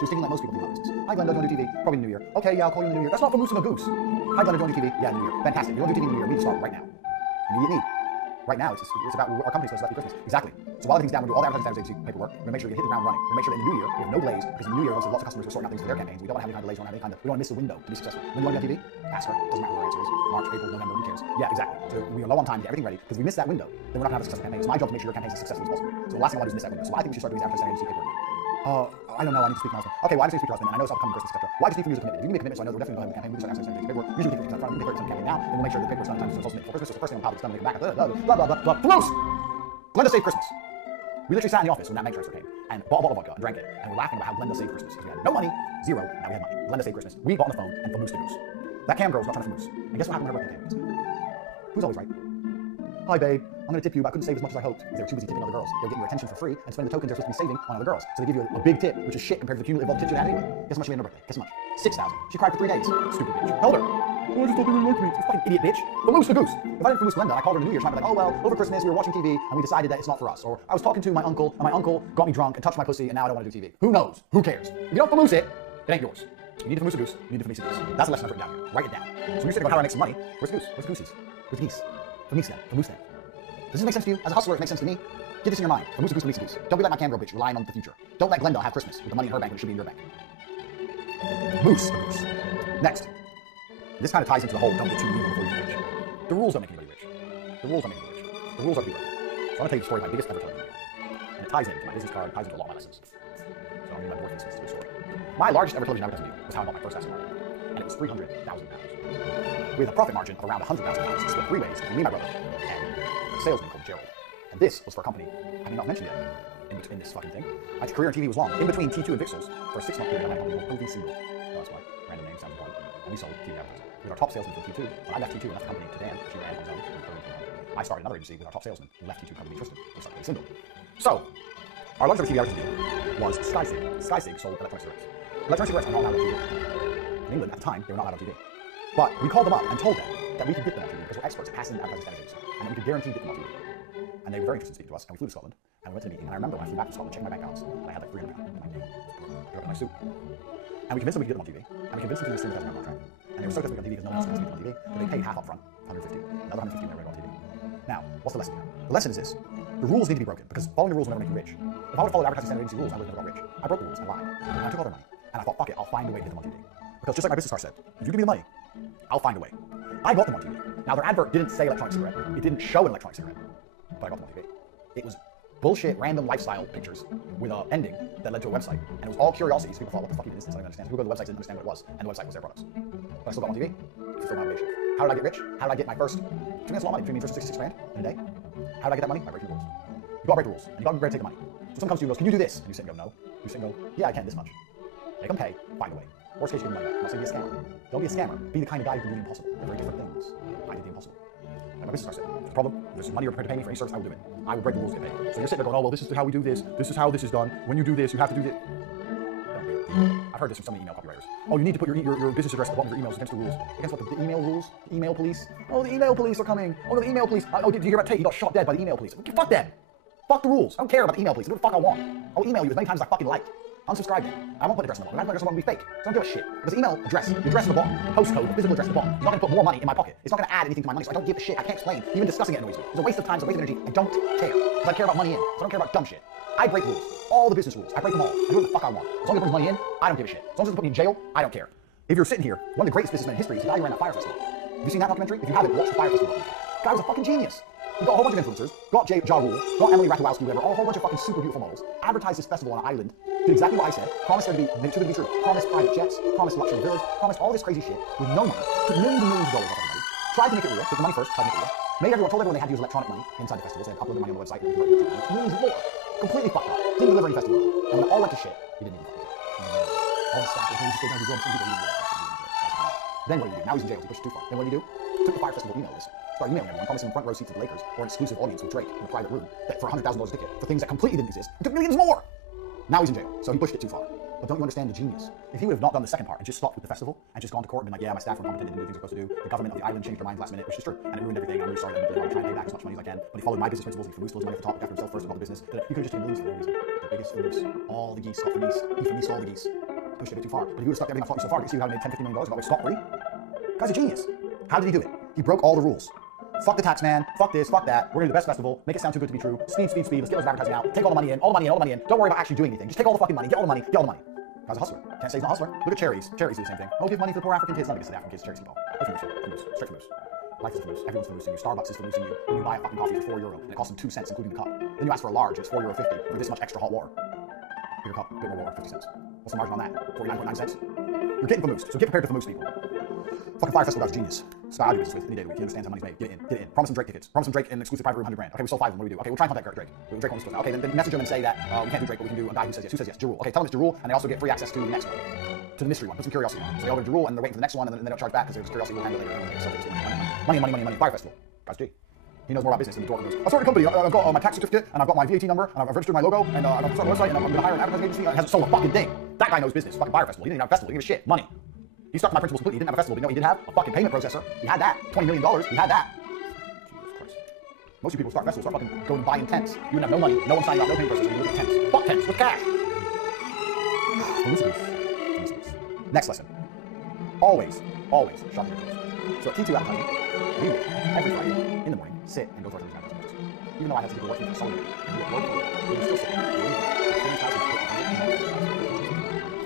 She was thinking like most people do about business. Hi, Glenda, do you want to do TV? Probably New Year. Okay, yeah, I'll call you in the New Year. That's not vamoosing a goose. Hi, Glenda, do you want to do TV? Yeah, New Year. Fantastic. You want to do TV in the New Year? We need to start right now. Immediate need. Right now, it's about our company's supposed to be Christmas. Exactly. So while everything's down, we do all the advertising standards paperwork. We're going to make sure we hit the ground running. We're going to make sure that in the new year, we have no delays, because in the new year, lots of customers who are sorting out things for their campaigns. We don't want to have any kind of delays, we don't want to miss a window to be successful. When you want to be on TV, ask her. Doesn't matter what her answer is. March, April, November, who cares? Yeah, exactly. So we are low on time to get everything ready, because if we miss that window, then we're not going to have a successful campaign. It's my job to make sure your campaign is as successful as possible. So the last thing I want to do is miss that window. So what I think we should start doing is advertising standards paperwork. I don't know, I need to speak to my husband. Okay, well, I just need to speak to your husband, and I know it's upcoming Christmas, etc. Well, I just need from you a commitment. If you can make a commitment, so I know we're definitely going to have a campaign, we can start advertising paperwork. Usually we take 50% up front, we can take 30% campaign now, and we'll make sure the paperwork's done in time, so it's supposed to make before Christmas. So the first thing on top is done, make it back up, blah, blah, blah, blah. Close! Glenda saved Christmas. We literally sat in the office when that bank transfer came and bought a bottle of vodka and drank it, and we're laughing about how Glenda saved Christmas, because we had no money, zero, now we had money. Glenda saved Christmas. We got on the phone and vamoosed the goose. That cam girl was not trying to vamoose. And guess what happened when her birthday came? Who's always right? Hi, babe. I'm going to tip you, but I couldn't save as much as I hoped. Because they were too busy tipping other girls. They were getting your attention for free and spending the tokens they're supposed to be saving on other girls. So they give you a big tip, which is shit compared to the cumulative of all the tips you had anyway. Guess how much she made on her birthday? Guess how much? 6,000. She cried for 3 days. Stupid bitch. Told her. Oh, I just thought they really liked me. This fucking idiot bitch. Vamoose the goose. If I didn't vamoose Glenda, I called her in the New Year, she might be like, oh, well, over Christmas we were watching TV and we decided that it's not for us. Or I was talking to my uncle and my uncle got me drunk and touched my pussy and now I don't want to do TV. Who knows? Who cares? If you don't vamoose it, it ain't yours. You need to vamoose a goose. You need to vamoose a goose. That's the lesson I've written down here. Write it down. So when you're sitting about how I make some money, where's the goose? Where's the gooses? Where's the geese? Vamoose them. Vamoose them. Does this make sense to you? As a hustler, it makes sense to me. Get this in your mind. Vamoose a goose, vamoose a goose. Don't be like my cam girl bitch, relying on the future. Don't let Glenda have Christmas with the money in her bank when it should be in your bank. Moose a goose. Next. This kind of ties into the whole don't get too legal before you get rich. The rules don't make anybody rich. The rules don't make anybody rich. The rules are to be broken. So I'm going to tell you the story of my biggest ever television video. And it ties into my business card, it ties into a lot of my lessons. So I'm going to my board instance to the story. My largest ever television advertising deal was how I bought my first asset market. And it was £300,000. With a profit margin of around £100,000 split 3 ways between me and my brother and a salesman called Gerald. And this was for a company I may not mention yet in this fucking thing. My career in TV was long. In between T2 and Vixels, for a 6-month period, I had a company called Movie Single. Oh, that's why. Random name sounds important. And we sold TV advertising. We were our top salesman from T2. When I left T2 and left the company to Dan, she ran on his own. I started another agency with our top salesman who left T2 company Tristan. We started Movie Single. So, our largest ever TV advertising deal was SkySig. SkySig sold electronic cigarettes. Electronic cigarettes are not allowed on TV. In England, at the time, they were not allowed on TV. But we called them up and told them that we could get them on TV because we're experts at passing the advertising standards, and that we could guarantee get them on TV. And they were very interested in speaking to us, and we flew to Scotland, and we went to the meeting, and I remember when I flew back to Scotland, checking my bank balance, and I had like £300 in my name. I got in my suit. And we convinced them we could get them on TV, and we convinced them to do a £300,000 contract. And they were so desperate to get on TV because no one else was going to speak on TV, that they paid half up front, 150, another 150 when they were going to go on TV. Now, what's the lesson here? The lesson is this. The rules need to be broken, because following the rules will never make you rich. If I would have followed advertising standard agency rules, I would have never got rich. I broke the rules, I lied, and I took all their money. And I thought, fuck it, I'll find a way to get them on TV. Because just like my business card said, if you give me the money, I'll find a way. I got them on TV. Now, their advert didn't say electronic cigarette. It didn't show an electronic cigarette. But I got them on TV. It was bullshit, random lifestyle pictures with an ending that led to a website. And it was all curiosities. People thought, what the fuck even is this? I don't understand. People go to the website, didn't understand what it was. And the website was their products. But I still got on TV. Fulfilled my obligation. How did I get rich? How did I get my first? It took me a lot of money. Between me first 66 grand in a day. How did I get that money? By breaking the rules. You gotta break the rules. And you gotta be ready to take the money. So someone comes to you and goes, can you do this? And you sit and go, no. You sit and go, yeah, I can, this much. Make them pay, find a way. Worst case, you give them money back. I'm not saying be a scammer. Don't be a scammer. Be the kind of guy who can do the impossible. They're very different things. I did the impossible. And my business card said, if there's a problem, if there's money you're prepared to pay me for any service, I will do it. I will break the rules to get paid. So you're sitting there going, oh, well, this is how we do this. This is how this is done. When you do this, you have to do this. I've heard this from so many email copywriters. Oh, you need to put your business address at the bottom of your emails against the rules. Against what? The email rules? The email police? Oh, the email police are coming. Oh, no, the email police. Oh, did you hear about Tate? He got shot dead by the email police. Fuck them. Fuck the rules. I don't care about the email police. I do what the fuck I want. I'll email you as many times as I fucking like. Unsubscribe me. I won't put the address on the bottom. The address on the bottom will be fake. So I don't give a shit. Because email address, the address on the bottom, postcode, the physical address on the bottom, is not going to put more money in my pocket. It's not going to add anything to my money, so I don't give a shit. I can't explain. Even discussing it annoys me. It's a waste of time, it's a waste of energy. I don't care. Because I care about money in. So I don't care about dumb shit. I break rules. All the business rules. I break them all. I do what the fuck I want. As long as it brings money in, I don't give a shit. As long as it doesn't put me in jail, I don't care. If you're sitting here, one of the greatest businessmen in history is the guy who ran that Fire Festival. Have you seen that documentary? If you haven't, watch the Fire Festival. The guy was a fucking genius. He got a whole bunch of influencers, got Ja Rule, got Emily Ratajkowski, whatever, a whole bunch of fucking super beautiful models, advertised this festival on an island, did exactly what I said, promised there to be, too good to be true, promised private jets, promised luxury villas, promised all this crazy shit with no money, took millions and millions of dollars off everybody, tried to make it real, took the money first, tried to make it real, told everyone they had to use electronic money inside the festivals, they had to upload their money on the website, and convert it to millions more, completely fucked up, didn't deliver any festival, and when it all went to shit, he didn't even fucking do it. All the staff, he just stayed down, he was some people, he didn't do it. Then what do you do? Now he's in jail, he pushed it too far. Then what do you do? Took the Fire Festival email list, Start emailing everyone, promising them front row seats at the Lakers or an exclusive audience with Drake in a private room that for $100,000 a ticket for things that completely didn't exist and took millions more. Now he's in jail, so he pushed it too far. But don't you understand the genius? If he would have not done the second part and just stopped with the festival and just gone to court and been like, yeah, my staff were incompetent, didn't do things they're supposed to do, the government of the island changed their minds last minute, which is true, and it ruined everything, I'm really sorry that I'm really trying to pay back as much money as I can, but he followed my business principles, and Famoose stole his money off the top, after himself first and all the business, that he could have just taken millions for no reason. The biggest Famoose, all the geese, got Famoose, he Famoose all the geese. Pushed it a bit too far, but if he would have stuck everything on so far, you see how he made $10-15 million, got away scot-free? Guy's a genius. How did he do it? He broke all the rules. Fuck the tax man, fuck this, fuck that, we're gonna do the best festival, make it sound too good to be true, speed, let's get those advertising out, take all the money in, don't worry about actually doing anything, just take all the fucking money, get all the money. Guy's a hustler. Can't say he's not a hustler. Look at Cherries. Cherries do the same thing. Oh, give money to the poor African kids. None of us African kids. Cherries people. Famoose. Straight Famoose. Life is Famoose. Everyone's Famoosing you. Starbucks is Famoosing you. When you buy a fucking coffee for €4 and it costs them 2 cents, including the cup. Then you ask for a large and it's €4.50 for this much extra hot water. Bigger cup, bit more water, 50 cents. What's the margin on that? 49.9 cents? You're getting Famoosed. So get prepared to Famoose people. Fucking Fire Festival guy's genius. This guy I do business with any day of the week. He understands how money's made. Get it in. Promise him Drake tickets. Promise him Drake in an exclusive private room, $100,000. Okay, we sold 5 of them. What do we do? Okay, we'll try and contact Drake. Drake wants to. Okay, then message him and say that we can't do Drake, but we can do a guy who says yes. Who says yes? Jewel. Okay, tell him it's Jewel, and they also get free access to the next one. To the mystery one. Put some curiosity on. So they all go to Jewel, and they're waiting for the next one, and then they don't charge back because there's curiosity will handle it later. Money. Fire Festival. Guy's G. He knows more about business than the dork goes. I've started a company. I've got my tax certificate, and I've got my VAT number, and I've registered my logo, and I've started a website, and I'm going to hire an advertising agency. And hasn't sold a fucking thing. That guy knows business. Fucking Fire Festival. He didn't have a festival. He didn't give a shit. Money. He stuck to my principles completely. He didn't have a festival. But you know what he did have? A fucking payment processor. He had that. $20 million. He had that. Jesus Christ. Most of you people start festivals, start fucking going and buying tents. You wouldn't have no money. No one signing up. No payment processor. You look at tents. Fuck tents with cash. Next lesson. Always sharpen your tools. So at T2 Advertising, we will, every Friday in the morning, sit and go through our television advertisements. Even though I had some people working for Sony, and we were working, we were still sitting,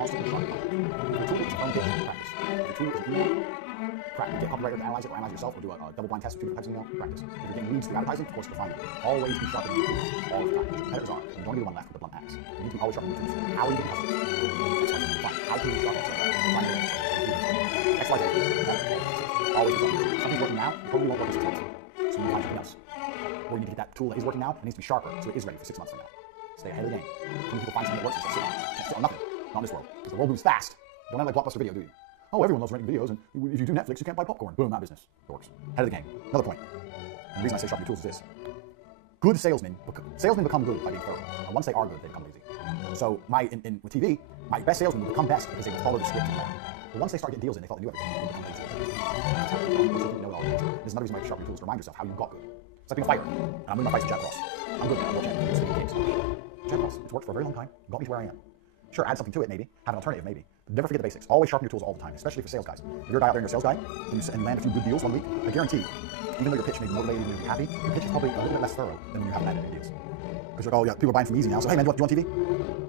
constantly sharpening. The tool is own business practice. The tool is email practice. Get a copywriter to analyze it or analyze yourself or do a double-blind test with 2 different types of email practice. If you're getting leads through advertising, of course, you'll find it. Always be sharpening your tools all the time. Your competitors are. You don't be the one left with the blunt axe. You need to be always sharpening your tools. How are you getting customers? How can you sharpen yourself? XYZ. Always be sharpening. Something's working now, it probably won't work in 6 months. So you need to find something else. Or you need to get that tool that is working now, it needs to be sharper, so it is ready for 6 months from now. Stay ahead of the game. Too many people find something that works and sit on it. Can't sit on nothing. Not in this world. Because the world moves fast. Don't have like Blockbuster Video, do you? Oh, everyone loves renting videos, and if you do Netflix, you can't buy popcorn. Boom, that business. It works. Head of the game. Another point. And the reason I say sharpen your tools is this. Good salesmen become good by being thorough. And once they are good, they become lazy. So with TV, my best salesmen will become best because they will follow the script. But once they start getting deals in, they thought they knew everything. They become lazy. There's another reason why you sharpen your tools to remind yourself how you got good. It's like being a fighter. And I'm winning my fights with Jack Ross. I'm good now. I'm watching games. Jack Ross, it's worked for a very long time. Got me to where I am. Sure, add something to it maybe. Have an alternative maybe. But never forget the basics. Always sharpen your tools all the time, especially for sales guys. If you're a guy out there and you're a sales guy, and you land a few good deals one week, I guarantee, even though your pitch may be motivated and be happy, your pitch is probably a little bit less thorough than when you haven't landed any deals. Because you're like, oh yeah, people are buying from easy now, so hey man, do you want TV?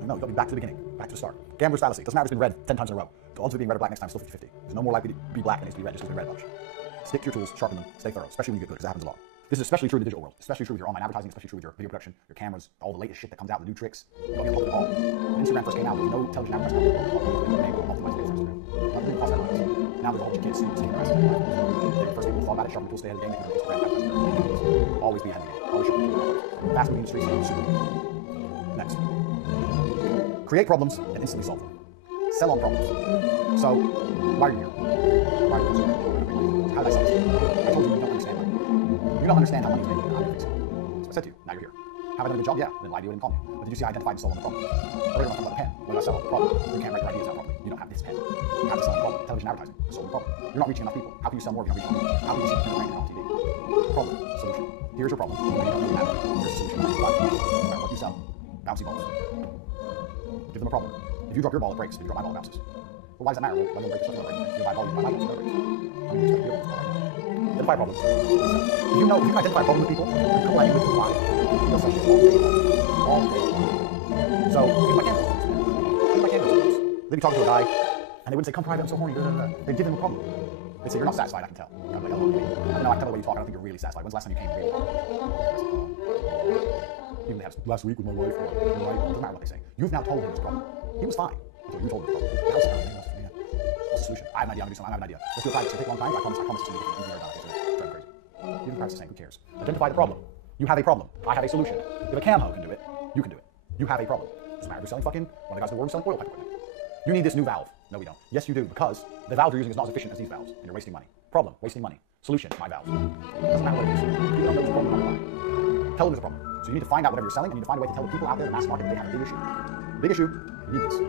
No, you got to be back to the beginning, back to the start. Gambler's fallacy. Doesn't matter if it's been read 10 times in a row. The odds of it being red or black next time is still 50-50. There's no more likely to be black than it is to be red just because it's been read a bunch. Stick to your tools, sharpen them, stay thorough, especially when you get good, because that happens a lot. This is especially true in the digital world, especially true with your online advertising, especially true with your video production, your cameras, all the latest shit that comes out, the new tricks. You don't get on the call. When Instagram first came out, there was no television advertising. Optimized video for Instagram. Nothing cost advertising. Now there's a whole bunch of kids seeing the rest of their life. First people thought about it, sharpen your tools, stay ahead of the game, they can Instagram advertising. Always be ahead of the game. Always sharpen your tools. Fast moving industry, super. Next. Create problems and instantly solve them. Sell on problems. So, why are you here? Why are you here? How did I sell this? I told you you don't understand money. You don't understand how money's made. How do you fix it? So I said to you, now you're here. Have I done a good job? Yeah. Then lie to you and call me. But did you see I identified and solved the problem? Earlier when I talked about the pen. When I sell the problem, you can't write your ideas out properly. You don't have this pen. You have to sell the problem. Television advertising. Solve the problem. You're not reaching enough people. How can you sell more if you're not reaching enough people? How can you see the brand on TV? Problem. Solution. Here's your problem. You don't really have it. Here's the solution. No matter what you sell. Bouncy balls. Give them a problem. If you drop your ball, it breaks. If you drop my ball, it bounces. Well, why does that matter? Well, when you break yourself, you buy ball, you buy my ball, so it breaks. I mean, you expect your ball. Identify a problem. If you can identify a problem with people, and couple that with why, you'll sell shit all day. So, give my candles. Give my candles. They'd be talking to a guy, and they wouldn't say, come private, I'm so horny. They'd give him a problem. They'd say, you're not satisfied, I can tell. I'm like, oh, no, I can tell the way you talk, I don't think you're really satisfied. When's the last time you came really? Even they have last week with my wife, right? Doesn't matter what they say. You've now told him his problem. He was fine until you told him the problem. Now it's everything else. What's the solution? I have an idea. I'm gonna do something. I have an idea. Let's do a practice. It'll take a long time. I promise it's gonna be different. Driving crazy. You can practice the same. Who cares? Identify the problem. You have a problem. I have a solution. If a cam-ho can do it, you can do it. You have a problem. Doesn't matter if you're selling fucking one of the guys in the world selling oil pipe equipment. You need this new valve. No, we don't. Yes, you do, because the valve you're using is not as efficient as these valves, and you're wasting money. Problem. Wasting money. solution to my vows. Doesn't matter what it is. People don't know it's a problem, why? Tell them there's a problem. So you need to find out whatever you're selling, and you need to find a way to tell the people out there, the mass market, that they have a big issue. Big issue, you need this. So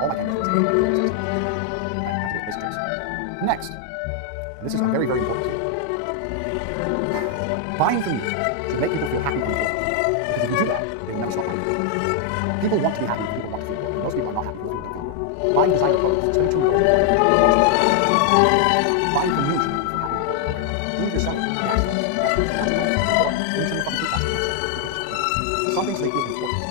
all my candidates I have to do basic tricks. Next, and this is a very, very important thing. Buying from you should make people feel happy and important. Because if you do that, they will never stop buying from you. People want to be happy, people want to feel important. Most people are not happy, most people don't feel important. Buying designer clothes, spending $200 buying from you should make people happy. Even if you're selling gas, something so they feel important.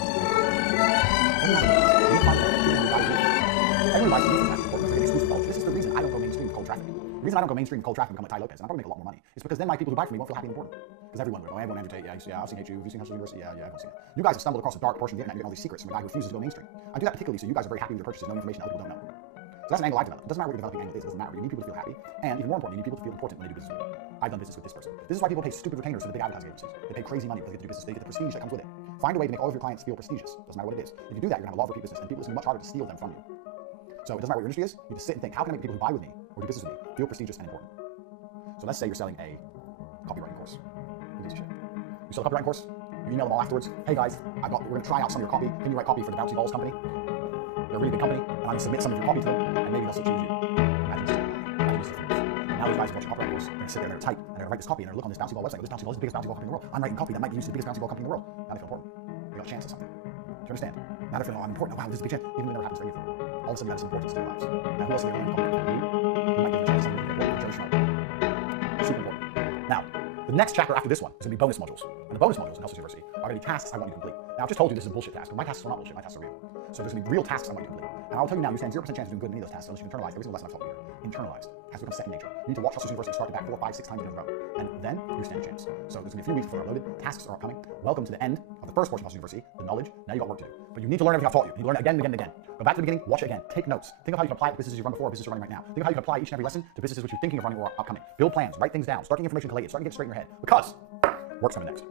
Everyone buys things that are important. It's an exclusive culture. This is the reason I don't go mainstream with cold traffic. The reason I don't go mainstream with cold traffic and become like Tai Lopez, and I'm probably make a lot more money, is because then my people who buy from me won't feel happy and important. Because everyone would go, everyone Andrew Tate, yeah, I've seen Hate You, have you seen Hustle University? Yeah, I've seen it. You guys have stumbled across a dark portion of the internet, you're getting all these secrets from a guy who refuses to go mainstream. I do that particularly so you guys are very happy with your purchases, no information other people don't know. So that's an angle I've developed. It doesn't matter what your developing angle is, it doesn't matter. You need people to feel happy, and even more important, you need people to feel important when they do business with you. I've done business with this person. This is why people pay stupid retainers to the big advertising agencies. They pay crazy money because they get to do business, they get the prestige that comes with it. Find a way to make all of your clients feel prestigious. Doesn't matter what it is. If you do that, you're gonna have a lot of repeat business, and people, it's gonna be much harder to steal them from you. So it doesn't matter what your industry is, you just sit and think, how can I make people who buy with me or do business with me feel prestigious and important? So let's say you're selling a copywriting course. You sell a copywriting course, you email them all afterwards, hey guys, we're gonna try out some of your copy. Can you write copy for the Bouncy Balls company? They're a really big company, and I'm gonna submit some of your copy to them, and maybe they'll still choose you. Now these guys have watched your copywriting course, they're gonna sit there, they're gonna type, and they're gonna write this copy, and they're gonna look on this Bouncy Ball website, this Bouncy Ball is the biggest Bouncy Ball company in the world. I'm writing copy that might be used to the biggest Bouncy Ball company in the world. Now they feel important. They got a chance at something. Do you understand? Now they're feeling, oh, I'm important. Oh, wow, this is a big chance. Even though it never happens to anything. All of a sudden, you have this importance to their lives. Now, who else are they going to learn from? You might give them a chance at something important. Joe Schmo. Super important. Now, the next chapter after this one is going to be bonus modules. And the bonus modules in Hustle University are going to be tasks I want you to complete. Now, I've just told you this is a bullshit task, but my tasks are not bullshit. My tasks are real. So there's going to be real tasks I want you to complete. And I'll tell you now, you stand 0% chance of doing good in any of those tasks unless you internalize every single lesson I've taught you here. Internalized. Has to become second nature. You need to watch Hustle University start to back 4, 5, 6 times in a row. And then you stand a chance. So there's going to be a few weeks before they're loaded. Tasks are upcoming. Welcome to the end of the first portion of Hustle University, the knowledge. Now you got work to do. But you need to learn everything I've taught you. You need to learn it again and again and again. Go back to the beginning, watch it again. Take notes. Think of how you can apply it to businesses you've run before, businesses you're running right now. Think of how you can apply each and every lesson to businesses which you're thinking of running or upcoming. Build plans, write things down, start getting information collated, start getting straight in your head. Because work's coming next.